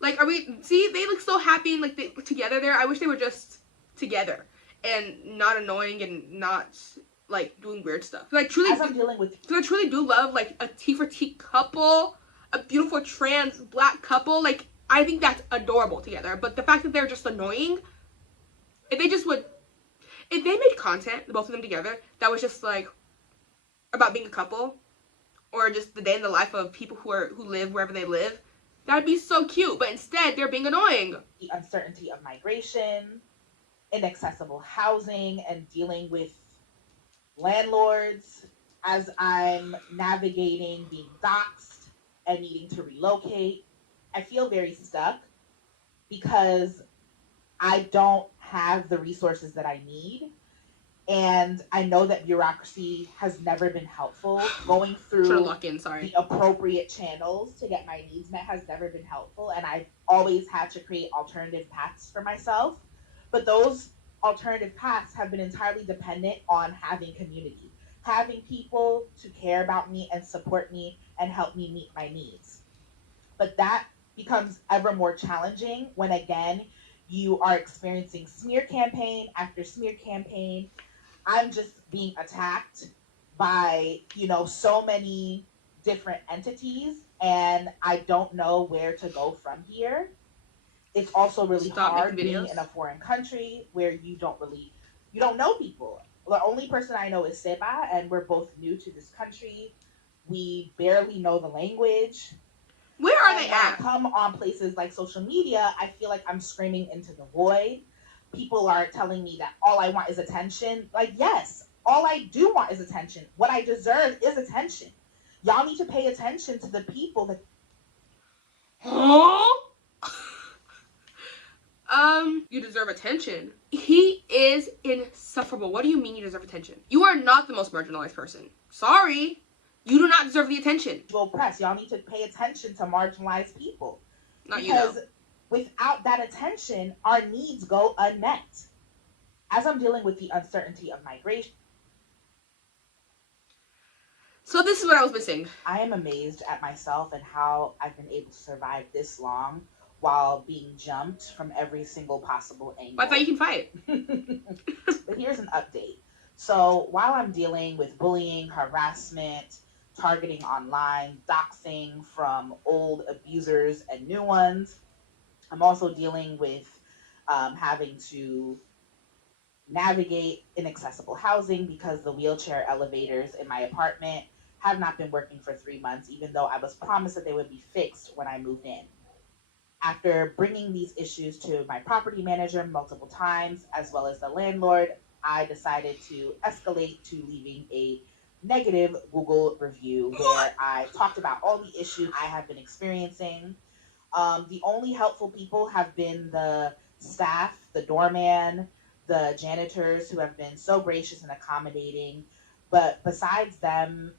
Like, they look so happy and like they together there. I wish they were just together and not annoying and not like doing weird stuff. Like, I truly do love like a T for T couple, a beautiful trans black couple. Like, I think that's adorable together. But the fact that they're just annoying, if they made content, both of them together, that was just like about being a couple, or just the day in the life of people who live wherever they live, that'd be so cute. But instead, they're being annoying. The uncertainty of migration, inaccessible housing, and dealing with landlords as I'm navigating being doxxed and needing to relocate. I feel very stuck because I don't have the resources that I need. And I know that bureaucracy has never been helpful. Going through the appropriate channels to get my needs met has never been helpful. And I've always had to create alternative paths for myself. But those alternative paths have been entirely dependent on having community, having people to care about me and support me and help me meet my needs. But that becomes ever more challenging when, again, you are experiencing smear campaign after smear campaign. I'm just being attacked by, so many different entities, and I don't know where to go from here. It's also really hard being in a foreign country where you don't know people. The only person I know is Seba, and we're both new to this country. We barely know the language. Where are they at? When I come on places like social media, I feel like I'm screaming into the void. People are telling me that all I want is attention. Like, yes, all I do want is attention. What I deserve is attention. Y'all need to pay attention to the people that... You deserve attention. He is insufferable. What do you mean you deserve attention? You are not the most marginalized person. Sorry. You do not deserve the attention. Press. Y'all need to pay attention to marginalized people. Not you, though. Because without that attention, our needs go unmet. As I'm dealing with the uncertainty of migration. So this is what I was missing. I am amazed at myself and how I've been able to survive this long while being jumped from every single possible angle. I thought you can fight. But here's an update. So while I'm dealing with bullying, harassment, targeting online, doxing from old abusers and new ones, I'm also dealing with having to navigate inaccessible housing because the wheelchair elevators in my apartment have not been working for 3 months, even though I was promised that they would be fixed when I moved in. After bringing these issues to my property manager multiple times, as well as the landlord, I decided to escalate to leaving a negative Google review where I talked about all the issues I have been experiencing. The only helpful people have been the staff, the doorman, the janitors who have been so gracious and accommodating. But besides them,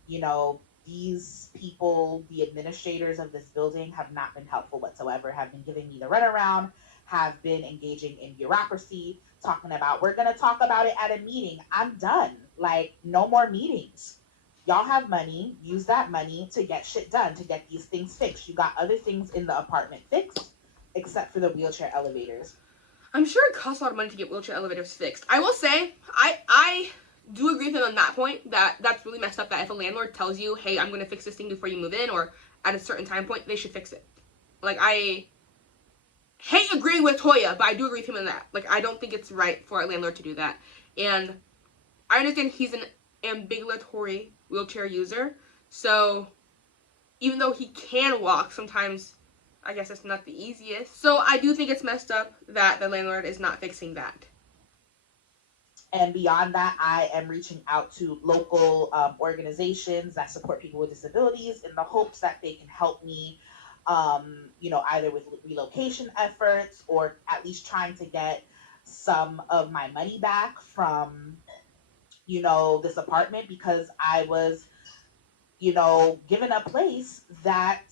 these people, the administrators of this building, have not been helpful whatsoever, have been giving me the runaround, have been engaging in bureaucracy, talking about, we're going to talk about it at a meeting. I'm done. Like, no more meetings. Y'all have money. Use that money to get shit done, to get these things fixed. You got other things in the apartment fixed, except for the wheelchair elevators. I'm sure it costs a lot of money to get wheelchair elevators fixed. I will say, I do agree with him on that point, that's really messed up, that if a landlord tells you, hey, I'm going to fix this thing before you move in, or at a certain time point, they should fix it. Like, I hate agreeing with Toya, but I do agree with him on that. Like, I don't think it's right for a landlord to do that. And I understand he's an ambulatory wheelchair user, so even though he can walk, sometimes I guess it's not the easiest. So I do think it's messed up that the landlord is not fixing that. And beyond that, I am reaching out to local organizations that support people with disabilities in the hopes that they can help me, either with relocation efforts or at least trying to get some of my money back from, this apartment, because I was, given a place that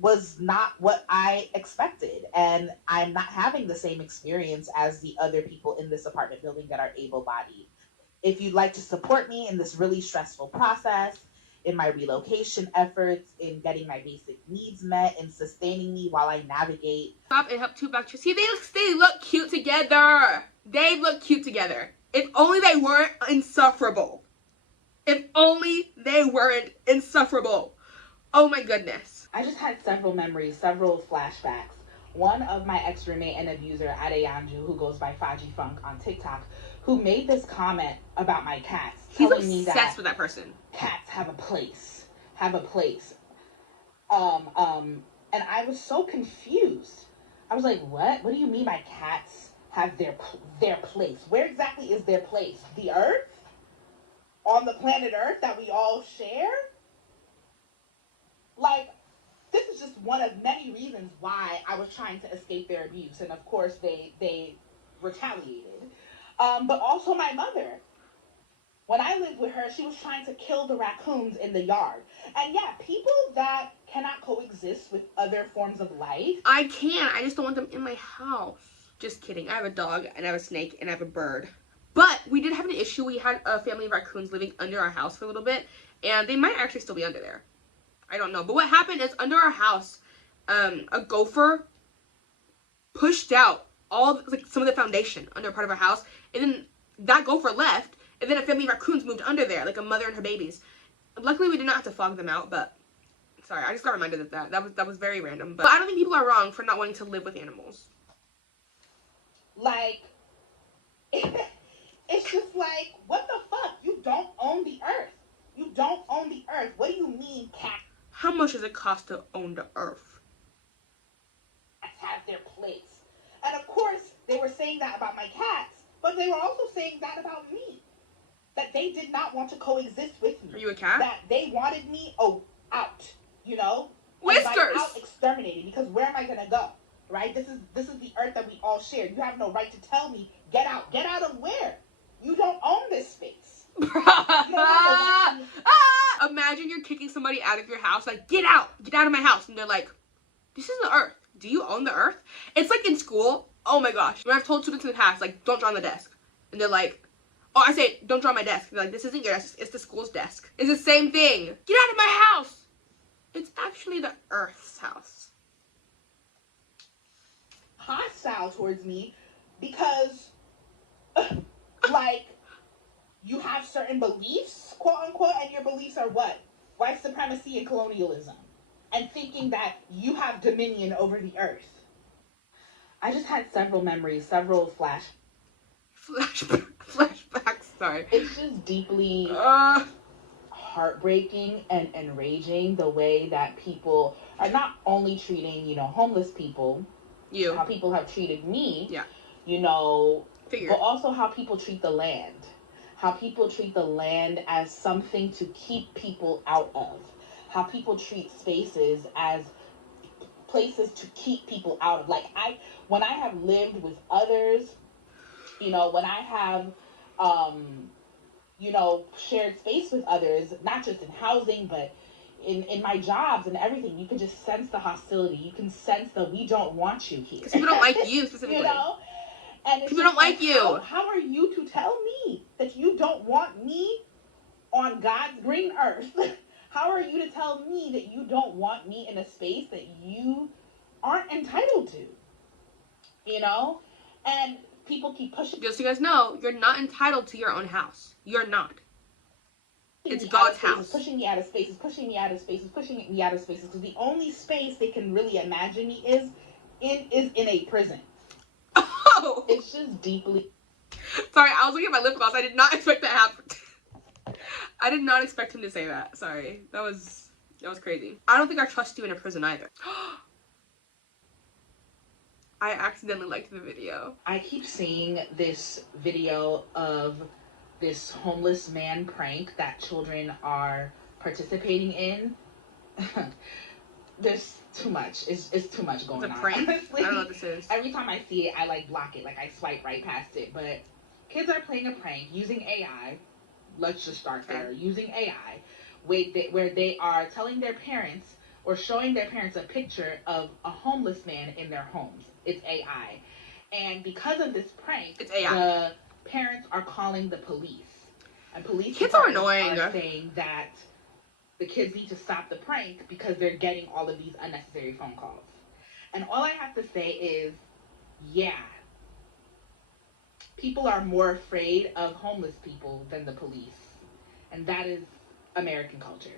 was not what I expected. And I'm not having the same experience as the other people in this apartment building that are able bodied. If you'd like to support me in this really stressful process, in my relocation efforts, in getting my basic needs met, in sustaining me while I navigate. Stop and help two back. See, they look cute together. They look cute together. If only they weren't insufferable. If only they weren't insufferable. Oh my goodness. I just had several memories, several flashbacks. One of my ex-roommate and abuser, Adeyanju, who goes by Faji Funk on TikTok, who made this comment about my cats. He's telling me obsessed that with that person. Cats have a place. And I was so confused. I was like, what? What do you mean by cats have their place? Where exactly is their place? The Earth? On the planet Earth that we all share? Like, this is just one of many reasons why I was trying to escape their abuse. And of course, they retaliated. But also my mother. When I lived with her, she was trying to kill the raccoons in the yard. And yeah, people that cannot coexist with other forms of life. I can. I just don't want them in my house. Just kidding. I have a dog, and I have a snake, and I have a bird. But we did have an issue. We had a family of raccoons living under our house for a little bit, and they might actually still be under there. I don't know. But what happened is under our house, a gopher pushed out some of the foundation under part of our house, and then that gopher left, and then a family of raccoons moved under there, like a mother and her babies. Luckily, we did not have to fog them out, but sorry, I just got reminded of that. That was very random. But I don't think people are wrong for not wanting to live with animals. Like, it's just like, what the fuck? You don't own the earth. You don't own the earth. What do you mean, cats How much does it cost to own the earth? have their place? And of course, they were saying that about my cats, but they were also saying that about me. That they did not want to coexist with me. Are you a cat? That they wanted me out, Whiskers! And by out, exterminated, because where am I gonna go? Right? This is the earth that we all share. You have no right to tell me, get out. Get out of where? You don't own this space. Imagine you're kicking somebody out of your house, like, get out of my house. And they're like, this is the earth. Do you own the earth? It's like in school. Oh my gosh. When I've told students in the past, like, don't draw on the desk. And they're like, oh, I say, don't draw on my desk. They're like, this isn't your desk. It's the school's desk. It's the same thing. Get out of my house. It's actually the earth's house. Hostile towards me because, you have certain beliefs, quote unquote, and your beliefs are what? White supremacy and colonialism. And thinking that you have dominion over the earth. I just had several memories, several flashbacks, sorry. It's just deeply heartbreaking and enraging the way that people are not only treating, homeless people, how people have treated me, but also how people treat the land. How people treat the land as something to keep people out of. How people treat spaces as places to keep people out of. Like, when I have lived with others, when I have, shared space with others, not just in housing, but in my jobs and everything, you can just sense the hostility. You can sense that we don't want you here. Because people don't like you specifically. And people don't like you. How are you to tell me that you don't want me on God's green earth? How are you to tell me that you don't want me in a space that you aren't entitled to? And people keep pushing. Just so you guys know, you're not entitled to your own house. You're not. It's God's house. Pushing me out of spaces, pushing me out of spaces, pushing me out of spaces. Because the only space they can really imagine me is in a prison. Oh! It's just deeply. Sorry, I was looking at my lip gloss. I did not expect that to happen. I did not expect him to say that. Sorry. That was crazy. I don't think I trust you in a prison either. I accidentally liked the video. I keep seeing this video of this homeless man prank that children are participating in. There's too much. It's too much going on. It's a prank? Honestly, I don't know what this is. Every time I see it, I like block it. Like I swipe right past it. But kids are playing a prank using AI. Let's just start there. Using AI, where they are telling their parents or showing their parents a picture of a homeless man in their homes. It's AI. And because of this prank, it's AI. The parents are calling the police. And police kids are annoying. Are saying that the kids need to stop the prank because they're getting all of these unnecessary phone calls. And all I have to say is, yeah, people are more afraid of homeless people than the police. And that is American culture.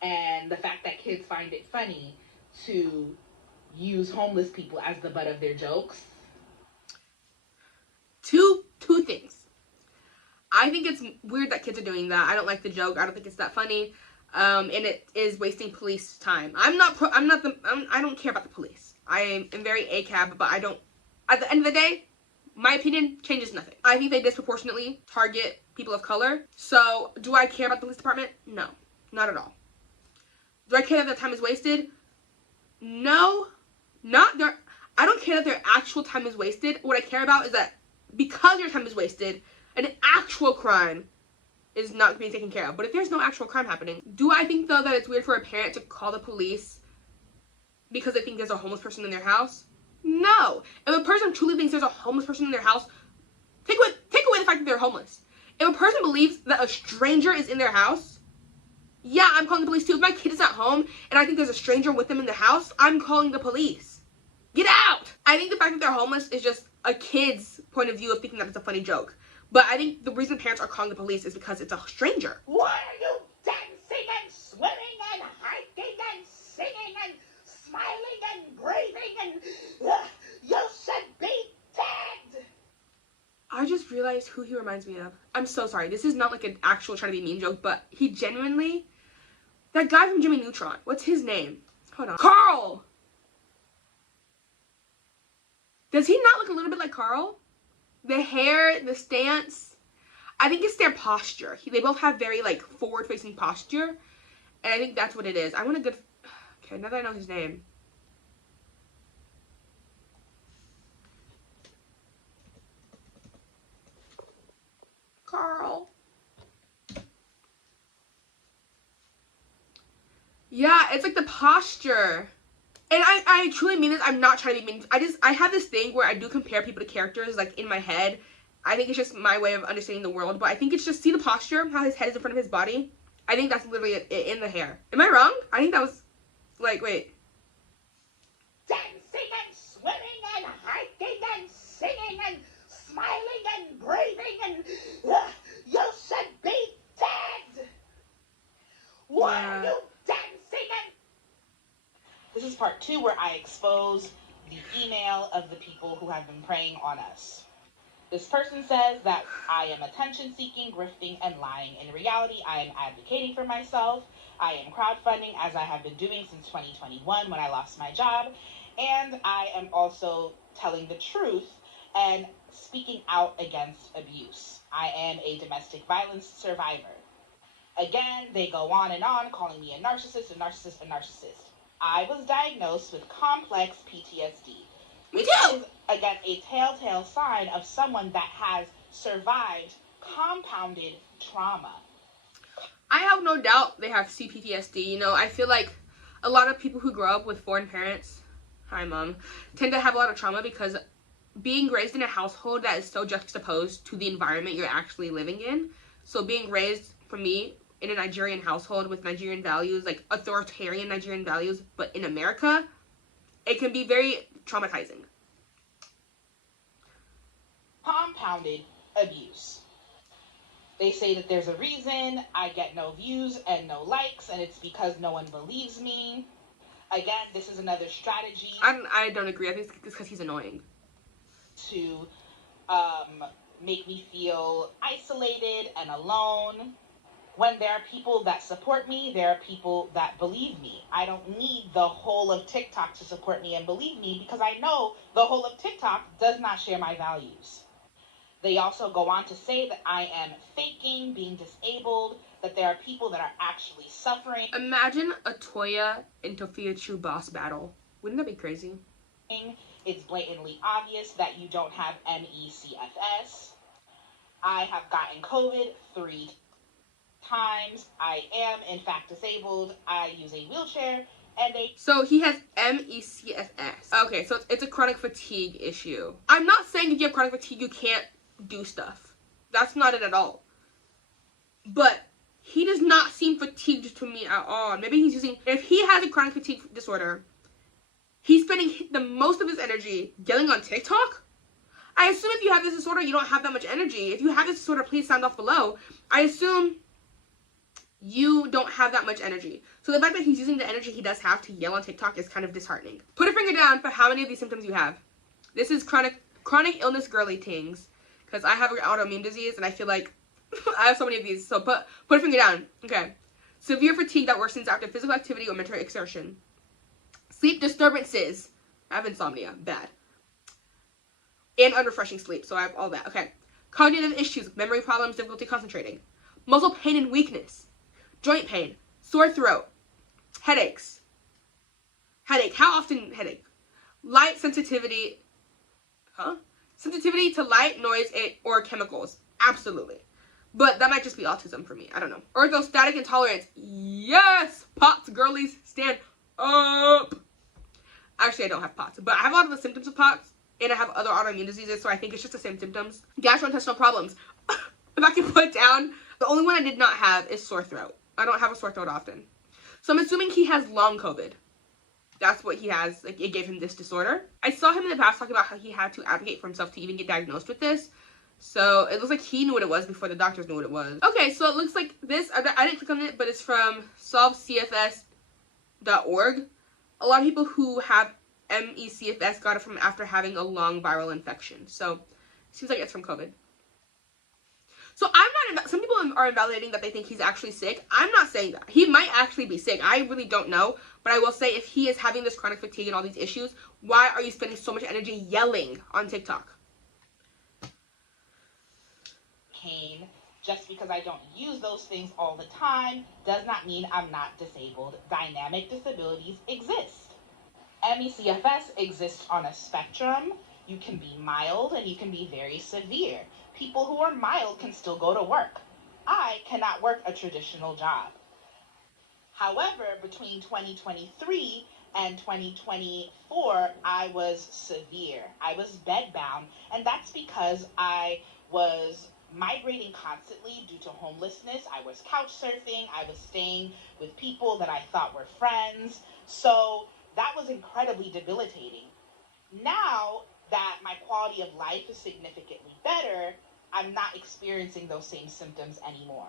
And the fact that kids find it funny to use homeless people as the butt of their jokes. Two things. I think it's weird that kids are doing that. I don't like the joke. I don't think it's that funny. And it is wasting police time. I don't care about the police. I am very ACAB, but at the end of the day, my opinion changes nothing. I think they disproportionately target people of color. So, do I care about the police department? No, not at all. Do I care that their time is wasted? No, I don't care that their actual time is wasted. What I care about is that because your time is wasted, an actual crime is not being taken care of. But if there's no actual crime happening, do I think, though, that it's weird for a parent to call the police because they think there's a homeless person in their house? No. If a person truly thinks there's a homeless person in their house, take away the fact that they're homeless. If a person believes that a stranger is in their house, yeah, I'm calling the police too. If my kid is at home and I think there's a stranger with them in the house, I'm calling the police. Get out! I think the fact that they're homeless is just a kid's point of view of thinking that it's a funny joke. But I think the reason parents are calling the police is because it's a stranger. Why are you dancing and swimming and hiking and singing and smiling and breathing and you should be dead? I just realized who he reminds me of. I'm so sorry. This is not like an actual trying to be mean joke, but he genuinely... That guy from Jimmy Neutron. What's his name? Hold on. Carl! Does he not look a little bit like Carl? The hair, the stance. I think it's their posture. They both have very, like, forward-facing posture. And I think that's what it is. I want a good... Okay, now that I know his name. Carl. Yeah, it's like the posture. And I truly mean this. I'm not trying to be mean. I have this thing where I do compare people to characters, like, in my head. I think it's just my way of understanding the world. But I think it's just, see the posture? How his head is in front of his body? I think that's literally it in the hair. Am I wrong? I think that was, like, wait. Dancing and swimming and hiking and singing and smiling and breathing and you should be dead. Why are you dancing and... This is part 2 where I expose the email of the people who have been preying on us. This person says that I am attention-seeking, grifting, and lying. In reality, I am advocating for myself. I am crowdfunding, as I have been doing since 2021 when I lost my job. And I am also telling the truth and speaking out against abuse. I am a domestic violence survivor. Again, they go on, calling me a narcissist, a narcissist, a narcissist. I was diagnosed with complex PTSD. Me Which too! is, again, a telltale sign of someone that has survived compounded trauma. I have no doubt they have CPTSD. You know, I feel like a lot of people who grow up with foreign parents, hi mom, tend to have a lot of trauma because being raised in a household that is so juxtaposed to the environment you're actually living in. So being raised, for me, in a Nigerian household with Nigerian values, like authoritarian Nigerian values, but in America, it can be very traumatizing. Compounded abuse. They say that there's a reason I get no views and no likes, and it's because no one believes me. Again, this is another strategy. I don't agree. I think it's because he's annoying. To make me feel isolated and alone. When there are people that support me, there are people that believe me. I don't need the whole of TikTok to support me and believe me because I know the whole of TikTok does not share my values. They also go on to say that I am faking being disabled, that there are people that are actually suffering. Imagine a Toya and Sophia Chu boss battle. Wouldn't that be crazy? It's blatantly obvious that you don't have MECFS. I have gotten COVID 3 times. I am in fact disabled. I use a wheelchair and so he has MECFS. Okay, so it's a chronic fatigue issue. I'm not saying if you have chronic fatigue you can't do stuff. That's not it at all. But he does not seem fatigued to me at all. Maybe he's using, if he has a chronic fatigue disorder, he's spending the most of his energy yelling on TikTok. I assume if you have this disorder, you don't have that much energy. If you have this disorder, please sound off below. I assume you don't have that much energy. So the fact that he's using the energy he does have to yell on TikTok is kind of disheartening. Put a finger down for how many of these symptoms you have. This is chronic illness girly things. Because I have an autoimmune disease and I feel like I have so many of these. So put a finger down. Okay. Severe fatigue that worsens after physical activity or mental exertion. Sleep disturbances. I have insomnia. Bad. And unrefreshing sleep. So I have all that. Okay. Cognitive issues. Memory problems. Difficulty concentrating. Muscle pain and weakness. Joint pain, sore throat, headaches. Headache, how often headache? Light sensitivity, sensitivity to light, noise, or chemicals. Absolutely. But that might just be autism for me. I don't know. Orthostatic intolerance. Yes! POTS, girlies, stand up. Actually, I don't have POTS, but I have a lot of the symptoms of POTS, and I have other autoimmune diseases, so I think it's just the same symptoms. Gastrointestinal problems. If I can put down, the only one I did not have is sore throat. I don't have a sore throat often. So I'm assuming he has long COVID. That's what he has. Like, it gave him this disorder. I saw him in the past talking about how he had to advocate for himself to even get diagnosed with this. So it looks like he knew what it was before the doctors knew what it was. Okay, so it looks like this, I didn't click on it, but it's from solvecfs.org. A lot of people who have MECFS got it from after having a long viral infection. So it seems like it's from COVID. So some people are invalidating that they think he's actually sick. I'm not saying that. He might actually be sick. I really don't know. But I will say if he is having this chronic fatigue and all these issues, why are you spending so much energy yelling on TikTok? Pain, just because I don't use those things all the time, does not mean I'm not disabled. Dynamic disabilities exist. MECFS exists on a spectrum. You can be mild and you can be very severe. People who are mild can still go to work. I cannot work a traditional job. However, between 2023 and 2024, I was severe. I was bedbound, and that's because I was migrating constantly due to homelessness. I was couch surfing. I was staying with people that I thought were friends. So that was incredibly debilitating. Now that my quality of life is significantly better, I'm not experiencing those same symptoms anymore.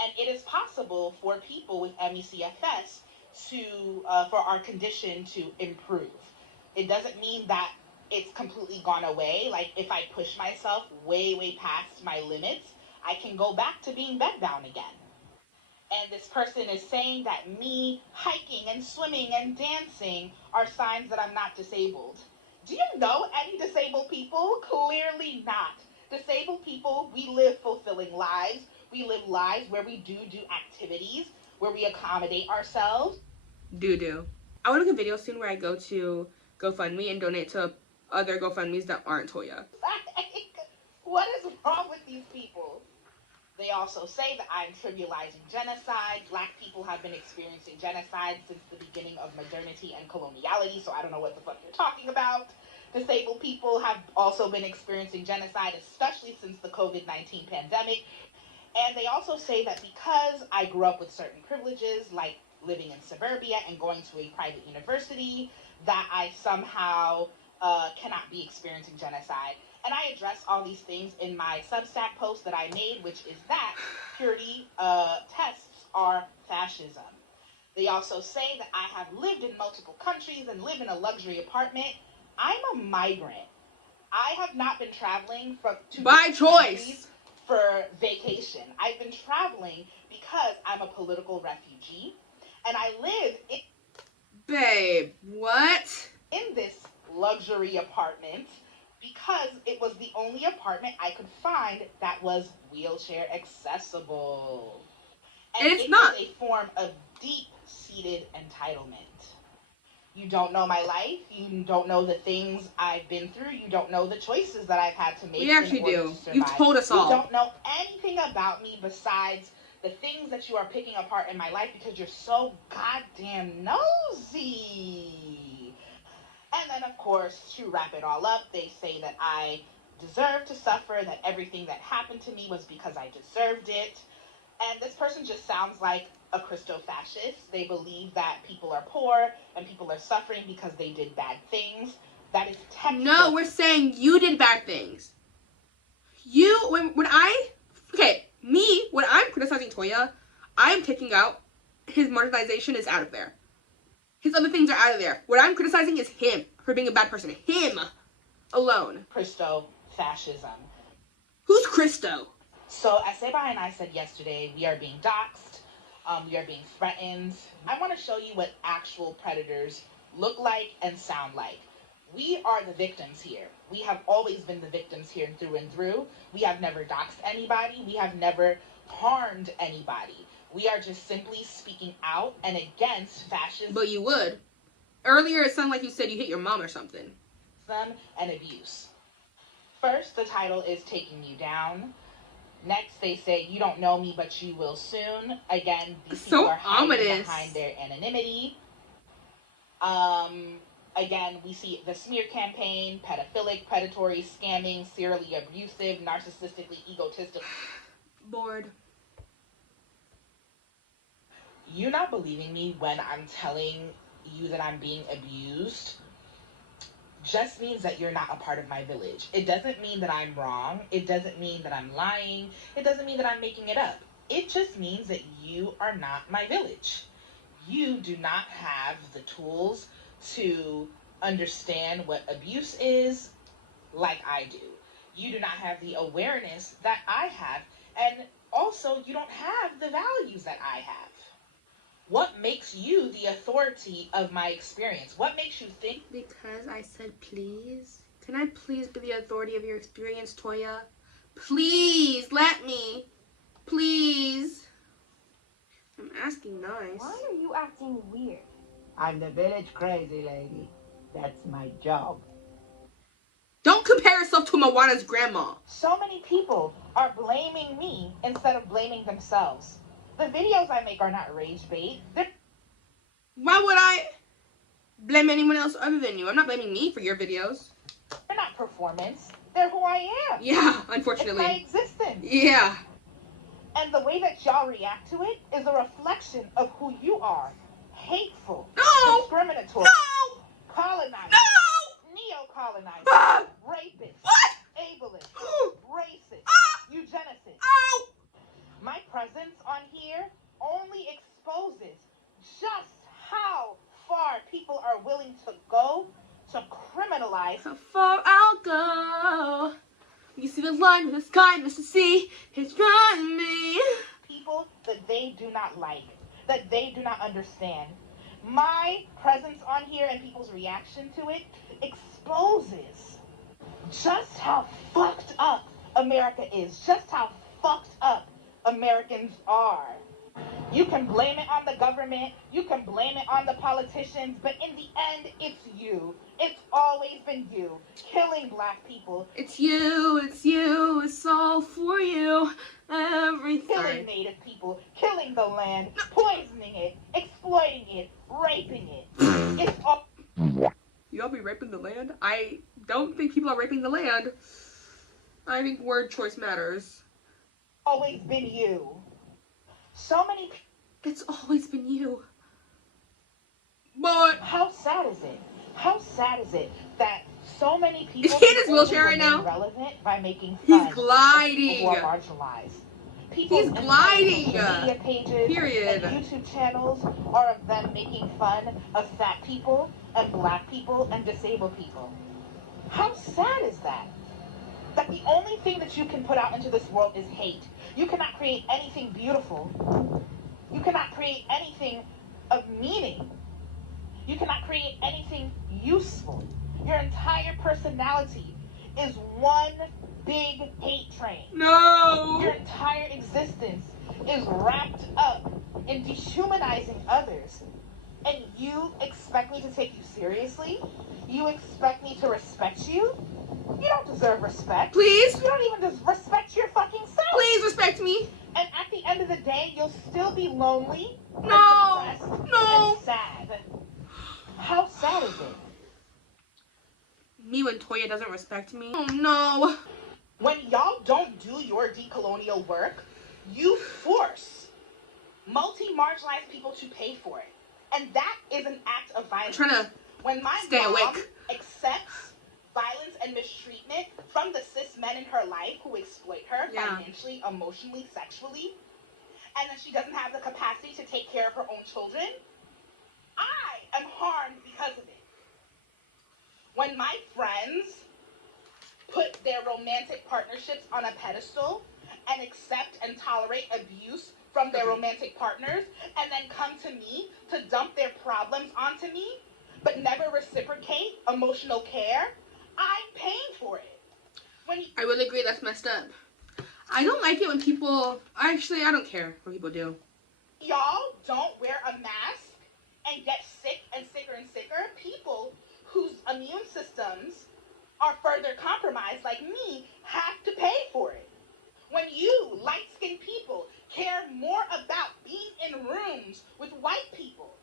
And it is possible for people with MECFS for our condition to improve. It doesn't mean that it's completely gone away. Like, if I push myself way, way past my limits, I can go back to being bedbound again. And this person is saying that me hiking and swimming and dancing are signs that I'm not disabled. Do you know any disabled people? Clearly not. Disabled people, we live fulfilling lives. We live lives where we do activities, where we accommodate ourselves. I want to make a video soon where I go to GoFundMe and donate to other GoFundMes that aren't Toya. What is wrong with these people? They also say that I'm trivializing genocide. Black people have been experiencing genocide since the beginning of modernity and coloniality, so I don't know what the fuck you're talking about. Disabled people have also been experiencing genocide, especially since the COVID-19 pandemic. And they also say that because I grew up with certain privileges, like living in suburbia and going to a private university, that I somehow cannot be experiencing genocide. And I address all these things in my Substack post that I made, which is that purity tests are fascism. They also say that I have lived in multiple countries and live in a luxury apartment. I'm a migrant. I have not been traveling to by choice for vacation. I've been traveling because I'm a political refugee, and I live in... Babe, what? In this luxury apartment because it was the only apartment I could find that was wheelchair accessible. And it's not. Is a form of deep-seated entitlement. You don't know my life. You don't know the things I've been through. You don't know the choices that I've had to make. We actually do. You've told us all. You don't know anything about me besides the things that you are picking apart in my life because you're so goddamn nosy. And then, of course, to wrap it all up, they say that I deserve to suffer, that everything that happened to me was because I deserved it. And this person just sounds like a Christo-fascist. They believe that people are poor and people are suffering because they did bad things. That is textbook. No, we're saying you did bad things. You, when I'm criticizing Toya, I'm taking out his marginalization is out of there. His other things are out of there. What I'm criticizing is him for being a bad person. Him alone. Christo-fascism. Who's Christo? So, as Seba and I said yesterday, we are being doxxed. We are being threatened. I want to show you what actual predators look like and sound like. We are the victims here. We have always been the victims here through and through. We have never doxed anybody. We have never harmed anybody. We are just simply speaking out and against fascism. But you would. Earlier it sounded like you said you hit your mom or something. And abuse. First, the title is Taking You Down. Next, they say, you don't know me, but you will soon. Again, these people are hiding behind their anonymity. Again, we see the smear campaign, pedophilic, predatory, scamming, serially abusive, narcissistically egotistical. Bored. You not believing me when I'm telling you that I'm being abused just means that you're not a part of my village. It doesn't mean that I'm wrong. It doesn't mean that I'm lying. It doesn't mean that I'm making it up. It just means that you are not my village. You do not have the tools to understand what abuse is like I do. You do not have the awareness that I have. And also, you don't have the values that I have. What makes you the authority of my experience? What makes you think? Because I said please. Can I please be the authority of your experience, Toya? Please, let me. Please. I'm asking nice. Why are you acting weird? I'm the village crazy lady. That's my job. Don't compare yourself to Moana's grandma. So many people are blaming me instead of blaming themselves. The videos I make are not rage bait. Why would I blame anyone else other than you? I'm not blaming me for your videos. They're not performance. They're who I am. Yeah, unfortunately. It's my existence. Yeah. And the way that y'all react to it is a reflection of who you are. Hateful. No. Discriminatory. No. Colonizing. No. Neo-colonizing. Rapist. What? Ableist. Racist. Eugenicist. Oh. My presence on here only exposes just how far people are willing to go to criminalize. How far I'll go. You see the line with the sky, Mr. C. It's driving me. People that they do not like, that they do not understand. My presence on here and people's reaction to it exposes just how fucked up America is, just how fucked up Americans are. You can blame it on the government, you can blame it on the politicians, but in the end, it's you. It's always been you, killing black people. It's you, it's all for you. Everything. Killing native people, killing the land, poisoning it, exploiting it, raping it. It's all... Y'all be raping the land? I don't think people are raping the land. I think word choice matters. Always been you. So many people. It's always been you. But how sad is it? How sad is it that so many people is he in his wheelchair right now? Relevant by making fun he's gliding. Who are marginalized. People he's gliding. Media pages Period. And YouTube channels are of them making fun of fat people and black people and disabled people. How sad is that? That the only thing that you can put out into this world is hate. You cannot create anything beautiful. You cannot create anything of meaning. You cannot create anything useful. Your entire personality is one big hate train. No! Your entire existence is wrapped up in dehumanizing others. And you expect me to take you seriously? You expect me to respect you? You don't deserve respect. Please? You don't even respect your fucking self. Please respect me. And at the end of the day, you'll still be lonely, No. and depressed, No. and sad. How sad is it? Me when Toya doesn't respect me. Oh no. When y'all don't do your decolonial work, you force multi-marginalized people to pay for it. And that is an act of violence. I'm trying to when my stay mom awake. accepts violence and mistreatment from the cis men in her life who exploit her financially, emotionally, sexually, and then she doesn't have the capacity to take care of her own children, I am harmed because of it. When my friends put their romantic partnerships on a pedestal and accept and tolerate abuse from their romantic partners and then come to me to dump their problems onto me, but never reciprocate emotional care, I'm paying for it. I really agree, that's messed up. I don't like it when people, actually I don't care what people do. Y'all don't wear a mask and get sick and sicker and sicker. People whose immune systems are further compromised, like me, have to pay for it. When you, light-skinned people, care more about being in rooms with white people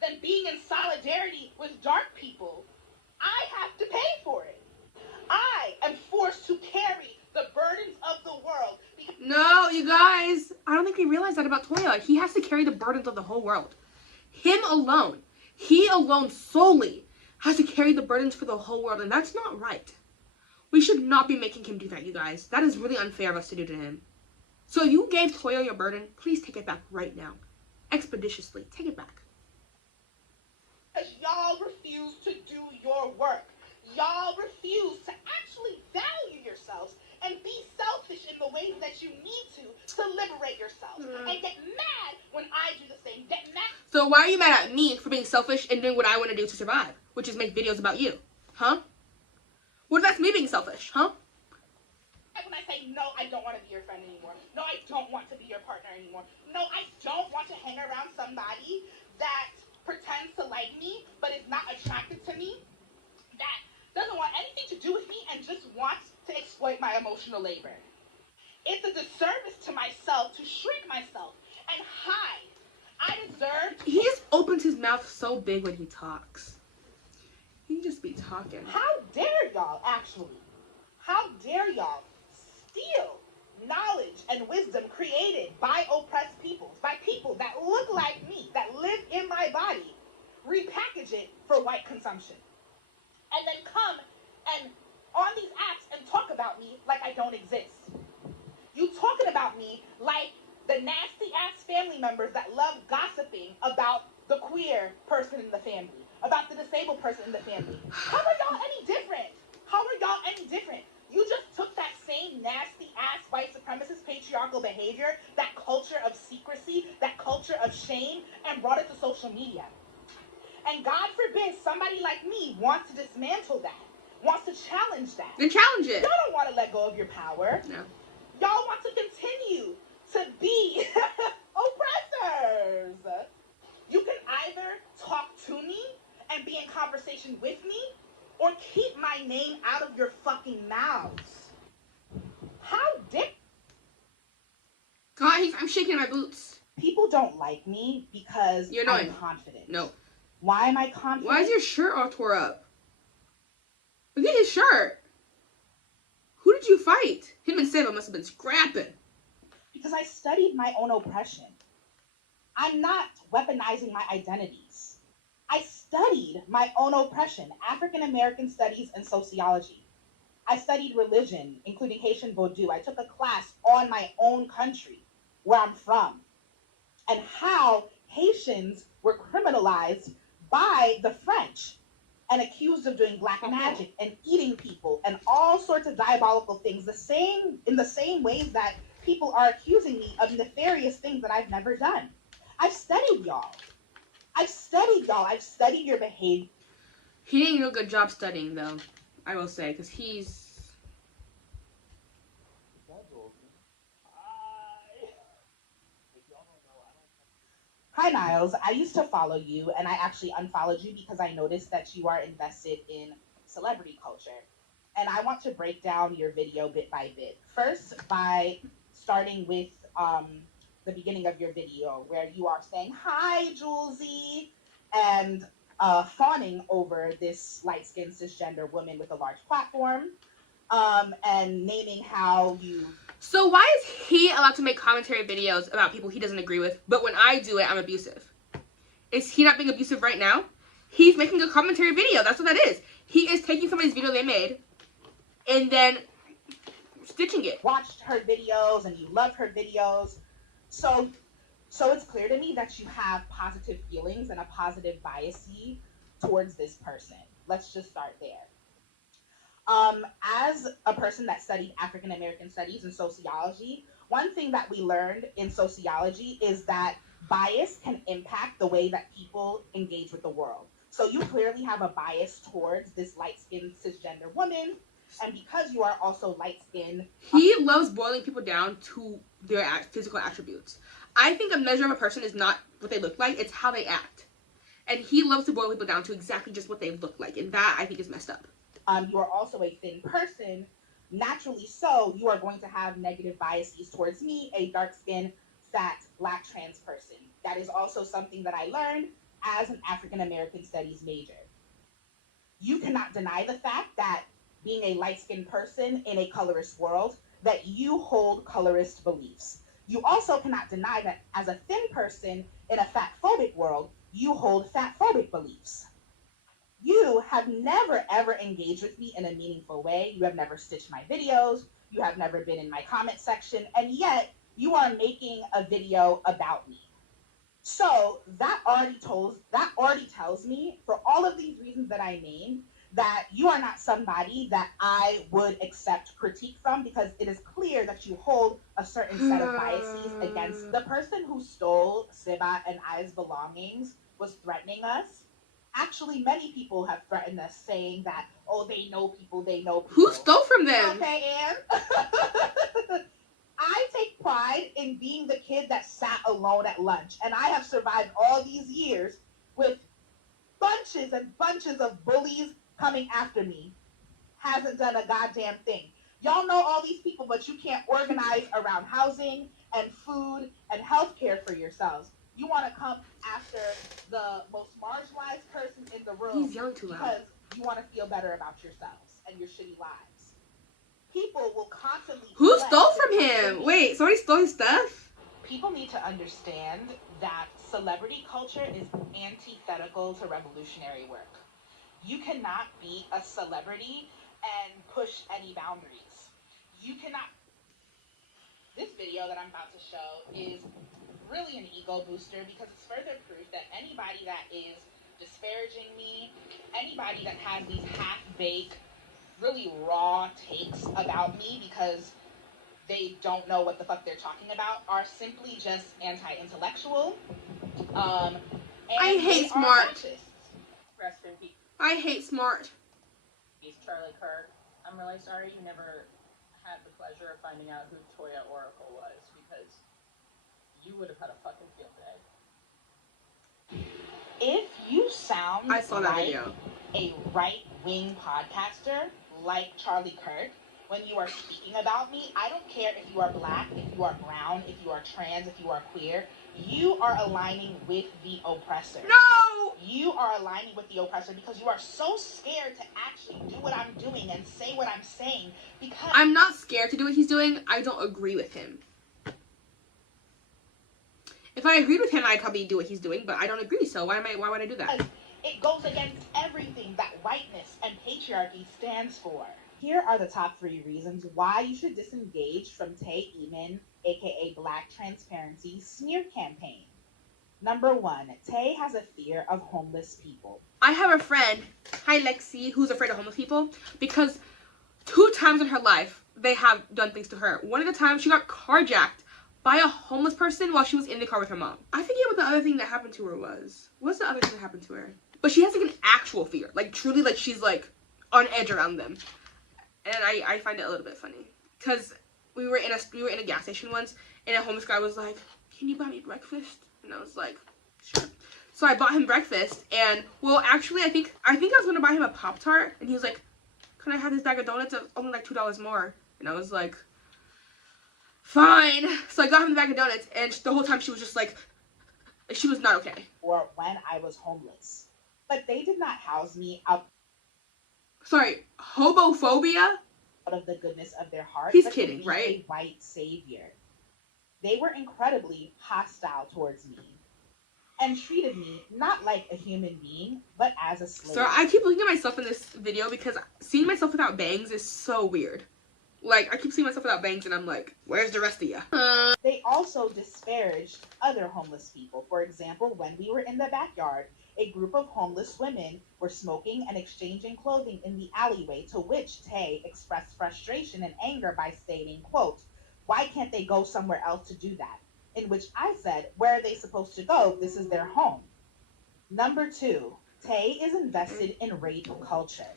than being in solidarity with dark people, I have to pay for it. I am forced to carry the burdens of the world. No, you guys, I don't think they realize that about Toya. He has to carry the burdens of the whole world. Him alone, he alone solely has to carry the burdens for the whole world, and that's not right. We should not be making him do that, you guys. That is really unfair of us to do to him. So you gave Toya your burden, please take it back right now. Expeditiously, take it back. Because y'all refuse to do your work. Y'all refuse to actually value yourselves and be selfish in the ways that you need to liberate yourselves. And get mad when I do the same. Get mad. So why are you mad at me for being selfish and doing what I want to do to survive? Which is make videos about you. Huh? What if that's me being selfish? Huh? When I say, no, I don't want to be your friend anymore. No, I don't want to be your partner anymore. No, I don't want to hang around somebody that pretends to like me but is not attracted to me, that doesn't want anything to do with me and just wants to exploit my emotional labor. It's a disservice to myself to shrink myself and hide. I deserve... He just opens his mouth so big when he talks. He just be talking. How dare y'all, actually? How dare y'all steal knowledge and wisdom created by oppressed peoples, by people that look like me, that live in my body, repackage it for white consumption, and then come and on these apps and talk about me like I don't exist. You talking about me like the nasty ass family members that love gossiping about the queer person in the family, about the disabled person in the family. How are y'all any different? How are y'all any different? You just took that same nasty ass white supremacist patriarchal behavior, that culture of secrecy, that culture of shame, and brought it to social media. And God forbid somebody like me wants to dismantle that, wants to challenge that. Then challenge it. Y'all don't want to let go of your power. No. Y'all want to continue to be oppressors. You can either talk to me and be in conversation with me, or keep my name out of your fucking mouths. How dare... God, I'm shaking my boots. People don't like me because You're annoying. I'm confident. No. Why am I confident? Why is your shirt all tore up? Look at his shirt. Who did you fight? Him and Seba must have been scrapping. Because I studied my own oppression. I'm not weaponizing my identities. I studied my own oppression, African American studies and sociology. I studied religion, including Haitian Vodou. I took a class on my own country, where I'm from, and how Haitians were criminalized by the French and accused of doing black magic and eating people and all sorts of diabolical things, in the same ways that people are accusing me of nefarious things that I've never done. I've studied y'all. I've studied your behavior. He didn't do a good job studying, though, I will say, because he's... Hi, Niles. I used to follow you, and I actually unfollowed you because I noticed that you are invested in celebrity culture. And I want to break down your video bit by bit. First, by starting with the beginning of your video, where you are saying, "Hi, Julesy," and fawning over this light-skinned cisgender woman with a large platform, and naming how you... So why is he allowed to make commentary videos about people he doesn't agree with, but when I do it, I'm abusive? Is he not being abusive right now? He's making a commentary video. That's what that is. He is taking somebody's video they made and then stitching it. Watched her videos and you love her videos. So it's clear to me that you have positive feelings and a positive bias towards this person. Let's just start there. As a person that studied African American studies and sociology, one thing that we learned in sociology is that bias can impact the way that people engage with the world. So you clearly have a bias towards this light-skinned cisgender woman, and because you are also light-skinned... He loves boiling people down to their physical attributes. I think a measure of a person is not what they look like, it's how they act. And he loves to boil people down to exactly just what they look like, and that, I think, is messed up. You are also a thin person. Naturally so, you are going to have negative biases towards me, a dark-skinned, fat, black trans person. That is also something that I learned as an African American studies major. You cannot deny the fact that being a light-skinned person in a colorist world, that you hold colorist beliefs. You also cannot deny that as a thin person in a fat-phobic world, you hold fat-phobic beliefs. You have never ever engaged with me in a meaningful way. You have never stitched my videos. You have never been in my comment section. And yet you are making a video about me. So that already tells me, for all of these reasons that I named, that you are not somebody that I would accept critique from, because it is clear that you hold a certain set of biases against the person who stole Siba and I's belongings was threatening us. Actually, many people have threatened us, saying that, oh, they know people. Who stole from them? Okay, Anne. I take pride in being the kid that sat alone at lunch, and I have survived all these years with bunches and bunches of bullies coming after me. Hasn't done a goddamn thing. Y'all know all these people, but you can't organize around housing and food and healthcare for yourselves. You want to come after the most marginalized person in the room. He's yelling too loud. Because you want to feel better about yourselves and your shitty lives. People will constantly... Who stole from him? Wait, somebody stole his stuff? People need to understand that celebrity culture is antithetical to revolutionary work. You cannot be a celebrity and push any boundaries. You cannot... This video that I'm about to show is really an ego booster, because it's further proof that anybody that is disparaging me, anybody that has these half-baked, really raw takes about me because they don't know what the fuck they're talking about, are simply just anti-intellectual. I hate smart. Rest in peace. I hate smart. He's Charlie Kirk. I'm really sorry you never had the pleasure of finding out who Toya Oracle was, because you would have had a fucking field day. If you sound I saw that video. A right-wing podcaster like Charlie Kirk, when you are speaking about me, I don't care if you are black, if you are brown, if you are trans, if you are queer, you are aligning with the oppressor. No! You are aligning with the oppressor because you are so scared to actually do what I'm doing and say what I'm saying, because... I'm not scared to do what he's doing. I don't agree with him. If I agreed with him, I'd probably do what he's doing, but I don't agree, so why would I do that? It goes against everything that whiteness and patriarchy stands for. Here are the top 3 reasons why you should disengage from Tay Eamon, aka Black Transparency's smear campaign. Number 1, Tay has a fear of homeless people. I have a friend, hi Lexi, who's afraid of homeless people because 2 times in her life they have done things to her. One of the times she got carjacked by a homeless person while she was in the car with her mom. I forget what the other thing that happened to her was. What's the other thing that happened to her? But she has like an actual fear, like truly, like she's like on edge around them, and I find it a little bit funny because we were in a gas station once, and a homeless guy was like, "Can you buy me breakfast?" And I was like, "Sure." So I bought him breakfast, and well, actually, I think I was gonna buy him a Pop-Tart, and he was like, "Can I have this bag of donuts? It's only like $2 more." And I was like, "Fine." So I got him the bag of donuts, and the whole time she was just like she was not okay. Or when I was homeless. But they did not house me out. Sorry, hobophobia? Out of the goodness of their heart. He's kidding, right? A white savior. They were incredibly hostile towards me and treated me not like a human being, but as a slave. So I keep looking at myself in this video because seeing myself without bangs is so weird. Like, I keep seeing myself without bangs and I'm like, where's the rest of you? They also disparaged other homeless people. For example, when we were in the backyard, a group of homeless women were smoking and exchanging clothing in the alleyway, to which Tay expressed frustration and anger by stating, quote, "Why can't they go somewhere else to do that?" In which I said, "Where are they supposed to go? This is their home." Number 2, Tay is invested in rape culture.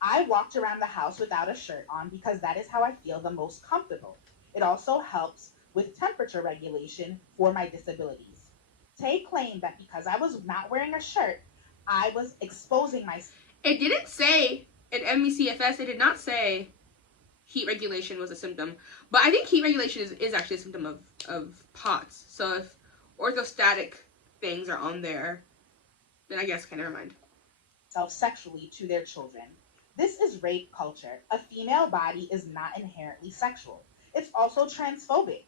I walked around the house without a shirt on because that is how I feel the most comfortable. It also helps with temperature regulation for my disabilities. Tay claimed that because I was not wearing a shirt, I was exposing myself. It didn't say in MECFS, it did not say heat regulation was a symptom. But I think heat regulation is actually a symptom of POTS. So if orthostatic things are on there, then I guess, okay, never mind. Sexually to their children. This is rape culture. A female body is not inherently sexual. It's also transphobic.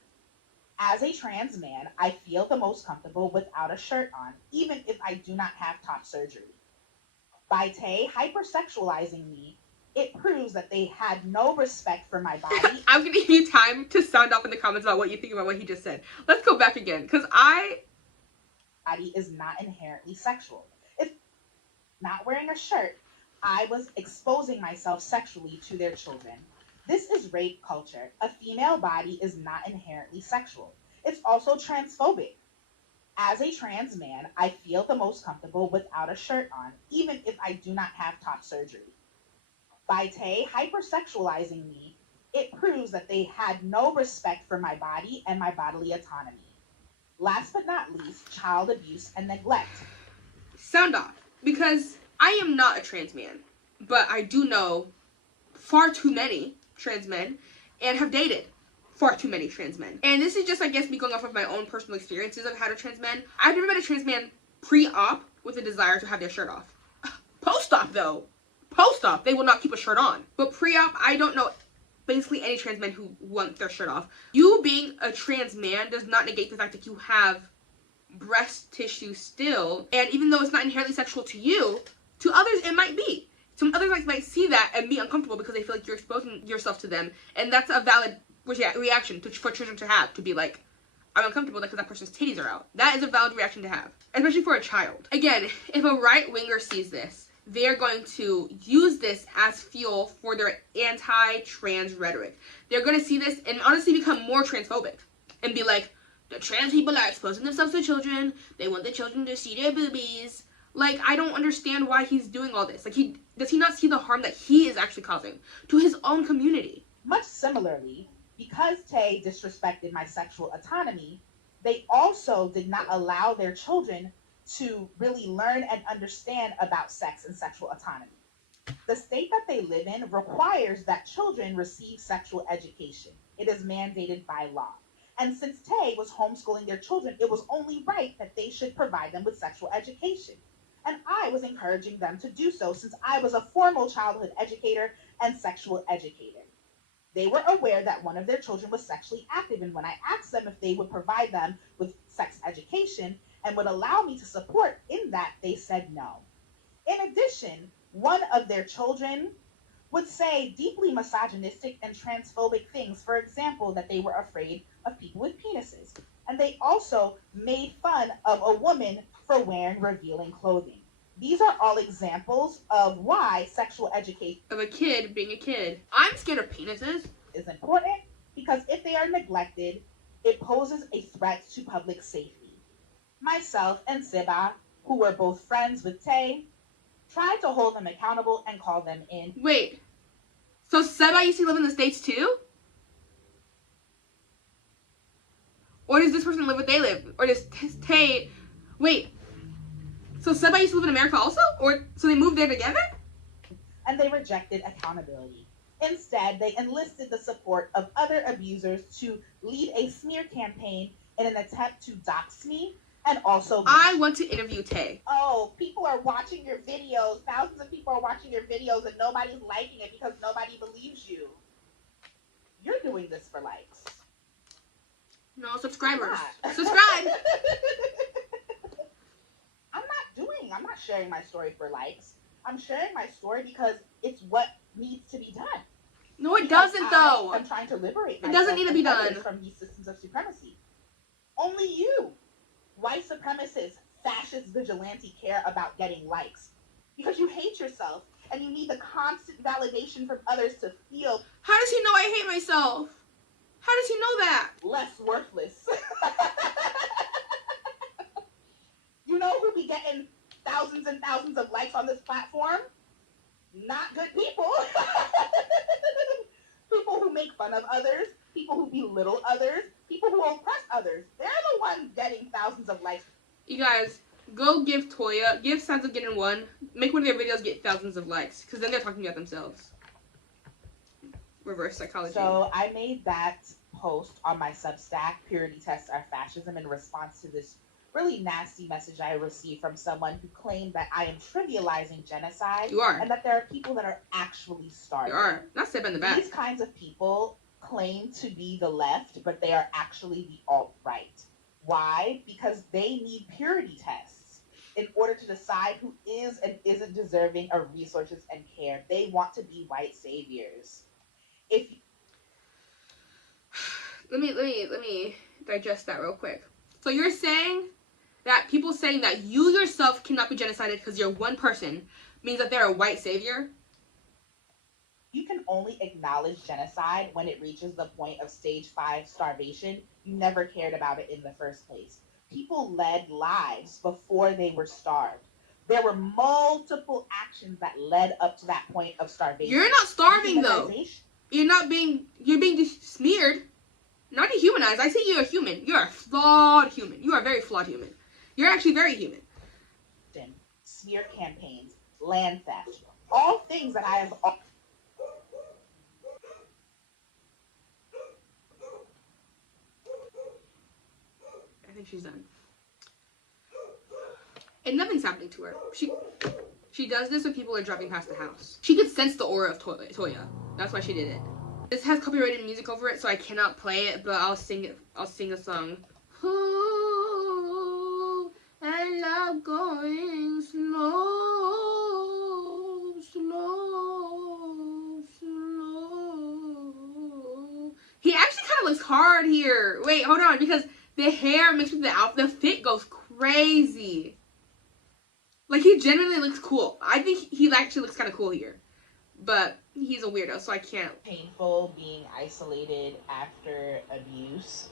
As a trans man, I feel the most comfortable without a shirt on, even if I do not have top surgery. By Tay hypersexualizing me, it proves that they had no respect for my body. I'm gonna give you time to sound off in the comments about what you think about what he just said. Let's go back again, because body is not inherently sexual. If not wearing a shirt, I was exposing myself sexually to their children. This is rape culture. A female body is not inherently sexual. It's also transphobic. As a trans man, I feel the most comfortable without a shirt on, even if I do not have top surgery. By Tay hypersexualizing me, it proves that they had no respect for my body and my bodily autonomy. Last but not least, child abuse and neglect. Sound off, because I am not a trans man, but I do know far too many trans men and have dated far too many trans men. And this is just, I guess, me going off of my own personal experiences of how to trans men. I've never met a trans man pre-op with a desire to have their shirt off. Post-op, though. Post-op, they will not keep a shirt on. But pre-op, I don't know basically any trans men who want their shirt off. You being a trans man does not negate the fact that you have breast tissue still, and even though it's not inherently sexual to you, to others it might be. Some others might see that and be uncomfortable because they feel like you're exposing yourself to them, and that's a valid reaction for children to have, to be like, I'm uncomfortable because that person's titties are out. That is a valid reaction to have, especially for a child. Again, if a right-winger sees this, they're going to use this as fuel for their anti-trans rhetoric. They're going to see this and honestly become more transphobic and be like, the trans people are exposing themselves to children. They want the children to see their boobies. Like, I don't understand why he's doing all this. Like, does he not see the harm that he is actually causing to his own community? Much similarly, because Tay disrespected my sexual autonomy, they also did not allow their children to really learn and understand about sex and sexual autonomy. The state that they live in requires that children receive sexual education. It is mandated by law. And since Tay was homeschooling their children, it was only right that they should provide them with sexual education. And I was encouraging them to do so since I was a formal childhood educator and sexual educator. They were aware that one of their children was sexually active, and when I asked them if they would provide them with sex education and would allow me to support in that, they said no. In addition, one of their children would say deeply misogynistic and transphobic things. For example, that they were afraid of people with penises. And they also made fun of a woman for wearing revealing clothing. These are all examples of why sexual education of a kid being a kid. I'm scared of penises. Is important because if they are neglected, it poses a threat to public safety. Myself and Siba, who were both friends with Tay, tried to hold them accountable and call them in. Wait, so Seba used to live in the States too? Or does this person live where they live? Or does Tay... Wait, so Seba used to live in America also? Or so they moved there together? And they rejected accountability. Instead, they enlisted the support of other abusers to lead a smear campaign in an attempt to dox me and also... I want to interview Tay. Oh, people are watching your videos. Thousands of people are watching your videos and nobody's liking it because nobody believes you. You're doing this for likes. No, subscribers. Subscribe! I'm not sharing my story for likes. I'm sharing my story because it's what needs to be done. No, it doesn't, though. I'm trying to liberate myself. It doesn't need to be done from these systems of supremacy. Only you, white supremacists, fascist vigilante, care about getting likes because you hate yourself and you need the constant validation from others to feel. How does he know I hate myself? How does he know that? Less worthless. You know who be getting thousands and thousands of likes on this platform? Not good people. People who make fun of others, people who belittle others, people who oppress others. They're the ones getting thousands of likes. You guys, go give Toya, give Signs of Getting One, make one of their videos get thousands of likes, because then they're talking about themselves. Reverse psychology. So I made that post on my Substack, Purity Tests Are Fascism, in response to this really nasty message I received from someone who claimed that I am trivializing genocide. You are. And that there are people that are actually starving. You are. Not step in the back. These kinds of people claim to be the left, but they are actually the alt-right. Why? Because they need purity tests in order to decide who is and isn't deserving of resources and care. They want to be white saviors. Let me digest that real quick. So you're saying that people saying that you yourself cannot be genocided because you're one person means that they're a white savior? You can only acknowledge genocide when it reaches the point of stage 5 starvation. You never cared about it in the first place. People led lives before they were starved. There were multiple actions that led up to that point of starvation. You're not starving though. You're being smeared. Not dehumanized. I say you're a human. You're a flawed human. You are a very flawed human. You're actually very human. Smear campaigns, land theft, all things that I have... I think she's done. And nothing's happening to her. She does this when people are driving past the house. She could sense the aura of Toya. That's why she did it. This has copyrighted music over it, so I cannot play it, but I'll sing it. I'll sing a song. Ooh, I love going slow, slow, slow. He actually kind of looks hard here. Wait, hold on, because the hair mixed with the outfit, the fit goes crazy. Like, he genuinely looks cool. I think he actually looks kind of cool here. But he's a weirdo, so I can't. Painful being isolated after abuse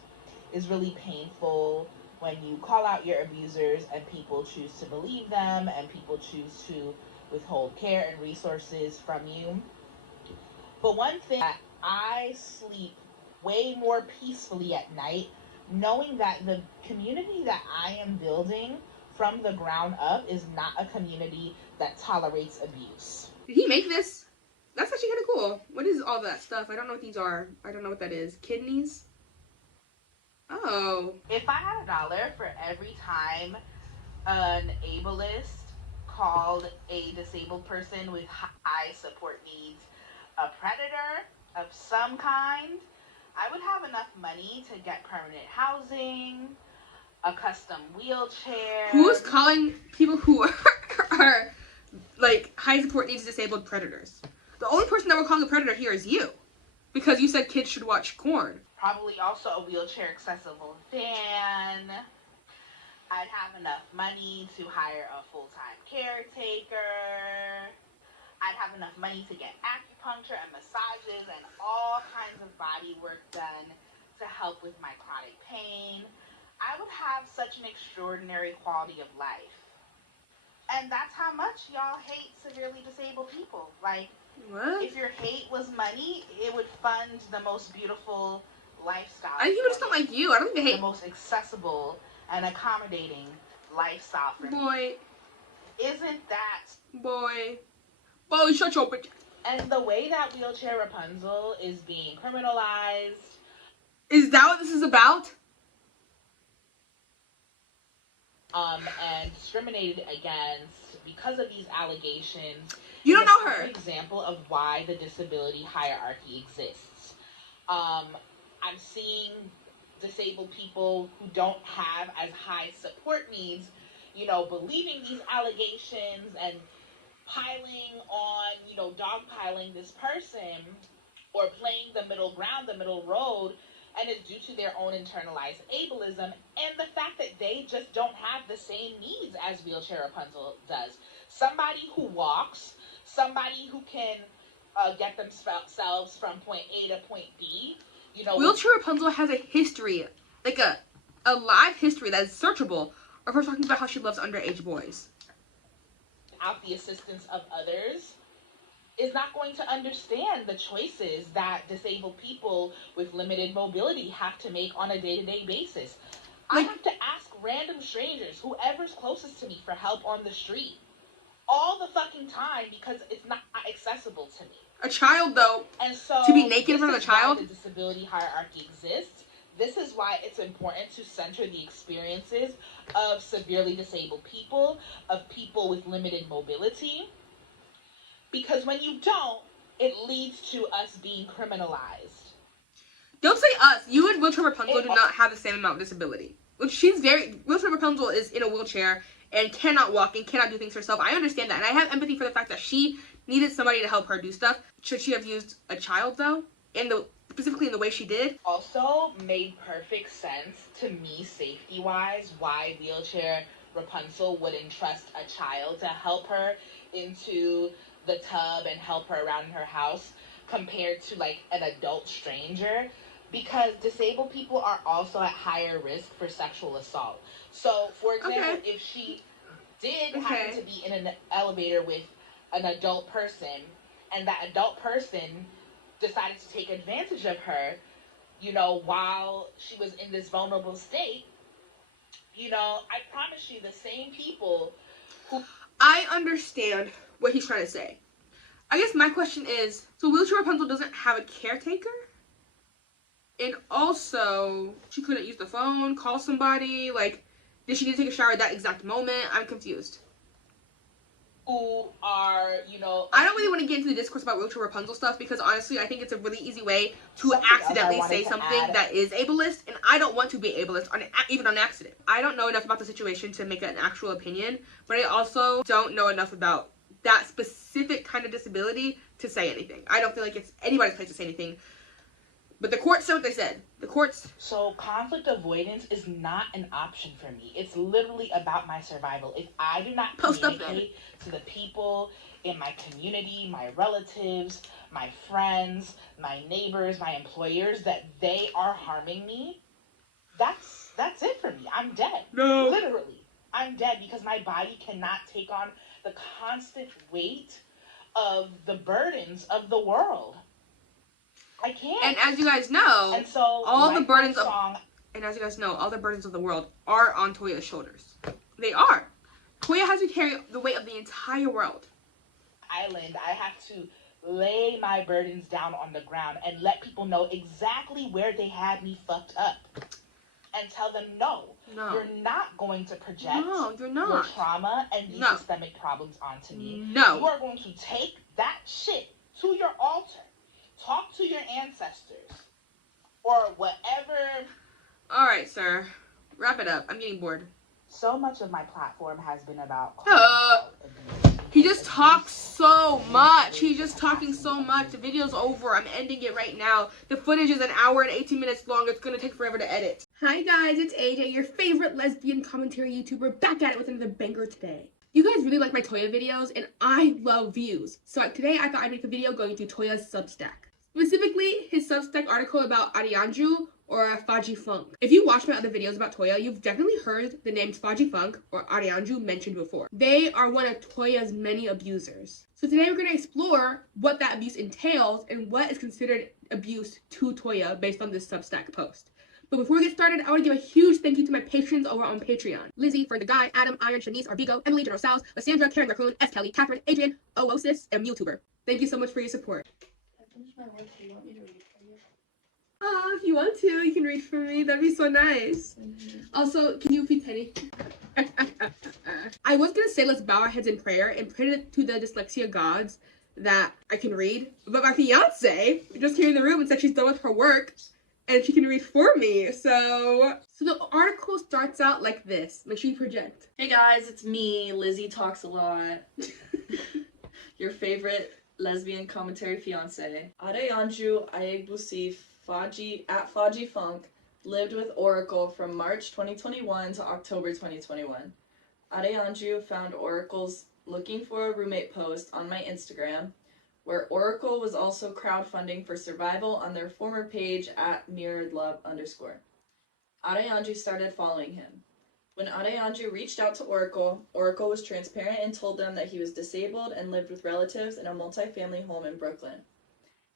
is really painful when you call out your abusers and people choose to believe them and people choose to withhold care and resources from you. But one thing, I sleep way more peacefully at night knowing that the community that I am building from the ground up is not a community that tolerates abuse. Did he make this? That's actually kind of cool. What is all that stuff? I don't know what these are. I don't know what that is. Kidneys? Oh. If I had $1 for every time an ableist called a disabled person with high support needs a predator of some kind, I would have enough money to get permanent housing, a custom wheelchair. Who's calling people who are like high support needs disabled predators? The only person that we're calling a predator here is you. Because you said kids should watch porn. Probably also a wheelchair accessible van. I'd have enough money to hire a full-time caretaker. I'd have enough money to get acupuncture and massages and all kinds of body work done to help with my chronic pain. I would have such an extraordinary quality of life. And that's how much y'all hate severely disabled people. Like, what? If your hate was money, it would fund the most beautiful lifestyle. I think people just don't like you. I don't think they hate. The most accessible and accommodating lifestyle for Boy. me. Isn't that... Boy. Boy, shut your bitch. And the way that wheelchair Rapunzel is being criminalized... Is that what this is about? And discriminated against because of these allegations. You don't know her. An example of why the disability hierarchy exists. I'm seeing disabled people who don't have as high support needs, you know, believing these allegations and piling on, you know, dogpiling this person or playing the middle ground, the middle road, and it's due to their own internalized ableism and the fact that they just don't have the same needs as wheelchair Rapunzel does. Somebody who walks, somebody who can get themselves from point A to point B, you know. Wheelchair Rapunzel has a history, like a live history that is searchable of her talking about how she loves underage boys. Without the assistance of others, is not going to understand the choices that disabled people with limited mobility have to make on a day-to-day basis. I have to ask random strangers, whoever's closest to me, for help on the street all the fucking time because it's not accessible to me. A child, though, and so to be naked in front of a child? The disability hierarchy exists. This is why it's important to center the experiences of severely disabled people, of people with limited mobility. Because when you don't, it leads to us being criminalized. Don't say us. You and Wheelchair Rapunzel do not have the same amount of disability. Wheelchair Rapunzel is in a wheelchair and cannot walk and cannot do things herself. I understand that. And I have empathy for the fact that she needed somebody to help her do stuff. Should she have used a child, though? Specifically in the way she did? Also made perfect sense to me, safety-wise, why wheelchair Rapunzel would entrust a child to help her into the tub and help her around in her house compared to like an adult stranger, because disabled people are also at higher risk for sexual assault. So, for example, if she did happen to be in an elevator with an adult person and that adult person decided to take advantage of her, you know, while she was in this vulnerable state, you know, I promise you the same people who... I understand what he's trying to say. I guess my question is, so Wheelchair Rapunzel doesn't have a caretaker? And also, she couldn't use the phone, call somebody, like, did she need to take a shower at that exact moment? I'm confused. Who are, you know... I don't really want to get into the discourse about Wheelchair Rapunzel stuff because, honestly, I think it's a really easy way to accidentally say something that is ableist, and I don't want to be ableist, even on accident. I don't know enough about the situation to make an actual opinion, but I also don't know enough about that specific kind of disability to say anything. I don't feel like it's anybody's place to say anything. But the courts said what they said. The courts... So conflict avoidance is not an option for me. It's literally about my survival. If I do not communicate to the people in my community, my relatives, my friends, my neighbors, my employers, that they are harming me, that's it for me. I'm dead. No. Literally. I'm dead because my body cannot take on the constant weight of the burdens of the world. I can't. And as you guys know, and so all the burdens of the world are on Toya's shoulders. They are. Toya has to carry the weight of the entire world. Island, I have to lay my burdens down on the ground and let people know exactly where they had me fucked up. And tell them, no, you're not going to project your trauma and these systemic problems onto me. No. You are going to take that shit to your altar. Talk to your ancestors. Or whatever. All right, sir. Wrap it up. I'm getting bored. So much of my platform has been about He just talks so much. He's just talking so much. The video's over. I'm ending it right now. The footage is an hour and 18 minutes long. It's gonna take forever to edit. Hi guys, it's AJ, your favorite lesbian commentary YouTuber, back at it with another banger today. You guys really like my Toya videos, and I love views. So today I thought I'd make a video going through Toya's Substack. Specifically, his Substack article about Arianju or Faji Funk. If you watch my other videos about Toya, you've definitely heard the names Faji Funk or Arianju mentioned before. They are one of Toya's many abusers. So today we're going to explore what that abuse entails and what is considered abuse to Toya based on this Substack post. But before we get started, I want to give a huge thank you to my patrons over on Patreon. Lizzie, Fern the Guy, Adam, Iron, Shanice, Arbigo, Emily, General Sals, Lysandra, Karen Raccoon, S. Kelly, Catherine, Adrian, Oosis, and YouTuber. Thank you so much for your support. My work. Do you want me to read for you? If you want to, you can read for me. That'd be so nice. Also, can you repeat Penny? I was gonna say let's bow our heads in prayer and pray to the dyslexia gods that I can read, but my fiance just came in the room and said she's done with her work and she can read for me. So the article starts out like this. Make sure you project. Hey guys, it's me, Lizzie Talks a Lot. Your favorite lesbian commentary fiance. Arianju Ayegbusi Faji Funk lived with Oracle from March 2021 to October 2021. Arianju found Oracle's looking for a roommate post on my Instagram, where Oracle was also crowdfunding for survival on their former page at mirroredlove_. Arianju started following him. When Arianju reached out to Oracle, Oracle was transparent and told them that he was disabled and lived with relatives in a multi-family home in Brooklyn.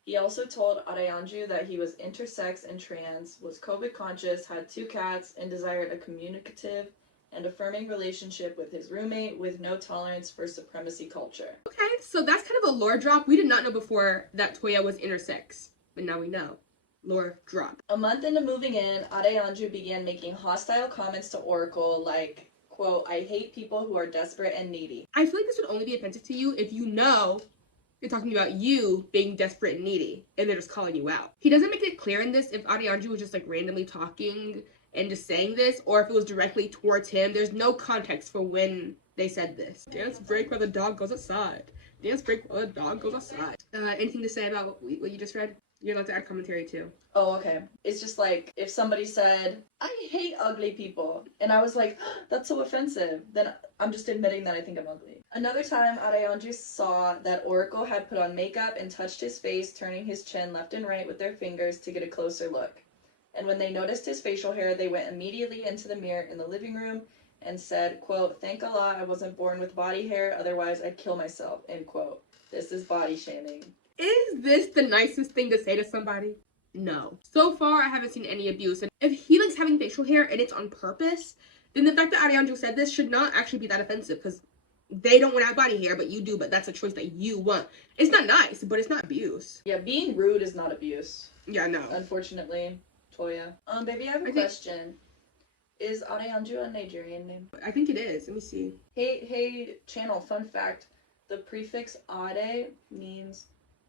He also told Arianju that he was intersex and trans, was COVID conscious, had 2 cats, and desired a communicative and affirming relationship with his roommate with no tolerance for supremacy culture. Okay, so that's kind of a lore drop. We did not know before that Toya was intersex, but now we know. Lore drop. A month into moving in, Arianju began making hostile comments to Oracle like, quote, "I hate people who are desperate and needy." I feel like this would only be offensive to you if you know they're talking about you being desperate and needy and they're just calling you out. He doesn't make it clear in this if Arianju was just like randomly talking and just saying this or if it was directly towards him. There's no context for when they said this. Dance break while the dog goes outside. Dance break while the dog goes outside. Anything to say about what you just read? You're allowed to add commentary too. Oh, okay. It's just like, if somebody said, "I hate ugly people," and I was like, "That's so offensive," then I'm just admitting that I think I'm ugly. Another time, Arianju saw that Oracle had put on makeup and touched his face, turning his chin left and right with their fingers to get a closer look. And when they noticed his facial hair, they went immediately into the mirror in the living room and said, quote, "Thank Allah I wasn't born with body hair, otherwise I'd kill myself," end quote. This is body shaming. Is this the nicest thing to say to somebody? No. So far, I haven't seen any abuse. And if he likes having facial hair and it's on purpose, then the fact that Arianju said this should not actually be that offensive because they don't want to have body hair, but you do, but that's a choice that you want. It's not nice, but it's not abuse. Yeah, being rude is not abuse. Yeah, no. Unfortunately, Toya. Baby, I have a question. Is Arianju a Nigerian name? I think it is. Let me see. Hey, channel, fun fact. The prefix Ade means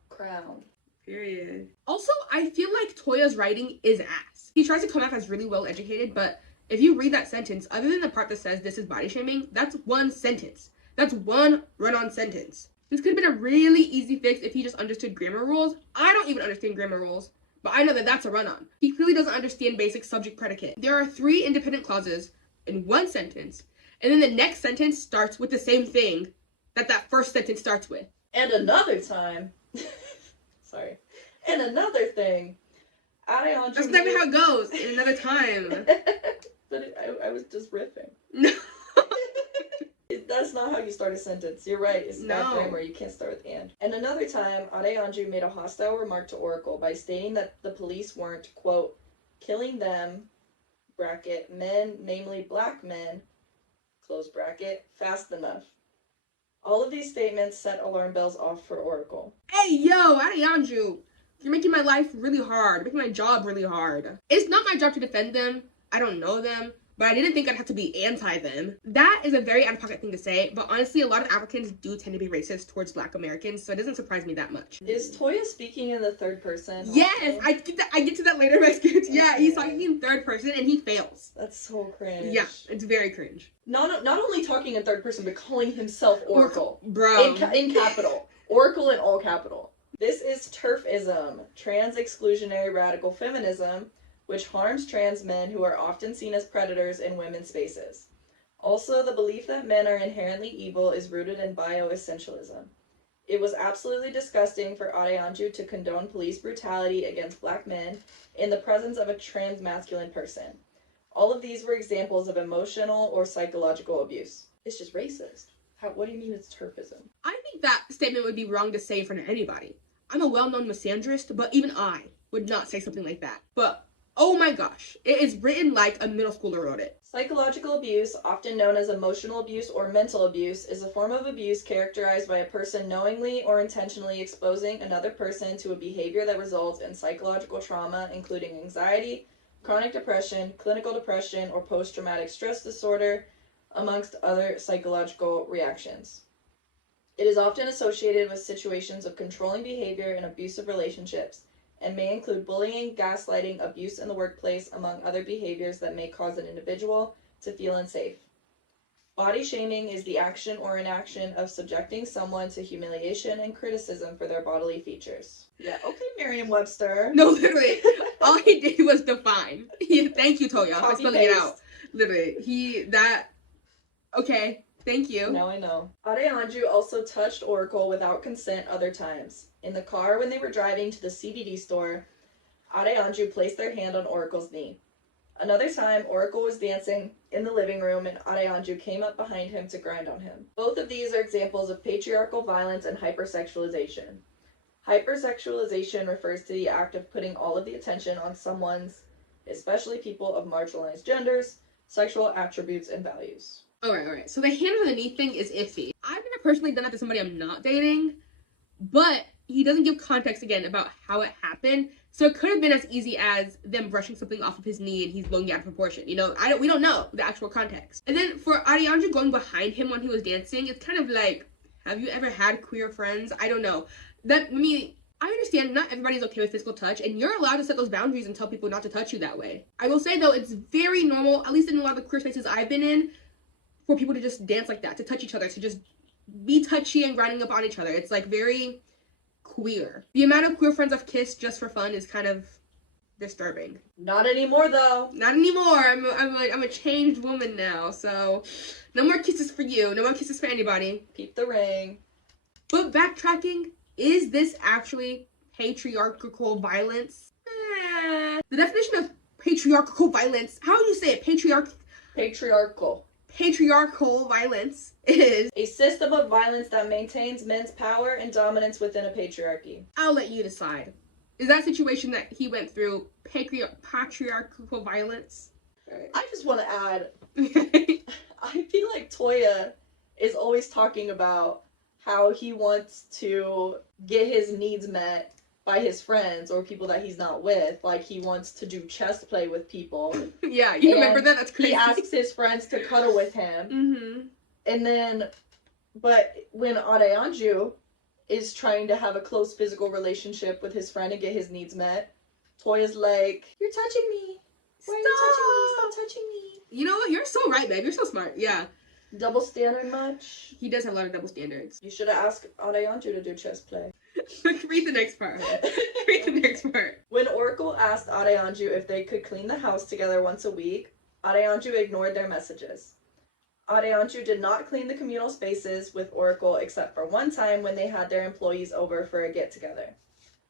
crown. Period. Also, I feel like Toya's writing is ass. He tries to come off as really well educated, but if you read that sentence, other than the part that says this is body shaming, that's one sentence. That's one run-on sentence. This could have been a really easy fix if he just understood grammar rules. I don't even understand grammar rules, but I know that that's a run-on. He clearly doesn't understand basic subject predicate. There are 3 independent clauses in one sentence, and then the next sentence starts with the same thing that first sentence starts with. And another time, sorry, and another thing, Arianju. That's never how it goes. In another time. But I was just riffing. No. That's not how you start a sentence. You're right. It's not grammar. You can't start with and. And another time, Arianju made a hostile remark to Oracle by stating that the police weren't, quote, "killing them," bracket, men, namely black men, close bracket, fast enough. All of these statements set alarm bells off for Oracle. Hey, yo, Arianju. You're making my life really hard. Making my job really hard. It's not my job to defend them. I don't know them. but I didn't think I'd have to be anti them. That is a very out-of-pocket thing to say, but honestly, a lot of Africans do tend to be racist towards Black Americans, so it doesn't surprise me that much. Is Toya speaking in the third person? Yes, also? I get to that later in my script. Yeah, he's talking in third person and he fails. That's so cringe. Yeah, it's very cringe. Not only talking in third person, but calling himself Oracle. Bro. In capital. Oracle in all capital. This is TERFism, trans exclusionary radical feminism, which harms trans men who are often seen as predators in women's spaces. Also, the belief that men are inherently evil is rooted in bioessentialism. It was absolutely disgusting for Adeyanju to condone police brutality against Black men in the presence of a trans masculine person. All of these were examples of emotional or psychological abuse. It's just racist. What do you mean it's TERFism? I think that statement would be wrong to say in front of anybody. I'm a well-known misandrist, but even I would not say something like that. But, oh my gosh, it is written like a middle schooler wrote it. Psychological abuse, often known as emotional abuse or mental abuse, is a form of abuse characterized by a person knowingly or intentionally exposing another person to a behavior that results in psychological trauma, including anxiety, chronic depression, clinical depression, or post-traumatic stress disorder, amongst other psychological reactions. It is often associated with situations of controlling behavior in abusive relationships and may include bullying, gaslighting, abuse in the workplace, among other behaviors that may cause an individual to feel unsafe. Body shaming is the action or inaction of subjecting someone to humiliation and criticism for their bodily features. Yeah, okay, Merriam-Webster. No, literally, all he did was define. Thank you, Toya, for spelling it out. Literally, okay. Thank you. Now I know. Adeyanju also touched Oracle without consent other times. In the car when they were driving to the CBD store, Adeyanju placed their hand on Oracle's knee. Another time, Oracle was dancing in the living room and Adeyanju came up behind him to grind on him. Both of these are examples of patriarchal violence and hypersexualization. Hypersexualization refers to the act of putting all of the attention on someone's, especially people of marginalized genders, sexual attributes, and values. Alright. So the hand on the knee thing is iffy. I've never personally done that to somebody I'm not dating, but he doesn't give context again about how it happened. So it could have been as easy as them brushing something off of his knee and he's blowing it out of proportion. You know, we don't know the actual context. And then for Adeyanju going behind him when he was dancing, it's kind of like, have you ever had queer friends? I don't know. I understand not everybody's okay with physical touch, and you're allowed to set those boundaries and tell people not to touch you that way. I will say though, it's very normal, at least in a lot of the queer spaces I've been in, for people to just dance like that, to touch each other, to just be touchy and grinding up on each other. It's like very queer. The amount of queer friends I've kissed just for fun is kind of disturbing. Not anymore though. Not anymore. I'm a changed woman now, so no more kisses for you. No more kisses for anybody. Keep the ring. But backtracking, is this actually patriarchal violence? The definition of patriarchal violence, how do you say it? Patriarchal violence is a system of violence that maintains men's power and dominance within a patriarchy. I'll let you decide. Is that situation that he went through patriarchal violence? Right. I just want to add, I feel like Toya is always talking about how he wants to get his needs met by his friends or people that he's not with. Like, he wants to do chess play with people. Yeah, you remember that? That's crazy. He asks his friends to cuddle with him. Mm-hmm. And then, but when Adeyanju is trying to have a close physical relationship with his friend and get his needs met, Toya's like, you're touching me. Why are you touching me? Stop touching me. You know what? You're so right, babe. You're so smart. Yeah. Double standard much? He does have a lot of double standards. You should have asked Adeyanju to do chess play. Read the next part. Read the next part. When Oracle asked Adeyanju if they could clean the house together once a week, Adeyanju ignored their messages. Adeyanju did not clean the communal spaces with Oracle except for one time when they had their employees over for a get-together.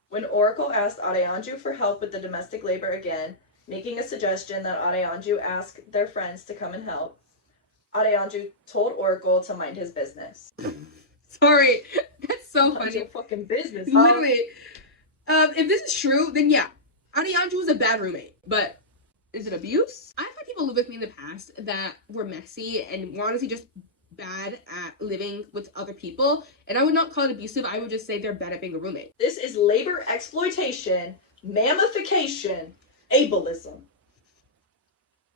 When Oracle asked Adeyanju for help with the domestic labor again, making a suggestion that Adeyanju ask their friends to come and help, Adeyanju told Oracle to mind his business. Sorry, that's so funny. Mind your fucking business, huh? Literally. If this is true, then yeah, Adeyanju was a bad roommate. But is it abuse? I've had people live with me in the past that were messy and were honestly just bad at living with other people, and I would not call it abusive. I would just say they're bad at being a roommate. This is labor exploitation, mammification, ableism.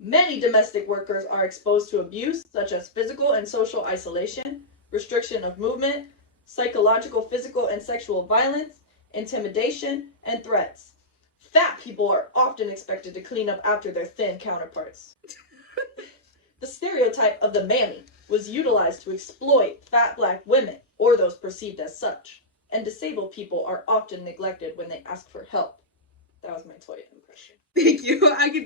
Many domestic workers are exposed to abuse, such as physical and social isolation, restriction of movement, psychological, physical, and sexual violence, intimidation, and threats. Fat people are often expected to clean up after their thin counterparts. The stereotype of the mammy was utilized to exploit fat black women, or those perceived as such, and disabled people are often neglected when they ask for help. That was my Toya impression. Thank you.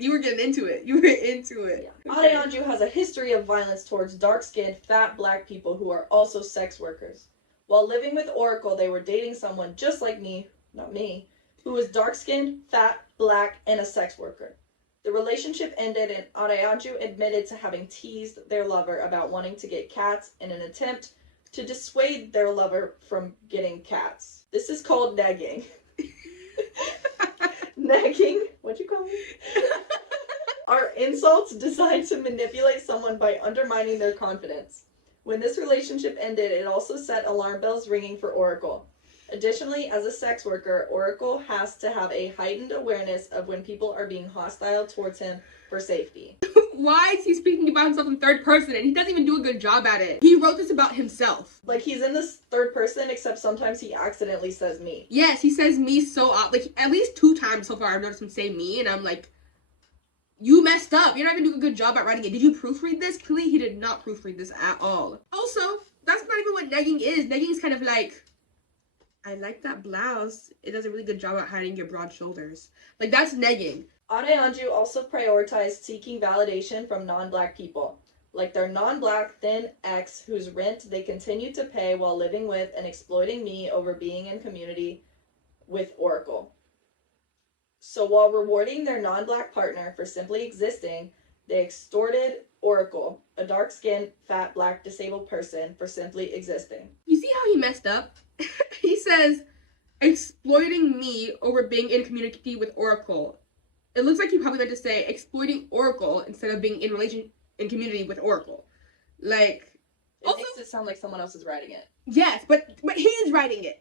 You were getting into it. You were into it. Yeah. Adeyanju has a history of violence towards dark-skinned, fat black people who are also sex workers. While living with Oracle, they were dating someone just like me, not me, who was dark-skinned, fat, black, and a sex worker. The relationship ended and Adeyanju admitted to having teased their lover about wanting to get cats in an attempt to dissuade their lover from getting cats. This is called negging. Negging? What'd you call me? Are insults designed to manipulate someone by undermining their confidence. When this relationship ended, it also set alarm bells ringing for Oracle. Additionally, as a sex worker, Oracle has to have a heightened awareness of when people are being hostile towards him for safety. Why is he speaking about himself in third person and he doesn't even do a good job at it? He wrote this about himself. Like, he's in this third person, except sometimes he accidentally says me. Yes, he says me so like at least 2 times so far I've noticed him say me, and I'm like, you messed up. You're not even doing a good job at writing it. Did you proofread this? Clearly he did not proofread this at all. Also, that's not even what negging is. Negging is kind of like, I like that blouse. It does a really good job at hiding your broad shoulders. Like, that's negging. Adeyanju also prioritized seeking validation from non-black people, like their non-black thin ex whose rent they continued to pay while living with and exploiting me over being in community with Oracle. So while rewarding their non-black partner for simply existing, they extorted Oracle, a dark-skinned, fat, black, disabled person, for simply existing. You see how he messed up? He says, exploiting me over being in community with Oracle. It looks like he probably meant to say exploiting Oracle instead of being in community with Oracle. Like, it also makes it sound like someone else is writing it. Yes, but he is writing it.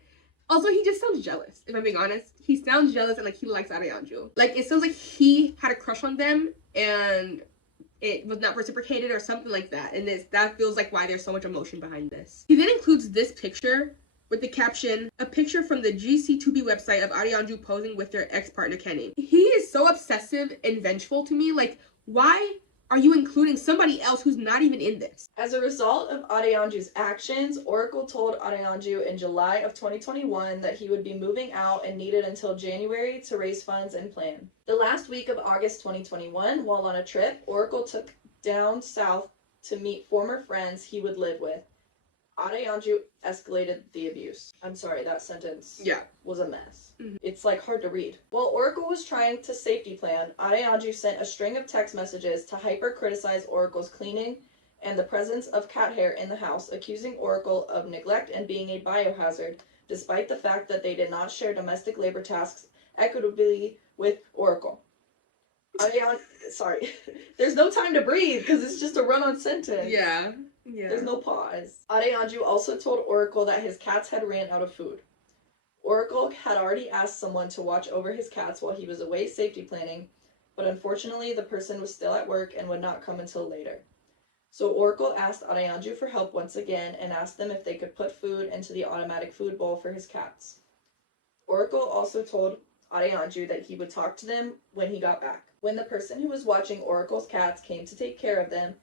Also, he just sounds jealous, if I'm being honest. He sounds jealous and like he likes Adeyanju. Like, it sounds like he had a crush on them and it was not reciprocated or something like that. And that feels like why there's so much emotion behind this. He then includes this picture with the caption, a picture from the GC2B website of Adeyanju posing with their ex-partner Kenny. He is so obsessive and vengeful to me. Like, why are you including somebody else who's not even in this? As a result of Adeyanju's actions, Oracle told Adeyanju in July of 2021 that he would be moving out and needed until January to raise funds and plan. The last week of August 2021, while on a trip, Oracle took down south to meet former friends he would live with. Adeyanju escalated the abuse. I'm sorry, that sentence was a mess. Mm-hmm. It's like hard to read. While Oracle was trying to safety plan, Adeyanju sent a string of text messages to hyper-criticize Oracle's cleaning and the presence of cat hair in the house, accusing Oracle of neglect and being a biohazard, despite the fact that they did not share domestic labor tasks equitably with Oracle. Sorry. There's no time to breathe because it's just a run-on sentence. Yeah. There's no pause. Adeyanju also told Oracle that his cats had ran out of food. Oracle had already asked someone to watch over his cats while he was away safety planning, but unfortunately the person was still at work and would not come until later. So Oracle asked Adeyanju for help once again and asked them if they could put food into the automatic food bowl for his cats. Oracle also told Adeyanju that he would talk to them when he got back. When the person who was watching Oracle's cats came to take care of them,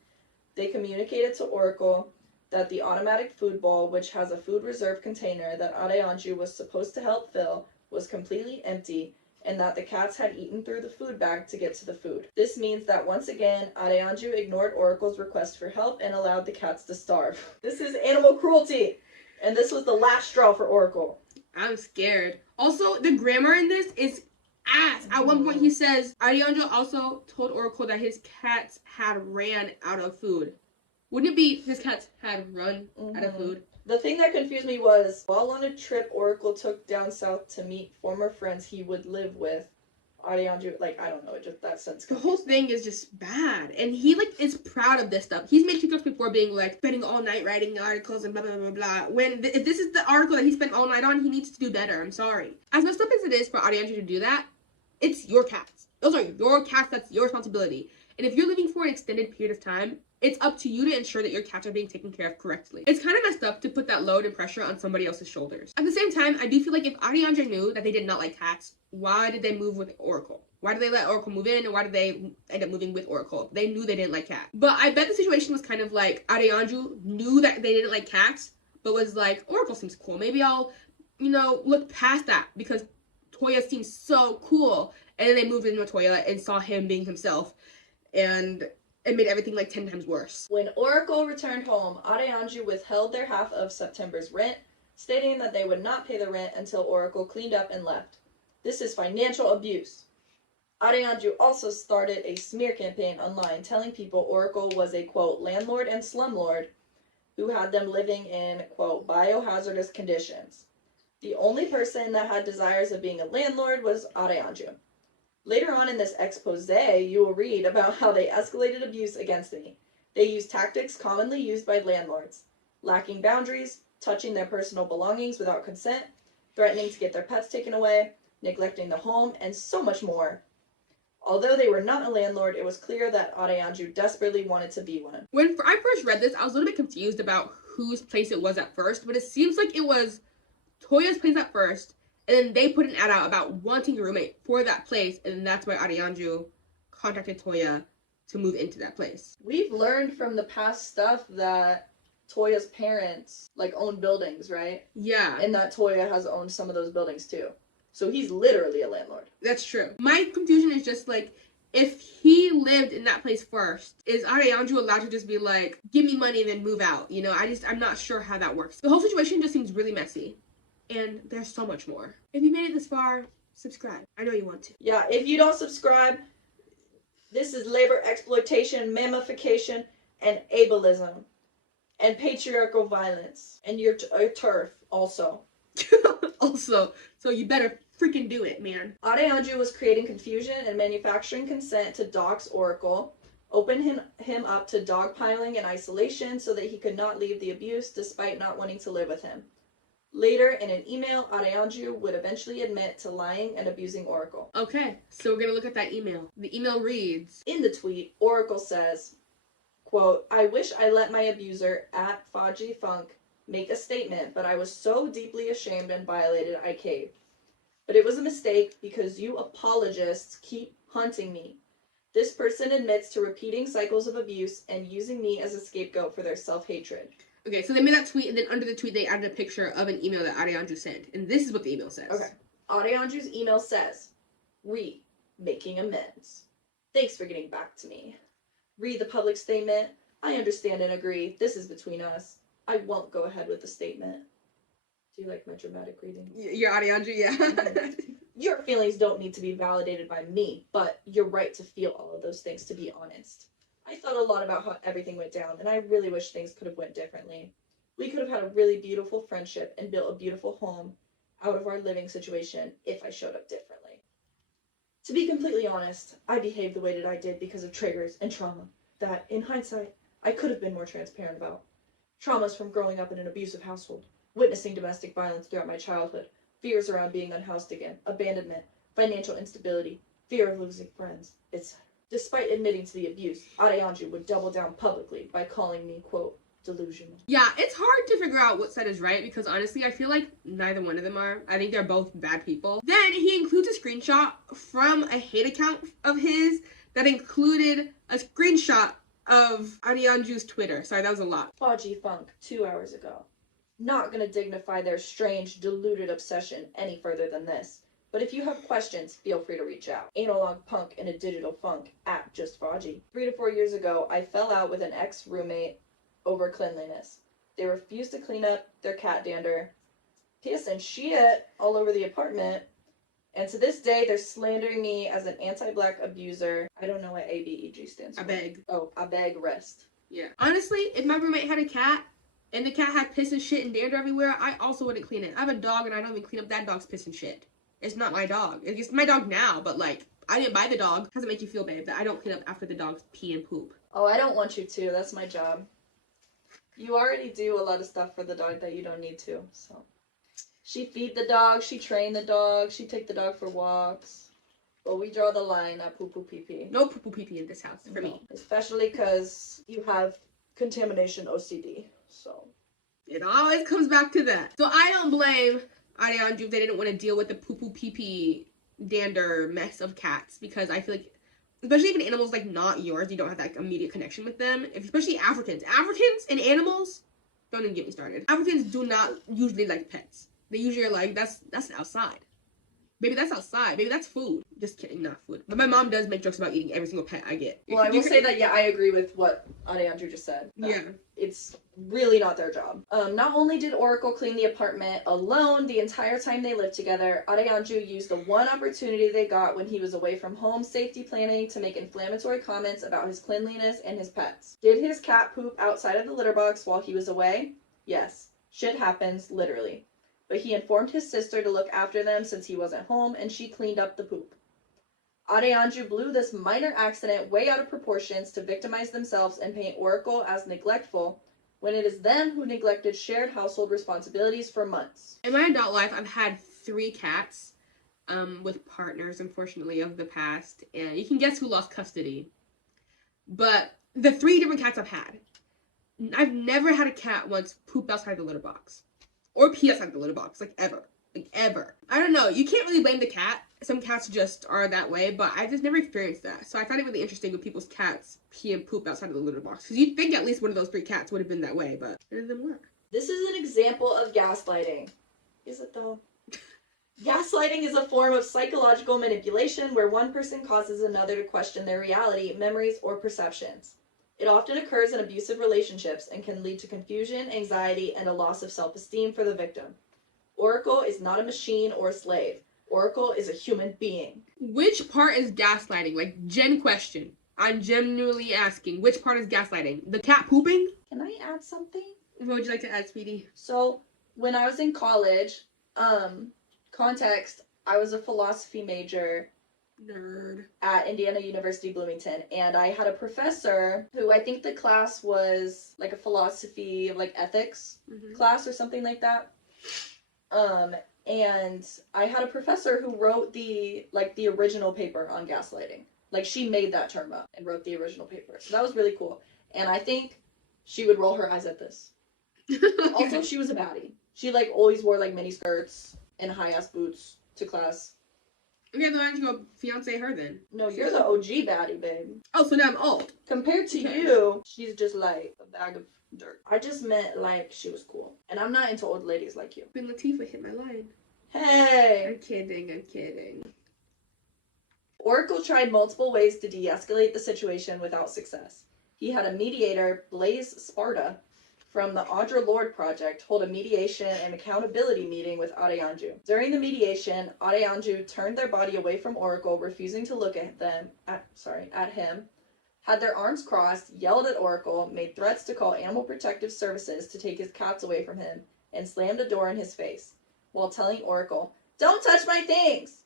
they communicated to Oracle that the automatic food bowl, which has a food reserve container that Adeyanju was supposed to help fill, was completely empty, and that the cats had eaten through the food bag to get to the food. This means that once again, Adeyanju ignored Oracle's request for help and allowed the cats to starve. This is animal cruelty, and this was the last straw for Oracle. I'm scared. Also, the grammar in this is ass. At one point he says, Adeyanju also told Oracle that his cats had ran out of food. Wouldn't it be his cats had run out of food? The thing that confused me was, while on a trip Oracle took down south to meet former friends he would live with, Adeyanju, like, I don't know, it just, that sense. The whole thing is just bad. And he, like, is proud of this stuff. He's made TikToks before being, like, spending all night writing articles and blah, blah, blah, blah. When, if this is the article that he spent all night on, he needs to do better. I'm sorry. As messed up as it is for Adeyanju to do that, it's your cats. Those are your cats. That's your responsibility. And if you're living for an extended period of time, it's up to you to ensure that your cats are being taken care of correctly. It's kind of messed up to put that load and pressure on somebody else's shoulders. At the same time, I do feel like if Ariandra knew that they did not like cats, why did they move with Oracle? Why did they let Oracle move in, and why did they end up moving with Oracle? They knew they didn't like cats. But I bet the situation was kind of like Ariandra knew that they didn't like cats, but was like, Oracle seems cool. Maybe I'll, look past that because Toya seems so cool. And then they moved in with Toya and saw him being himself, and it made everything like 10 times worse. When Oracle returned home, Adeyanju withheld their half of September's rent, stating that they would not pay the rent until Oracle cleaned up and left. This is financial abuse. Adeyanju also started a smear campaign online telling people Oracle was a, quote, landlord and slumlord who had them living in, quote, biohazardous conditions. The only person that had desires of being a landlord was Adeyanju. Later on in this expose, you will read about how they escalated abuse against me. They used tactics commonly used by landlords: lacking boundaries, touching their personal belongings without consent, threatening to get their pets taken away, neglecting the home, and so much more. Although they were not a landlord, it was clear that Adeyanju desperately wanted to be one. When I first read this, I was a little bit confused about whose place it was at first, but it seems like it was Toya's place at first, and then they put an ad out about wanting a roommate for that place, and then that's why Adeyanju contacted Toya to move into that place. We've learned from the past stuff that Toya's parents, own buildings, right? Yeah. And that Toya has owned some of those buildings, too. So he's literally a landlord. That's true. My confusion is just, if he lived in that place first, is Adeyanju allowed to just be like, give me money and then move out? I'm not sure how that works. The whole situation just seems really messy. And there's so much more. If you made it this far, subscribe. I know you want to. Yeah, if you don't subscribe, this is labor exploitation, mammification, and ableism, and patriarchal violence, and your turf also. Also, so you better freaking do it, man. Adeyanju was creating confusion and manufacturing consent to dox Oracle, open him up to dogpiling and isolation so that he could not leave the abuse despite not wanting to live with him. Later, in an email, Adeyanju would eventually admit to lying and abusing Oracle. Okay, so we're gonna look at that email. The email reads, in the tweet, Oracle says, quote, I wish I let my abuser, @FajiFunk, make a statement, but I was so deeply ashamed and violated I caved. But it was a mistake because you apologists keep hunting me. This person admits to repeating cycles of abuse and using me as a scapegoat for their self-hatred. Okay, so they made that tweet, and then under the tweet, they added a picture of an email that Adeyanju sent. And this is what the email says. Okay. Adeyanju's email says, making amends. Thanks for getting back to me. Read the public statement. I understand and agree. This is between us. I won't go ahead with the statement. Do you like my dramatic reading? You're Adeyanju, yeah. Your feelings don't need to be validated by me, but you're right to feel all of those things, to be honest. I thought a lot about how everything went down, and I really wish things could have went differently. We could have had a really beautiful friendship and built a beautiful home out of our living situation if I showed up differently. To be completely honest, I behaved the way that I did because of triggers and trauma that, in hindsight, I could have been more transparent about. Traumas from growing up in an abusive household, witnessing domestic violence throughout my childhood, fears around being unhoused again, abandonment, financial instability, fear of losing friends, etc. Despite admitting to the abuse, Adeyanju would double down publicly by calling me, quote, delusional. Yeah, it's hard to figure out what side is right because honestly, I feel like neither one of them are. I think they're both bad people. Then he includes a screenshot from a hate account of his that included a screenshot of Adeyanju's Twitter. Sorry, that was a lot. FajiFunk, 2 hours ago. Not gonna dignify their strange, deluded obsession any further than this. But if you have questions, feel free to reach out. Analog punk in a digital funk, @JustFaji. 3 to 4 years ago, I fell out with an ex-roommate over cleanliness. They refused to clean up their cat dander, piss and shit all over the apartment, and to this day, they're slandering me as an anti-black abuser. I don't know what ABEG stands for. I beg. Oh, I beg rest. Yeah. Honestly, if my roommate had a cat, and the cat had piss and shit and dander everywhere, I also wouldn't clean it. I have a dog, and I don't even clean up that dog's piss and shit. It's not my dog. It's my dog now, but I didn't buy the dog. Doesn't make you feel bad that I don't clean up after the dog's pee and poop. Oh, I don't want you to. That's my job. You already do a lot of stuff for the dog that you don't need to, so. She feed the dog, she train the dog, she take the dog for walks. Well, we draw the line at poo poo pee pee. No poo poo pee pee in this house for me. Especially because you have contamination OCD. So it always comes back to that. So I don't blame Arianju if they didn't want to deal with the poo poo pee pee dander mess of cats, because I feel like, especially if an animal's like not yours, you don't have that immediate connection with them. Especially Africans and animals, don't even get me started. Africans do not usually like pets. They usually are like, that's outside. Maybe that's outside. Maybe that's food. Just kidding, not food. But my mom does make jokes about eating every single pet I get. Well, I will say that, yeah, I agree with what Arianju just said. Yeah. It's really not their job. Not only did Oracle clean the apartment alone the entire time they lived together, Arianju used the one opportunity they got when he was away from home safety planning to make inflammatory comments about his cleanliness and his pets. Did his cat poop outside of the litter box while he was away? Yes. Shit happens, literally. But he informed his sister to look after them since he wasn't home, and she cleaned up the poop. Arianju blew this minor accident way out of proportions to victimize themselves and paint Oracle as neglectful, when it is them who neglected shared household responsibilities for months. In my adult life, I've had 3 cats with partners, unfortunately, of the past, and you can guess who lost custody. But the 3 different cats I've never had a cat once poop outside the litter box. Or pee outside the litter box, like ever. Like ever. I don't know, you can't really blame the cat. Some cats just are that way, but I just never experienced that. So I find it really interesting when people's cats pee and poop outside of the litter box. Because you'd think at least one of those 3 cats would have been that way, but none of them were. This is an example of gaslighting. Is it though? Gaslighting is a form of psychological manipulation where one person causes another to question their reality, memories, or perceptions. It often occurs in abusive relationships and can lead to confusion, anxiety, and a loss of self-esteem for the victim. Oracle is not a machine or a slave. Oracle is a human being. Which part is gaslighting? Like, gen question. I'm genuinely asking, which part is gaslighting? The cat pooping? Can I add something? What would you like to add, sweetie? So, when I was in college, context, I was a philosophy major. Nerd. At Indiana University Bloomington, and I had a professor who, I think the class was like a philosophy of like ethics class or something like that. And I had a professor who wrote the original paper on gaslighting. Like, she made that term up and wrote the original paper. So that was really cool. And I think she would roll her eyes at this. Also, she was a baddie. She like always wore like mini skirts and high ass boots to class. Okay, then why don't you go fiance her then? No, you're the OG baddie, babe. Oh, so now I'm old. Compared to you, she's just like a bag of dirt. I just meant like she was cool. And I'm not into old ladies like you. Queen Latifah hit my line. Hey! I'm kidding. Oracle tried multiple ways to de-escalate the situation without success. He had a mediator, Blaze Sparta, from the Audre Lorde Project, hold a mediation and accountability meeting with Arianju. During the mediation, Arianju turned their body away from Oracle, refusing to look at him, had their arms crossed, yelled at Oracle, made threats to call Animal Protective Services to take his cats away from him, and slammed a door in his face, while telling Oracle, "Don't touch my things!"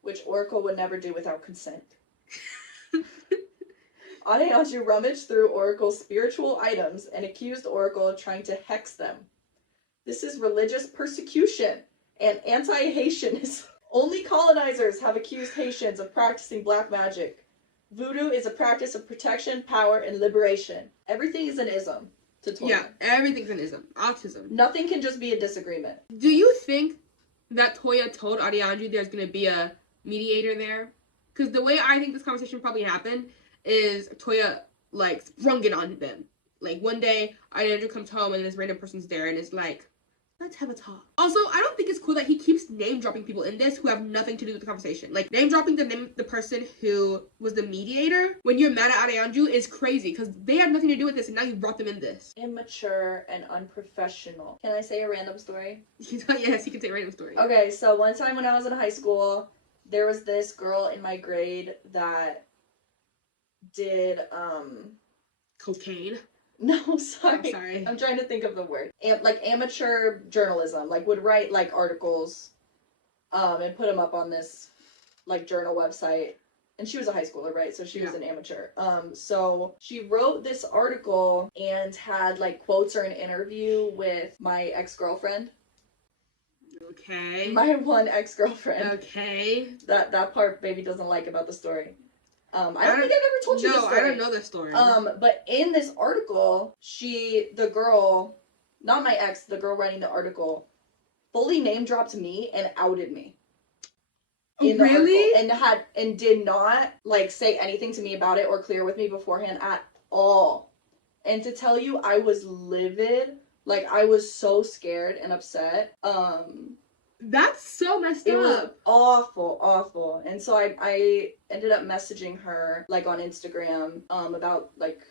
which Oracle would never do without consent. Arianju rummaged through Oracle's spiritual items and accused Oracle of trying to hex them. This is religious persecution and anti-Haitianism. Only colonizers have accused Haitians of practicing black magic. Voodoo is a practice of protection, power, and liberation. Everything is an ism to Toya. Yeah, everything's an ism. Autism. Nothing can just be a disagreement. Do you think that Toya told Arianju there's going to be a mediator there? Because the way I think this conversation probably happened is Toya, like, sprung it on them. Like, one day, Arianju comes home and this random person's there and is like, let's have a talk. Also, I don't think it's cool that he keeps name-dropping people in this who have nothing to do with the conversation. Like, name-dropping the person who was the mediator when you're mad at Arianju is crazy, because they had nothing to do with this, and now you brought them in this. Immature and unprofessional. Can I say a random story? Yes, you can say a random story. Okay, so one time when I was in high school, there was this girl in my grade that did, cocaine? No, sorry. I'm sorry. I'm trying to think of the word. Like amateur journalism, like would write like articles, and put them up on this like journal website. And she was a high schooler, right? So she was an amateur. So she wrote this article and had like quotes or an interview with my ex-girlfriend. Okay. My one ex-girlfriend. Okay. That part baby doesn't like about the story. I don't think I've ever told you this story. No, I don't know the story. But in this article, the girl, not my ex, the girl writing the article, fully name dropped me and outed me. In the article, and did not like say anything to me about it or clear with me beforehand at all. And to tell you, I was livid. Like, I was so scared and upset. That's so messed up. It was awful. And so I ended up messaging her, like, on Instagram, about, like,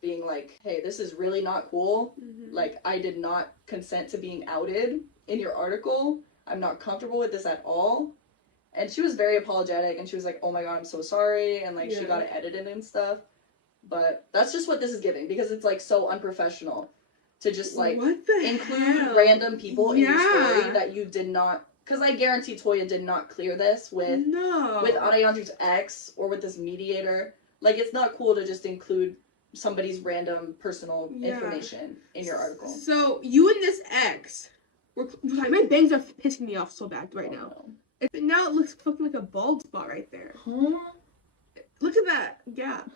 being like, hey, this is really not cool. Mm-hmm. Like, I did not consent to being outed in your article. I'm not comfortable with this at all. And she was very apologetic, and she was like, oh my god, I'm so sorry, and, like, she got it edited and stuff. But that's just what this is giving, because it's, like, so unprofessional to just, like, include random people in your story that you did not, because I guarantee Toya did not clear this with Ariandru's ex or with this mediator. Like, it's not cool to just include somebody's random personal information in your article. So, you and this ex were, my bangs are pissing me off so bad right now. Now it looks fucking like a bald spot right there. Huh? Look at that gap.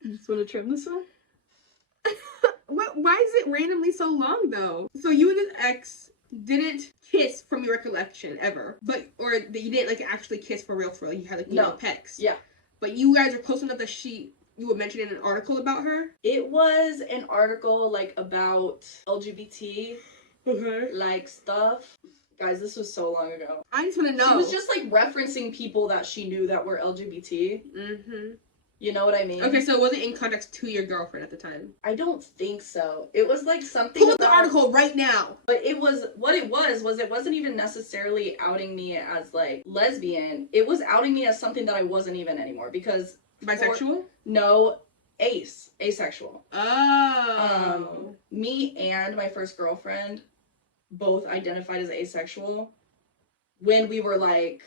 You just want to trim this one? Why is it randomly so long though? So you and this ex didn't kiss from your recollection ever, or that you didn't like actually kiss for real. You had like pecks. Yeah. But you guys are close enough that you would mention in an article about her. It was an article like about LGBT like stuff. Guys, this was so long ago. I just want to know. She was just like referencing people that she knew that were LGBT. Mm-hmm. You know what I mean? Okay, so it wasn't in context to your girlfriend at the time. I don't think so. It was like something. Pull up the article right now. But it wasn't even necessarily outing me as like lesbian. It was outing me as something that I wasn't even anymore, because bisexual? No, asexual. Oh. Me and my first girlfriend both identified as asexual when we were like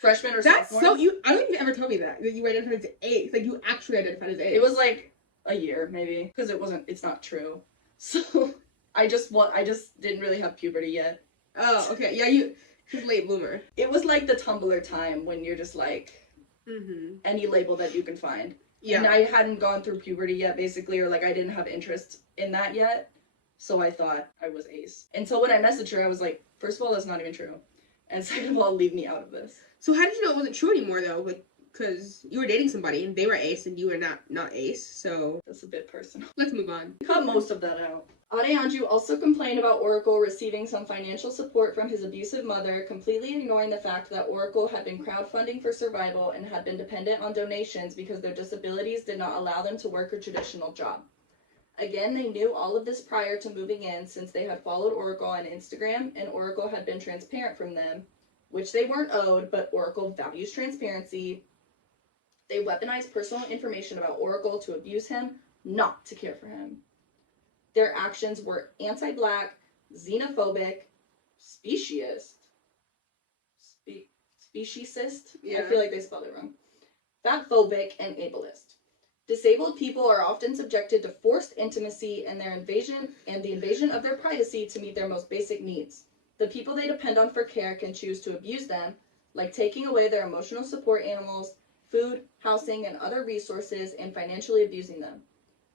freshmen or sophomores. That's so I don't think you ever told me that you identified as ace. Like you actually identified as ace. It was like a year maybe, because it's not true. So I just didn't really have puberty yet. Oh, okay. Yeah, you're late bloomer. It was like the Tumblr time when you're just like any label that you can find. Yeah. And I hadn't gone through puberty yet, basically, or like I didn't have interest in that yet. So I thought I was ace. And so when I messaged her, I was like, first of all, that's not even true. And second of all, leave me out of this. So how did you know it wasn't true anymore, though? Like, because you were dating somebody, and they were ace, and you were not ace, so... That's a bit personal. Let's move on. Cut most of that out. Adeyanju also complained about Oracle receiving some financial support from his abusive mother, completely ignoring the fact that Oracle had been crowdfunding for survival and had been dependent on donations because their disabilities did not allow them to work a traditional job. Again, they knew all of this prior to moving in, since they had followed Oracle on Instagram, and Oracle had been transparent from them, which they weren't owed, but Oracle values transparency. They weaponized personal information about Oracle to abuse him, not to care for him. Their actions were anti-black, xenophobic, speciesist. Yeah. I feel like they spelled it wrong. Fatphobic, and ableist. Disabled people are often subjected to forced intimacy and the invasion of their privacy to meet their most basic needs. The people they depend on for care can choose to abuse them, like taking away their emotional support animals, food, housing, and other resources, and financially abusing them.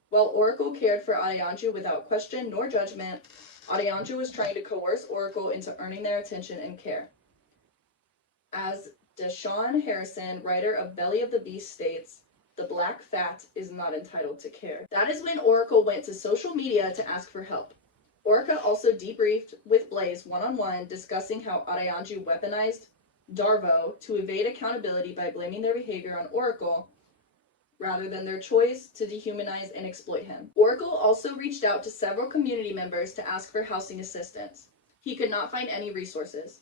While Oracle cared for Adeyanju without question nor judgment, Adeyanju was trying to coerce Oracle into earning their attention and care. As Deshaun Harrison, writer of Belly of the Beast, states, the black fat is not entitled to care. That is when Oracle went to social media to ask for help. Oracle also debriefed with Blaze one-on-one, discussing how Adeyanju weaponized Darvo to evade accountability by blaming their behavior on Oracle, rather than their choice to dehumanize and exploit him. Oracle also reached out to several community members to ask for housing assistance. He could not find any resources.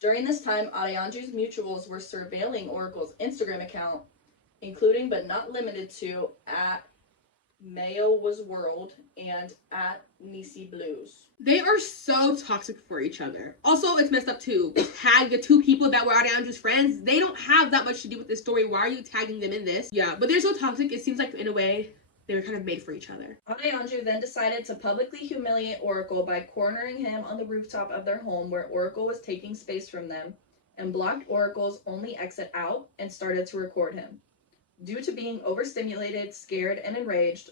During this time, Adeyanju's mutuals were surveilling Oracle's Instagram account, including but not limited to @MayoWasWorld and @NisiBlues. They are so toxic for each other. Also, it's messed up too. Tag the two people that were Adeyanju's friends. They don't have that much to do with this story. Why are you tagging them in this? Yeah, but they're so toxic. It seems like in a way they were kind of made for each other. Adeyanju then decided to publicly humiliate Oracle by cornering him on the rooftop of their home where Oracle was taking space from them, and blocked Oracle's only exit out and started to record him. Due to being overstimulated, scared, and enraged,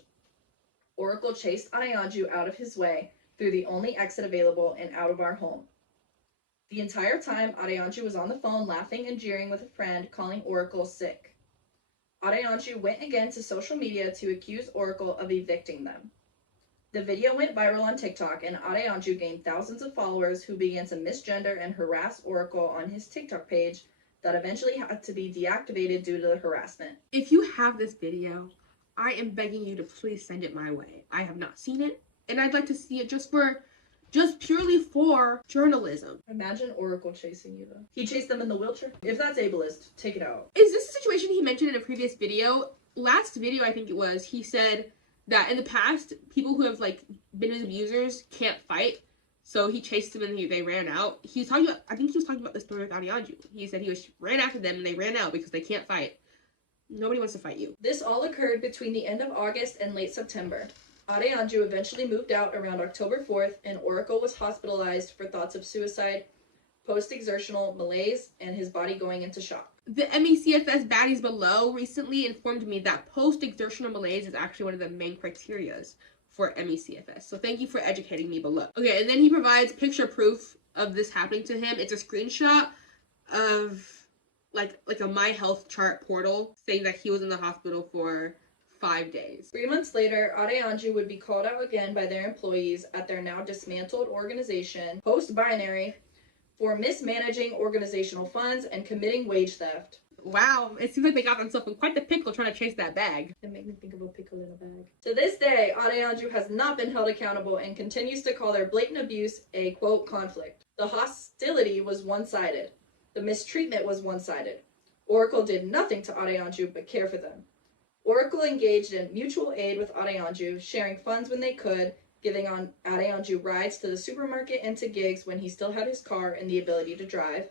Oracle chased Adeyanju out of his way through the only exit available and out of our home. The entire time, Adeyanju was on the phone laughing and jeering with a friend, calling Oracle sick. Adeyanju went again to social media to accuse Oracle of evicting them. The video went viral on TikTok, and Adeyanju gained thousands of followers who began to misgender and harass Oracle on his TikTok page that eventually had to be deactivated due to the harassment. If you have this video, I am begging you to please send it my way. I have not seen it, and I'd like to see it just purely for journalism. Imagine Oracle chasing you, though. He chased them in the wheelchair? If that's ableist, take it out. Is this a situation he mentioned in a previous video? Last video, I think it was, he said that in the past, people who have, like, been his abusers can't fight, so he chased them and they ran out. He was talking about, I think he was talking about the story with Adeyanju. He said he ran after them and they ran out because they can't fight. Nobody wants to fight you. This all occurred between the end of August and late September. Adeyanju eventually moved out around October 4th, and Oracle was hospitalized for thoughts of suicide, post-exertional malaise, and his body going into shock. The MECFS baddies below recently informed me that post-exertional malaise is actually one of the main criterias for MECFS. So thank you for educating me below. Okay, and then he provides picture proof of this happening to him. It's a screenshot of like a My Health chart portal saying that he was in the hospital for 5 days. 3 months later, Adeyanju would be called out again by their employees at their now dismantled organization, Post-Binary, for mismanaging organizational funds and committing wage theft. Wow, it seems like they got themselves in quite the pickle trying to chase that bag. It made me think of a pickle in a bag. To this day, Adeyanju has not been held accountable and continues to call their blatant abuse a, quote, conflict. The hostility was one-sided. The mistreatment was one-sided. Oracle did nothing to Adeyanju but care for them. Oracle engaged in mutual aid with Adeyanju, sharing funds when they could, giving Adeyanju rides to the supermarket and to gigs when he still had his car and the ability to drive.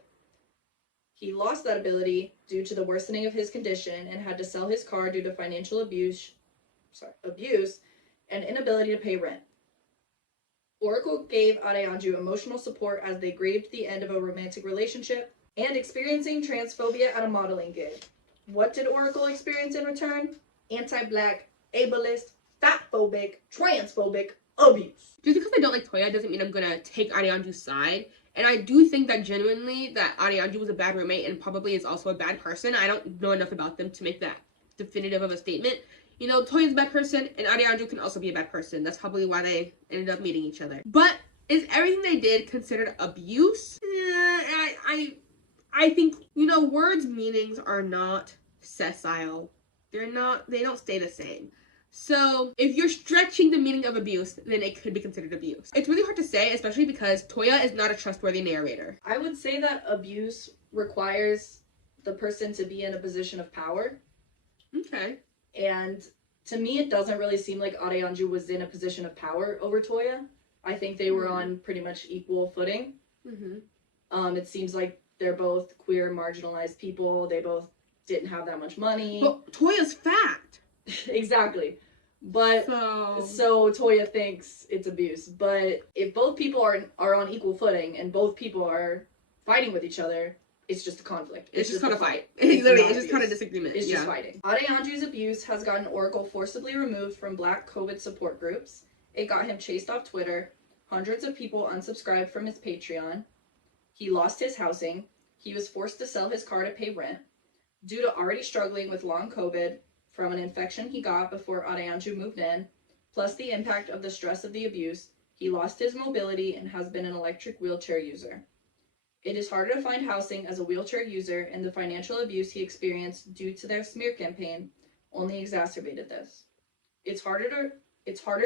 He lost that ability due to the worsening of his condition and had to sell his car due to financial abuse and inability to pay rent. Oracle gave Adeyanju emotional support as they grieved the end of a romantic relationship and experiencing transphobia at a modeling gig. What did Oracle experience in return? Anti-black, ableist, fatphobic, transphobic abuse. Just because I don't like Toya doesn't mean I'm gonna take Adeyanju's side. And I do think that genuinely that Adeyanju was a bad roommate and probably is also a bad person. I don't know enough about them to make that definitive of a statement. You know, Toya's a bad person and Adeyanju can also be a bad person. That's probably why they ended up meeting each other. But is everything they did considered abuse? I think, you know, words' meanings are not sessile. They don't stay the same. So if you're stretching the meaning of abuse, then it could be considered abuse. It's really hard to say, especially because Toya is not a trustworthy narrator. I would say that abuse requires the person to be in a position of power. Okay. And to me, it doesn't really seem like Adeyanju was in a position of power over Toya. I think they were on pretty much equal footing. It seems like they're both queer, marginalized people. They both didn't have that much money. But Toya's fat. Exactly. But so Toya thinks it's abuse. But if both people are on equal footing and both people are fighting with each other, it's just a conflict. It's just kind of fight. It's just kind of disagreement. It's just fighting. Adeyanju's abuse has gotten Oracle forcibly removed from Black COVID support groups. It got him chased off Twitter. Hundreds of people unsubscribed from his Patreon. He lost his housing. He was forced to sell his car to pay rent. Due to already struggling with long COVID from an infection he got before Adeyanju moved in, plus the impact of the stress of the abuse, he lost his mobility and has been an electric wheelchair user. It is harder to find housing as a wheelchair user, and the financial abuse he experienced due to their smear campaign only exacerbated this. It's harder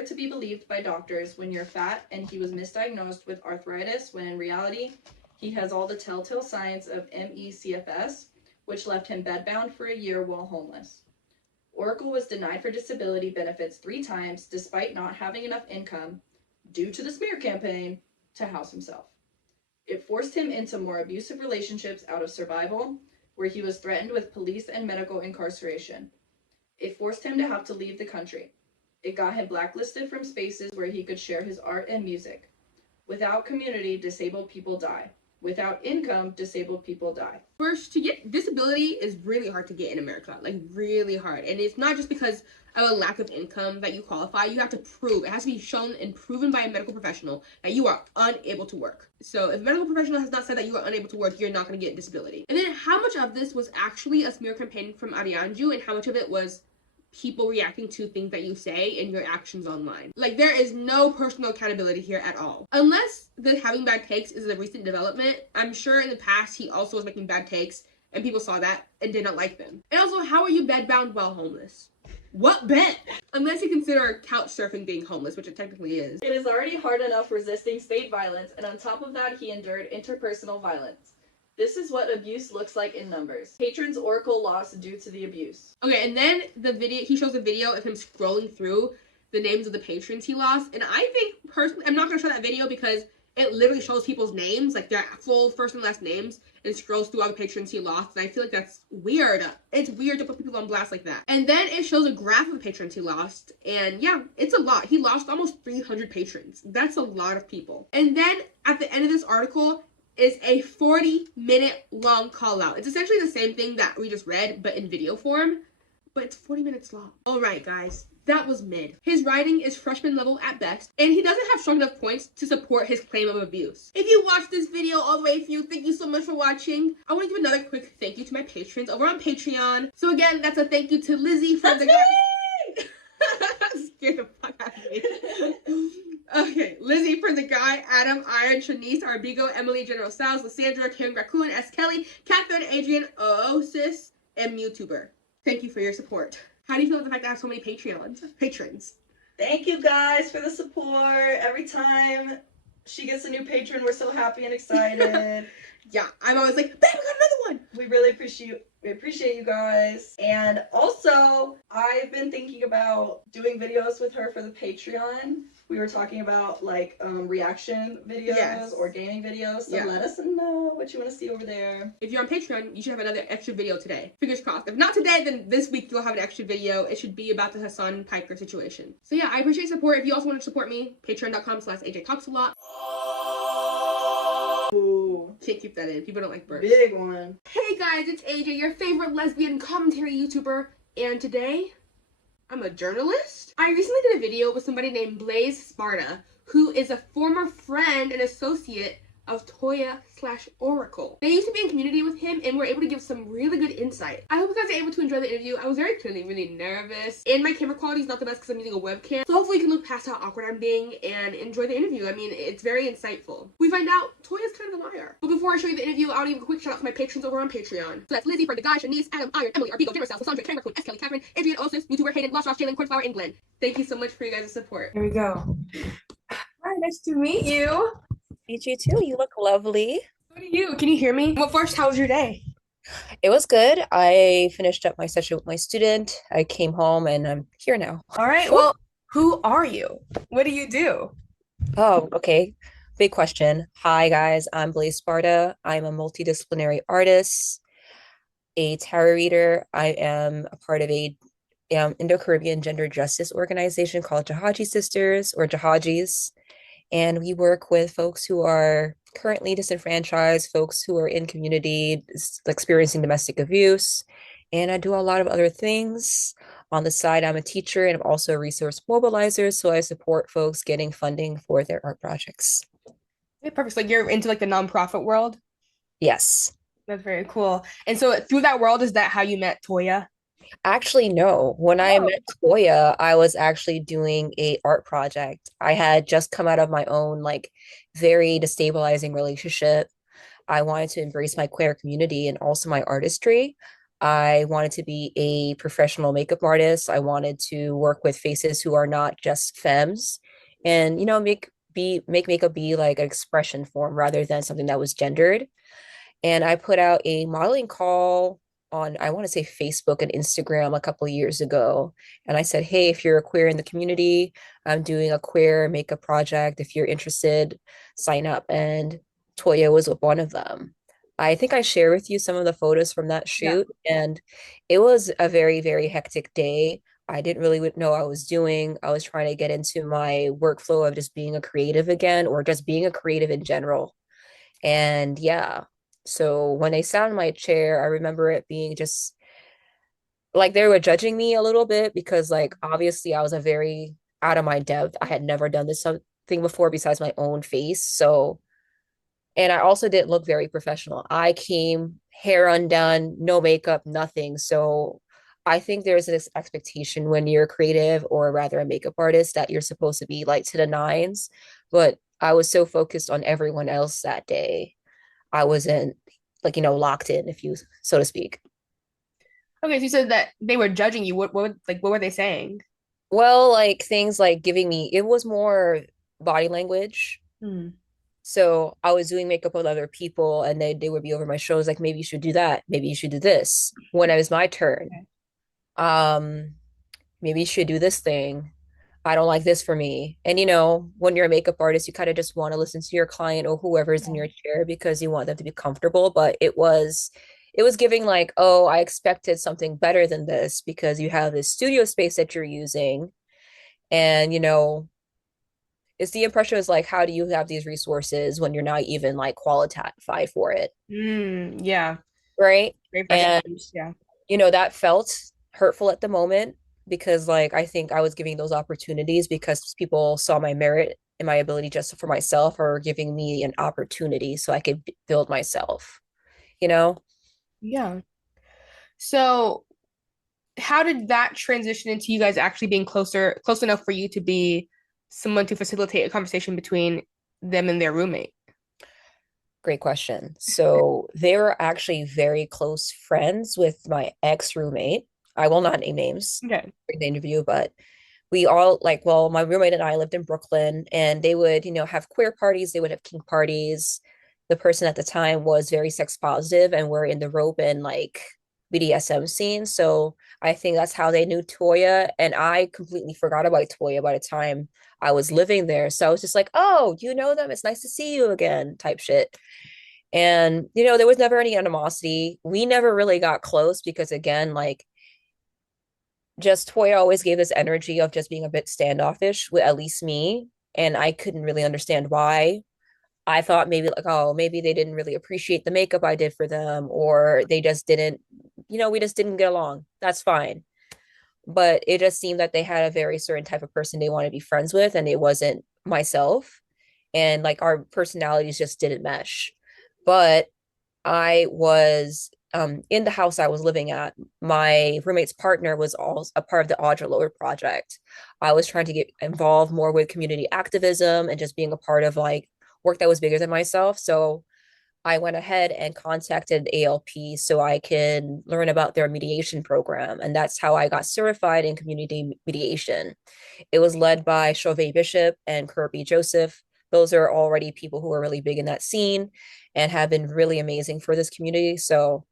to be believed by doctors when you're fat and he was misdiagnosed with arthritis when in reality he has all the telltale signs of MECFS, which left him bedbound for a year while homeless. Oracle was denied for disability benefits 3 times despite not having enough income, due to the smear campaign, to house himself. It forced him into more abusive relationships out of survival, where he was threatened with police and medical incarceration. It forced him to have to leave the country. It got him blacklisted from spaces where he could share his art and music. Without community, disabled people die. Without income, disabled people die. First, to get disability is really hard to get in America, like really hard. And it's not just because of a lack of income that you qualify. You have to prove, it has to be shown and proven by a medical professional that you are unable to work. So if a medical professional has not said that you are unable to work, you're not going to get disability. And then how much of this was actually a smear campaign from Arianju, and how much of it was people reacting to things that you say and your actions online? Like, there is no personal accountability here at all. Unless the having bad takes is a recent development, I'm sure in the past he also was making bad takes and people saw that and did not like them. And also, how are you bedbound while homeless? What bed? Unless you consider couch surfing being homeless, which it technically is. It is already hard enough resisting state violence, and on top of that, he endured interpersonal violence. This is what abuse looks like in numbers. Patrons Oracle lost due to the abuse. Okay, and then the video, he shows a video of him scrolling through the names of the patrons he lost. And I think, personally, I'm not going to show that video because it literally shows people's names, like their full first and last names, and scrolls through all the patrons he lost. And I feel like that's weird. It's weird to put people on blast like that. And then it shows a graph of the patrons he lost. And yeah, it's a lot. He lost almost 300 patrons. That's a lot of people. And then at the end of this article is a 40-minute long call out. It's essentially the same thing that we just read, but in video form. But it's 40 minutes long. All right, guys. That was mid. His writing is freshman level at best, and he doesn't have strong enough points to support his claim of abuse. If you watched this video all the way through, thank you so much for watching. I want to give another quick thank you to my patrons over on Patreon. So again, that's a thank you to Lizzie from the guy. Scared the fuck out of me. Okay, Lizzie from the guy, Adam, Iron, Shanice, Arbigo, Emily, General Sal's, Lysandra, Karen Raccoon, S. Kelly, Catherine, Adrian, Oosis, and Mewtuber. Thank you for your support. How do you feel about the fact that I have so many patrons? Thank you guys for the support. Every time she gets a new patron, we're so happy and excited. Yeah, I'm always like, babe, I got another one. We really appreciate you guys. And also, I've been thinking about doing videos with her for the Patreon. We were talking about like reaction videos or gaming videos. So let us know what you want to see over there. If you're on Patreon, you should have another extra video today. Fingers crossed. If not today, then this week you'll have an extra video. It should be about the Hassan Piker situation. So yeah, I appreciate support. If you also want to support me, patreon.com/AJTalksAlot. Ooh. Can't keep that in. People don't like burps. Big one. Hey guys, it's AJ, your favorite lesbian commentary YouTuber. And today, I'm a journalist. I recently did a video with somebody named Blaze Sparta, who is a former friend and associate of Toya/Oracle. They used to be in community with him and were able to give some really good insight. I hope you guys are able to enjoy the interview. I was very clearly really nervous, and my camera quality is not the best because I'm using a webcam. So hopefully you can look past how awkward I'm being and enjoy the interview. I mean, it's very insightful. We find out Toya's kind of a liar. But before I show you the interview, I want to give a quick shout out to my patrons over on Patreon. So that's Lizzie, for the guy, Shanice, Adam, Iron, Emily, Arbigo, General Sales, Lysandra, Karen Raccoon, S. Kelly, Catherine, Adrian, Osis, YouTuber, Hayden, Lost Ross, Jalen, Cornflower, England. Thank you so much for you guys' support. Here we go. Hi, nice to meet you. Meet you too. You look lovely. What are you? Can you hear me? Well, first, how was your day? It was good. I finished up my session with my student. I came home and I'm here now. All right. Well, who are you? What do you do? Oh, okay. Big question. Hi, guys. I'm Blaze Sparta. I'm a multidisciplinary artist, a tarot reader. I am a part of a Indo-Caribbean gender justice organization called Jahaji Sisters, or Jahajis. And we work with folks who are currently disenfranchised, folks who are in community experiencing domestic abuse. And I do a lot of other things. On the side, I'm a teacher and I'm also a resource mobilizer. So I support folks getting funding for their art projects. Yeah, perfect. So you're into like the nonprofit world? Yes. That's very cool. And so through that world, is that how you met Toya? Actually, no. When I met Toya, I was actually doing a art project. I had just come out of my own like very destabilizing relationship. I wanted to embrace my queer community and also my artistry. I wanted to be a professional makeup artist. I wanted to work with faces who are not just femmes and, you know, make makeup be like an expression form rather than something that was gendered. And I put out a modeling call on, I want to say Facebook and Instagram a couple of years ago. And I said, hey, if you're a queer in the community, I'm doing a queer makeup project. If you're interested, sign up. And Toya was one of them. I think I share with you some of the photos from that shoot. And it was a very, very hectic day. I didn't really know what I was doing. I was trying to get into my workflow of just being a creative again, or just being a creative in general. And yeah, so when they sat in my chair, I remember it being just like they were judging me a little bit because, like, obviously I was a very out of my depth. I had never done this something before besides my own face. So, and I also didn't look very professional. I came hair undone, no makeup, nothing. So I think there's this expectation when you're creative, or rather a makeup artist, that you're supposed to be like to the nines. But I was so focused on everyone else that day. I wasn't like, locked in, if you so to speak. Okay, so you said that they were judging you. What were they saying? Well, like things like giving me, it was more body language. Hmm. So I was doing makeup with other people and they would be over my shoulders, like, maybe you should do that. Maybe you should do this. When it was my turn, Okay. um, maybe you should do this thing. I don't like this for me. And when you're a makeup artist, you kind of just want to listen to your client or whoever's in Yeah. your chair because you want them to be comfortable. But it was giving like, oh, I expected something better than this because you have this studio space that you're using. And it's the impression is like, how do you have these resources when you're not even like qualified for it? Yeah. Right. Very And frustrating. Yeah. that felt hurtful at the moment because, like, I think I was giving those opportunities because people saw my merit and my ability just for myself, or giving me an opportunity so I could build myself, you know? Yeah. So how did that transition into you guys actually being close enough for you to be someone to facilitate a conversation between them and their roommate? Great question. So they were actually very close friends with my ex roommate. I will not name names Okay. during the interview, but we all like, well, my roommate and I lived in Brooklyn, and they would, have queer parties, they would have kink parties. The person at the time was very sex positive and we're in the rope and like BDSM scene. So I think that's how they knew Toya. And I completely forgot about Toya by the time I was living there. So I was just like, oh, you know them? It's nice to see you again, type shit. And, there was never any animosity. We never really got close because, again, like, just Toya always gave this energy of just being a bit standoffish with at least me. And I couldn't really understand why. I thought maybe like, oh, maybe they didn't really appreciate the makeup I did for them, or they just didn't, we just didn't get along. That's fine. But it just seemed that they had a very certain type of person they want to be friends with, and it wasn't myself. And like our personalities just didn't mesh. But I was in the house I was living at. My roommate's partner was also a part of the Audra Lower project. I was trying to get involved more with community activism and just being a part of like work that was bigger than myself. So I went ahead and contacted ALP so I could learn about their mediation program. And that's how I got certified in community mediation. It was led by Chauvet Bishop and Kirby Joseph. Those are already people who are really big in that scene and have been really amazing for this community. So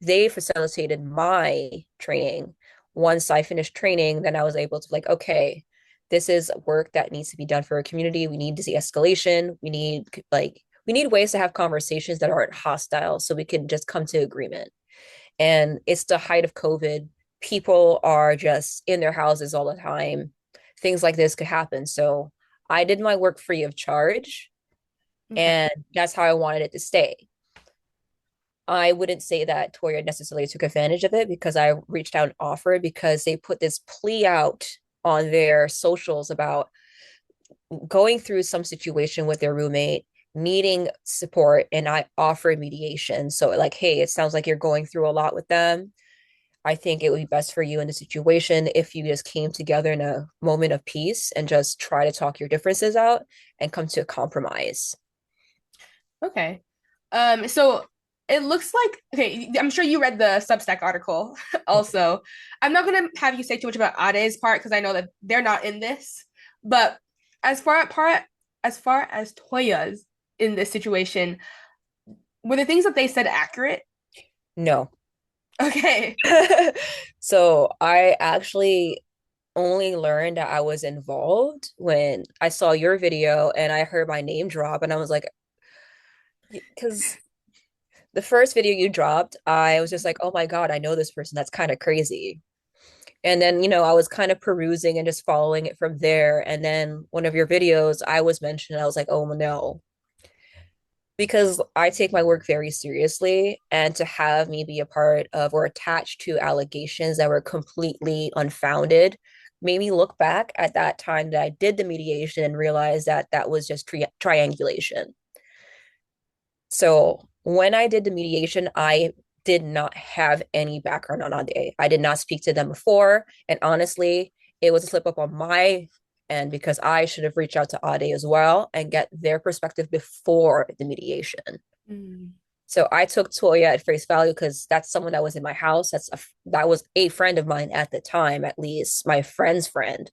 they facilitated my training. Once I finished training, then I was able to like, okay, this is work that needs to be done for a community. We need de-escalation. We need ways to have conversations that aren't hostile so we can just come to agreement. And it's the height of COVID. People are just in their houses all the time. Things like this could happen. So I did my work free of charge, Okay. and that's how I wanted it to stay. I wouldn't say that Toya necessarily took advantage of it because I reached out and offered because they put this plea out on their socials about going through some situation with their roommate, needing support, and I offered mediation. So like, hey, it sounds like you're going through a lot with them. I think it would be best for you in the situation if you just came together in a moment of peace and just try to talk your differences out and come to a compromise. Okay. So it looks like, okay, I'm sure you read the Substack article also. I'm not gonna have you say too much about Ade's part because I know that they're not in this. But as far as Toya's in this situation, were the things that they said accurate? No. Okay. So I actually only learned that I was involved when I saw your video and I heard my name drop, and I was like, because the first video you dropped, I was just like, oh my God, I know this person. That's kind of crazy. And then, I was kind of perusing and just following it from there. And then one of your videos, I was mentioned, I was like, oh no, because I take my work very seriously. And to have me be a part of or attached to allegations that were completely unfounded made me look back at that time that I did the mediation and realize that that was just triangulation. So when I did the mediation, I did not have any background on Ade. I did not speak to them before. And honestly, it was a slip up on my end because I should have reached out to Ade as well and get their perspective before the mediation. Mm. So I took Toya at face value because that's someone that was in my house. That was a friend of mine at the time, at least my friend's friend.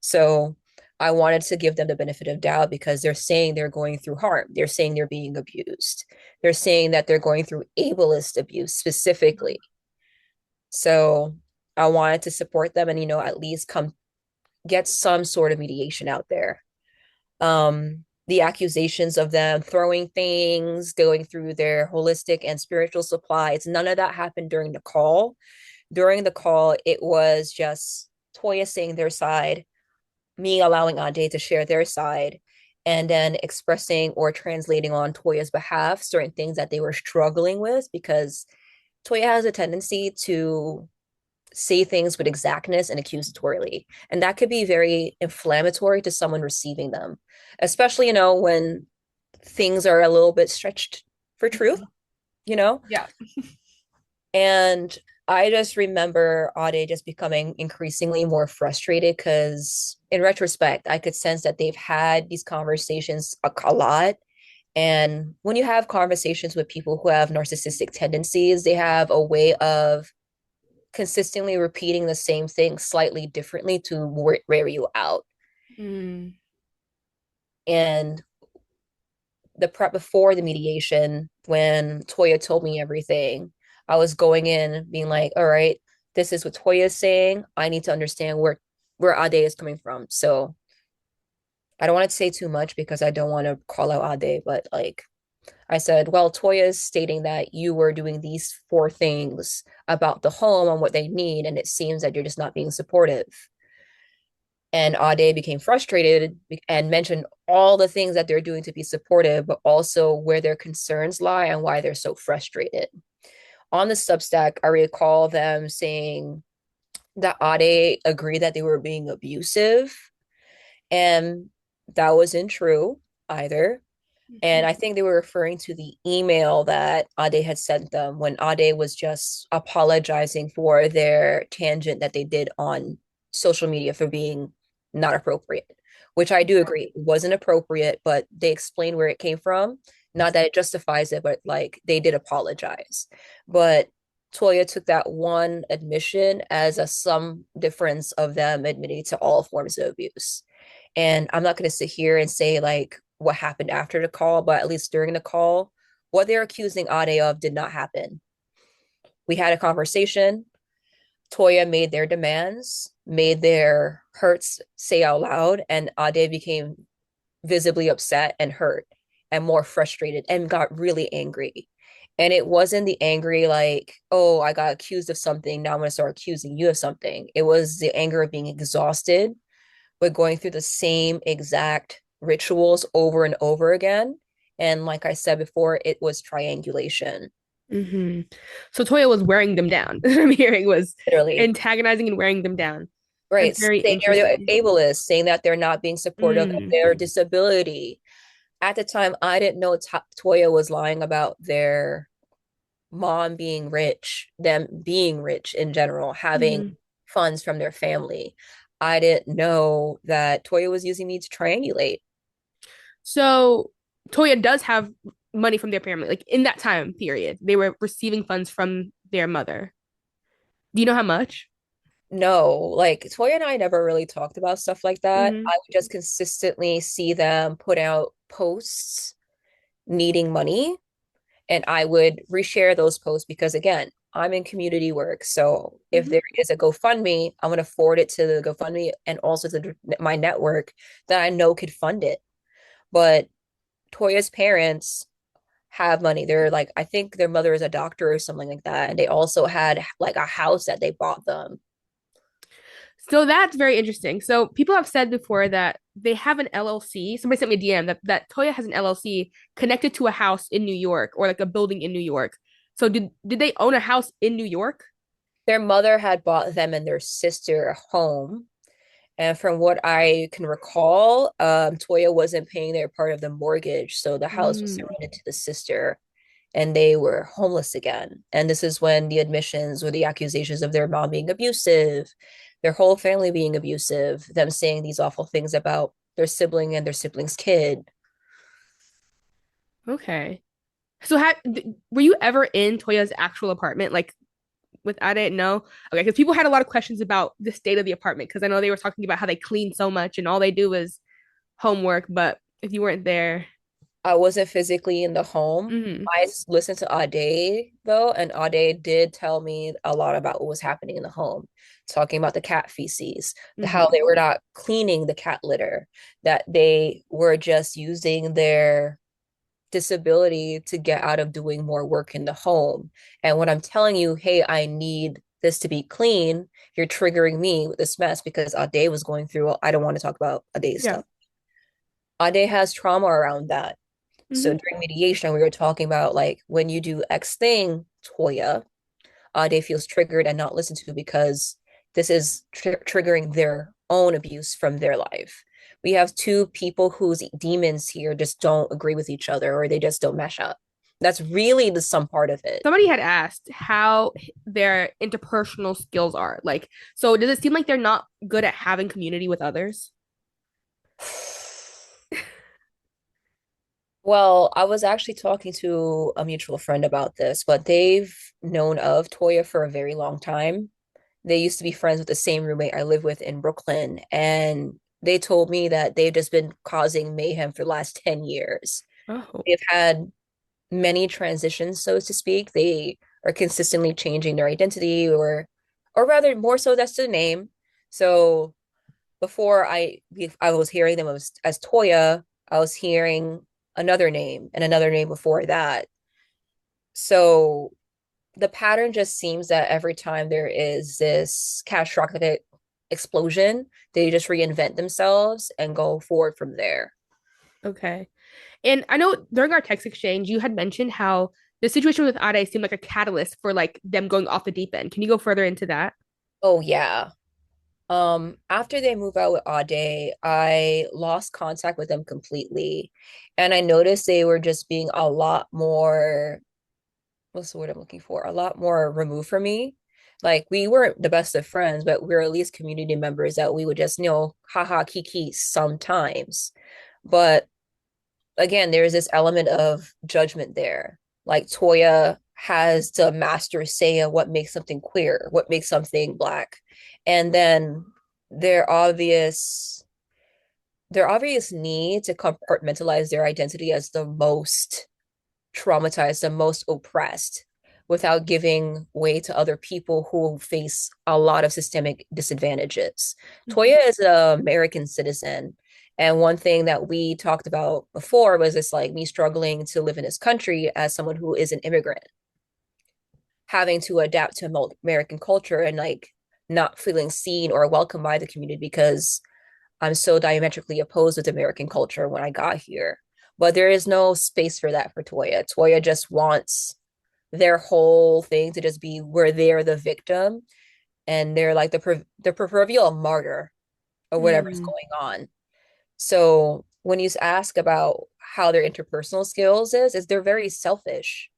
So I wanted to give them the benefit of doubt because they're saying they're going through harm. They're saying they're being abused. They're saying that they're going through ableist abuse specifically. So I wanted to support them and, at least come get some sort of mediation out there. The accusations of them throwing things, going through their holistic and spiritual supplies, none of that happened during the call. During the call, it was just Toya saying their side, me allowing Ade to share their side, and then expressing or translating on Toya's behalf certain things that they were struggling with because Toya has a tendency to say things with exactness and accusatorily. And that could be very inflammatory to someone receiving them, especially, when things are a little bit stretched for truth, Yeah. And I just remember Ade just becoming increasingly more frustrated because, in retrospect, I could sense that they've had these conversations a lot. And when you have conversations with people who have narcissistic tendencies, they have a way of consistently repeating the same thing slightly differently to wear you out. Mm. And the prep before the mediation, when Toya told me everything, I was going in being like, all right, this is what Toya is saying. I need to understand where Ade is coming from. So I don't want to say too much because I don't want to call out Ade, but like I said, well, Toya is stating that you were doing these four things about the home and what they need, and it seems that you're just not being supportive. And Ade became frustrated and mentioned all the things that they're doing to be supportive, but also where their concerns lie and why they're so frustrated. On the Substack, I recall them saying that Ade agreed that they were being abusive, and that wasn't true either. And I think they were referring to the email that Ade had sent them when Ade was just apologizing for their tangent that they did on social media for being not appropriate, which I do agree wasn't appropriate, but they explained where it came from. Not that it justifies it, but like they did apologize. But Toya took that one admission as a some difference of them admitting to all forms of abuse. And I'm not going to sit here and say like what happened after the call, but at least during the call, what they're accusing Ade of did not happen. We had a conversation. Toya made their demands, made their hurts say out loud, and Ade became visibly upset and hurt and more frustrated and got really angry. And it wasn't the angry like, oh, I got accused of something. Now I'm going to start accusing you of something. It was the anger of being exhausted, but going through the same exact rituals over and over again. And like I said before, it was triangulation. Mm-hmm. So Toya was wearing them down. I'm hearing was Literally. antagonizing and wearing them down. Right. That's very Saying they're interesting. ableist, saying that they're not being supportive of their disability. At the time, I didn't know Toya was lying about their mom being rich, them being rich in general, having funds from their family. I didn't know that Toya was using me to triangulate. So Toya does have money from their family. Like in that time period, they were receiving funds from their mother. Do you know how much? No, like Toya and I never really talked about stuff like that. Mhm. I would just consistently see them put out posts needing money, and I would reshare those posts because again, I'm in community work. So if there is a GoFundMe, I'm going to forward it to the GoFundMe and also to my network that I know could fund it. But Toya's parents have money. They're like, I think their mother is a doctor or something like that. And they also had like a house that they bought them. So that's very interesting. So people have said before that they have an LLC. Somebody sent me a DM that Toya has an LLC connected to a house in New York or like a building in New York. So did they own a house in New York? Their mother had bought them and their sister a home. And from what I can recall, Toya wasn't paying their part of the mortgage, so the house was surrendered to the sister, and they were homeless again. And this is when the admissions or the accusations of their mom being abusive, their whole family being abusive, them saying these awful things about their sibling and their sibling's kid. Okay. So were you ever in Toya's actual apartment? Like with I didn't know. Okay, because people had a lot of questions about the state of the apartment because I know they were talking about how they clean so much and all they do is homework, but if you weren't there. I wasn't physically in the home. Mm-hmm. I listened to Ade though, and Ade did tell me a lot about what was happening in the home, talking about the cat feces, how they were not cleaning the cat litter, that they were just using their disability to get out of doing more work in the home. And when I'm telling you, hey, I need this to be clean, you're triggering me with this mess because Ade was going through, I don't want to talk about Ade's stuff. Ade has trauma around that. So during mediation, we were talking about like when you do X thing, Toya, Ade feels triggered and not listened to because this is triggering their own abuse from their life. We have two people whose demons here just don't agree with each other or they just don't mesh up. That's really the some part of it. Somebody had asked how their interpersonal skills are. Like, so does it seem like they're not good at having community with others? Well, I was actually talking to a mutual friend about this, but they've known of Toya for a very long time. They used to be friends with the same roommate I live with in Brooklyn, and they told me that they've just been causing mayhem for the last 10 years. Oh. They've had many transitions, so to speak. They are consistently changing their identity or rather more so that's the name. So before I was hearing them as Toya, I was hearing another name and another name before that. So the pattern just seems that every time there is this catastrophic explosion, they just reinvent themselves and go forward from there. Okay. And I know during our text exchange, you had mentioned how the situation with Ade seemed like a catalyst for like them going off the deep end. Can you go further into that? Oh yeah. After they moved out with Ade, I lost contact with them completely. And I noticed they were just being a lot more, what's the word I'm looking for? A lot more removed from me. Like we weren't the best of friends, but we were at least community members that we would just, haha, kiki sometimes. But again, there's this element of judgment there. Like Toya has to master say what makes something queer, what makes something black. And then their obvious their obvious need to compartmentalize their identity as the most traumatized, the most oppressed, without giving way to other people who face a lot of systemic disadvantages. Toya is an American citizen. And one thing that we talked about before was this like me struggling to live in this country as someone who is an immigrant, having to adapt to American culture and like not feeling seen or welcomed by the community because I'm so diametrically opposed with American culture when I got here. But there is no space for that for Toya. Toya just wants their whole thing to just be where they're the victim and they're like the proverbial martyr or whatever's going on. So when you ask about how their interpersonal skills is they're very selfish.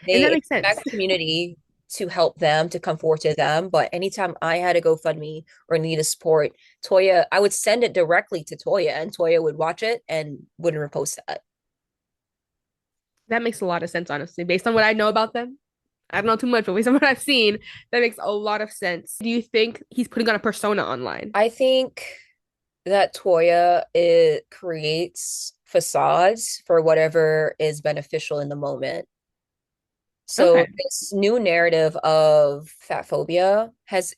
And They that makes sense. expect community to help them, to come forward to them. But anytime I had a GoFundMe or need a support, Toya, I would send it directly to Toya and Toya would watch it and wouldn't repost that. That makes a lot of sense, honestly, based on what I know about them. I don't know too much, but based on what I've seen, that makes a lot of sense. Do you think he's putting on a persona online? I think that Toya it creates facades for whatever is beneficial in the moment. So this new narrative of fat phobia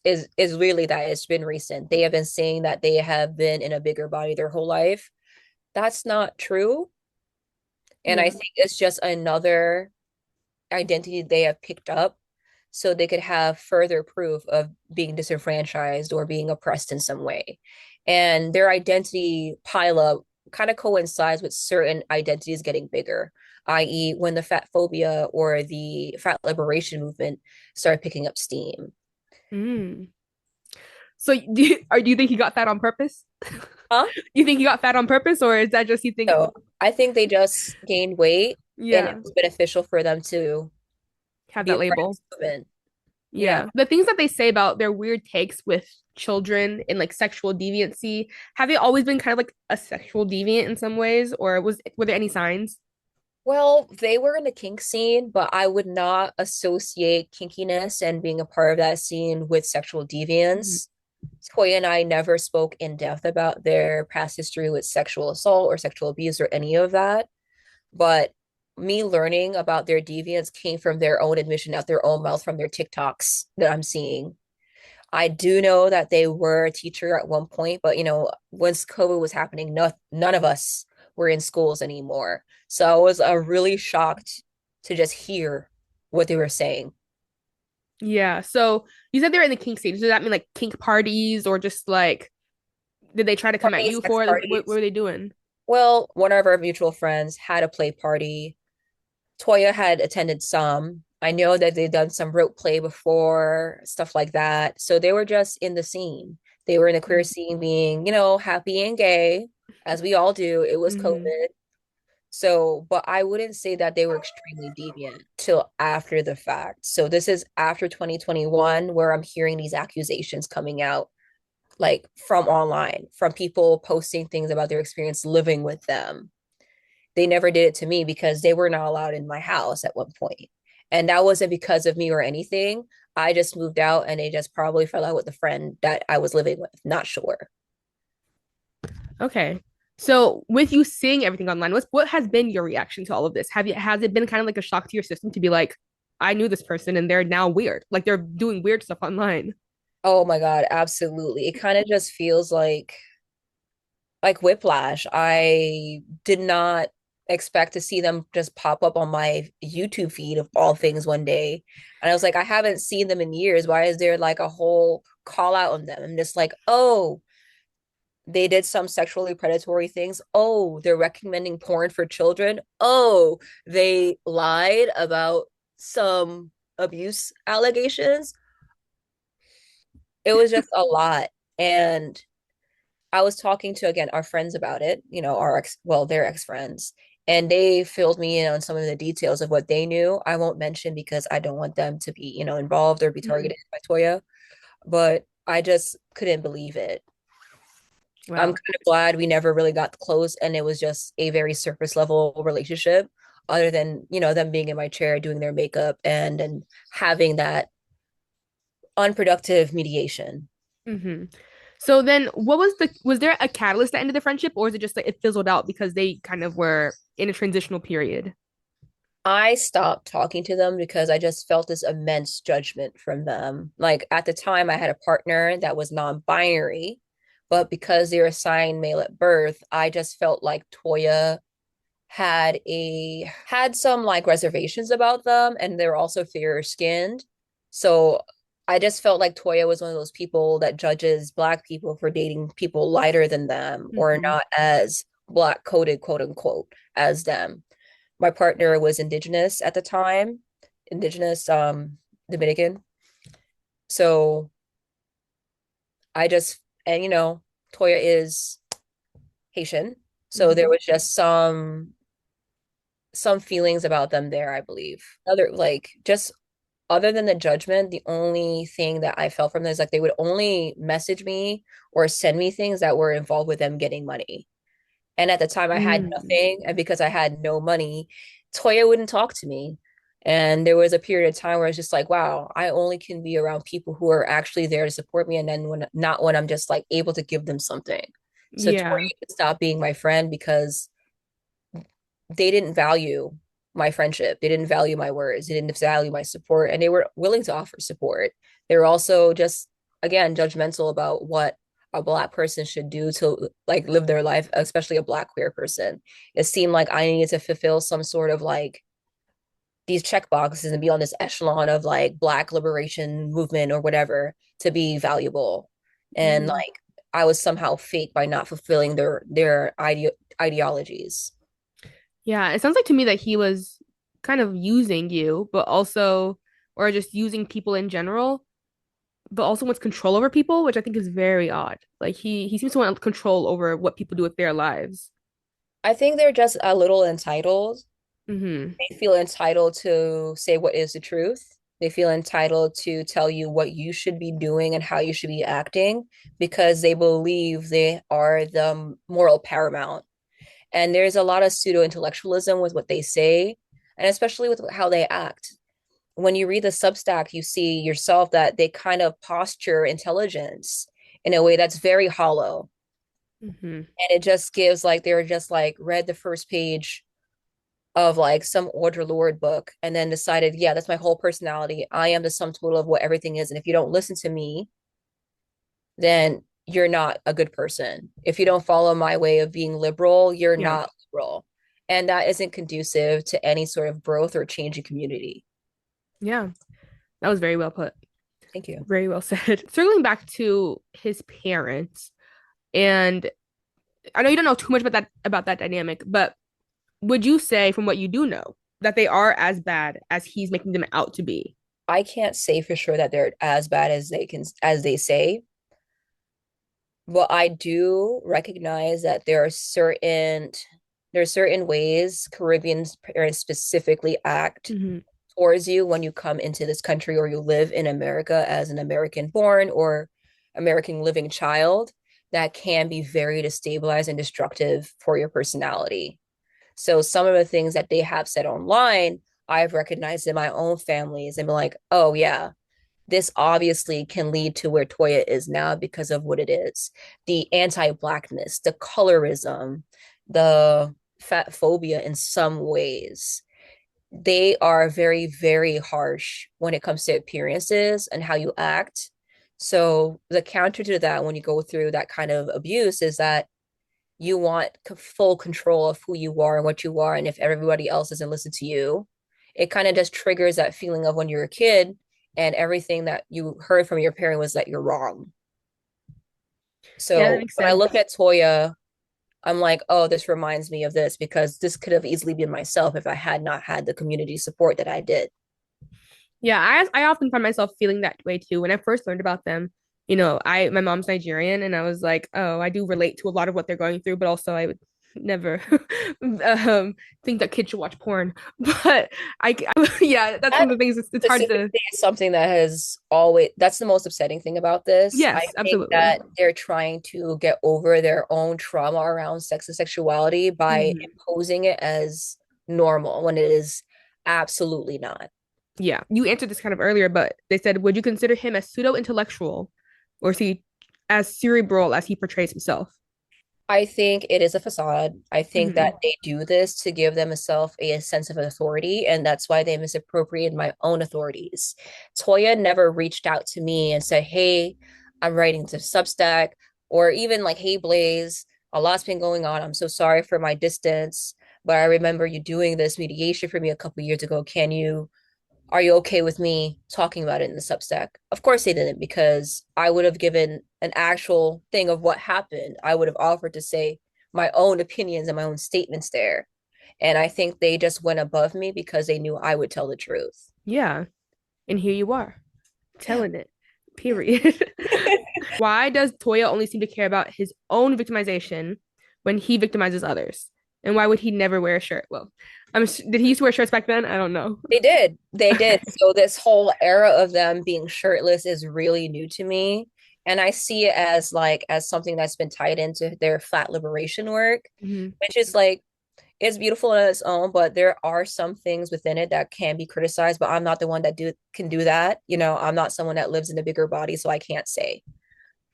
is really that it's been recent. They have been saying that they have been in a bigger body their whole life. That's not true. And I think it's just another identity they have picked up so they could have further proof of being disenfranchised or being oppressed in some way. And their identity pile up kind of coincides with certain identities getting bigger, i.e., when the fat phobia or the fat liberation movement started picking up steam. Mm. So do you think he got fat on purpose? Huh? You think he got fat on purpose, or is that just you think? No, I think they just gained weight and it Yeah, was beneficial for them to have be that a part of label. this movement. Yeah. Yeah. The things that they say about their weird takes with children and like sexual deviancy, have they always been kind of like a sexual deviant in some ways, or were there any signs? Well, they were in the kink scene, but I would not associate kinkiness and being a part of that scene with sexual Mhm. deviance. Toya and I never spoke in depth about their past history with sexual assault or sexual abuse or any of that. But me learning about their deviance came from their own admission out their own mouth from their TikToks that I'm seeing. I do know that they were a teacher at one point, but once COVID was happening, none of us were in schools anymore. So I was really shocked to just hear what they were saying. Yeah. So you said they were in the kink stage. Does that mean like kink parties or just like did they try to come at Parties, you sex for like, what parties. were they doing? Well, one of our mutual friends had a play party. Toya had attended some. I know that they'd done some rope play before, stuff like that. So they were just in the scene. They were in the queer scene being, happy and gay, as we all do. It was Mm-hmm. COVID. So, but I wouldn't say that they were extremely deviant till after the fact. So this is after 2021 where I'm hearing these accusations coming out, like from online, from people posting things about their experience living with them. They never did it to me because they were not allowed in my house at one point. And that wasn't because of me or anything. I just moved out and they just probably fell out with the friend that I was living with. Not sure. Okay. So with you seeing everything online, what has been your reaction to all of this? Has it been kind of like a shock to your system to be like, I knew this person and they're now weird. Like they're doing weird stuff online. Oh my God, absolutely. It kind of just feels like whiplash. I did not expect to see them just pop up on my YouTube feed of all things one day. And I was like, I haven't seen them in years. Why is there like a whole call out on them? I'm just like, oh, they did some sexually predatory things. Oh, they're recommending porn for children. Oh, they lied about some abuse allegations. It was just a lot. And I was talking to again our friends about it, our their ex-friends, and they filled me in on some of the details of what they knew. I won't mention because I don't want them to be, involved or be Mhm. targeted by Toya, but I just couldn't believe it. I'm Wow. kind of glad we never really got close and it was just a very surface level relationship, other than, them being in my chair doing their makeup and having that unproductive mediation. Hmm. So then was there a catalyst that ended the friendship or is it just like it fizzled out because they kind of were in a transitional period? I stopped talking to them because I just felt this immense judgment from them. Like at the time, I had a partner that was non-binary, but because they were assigned male at birth, I just felt like Toya had some like reservations about them, and they were also fair skinned. So I just felt like Toya was one of those people that judges Black people for dating people lighter than them or Hmm. not as Black coded, quote unquote, as them. My partner was indigenous at the time, indigenous Dominican. So I just and Toya is Haitian. So there Hmm. was just some feelings about them there, I believe. Other like just other than the judgment, the only thing that I felt from them is like they would only message me or send me things that were involved with them getting money. And at the time, I had Mm. nothing. And because I had no money, Toya wouldn't talk to me. And there was a period of time where it's just like, wow, I only can be around people who are actually there to support me. And then not when I'm just like able to give them something. So Yeah. Toya stopped being my friend because they didn't value my friendship. They didn't value my words. They didn't value my support. And they were willing to offer support. They were also just, again, judgmental about what a Black person should do to like live their life, especially a Black queer person. It seemed like I needed to fulfill some sort of like these check boxes and be on this echelon of like Black liberation movement or whatever to be valuable. And Mm. like I was somehow fake by not fulfilling their ideologies. Yeah, it sounds like to me that he was kind of using you, but also, or just using people in general, but also wants control over people, which I think is very odd. Like he seems to want control over what people do with their lives. I think they're just a little entitled. Mm-hmm. They feel entitled to say what is the truth. They feel entitled to tell you what you should be doing and how you should be acting because they believe they are the moral paramount. And there's a lot of pseudo intellectualism with what they say, and especially with how they act. When you read the Substack, you see yourself that they kind of posture intelligence in a way that's very hollow. Mm-hmm. And it just gives like they're just like read the first page of like some Order Lord book and then decided, yeah, that's my whole personality. I am the sum total of what everything is. And if you don't listen to me, then you're not a good person. If you don't follow my way of being liberal, you're Yeah. not liberal. And that isn't conducive to any sort of growth or change in community. Yeah. That was very well put. Thank you. Very well said. Circling back to his parents, and I know you don't know too much about that dynamic, but would you say, from what you do know, that they are as bad as he's making them out to be? I can't say for sure that they're as bad as they say, but I do recognize that there are certain ways Caribbean parents specifically act Mm-hmm. towards you when you come into this country or you live in America as an American born or American living child that can be very destabilizing and destructive for your personality. So some of the things that they have said online, I've recognized in my own families and been like, oh yeah, this obviously can lead to where Toya is now because of what it is. The anti-blackness, the colorism, the fat phobia in some ways. They are very, very harsh when it comes to appearances and how you act. So the counter to that when you go through that kind of abuse is that you want full control of who you are and what you are. And if everybody else doesn't listen to you, it kind of just triggers that feeling of when you're a kid and everything that you heard from your parent was that you're wrong. Yeah, that So makes when I sense. look at Toya, I'm like, oh, this reminds me of this because this could have easily been myself if I had not had the community support that I did. Yeah, I often find myself feeling that way too. When I first learned about them, my mom's Nigerian, and I was like, oh, I do relate to a lot of what they're going through, but also I would never think that kids should watch porn. But yeah, that's one That of the things. It's hard to. specifically is something that has always, that's the most upsetting thing about this. I Yes, think absolutely. that they're trying to get over their own trauma around sex and sexuality by Mhm. imposing it as normal when it is absolutely not. Yeah, you answered this kind of earlier, but they said, would you consider him as pseudo intellectual, or is he as cerebral as he portrays himself? I think it is a facade. I think Hmm. that they do this to give themselves a sense of authority, and that's why they misappropriated my own authorities. Toya never reached out to me and said, "Hey, I'm writing to Substack," or even like, "Hey, Blaze, a lot's been going on. I'm so sorry for my distance, but I remember you doing this mediation for me a couple years ago. Are you okay with me talking about it in the Substack?" Of course they didn't, because I would have given an actual thing of what happened. I would have offered to say my own opinions and my own statements there. And I think they just went above me because they knew I would tell the truth. Yeah, and here you are, telling it. Period. Why does Toya only seem to care about his own victimization when he victimizes others? And why would he never wear a shirt? Well, did he used to wear shirts back then? I don't know. They did. They did. So this whole era of them being shirtless is really new to me. And I see it as like as something that's been tied into their flat liberation work, Mhm. which is like it's beautiful on its own, but there are some things within it that can be criticized. But I'm not the one that do can do that. I'm not someone that lives in a bigger body, so I can't say.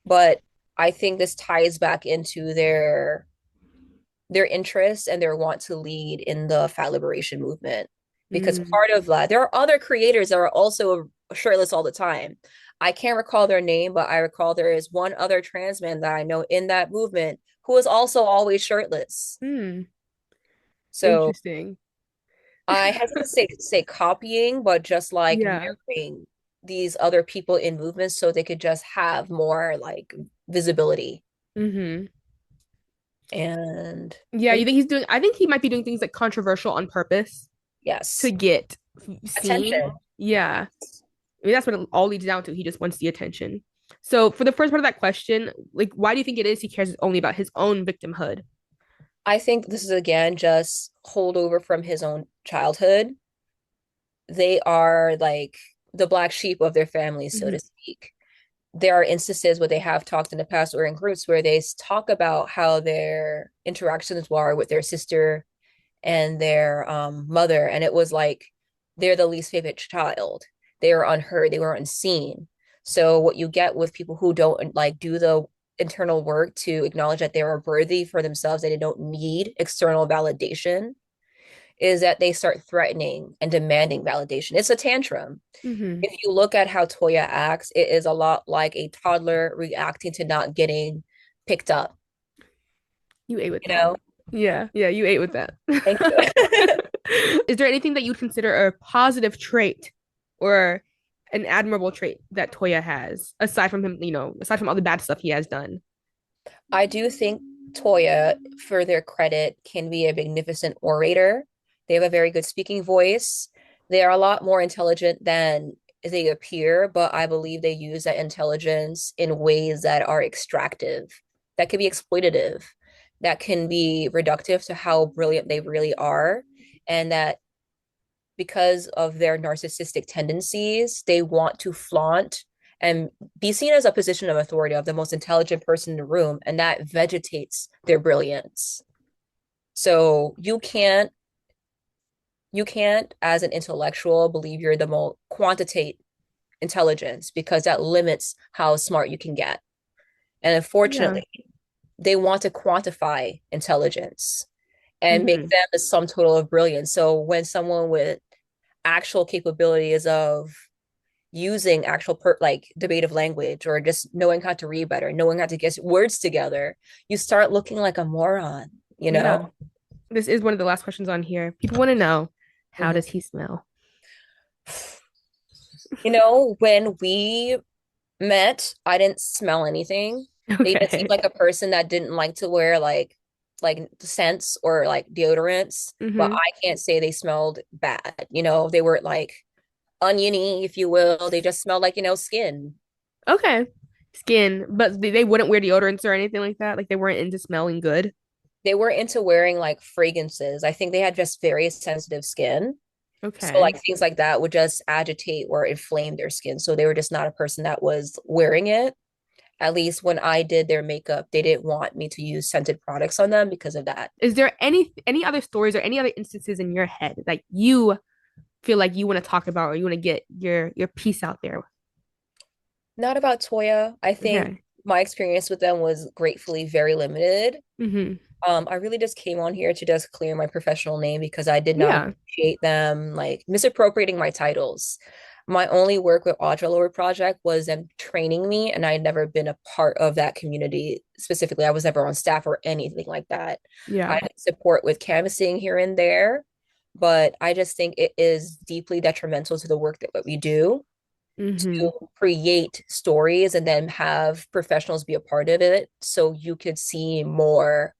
But I think this ties back into their interest and their want to lead in the fat liberation movement. Because Mm. part of that, there are other creators that are also shirtless all the time. I can't recall their name, but I recall there is one other trans man that I know in that movement who is also always shirtless. Mm. So Interesting. I hesitate to say copying, but just like Yeah. mirroring these other people in movements so they could just have more like visibility. Mm-hmm. And Yeah, you think he's doing, I think he might be doing things like controversial on purpose to yes, get seen. attention. Yeah. I mean, that's what it all leads down to. He just wants the attention. So, for the first part of that question, like, why do you think it is he cares only about his own victimhood? I think this is again just holdover from his own childhood. They are like the black sheep of their families, so Mm-hmm. to speak. There are instances where they have talked in the past or in groups where they talk about how their interactions were with their sister and their mother, and it was like they're the least favorite child. They were unheard, they were unseen. So what you get with people who don't like do the internal work to acknowledge that they are worthy for themselves, that they don't need external validation, is that they start threatening and demanding validation. It's a tantrum. Mm-hmm. If you look at how Toya acts, it is a lot like a toddler reacting to not getting picked up, You ate with you that. know? Yeah, yeah, you ate with that. Thank you. Is there anything that you'd consider a positive trait or an admirable trait that Toya has, aside from him, aside from all the bad stuff he has done? I do think Toya, for their credit, can be a magnificent orator. They have a very good speaking voice. They are a lot more intelligent than they appear, but I believe they use that intelligence in ways that are extractive, that can be exploitative, that can be reductive to how brilliant they really are, and that because of their narcissistic tendencies, they want to flaunt and be seen as a position of authority of the most intelligent person in the room, and that vegetates their brilliance. So you can't as an intellectual believe you're the most quantitate intelligence because that limits how smart you can get. And Yeah. unfortunately, they want to quantify intelligence and make Mm-hmm. them the sum total of brilliance. So when someone with actual capabilities of using actual like debative language or just knowing how to read better, knowing how to get words together, you start looking like a moron, you know? Yeah. This is one of the last questions on here. People want to know, how Mhm. does he smell? You know, when we met, I didn't smell anything. They didn't seem Okay. like a person that didn't like to wear like scents or like deodorants, but Mm-hmm. I can't say they smelled bad. You know, they were like oniony, if you will. They just smelled like, skin. Okay. Skin, but they wouldn't wear deodorants or anything like that. Like they weren't into smelling good. They were into wearing like fragrances. I think they had just very sensitive skin. So Okay. like things like that would just agitate or inflame their skin. So they were just not a person that was wearing it. At least when I did their makeup, they didn't want me to use scented products on them because of that. Is there any other stories or any other instances in your head that you feel like you want to talk about or you want to get your piece out there? Not about Toya. I think Okay. my experience with them was gratefully very limited. Mm-hmm. I really just came on here to just clear my professional name because I did not Yeah. appreciate them like misappropriating my titles. My only work with Audra Lower Project was them training me, and I had never been a part of that community specifically. I was never on staff or anything like that. I Yeah. had support with canvassing here and there, but I just think it is deeply detrimental to the work that we do Mm-hmm. to create stories and then have professionals be a part of it so you could see more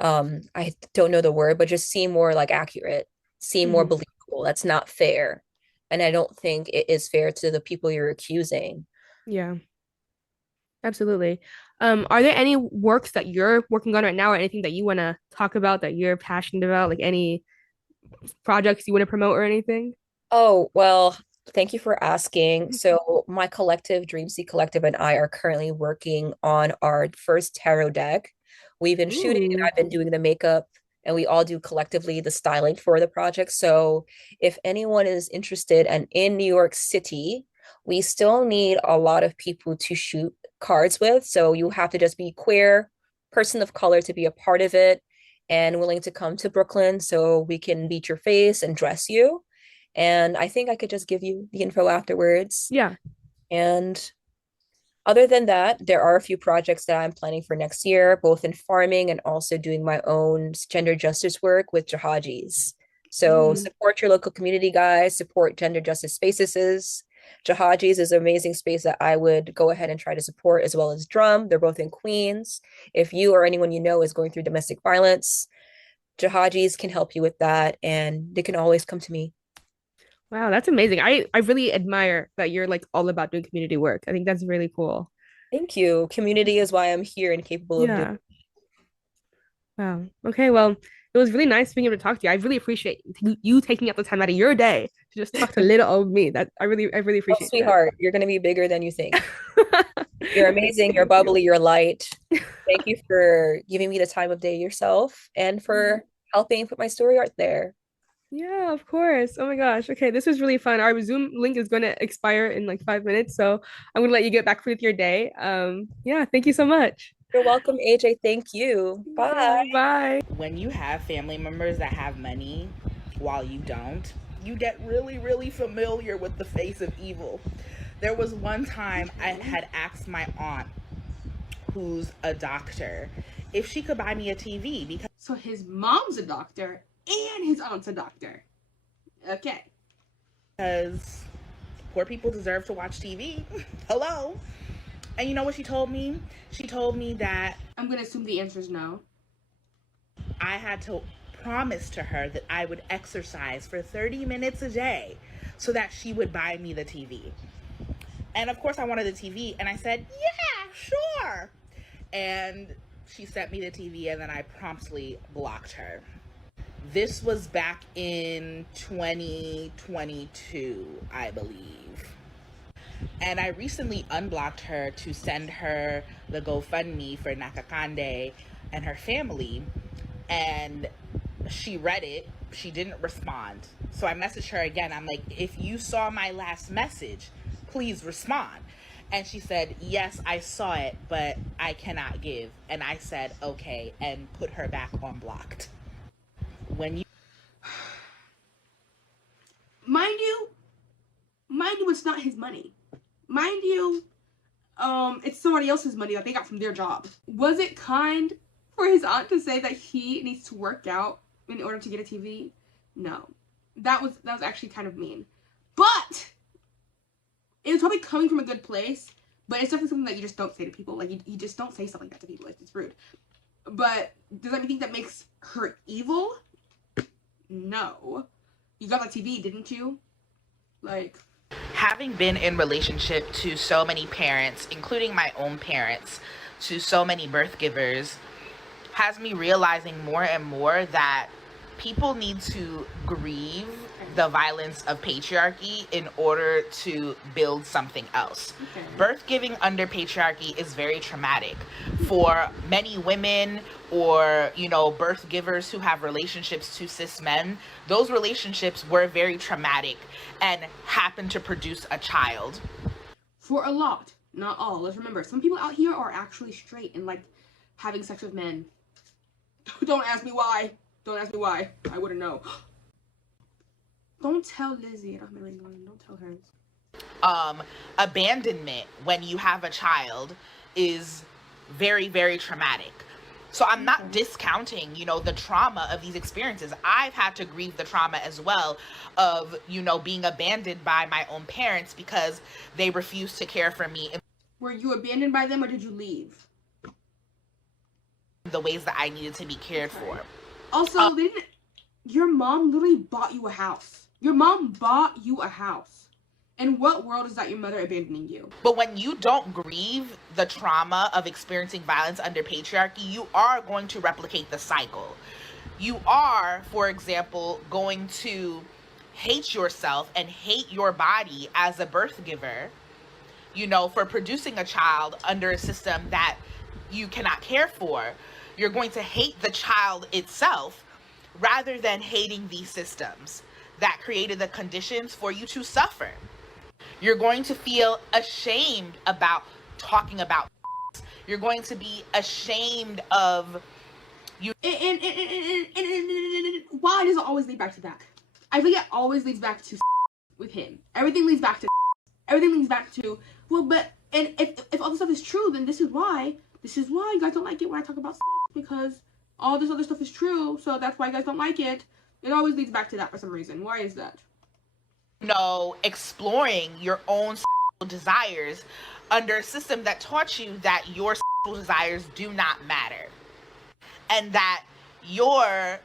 I don't know the word, but just seem more like accurate, seem more Mm-hmm. believable. That's not fair. And I don't think it is fair to the people you're accusing. Yeah. Absolutely. Are there any works that you're working on right now or anything that you want to talk about that you're passionate about, like any projects you want to promote or anything? Oh, well, thank you for asking. So, my collective, Dream Seek Collective, and I are currently working on our first tarot deck. We've been shooting, and Ooh. I've been doing the makeup, and we all do collectively the styling for the project. So, if anyone is interested and in New York City, we still need a lot of people to shoot cards with. So, you have to just be queer, person of color to be a part of it, and willing to come to Brooklyn so we can beat your face and dress you. And I think I could just give you the info afterwards. Yeah. And other than that, there are a few projects that I'm planning for next year, both in farming and also doing my own gender justice work with Jahajis. So support your local community, guys. Support gender justice spaces. Jahajis is an amazing space that I would go ahead and try to support, as well as Drum. They're both in Queens. If you or anyone you know is going through domestic violence, Jahajis can help you with that, and they can always come to me. Wow, that's amazing. I really admire that you're like all about doing community work. I think that's really cool. Thank you. Community is why I'm here and capable of doing. Yeah. Wow. Okay, well, it was really nice being able to talk to you. I really appreciate you taking up the time out of your day to just talk to little old me. That I really Oh, appreciate that. sweetheart, you're gonna be bigger than you think. You're amazing, you're bubbly, you're light. Thank you for giving me the time of day yourself and for helping put my story out there. Yeah, of course. Oh my gosh. Okay, this was really fun. Our Zoom link is going to expire in like 5 minutes, so I'm going to let you get back with your day. Yeah, thank you so much. You're welcome, AJ. Thank you. Bye. Yeah, bye. When you have family members that have money while you don't, you get really, really familiar with the face of evil. There was one time I had asked my aunt, who's a doctor, if she could buy me a TV because So his mom's a doctor and his aunt's a doctor. Okay. Because poor people deserve to watch TV. Hello. And you know what she told me? She told me that I'm going to assume the answer is no. I had to promise to her that I would exercise for 30 minutes a day so that she would buy me the TV. And of course I wanted the TV, and I said, yeah, sure. And she sent me the TV, and then I promptly blocked her. This was back in 2022, I believe. And I recently unblocked her to send her the GoFundMe for Nakakande and her family. And she read it. She didn't respond. So I messaged her again. I'm like, if you saw my last message, please respond. And she said, yes, I saw it, but I cannot give. And I said, okay, and put her back on blocked. When you mind you, it's not his money. Mind you, it's somebody else's money that they got from their job. Was it kind for his aunt to say that he needs to work out in order to get a TV? No. That was actually kind of mean. But it was probably coming from a good place, but it's definitely something that you just don't say to people. Like, you just don't say stuff like that to people. It's rude. But does that mean that makes her evil? No. You got that TV, didn't you? Like, having been in relationship to so many parents, including my own parents, to so many birth givers, has me realizing more and more that people need to grieve the violence of patriarchy in order to build something else. Birth giving under patriarchy is very traumatic for many women, or, you know, birth givers who have relationships to cis men. Those relationships were very traumatic and happen to produce a child. For a lot, not all. Let's remember, some people out here are actually straight and like having sex with men. Don't ask me why. Don't ask me why. I wouldn't know. Don't tell Lizzie. I don't have my ring on. Don't tell her. Abandonment when you have a child is very, very traumatic. So I'm not discounting, you know, the trauma of these experiences. I've had to grieve the trauma as well of, you know, being abandoned by my own parents because they refused to care for me. Were you abandoned by them, or did you leave? The ways that I needed to be cared for. Also, your mom literally bought you a house. Your mom bought you a house. In what world is that your mother abandoning you? But when you don't grieve the trauma of experiencing violence under patriarchy, you are going to replicate the cycle. You are, for example, going to hate yourself and hate your body as a birth giver, you know, for producing a child under a system that you cannot care for. You're going to hate the child itself rather than hating these systems that created the conditions for you to suffer. You're going to feel ashamed about talking about. You're going to be ashamed of you. And why does it always lead back to that? I think it always leads back to with him. Everything leads back to. Everything leads back to, well, but, and if all this stuff is true, then this is why you guys don't like it when I talk about sex, because all this other stuff is true, so that's why you guys don't like it. It always leads back to that for some reason. Why is that? Exploring your own sexual desires under a system that taught you that your sexual desires do not matter, and that your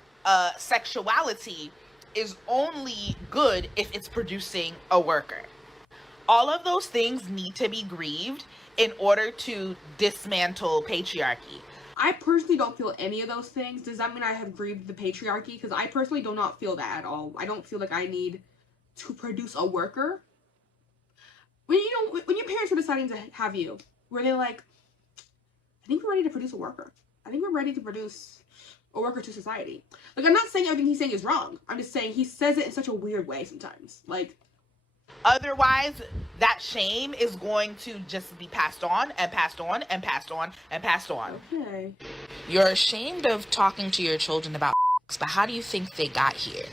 sexuality is only good if it's producing a worker. All of those things need to be grieved in order to dismantle patriarchy. I personally don't feel any of those things. Does that mean I have grieved the patriarchy? Because I personally do not feel that at all. I don't feel like I need to produce a worker. When your parents were deciding to have you, were they like, I think we're ready to produce a worker. I think we're ready to produce a worker to society. Like, I'm not saying everything he's saying is wrong. I'm just saying he says it in such a weird way sometimes. Like, otherwise, that shame is going to just be passed on and passed on and passed on and passed on. Okay. You're ashamed of talking to your children about sex, but how do you think they got here?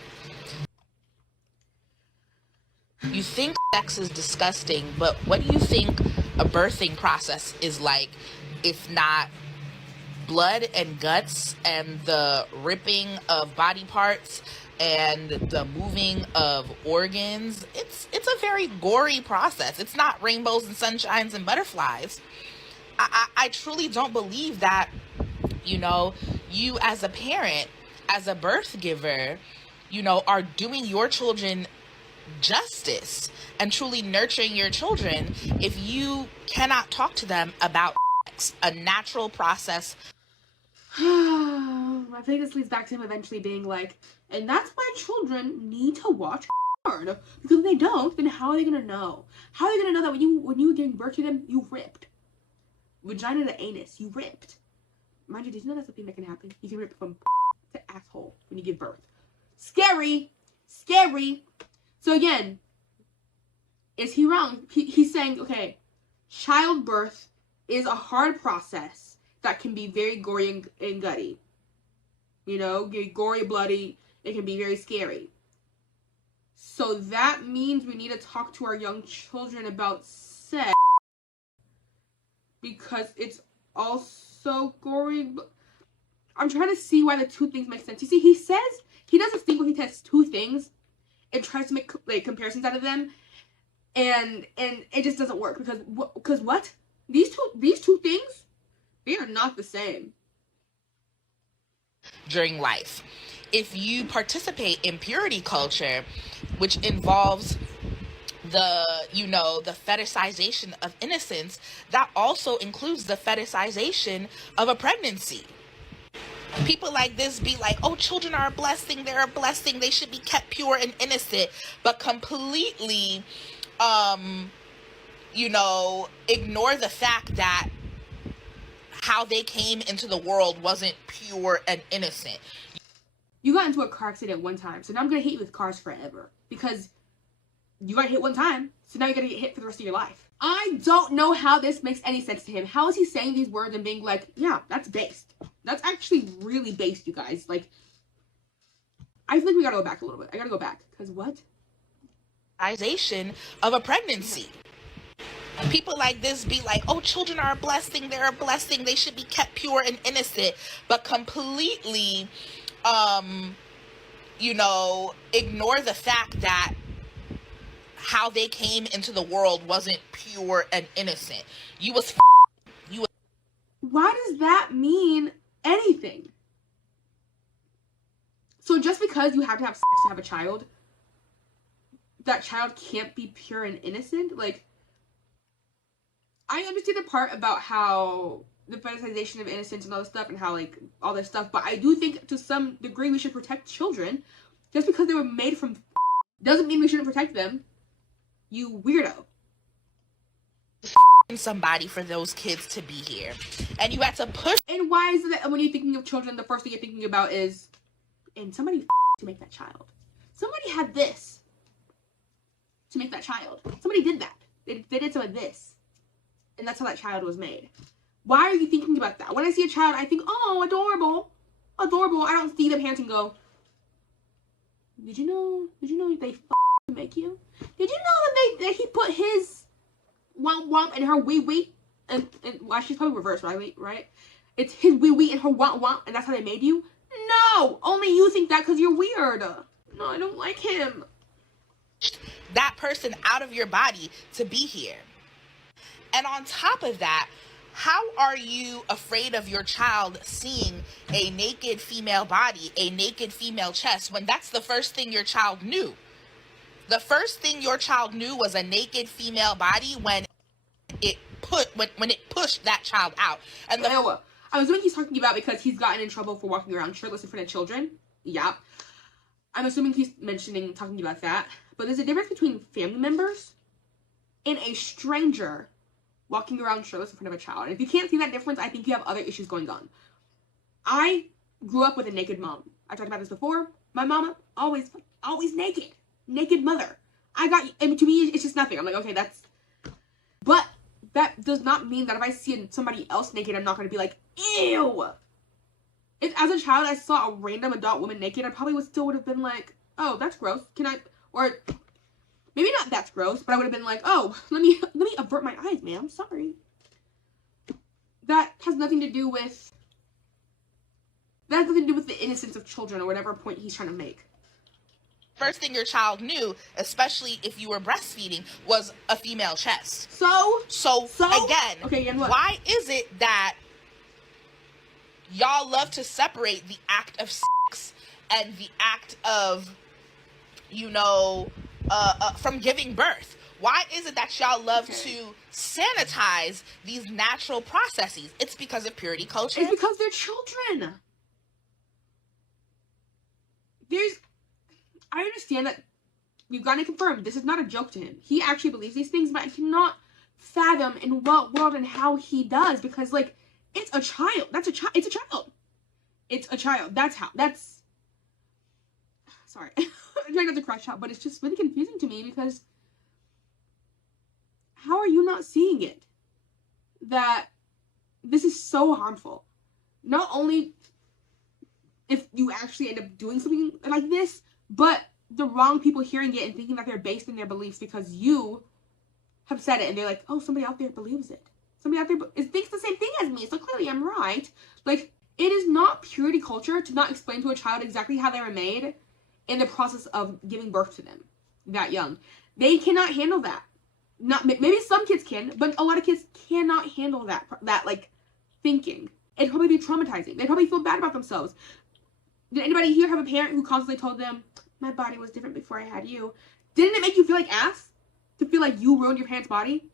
You think sex is disgusting, but what do you think a birthing process is like, if not blood and guts and the ripping of body parts and the moving of organs? It's a very gory process. It's not rainbows and sunshines and butterflies. I truly don't believe that, you as a parent, as a birth giver, are doing your children justice and truly nurturing your children if you cannot talk to them about sex, a natural process. I think this leads back to him eventually being like, and that's why children need to watch porn. Because if they don't, then how are they gonna know? How are they gonna know that when you were giving birth to them, you ripped? Vagina to anus, you ripped. Mind you, did you know that's a thing that can happen? You can rip from to asshole when you give birth. Scary! Scary! So again, is he wrong? He's saying, okay, childbirth is a hard process that can be very gory and gutty. Gory, bloody, it can be very scary. So that means we need to talk to our young children about sex because it's also gory. I'm trying to see why the two things make sense. You see, he says he does a thing where he tests two things and tries to make like comparisons out of them, and it just doesn't work because what? These two things, they are not the same. During life, if you participate in purity culture, which involves the fetishization of innocence, that also includes the fetishization of a pregnancy. People like this be like, oh, children are a blessing, they're a blessing, they should be kept pure and innocent, but completely ignore the fact that how they came into the world wasn't pure and innocent. You got into a car accident one time, so now I'm gonna hit you with cars forever because you got hit one time, so now you're gonna get hit for the rest of your life. I don't know how this makes any sense to him. How is he saying these words and being like, yeah, that's based? That's actually really based, you guys. Like, I think we gotta go back a little bit. I gotta go back, because what? Of a pregnancy. People like this be like, oh, children are a blessing, they're a blessing, they should be kept pure and innocent, but completely, ignore the fact that how they came into the world wasn't pure and innocent. Why does that mean anything? So just because you have to have sex to have a child, that child can't be pure and innocent? Like, I understand the part about how the fetishization of innocence and all this stuff and how, like, all this stuff, but I do think to some degree we should protect children. Just because they were made from doesn't mean we shouldn't protect them. You weirdo. Somebody for those kids to be here. And you had to push. And why is it that when you're thinking of children, the first thing you're thinking about is, and somebody to make that child. Somebody had this to make that child. Somebody did that. They did some of this. And that's how that child was made. Why are you thinking about that? When I see a child, I think, oh, adorable. Adorable. I don't see their parents and go, did you know they make you? Did you know that he put his womp womp and her wee wee? And well, she's probably reversed, right? It's his wee wee and her womp womp, and that's how they made you? No, only you think that because you're weird. No, I don't like him. That person out of your body to be here. And on top of that, how are you afraid of your child seeing a naked female body, a naked female chest, when that's the first thing your child knew? The first thing your child knew was a naked female body when it pushed that child out. And I'm assuming he's talking about because he's gotten in trouble for walking around shirtless in front of children. Yeah. I'm assuming he's talking about that. But there's a difference between family members and a stranger walking around shirtless in front of a child. And if you can't see that difference, I think you have other issues going on. I grew up with a naked mom. I talked about this before. My mama, always naked. Naked mother. And to me, it's just nothing. I'm like, okay, but that does not mean that if I see somebody else naked, I'm not going to be like, ew. If as a child I saw a random adult woman naked, I probably would have been like, oh, that's gross. Or maybe not that's gross, but I would have been like, oh, let me avert my eyes, ma'am. Sorry. That has nothing to do with the innocence of children or whatever point he's trying to make. First thing your child knew, especially if you were breastfeeding, was a female chest. So again, okay, why is it that y'all love to separate the act of sex and the act of, from giving birth? Why is it that y'all love to sanitize these natural processes? It's because of purity culture. It's because they're children. I understand that we've got to confirm this is not a joke to him. He actually believes these things, but I cannot fathom in what world and how he does, because it's a child. It's a child. It's a child. Sorry. I'm trying not to crash out, but it's just really confusing to me because how are you not seeing it? That this is so harmful. Not only if you actually end up doing something like this, but the wrong people hearing it and thinking that they're based in their beliefs because you have said it and they're like, oh, somebody out there believes it. Somebody out there thinks the same thing as me, so clearly I'm right. It is not purity culture to not explain to a child exactly how they were made in the process of giving birth to them that young. They cannot handle that. Maybe some kids can, but a lot of kids cannot handle that thinking. It'd probably be traumatizing. They'd probably feel bad about themselves. Did anybody here have a parent who constantly told them, my body was different before I had you? Didn't it make you feel like ass? To feel like you ruined your parent's body?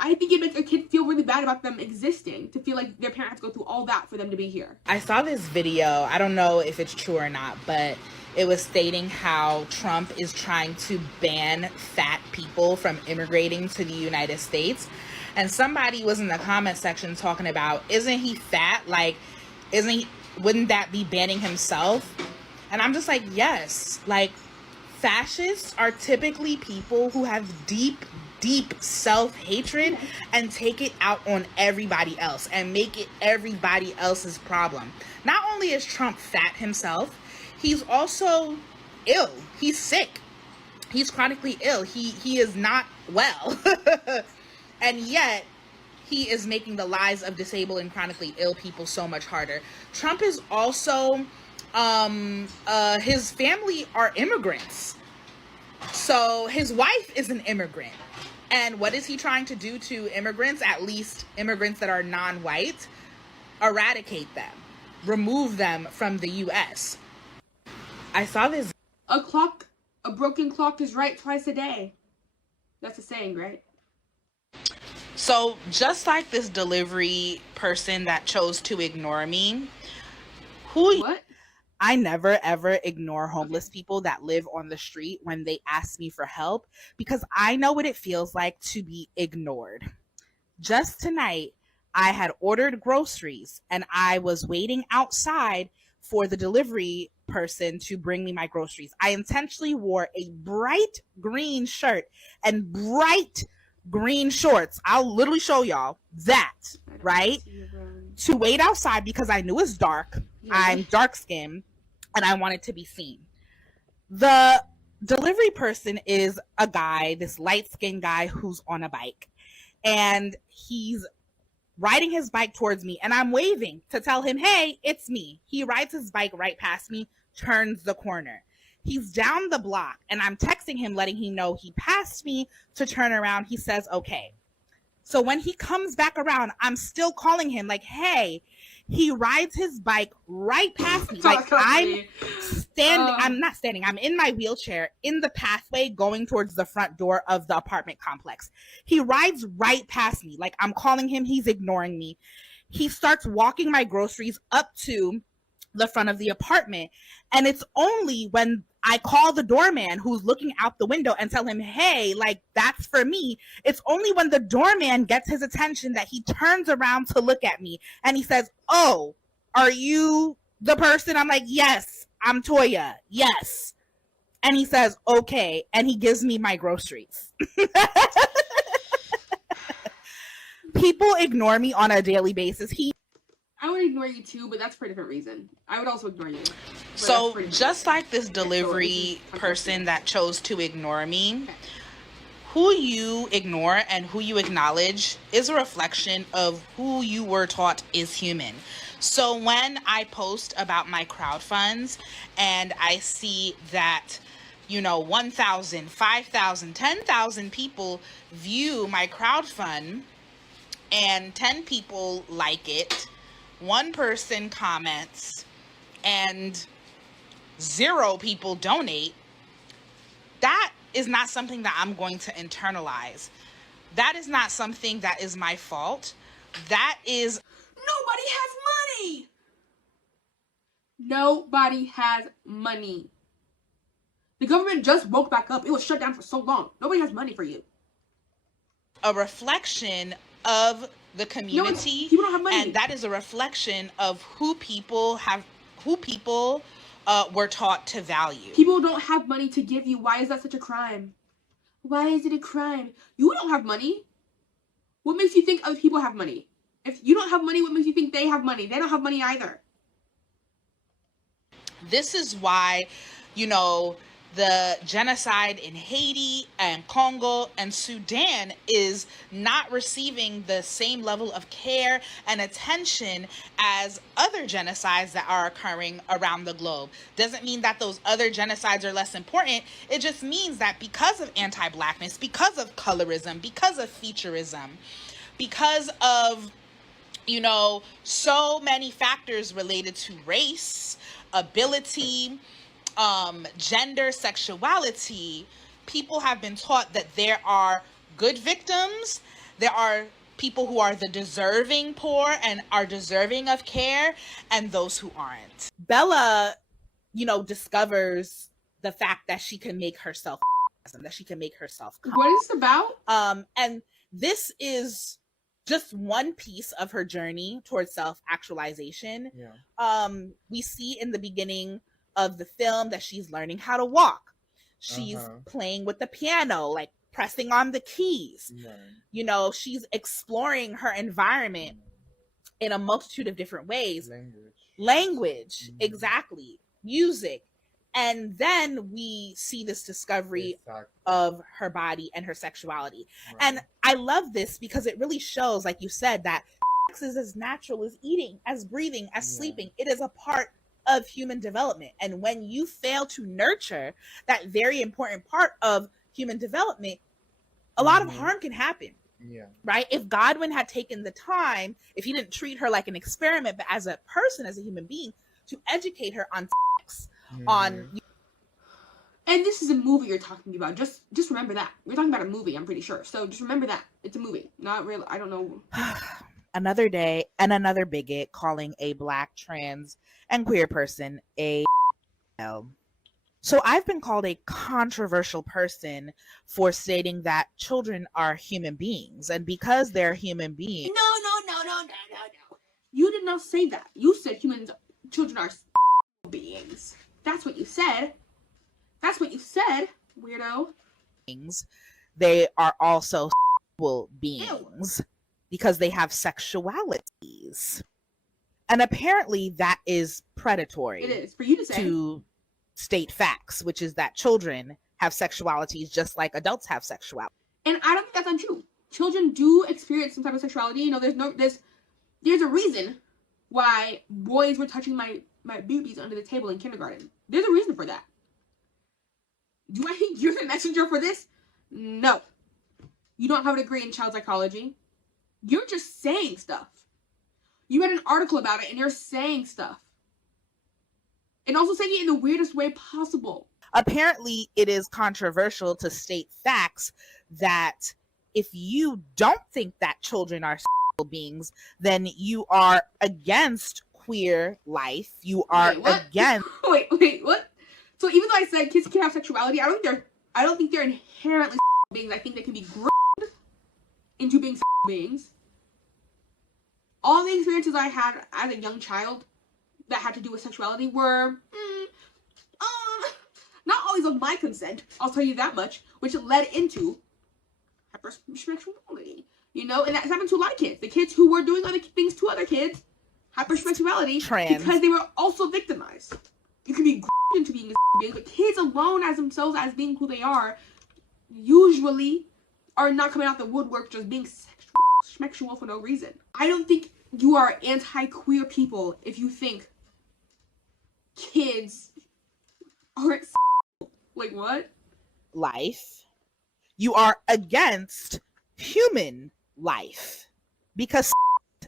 I think it makes a kid feel really bad about them existing, to feel like their parent has to go through all that for them to be here. I saw this video, I don't know if it's true or not, but it was stating how Trump is trying to ban fat people from immigrating to the United States. And somebody was in the comment section talking about, isn't he fat? Wouldn't that be banning himself? And I'm just like, yes. Fascists are typically people who have deep self-hatred and take it out on everybody else and make it everybody else's problem. Not only is Trump fat himself, he's also ill. He's sick. He's chronically ill. He is not well. And yet he is making the lives of disabled and chronically ill people so much harder. Trump is also his family are immigrants. So his wife is an immigrant. And what is he trying to do to immigrants, at least immigrants that are non-white? Eradicate them. Remove them from the U.S. I saw this. A broken clock is right twice a day. That's a saying, right? So just like this delivery person that chose to ignore me, What? I never ever ignore homeless people that live on the street when they ask me for help, because I know what it feels like to be ignored. Just tonight, I had ordered groceries and I was waiting outside for the delivery person to bring me my groceries. I intentionally wore a bright green shirt and bright green shorts. I'll literally show y'all that, right? To wait outside because I knew it's dark. Yeah. I'm dark skinned and I wanted to be seen. The delivery person is a guy, this light skinned guy who's on a bike, and he's riding his bike towards me, and I'm waving to tell him, hey, it's me. He rides his bike right past me, turns the corner. He's down the block, and I'm texting him, letting him know he passed me to turn around. He says, okay. So when he comes back around, I'm still calling him like, hey, he rides his bike right past me. Like I'm not standing. I'm in my wheelchair in the pathway going towards the front door of the apartment complex. He rides right past me. Like I'm calling him. He's ignoring me. He starts walking my groceries up to the front of the apartment. And it's only when I call the doorman who's looking out the window and tell him, hey, like that's for me. It's only when the doorman gets his attention that he turns around to look at me and he says, oh, are you the person? I'm like, yes, I'm Toya. Yes. And he says, okay. And he gives me my groceries. People ignore me on a daily basis. I would ignore you too, but that's for a different reason. I would also ignore you. So just like this delivery person that chose to ignore me, who you ignore and who you acknowledge is a reflection of who you were taught is human. So when I post about my crowdfunds and I see that, 1,000, 5,000, 10,000 people view my crowdfund and 10 people like it, one person comments and 0 people donate, that is not something that I'm going to internalize. That is not something that is my fault. That is... Nobody has money! Nobody has money. The government just woke back up. It was shut down for so long. Nobody has money for you. A reflection of the community, people don't have money. And that is a reflection of who people were taught to value. People don't have money to give you. Why is that such a crime? Why is it a crime? You don't have money. What makes you think other people have money? If you don't have money, what makes you think they have money? They don't have money either. This is why, the genocide in Haiti and Congo and Sudan is not receiving the same level of care and attention as other genocides that are occurring around the globe. Doesn't mean that those other genocides are less important. It just means that because of anti-Blackness, because of colorism, because of featureism, because of, so many factors related to race, ability, gender, sexuality, people have been taught that there are good victims, there are people who are the deserving poor and are deserving of care, and those who aren't. Bella, discovers the fact that she can make herself What is it about? And this is just one piece of her journey towards self-actualization. Yeah. We see in the beginning of the film that she's learning how to walk. She's playing with the piano, like pressing on the keys. Right. She's exploring her environment in a multitude of different ways. Language, exactly. Music. And then we see this discovery of her body and her sexuality. Right. And I love this because it really shows, like you said, that sex is as natural as eating, as breathing, as sleeping. It is a part of human development. And when you fail to nurture that very important part of human development, a lot of harm can happen. Yeah. Right? If Godwin had taken the time, if he didn't treat her like an experiment, but as a person, as a human being, to educate her on sex, on... And this is a movie you're talking about. Just remember that. We're talking about a movie, I'm pretty sure. So just remember that. It's a movie. Not real. I don't know. Another day and another bigot calling a Black, trans, and queer person a... So I've been called a controversial person for stating that children are human beings. And because they're human beings... No. You did not say that. You said children are beings. That's what you said. That's what you said, weirdo. They are also sexual beings because they have sexualities. And apparently that is predatory. It is, for you to say. To state facts, which is that children have sexualities just like adults have sexuality. And I don't think that's untrue. children do experience some type of sexuality. You know, there's a reason why boys were touching my boobies under the table in kindergarten. There's a reason for that. Do I think you're the messenger for this? No. You don't have a degree in child psychology. You're just saying stuff. You read an article about it and you're saying stuff. And also saying it in the weirdest way possible. Apparently, it is controversial to state facts that if you don't think that children are sexual beings, then you are against queer life. You are against. Wait, what? So even though I said kids can have sexuality, I don't think they're inherently beings. I think they can be groomed into being beings. All the experiences I had as a young child that had to do with sexuality were not always of my consent, I'll tell you that much, which led into hypersexuality. You know, and that happened to a lot of kids. The kids who were doing other things to other kids, hypersexuality, because they were also victimized. You can be groomed into being a being, but kids alone as themselves, as being who they are, usually are not coming out the woodwork just being sexual for no reason. I don't think you are anti-queer people if you think kids aren't like what? Life. You are against human life because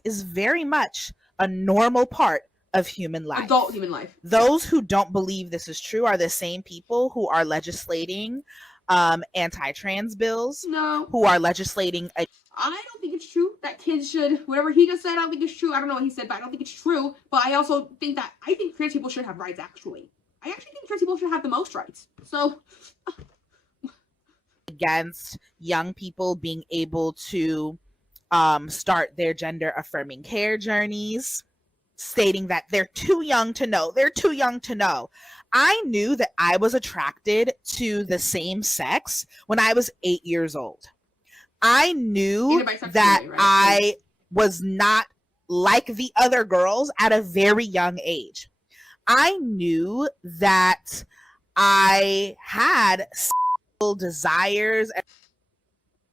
is very much a normal part of human life. Adult human life. Those who don't believe this is true are the same people who are legislating anti-trans bills. No. Who are legislating I don't think it's true that kids should, whatever he just said, I don't think it's true. I don't know what he said, but I don't think it's true. But I also think trans people should have rights, actually. I actually think trans people should have the most rights. So. Against young people being able to start their gender affirming care journeys, stating that they're too young to know. They're too young to know. I knew that I was attracted to the same sex when I was 8 years old. I knew that I was not like the other girls at a very young age. I knew that I had sexual desires.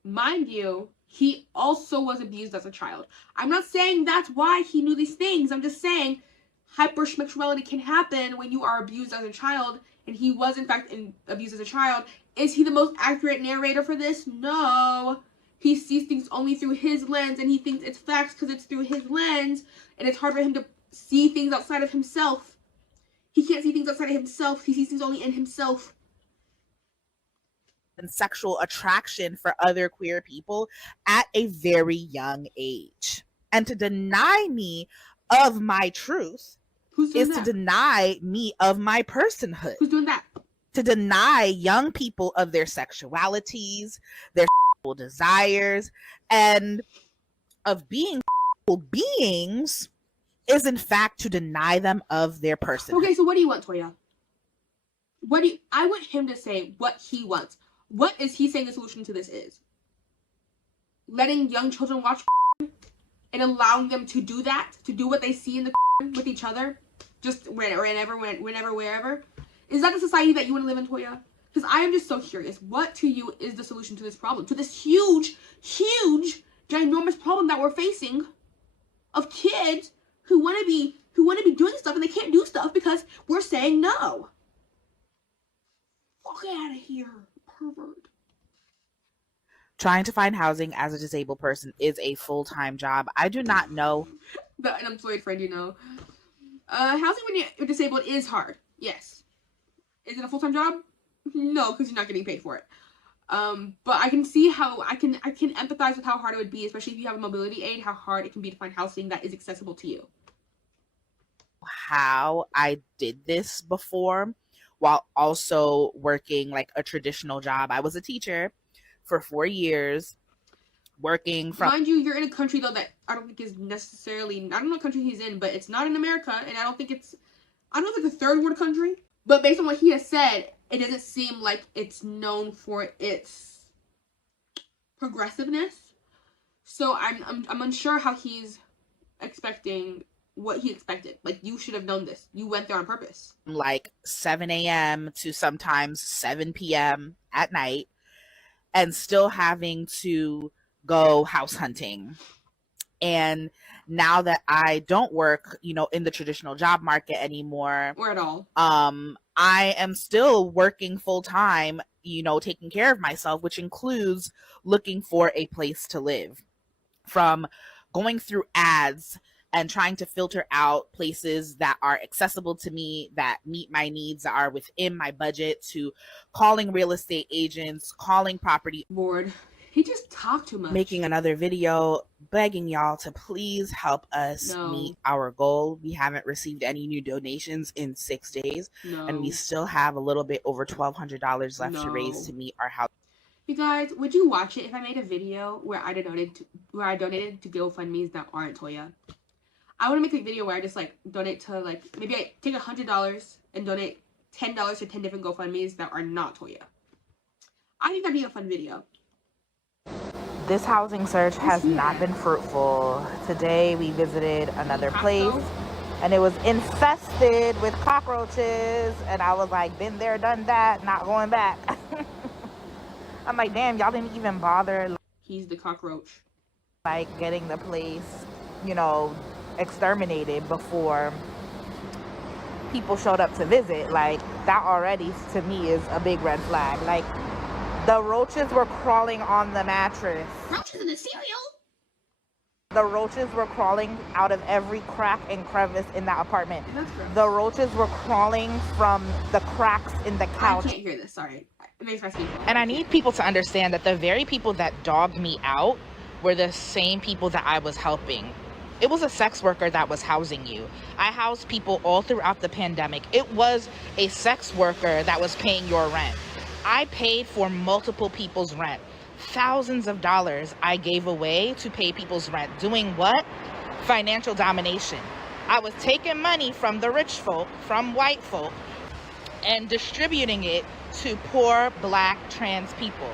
Mind you, he also was abused as a child. I'm not saying that's why he knew these things. I'm just saying hypersexuality can happen when you are abused as a child, and he was in fact abused as a child. Is he the most accurate narrator for this? No. He sees things only through his lens, and he thinks it's facts because it's through his lens, and it's hard for him to see things outside of himself. He can't see things outside of himself. He sees things only in himself. And sexual attraction for other queer people at a very young age. And to deny me of my truth is to deny me of my personhood. Who's doing that? To deny young people of their sexualities, their sexual desires, and of being beings is in fact to deny them of their personhood. Okay, so what do you want, Toya? I want him to say what he wants. What is he saying the solution to this is? Letting young children watch and allowing them to do that, to do what they see in the with each other, just whenever, wherever. Is that the society that you want to live in, Toya? Because I am just so curious. What to you is the solution to this problem? To this huge, ginormous problem that we're facing of kids who want to be doing stuff and they can't do stuff because we're saying no. Fuck out of here, pervert. Trying to find housing as a disabled person is a full-time job. I do not know. The unemployed friend, you know. Housing when you're disabled is hard. Yes. Is it a full-time job? No, because you're not getting paid for it. But I can see how I can empathize with how hard it would be, especially if you have a mobility aid, how hard it can be to find housing that is accessible to you. How I did this before while also working like a traditional job. I was a teacher for 4 years, working from... Mind you, you're in a country though that I don't think is necessarily, I don't know what country he's in, but it's not in America, and I don't think it's a third world country. But based on what he has said, it doesn't seem like it's known for its progressiveness. So I'm unsure how he's expecting what he expected. Like, you should have known this. You went there on purpose. Like 7 a.m. to sometimes 7 p.m. at night, and still having to go house hunting. And now that I don't work, in the traditional job market anymore, or at all, I am still working full time, taking care of myself, which includes looking for a place to live. From going through ads and trying to filter out places that are accessible to me, that meet my needs, that are within my budget, to calling real estate agents, calling property bored. He just talked too much. Making another video begging y'all to please help us meet our goal. We haven't received any new donations in 6 days, and we still have a little bit over $1,200 left to raise to meet our house. You guys, would you watch it if I made a video where I donated to GoFundMe's that aren't Toya? I want to make a video where I just donate to maybe I take $100 and donate $10 to 10 different GoFundMe's that are not Toya. I think that'd be a fun video. This housing search has not been fruitful. Today we visited another place and it was infested with cockroaches, and I was like, been there, done that, not going back. I'm like, damn, y'all didn't even bother. He's the cockroach. Getting the place, exterminated before people showed up to visit. That already, to me, is a big red flag. The roaches were crawling on the mattress. Roaches in the cereal? The roaches were crawling out of every crack and crevice in that apartment. The roaches were crawling from the cracks in the couch. I can't hear this, sorry. It makes my skin fall. And I need people to understand that the very people that dogged me out were the same people that I was helping. It was a sex worker that was housing you. I housed people all throughout the pandemic. It was a sex worker that was paying your rent. I paid for multiple people's rent. Thousands of dollars I gave away to pay people's rent. Doing what? Financial domination. I was taking money from the rich folk, from white folk, and distributing it to poor Black trans people.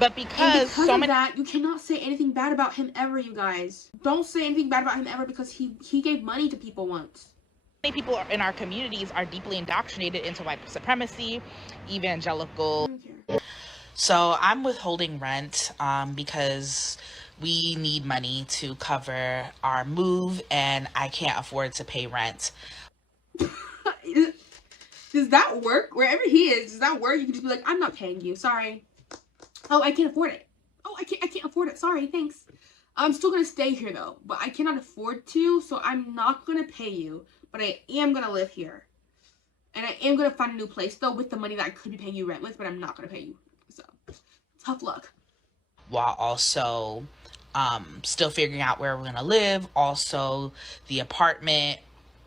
But because so many of that, you cannot say anything bad about him ever, you guys. Don't say anything bad about him ever, because he gave money to people once. Many people in our communities are deeply indoctrinated into white supremacy, evangelical. So I'm withholding rent because we need money to cover our move, and I can't afford to pay rent. Does that work? Wherever he is, does that work? You can just be like, I'm not paying you, sorry. Oh, I can't afford it. Oh, I can't afford it. Sorry, thanks. I'm still gonna stay here though, but I cannot afford to, so I'm not gonna pay you, but I am gonna live here. And I am gonna find a new place though with the money that I could be paying you rent with, but I'm not gonna pay you. So, tough luck. While also still figuring out where we're gonna live. Also, the apartment,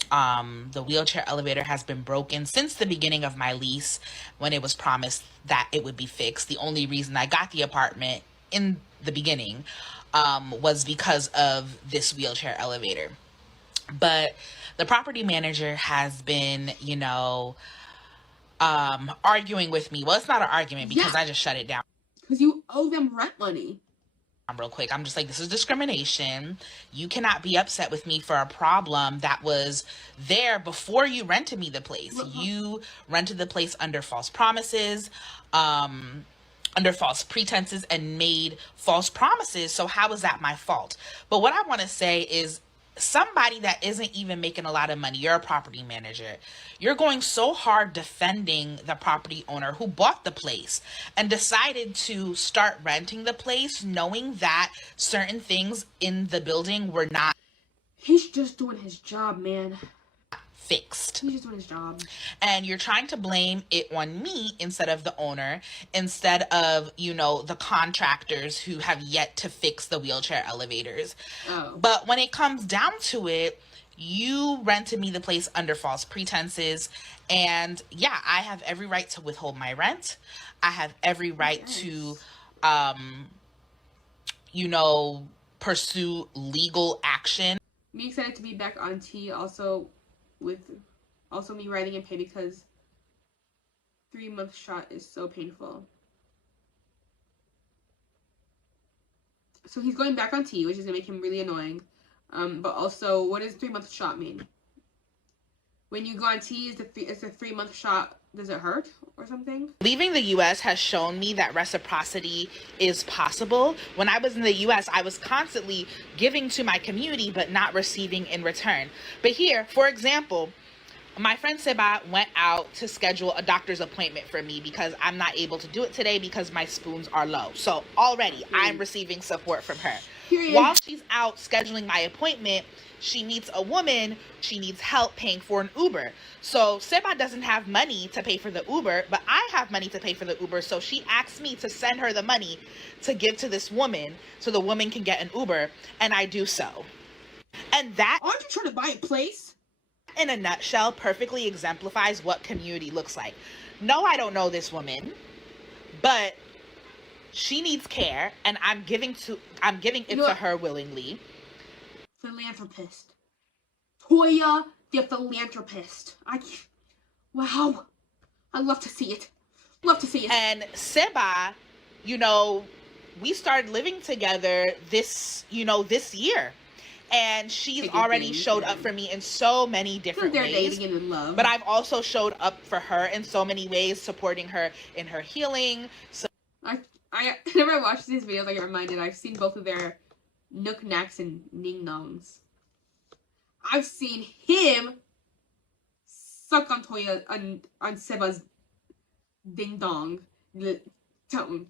the wheelchair elevator has been broken since the beginning of my lease, when it was promised that it would be fixed. The only reason I got the apartment in the beginning was because of this wheelchair elevator. But the property manager has been, arguing with me. Well, it's not an argument because I just shut it down. Because you owe them rent money. Real quick, I'm just like, this is discrimination. You cannot be upset with me for a problem that was there before you rented me the place. You rented the place under false promises, under false pretenses, and made false promises. So how is that my fault? But what I want to say is, somebody that isn't even making a lot of money, you're a property manager, you're going so hard defending the property owner who bought the place and decided to start renting the place, knowing that certain things in the building were not. He's just doing his job, man. Fixed. He's just doing his job. And you're trying to blame it on me instead of the owner, instead of, the contractors who have yet to fix the wheelchair elevators. Oh. But when it comes down to it, you rented me the place under false pretenses. And yeah, I have every right to withhold my rent. I have every right to, pursue legal action. Me excited to be back on T, also me writing in pain because 3-month shot is so painful. So he's going back on T, which is gonna make him really annoying. But also, what does 3-month shot mean? When you go on T, it's a 3-month shot Does it hurt or something? Leaving the US has shown me that reciprocity is possible. When I was in the US, I was constantly giving to my community but not receiving in return. But here, for example, my friend Seba went out to schedule a doctor's appointment for me because I'm not able to do it today because my spoons are low. So already I'm receiving support from her. While she's out scheduling my appointment, she meets a woman, she needs help paying for an Uber. So Seba doesn't have money to pay for the Uber, but I have money to pay for the Uber. So she asks me to send her the money to give to this woman so the woman can get an Uber, and I do so. And that— aren't you trying to buy a place? In a nutshell, perfectly exemplifies what community looks like. No, I don't know this woman, but she needs care, and I'm giving it to her willingly. Philanthropist. Toya, the philanthropist. Wow. I love to see it. Love to see it. And Seba, you know, we started living together this year. And she's already showed up for me in so many different ways. Dating and in love. But I've also showed up for her in so many ways, supporting her in her healing. So whenever I watch these videos, I get reminded I've seen both of their knickknacks and ning-nongs. I've seen him suck on Toya, on Seba's ding-dong tone.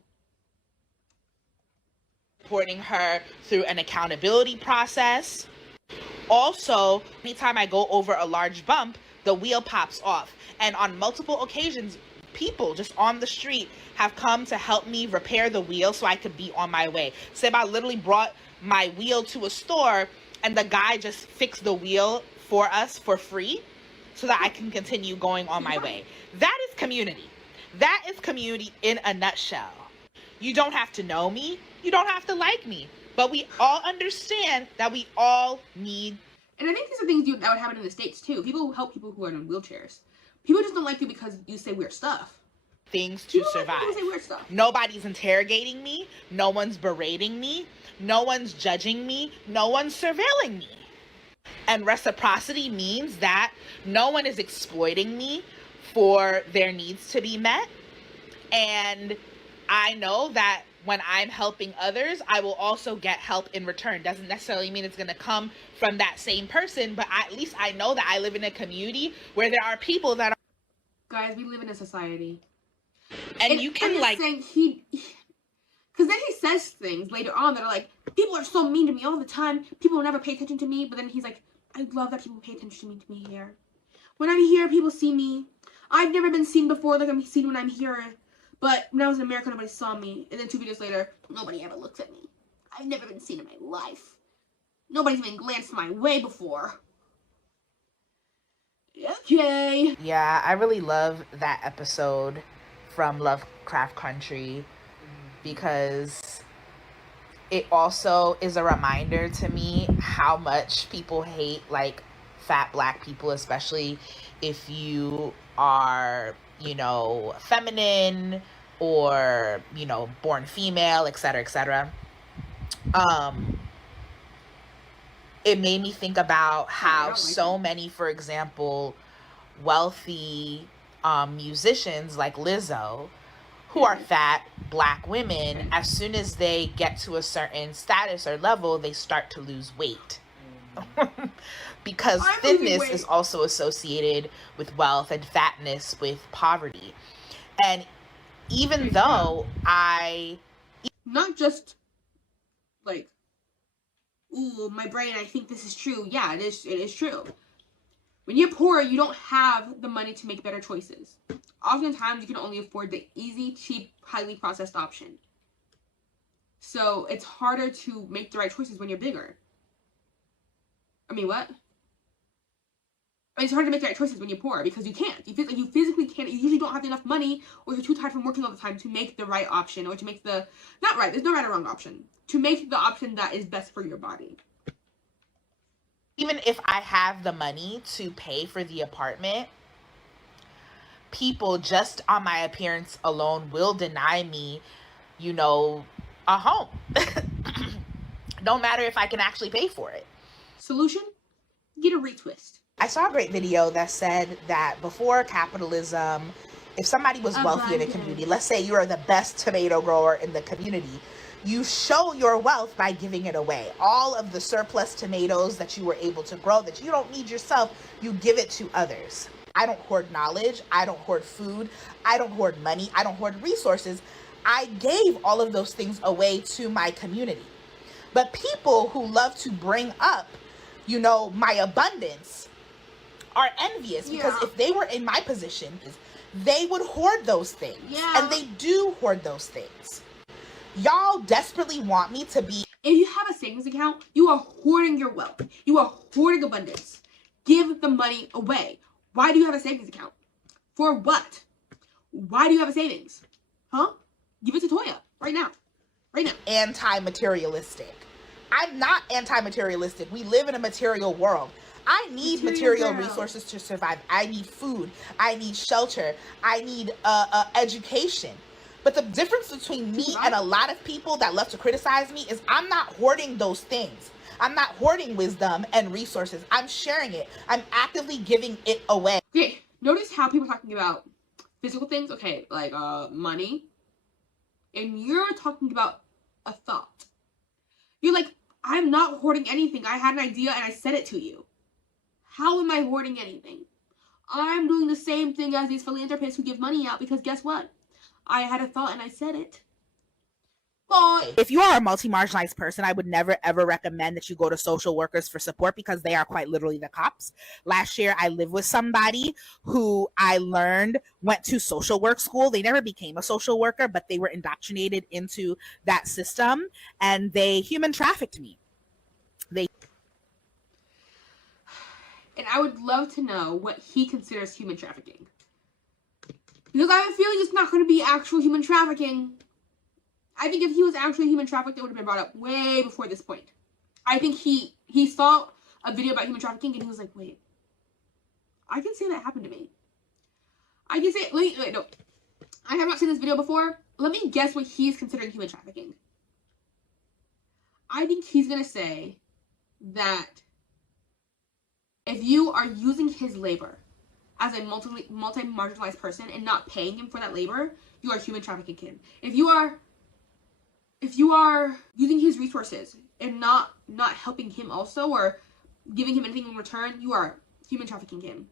Supporting her through an accountability process. Also, anytime I go over a large bump, the wheel pops off. And on multiple occasions, people just on the street have come to help me repair the wheel so I could be on my way. Seba literally brought my wheel to a store, and the guy just fixed the wheel for us for free so that I can continue going on my way. That is community. That is community in a nutshell. You don't have to know me. You don't have to like me. But we all understand that we all need. And I think these are things that would happen in the States too. People help people who are in wheelchairs. People just don't like you because you say weird stuff. Things to survive. People say weird stuff. Nobody's interrogating me. No one's berating me. No one's judging me. No one's surveilling me. And reciprocity means that no one is exploiting me for their needs to be met. And I know that when I'm helping others, I will also get help in return. Doesn't necessarily mean it's going to come from that same person, but at least I know that I live in a community where there are people that are... Guys, we live in a society. And you can like... Because then he says things later on that are like, people are so mean to me all the time. People will never pay attention to me. But then he's like, I love that people pay attention to me here. When I'm here, people see me. I've never been seen before like I'm seen when I'm here. But when I was in America, nobody saw me. And then 2 videos later, nobody ever looked at me. I've never been seen in my life. Nobody's even glanced my way before. Okay. Yeah, I really love that episode from Lovecraft Country because it also is a reminder to me how much people hate like fat black people, especially if you are, you know, feminine or, you know, born female, etc., etc. It made me think about how so many, for example, wealthy musicians like Lizzo, who are fat black women, as soon as they get to a certain status or level, they start to lose weight. Because thinness is also associated with wealth and fatness with poverty. And even though not just like, ooh, my brain, I think this is true. Yeah, it is true. When you're poor, you don't have the money to make better choices. Oftentimes, you can only afford the easy, cheap, highly processed option. So it's harder to make the right choices when you're bigger. I mean, what? I mean, it's hard to make the right choices when you're poor because you can't. You physically can't. You usually don't have enough money, or you're too tired from working all the time to make the right option, or to make the not right. There's no right or wrong option. To make the option that is best for your body. Even if I have the money to pay for the apartment, people just on my appearance alone will deny me, you know, a home. No matter if I can actually pay for it. Solution? Get a retwist. I saw a great video that said that before capitalism, if somebody was wealthy in a community, let's say you're the best tomato grower in the community, you show your wealth by giving it away. All of the surplus tomatoes that you were able to grow that you don't need yourself, you give it to others. I don't hoard knowledge. I don't hoard food. I don't hoard money. I don't hoard resources. I gave all of those things away to my community. But people who love to bring up, my abundance are envious because if they were in my position, they would hoard those things. Yeah. And they do hoard those things. Y'all desperately want me to be. If you have a savings account, you are hoarding your wealth. You are hoarding abundance. Give the money away. Why do you have a savings account? For what? Why do you have a savings? Huh? Give it to Toya right now. Right now. Anti-materialistic. I'm not anti-materialistic. We live in a material world. I need material resources to survive. I need food. I need shelter. I need education. But the difference between me and a lot of people that love to criticize me is I'm not hoarding those things. I'm not hoarding wisdom and resources. I'm sharing it. I'm actively giving it away. Okay, notice how people are talking about physical things, okay, like money, and you're talking about a thought. You're like, I'm not hoarding anything. I had an idea and I said it to you. How am I hoarding anything? I'm doing the same thing as these philanthropists who give money out because guess what? I had a thought and I said it. Boy. If you are a multi-marginalized person, I would never ever recommend that you go to social workers for support because they are quite literally the cops. Last year, I lived with somebody who I learned went to social work school. They never became a social worker, but they were indoctrinated into that system and they human trafficked me. And I would love to know what he considers human trafficking. Because I have a feeling it's not going to be actual human trafficking. I think if he was actually human trafficked, it would have been brought up way before this point. I think he saw a video about human trafficking and he was like, wait, I can say that happened to me. I can say, wait, no. I have not seen this video before. Let me guess what he's considering human trafficking. I think he's going to say that if you are using his labor as a multi-marginalized person and not paying him for that labor, you are human trafficking him. If you are using his resources and not helping him also or giving him anything in return, you are human trafficking him.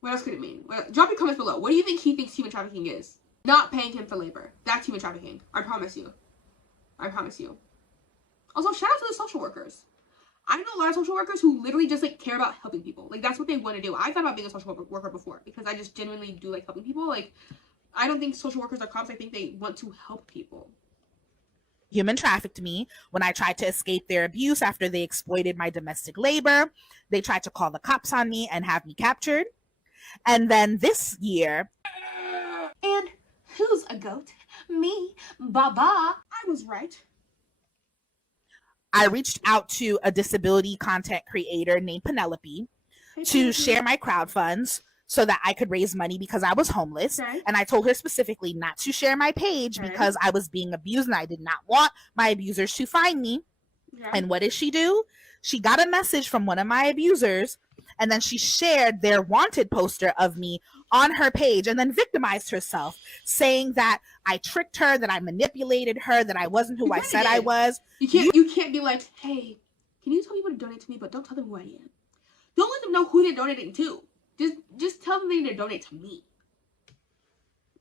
What else could it mean? Well, drop your comments below. What do you think he thinks human trafficking is? Not paying him for labor. That's human trafficking. I promise you. I promise you. Also, shout out to the social workers. I know a lot of social workers who literally just care about helping people. That's what they want to do. I thought about being a social worker before because I just genuinely do like helping people. I don't think social workers are cops. I think they want to help people. Human trafficked me when I tried to escape their abuse after they exploited my domestic labor. They tried to call the cops on me and have me captured. And then this year. And who's a goat? Me. Baba. I was right. I reached out to a disability content creator named Penelope to share my crowd funds so that I could raise money because I was homeless. Okay. And I told her specifically not to share my page because I was being abused and I did not want my abusers to find me. Yeah. And what did she do? She got a message from one of my abusers and then she shared their wanted poster of me on her page and then victimized herself, saying that I tricked her, that I manipulated her, that I wasn't who I said I was. You can't be like, hey, can you tell people to donate to me, but don't tell them who I am. Don't let them know who they're donating to. Just tell them they need to donate to me.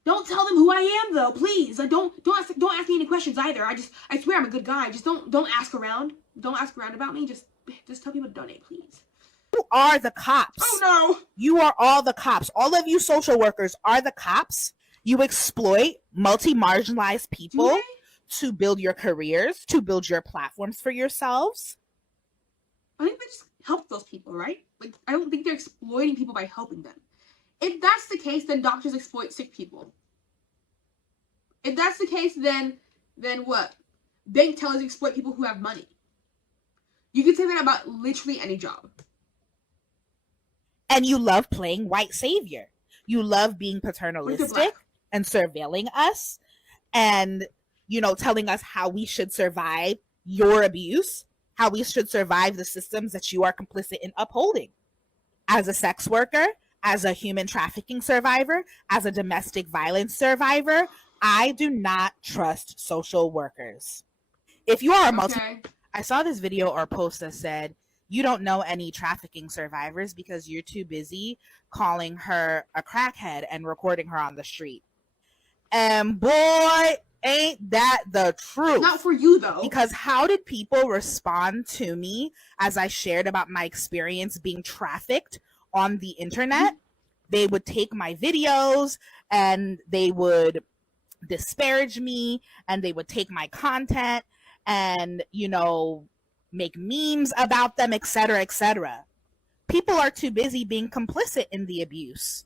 Don't tell them who I am though, please. Don't ask me any questions either. I swear I'm a good guy. Just don't ask around. Don't ask around about me. Just tell people to donate, please. You are the cops. Oh no. You are all the cops. All of you social workers are the cops. You exploit multi-marginalized people to build your careers, to build your platforms for yourselves. I think they just help those people, right? I don't think they're exploiting people by helping them. If that's the case, then doctors exploit sick people. If that's the case, then what? Bank tellers exploit people who have money. You can say that about literally any job. And you love playing white savior. You love being paternalistic and surveilling us and, telling us how we should survive your abuse. how we should survive the systems that you are complicit in upholding. As a sex worker, as a human trafficking survivor, as a domestic violence survivor, I do not trust social workers. If you are a I saw this video or post that said, you don't know any trafficking survivors because you're too busy calling her a crackhead and recording her on the street. And boy, ain't that the truth. Not for you, though. Because how did people respond to me as I shared about my experience being trafficked on the internet? They would take my videos and they would disparage me and they would take my content and, you know, make memes about them, etc., etc. People are too busy being complicit in the abuse.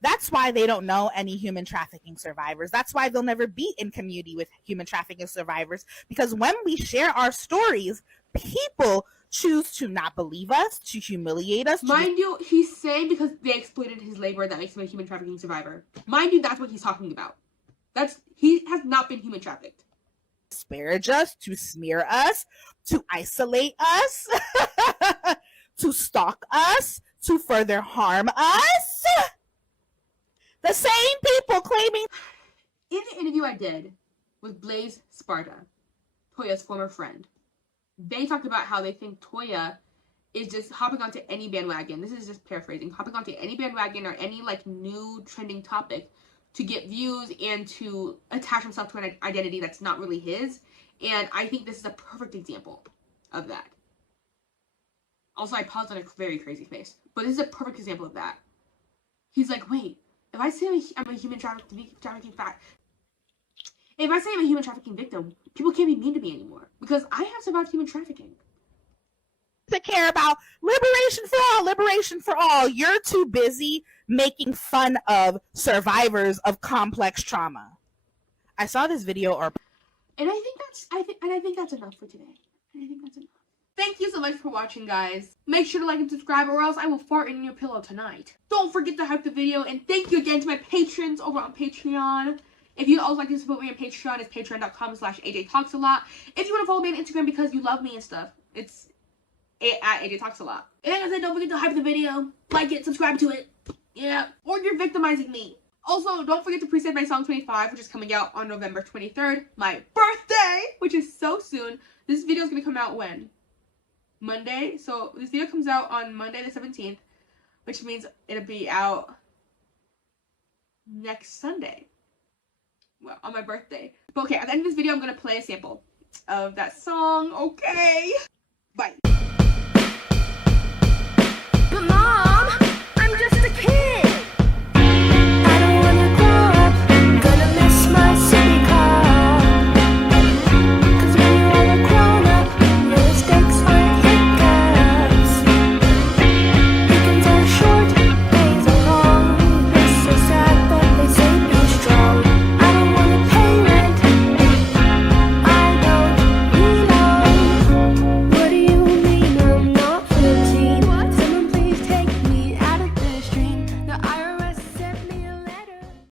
That's why they don't know any human trafficking survivors. That's why they'll never be in community with human trafficking survivors, because when we share our stories, people choose to not believe us, to humiliate us. Mind you, he's saying because they exploited his labor that makes him a human trafficking survivor. Mind you, that's what he's talking about. He has not been human trafficked. Disparage us, to smear us, to isolate us, to stalk us, to further harm us. The same people claiming. In the interview I did with Blaze Sparta, Toya's former friend, they talked about how they think Toya is just hopping onto any bandwagon. This is just paraphrasing. Hopping onto any bandwagon or any like new trending topic to get views and to attach himself to an identity that's not really his. And I think this is a perfect example of that. Also, I paused on a very crazy face, but this is a perfect example of that. He's like, wait, if I say I'm a human trafficking victim, people can't be mean to me anymore because I have survived human trafficking. To care about liberation for all. You're too busy making fun of survivors of complex trauma. I saw this video and I think that's enough for today. Thank you so much for watching, guys. Make sure to like and subscribe or else I will fart in your pillow tonight. Don't forget to hype the video, and thank you again to my patrons over on Patreon. If you'd also like to support me on Patreon, it's patreon.com/AJTalksAlot. If you want to follow me on Instagram because you love me and stuff, it's at AJTalksAlot. And like I said, don't forget to hype the video, like it, subscribe to it. Yeah, or you're victimizing me. Also, don't forget to pre-save my song 25, which is coming out on November 23rd, my birthday, which is so soon. This video is going to come out when? Monday. So this video comes out on Monday the 17th, which means it'll be out next Sunday. Well, on my birthday. But okay, at the end of this video, I'm going to play a sample of that song, okay? Bye. But Mom, I'm just a kid.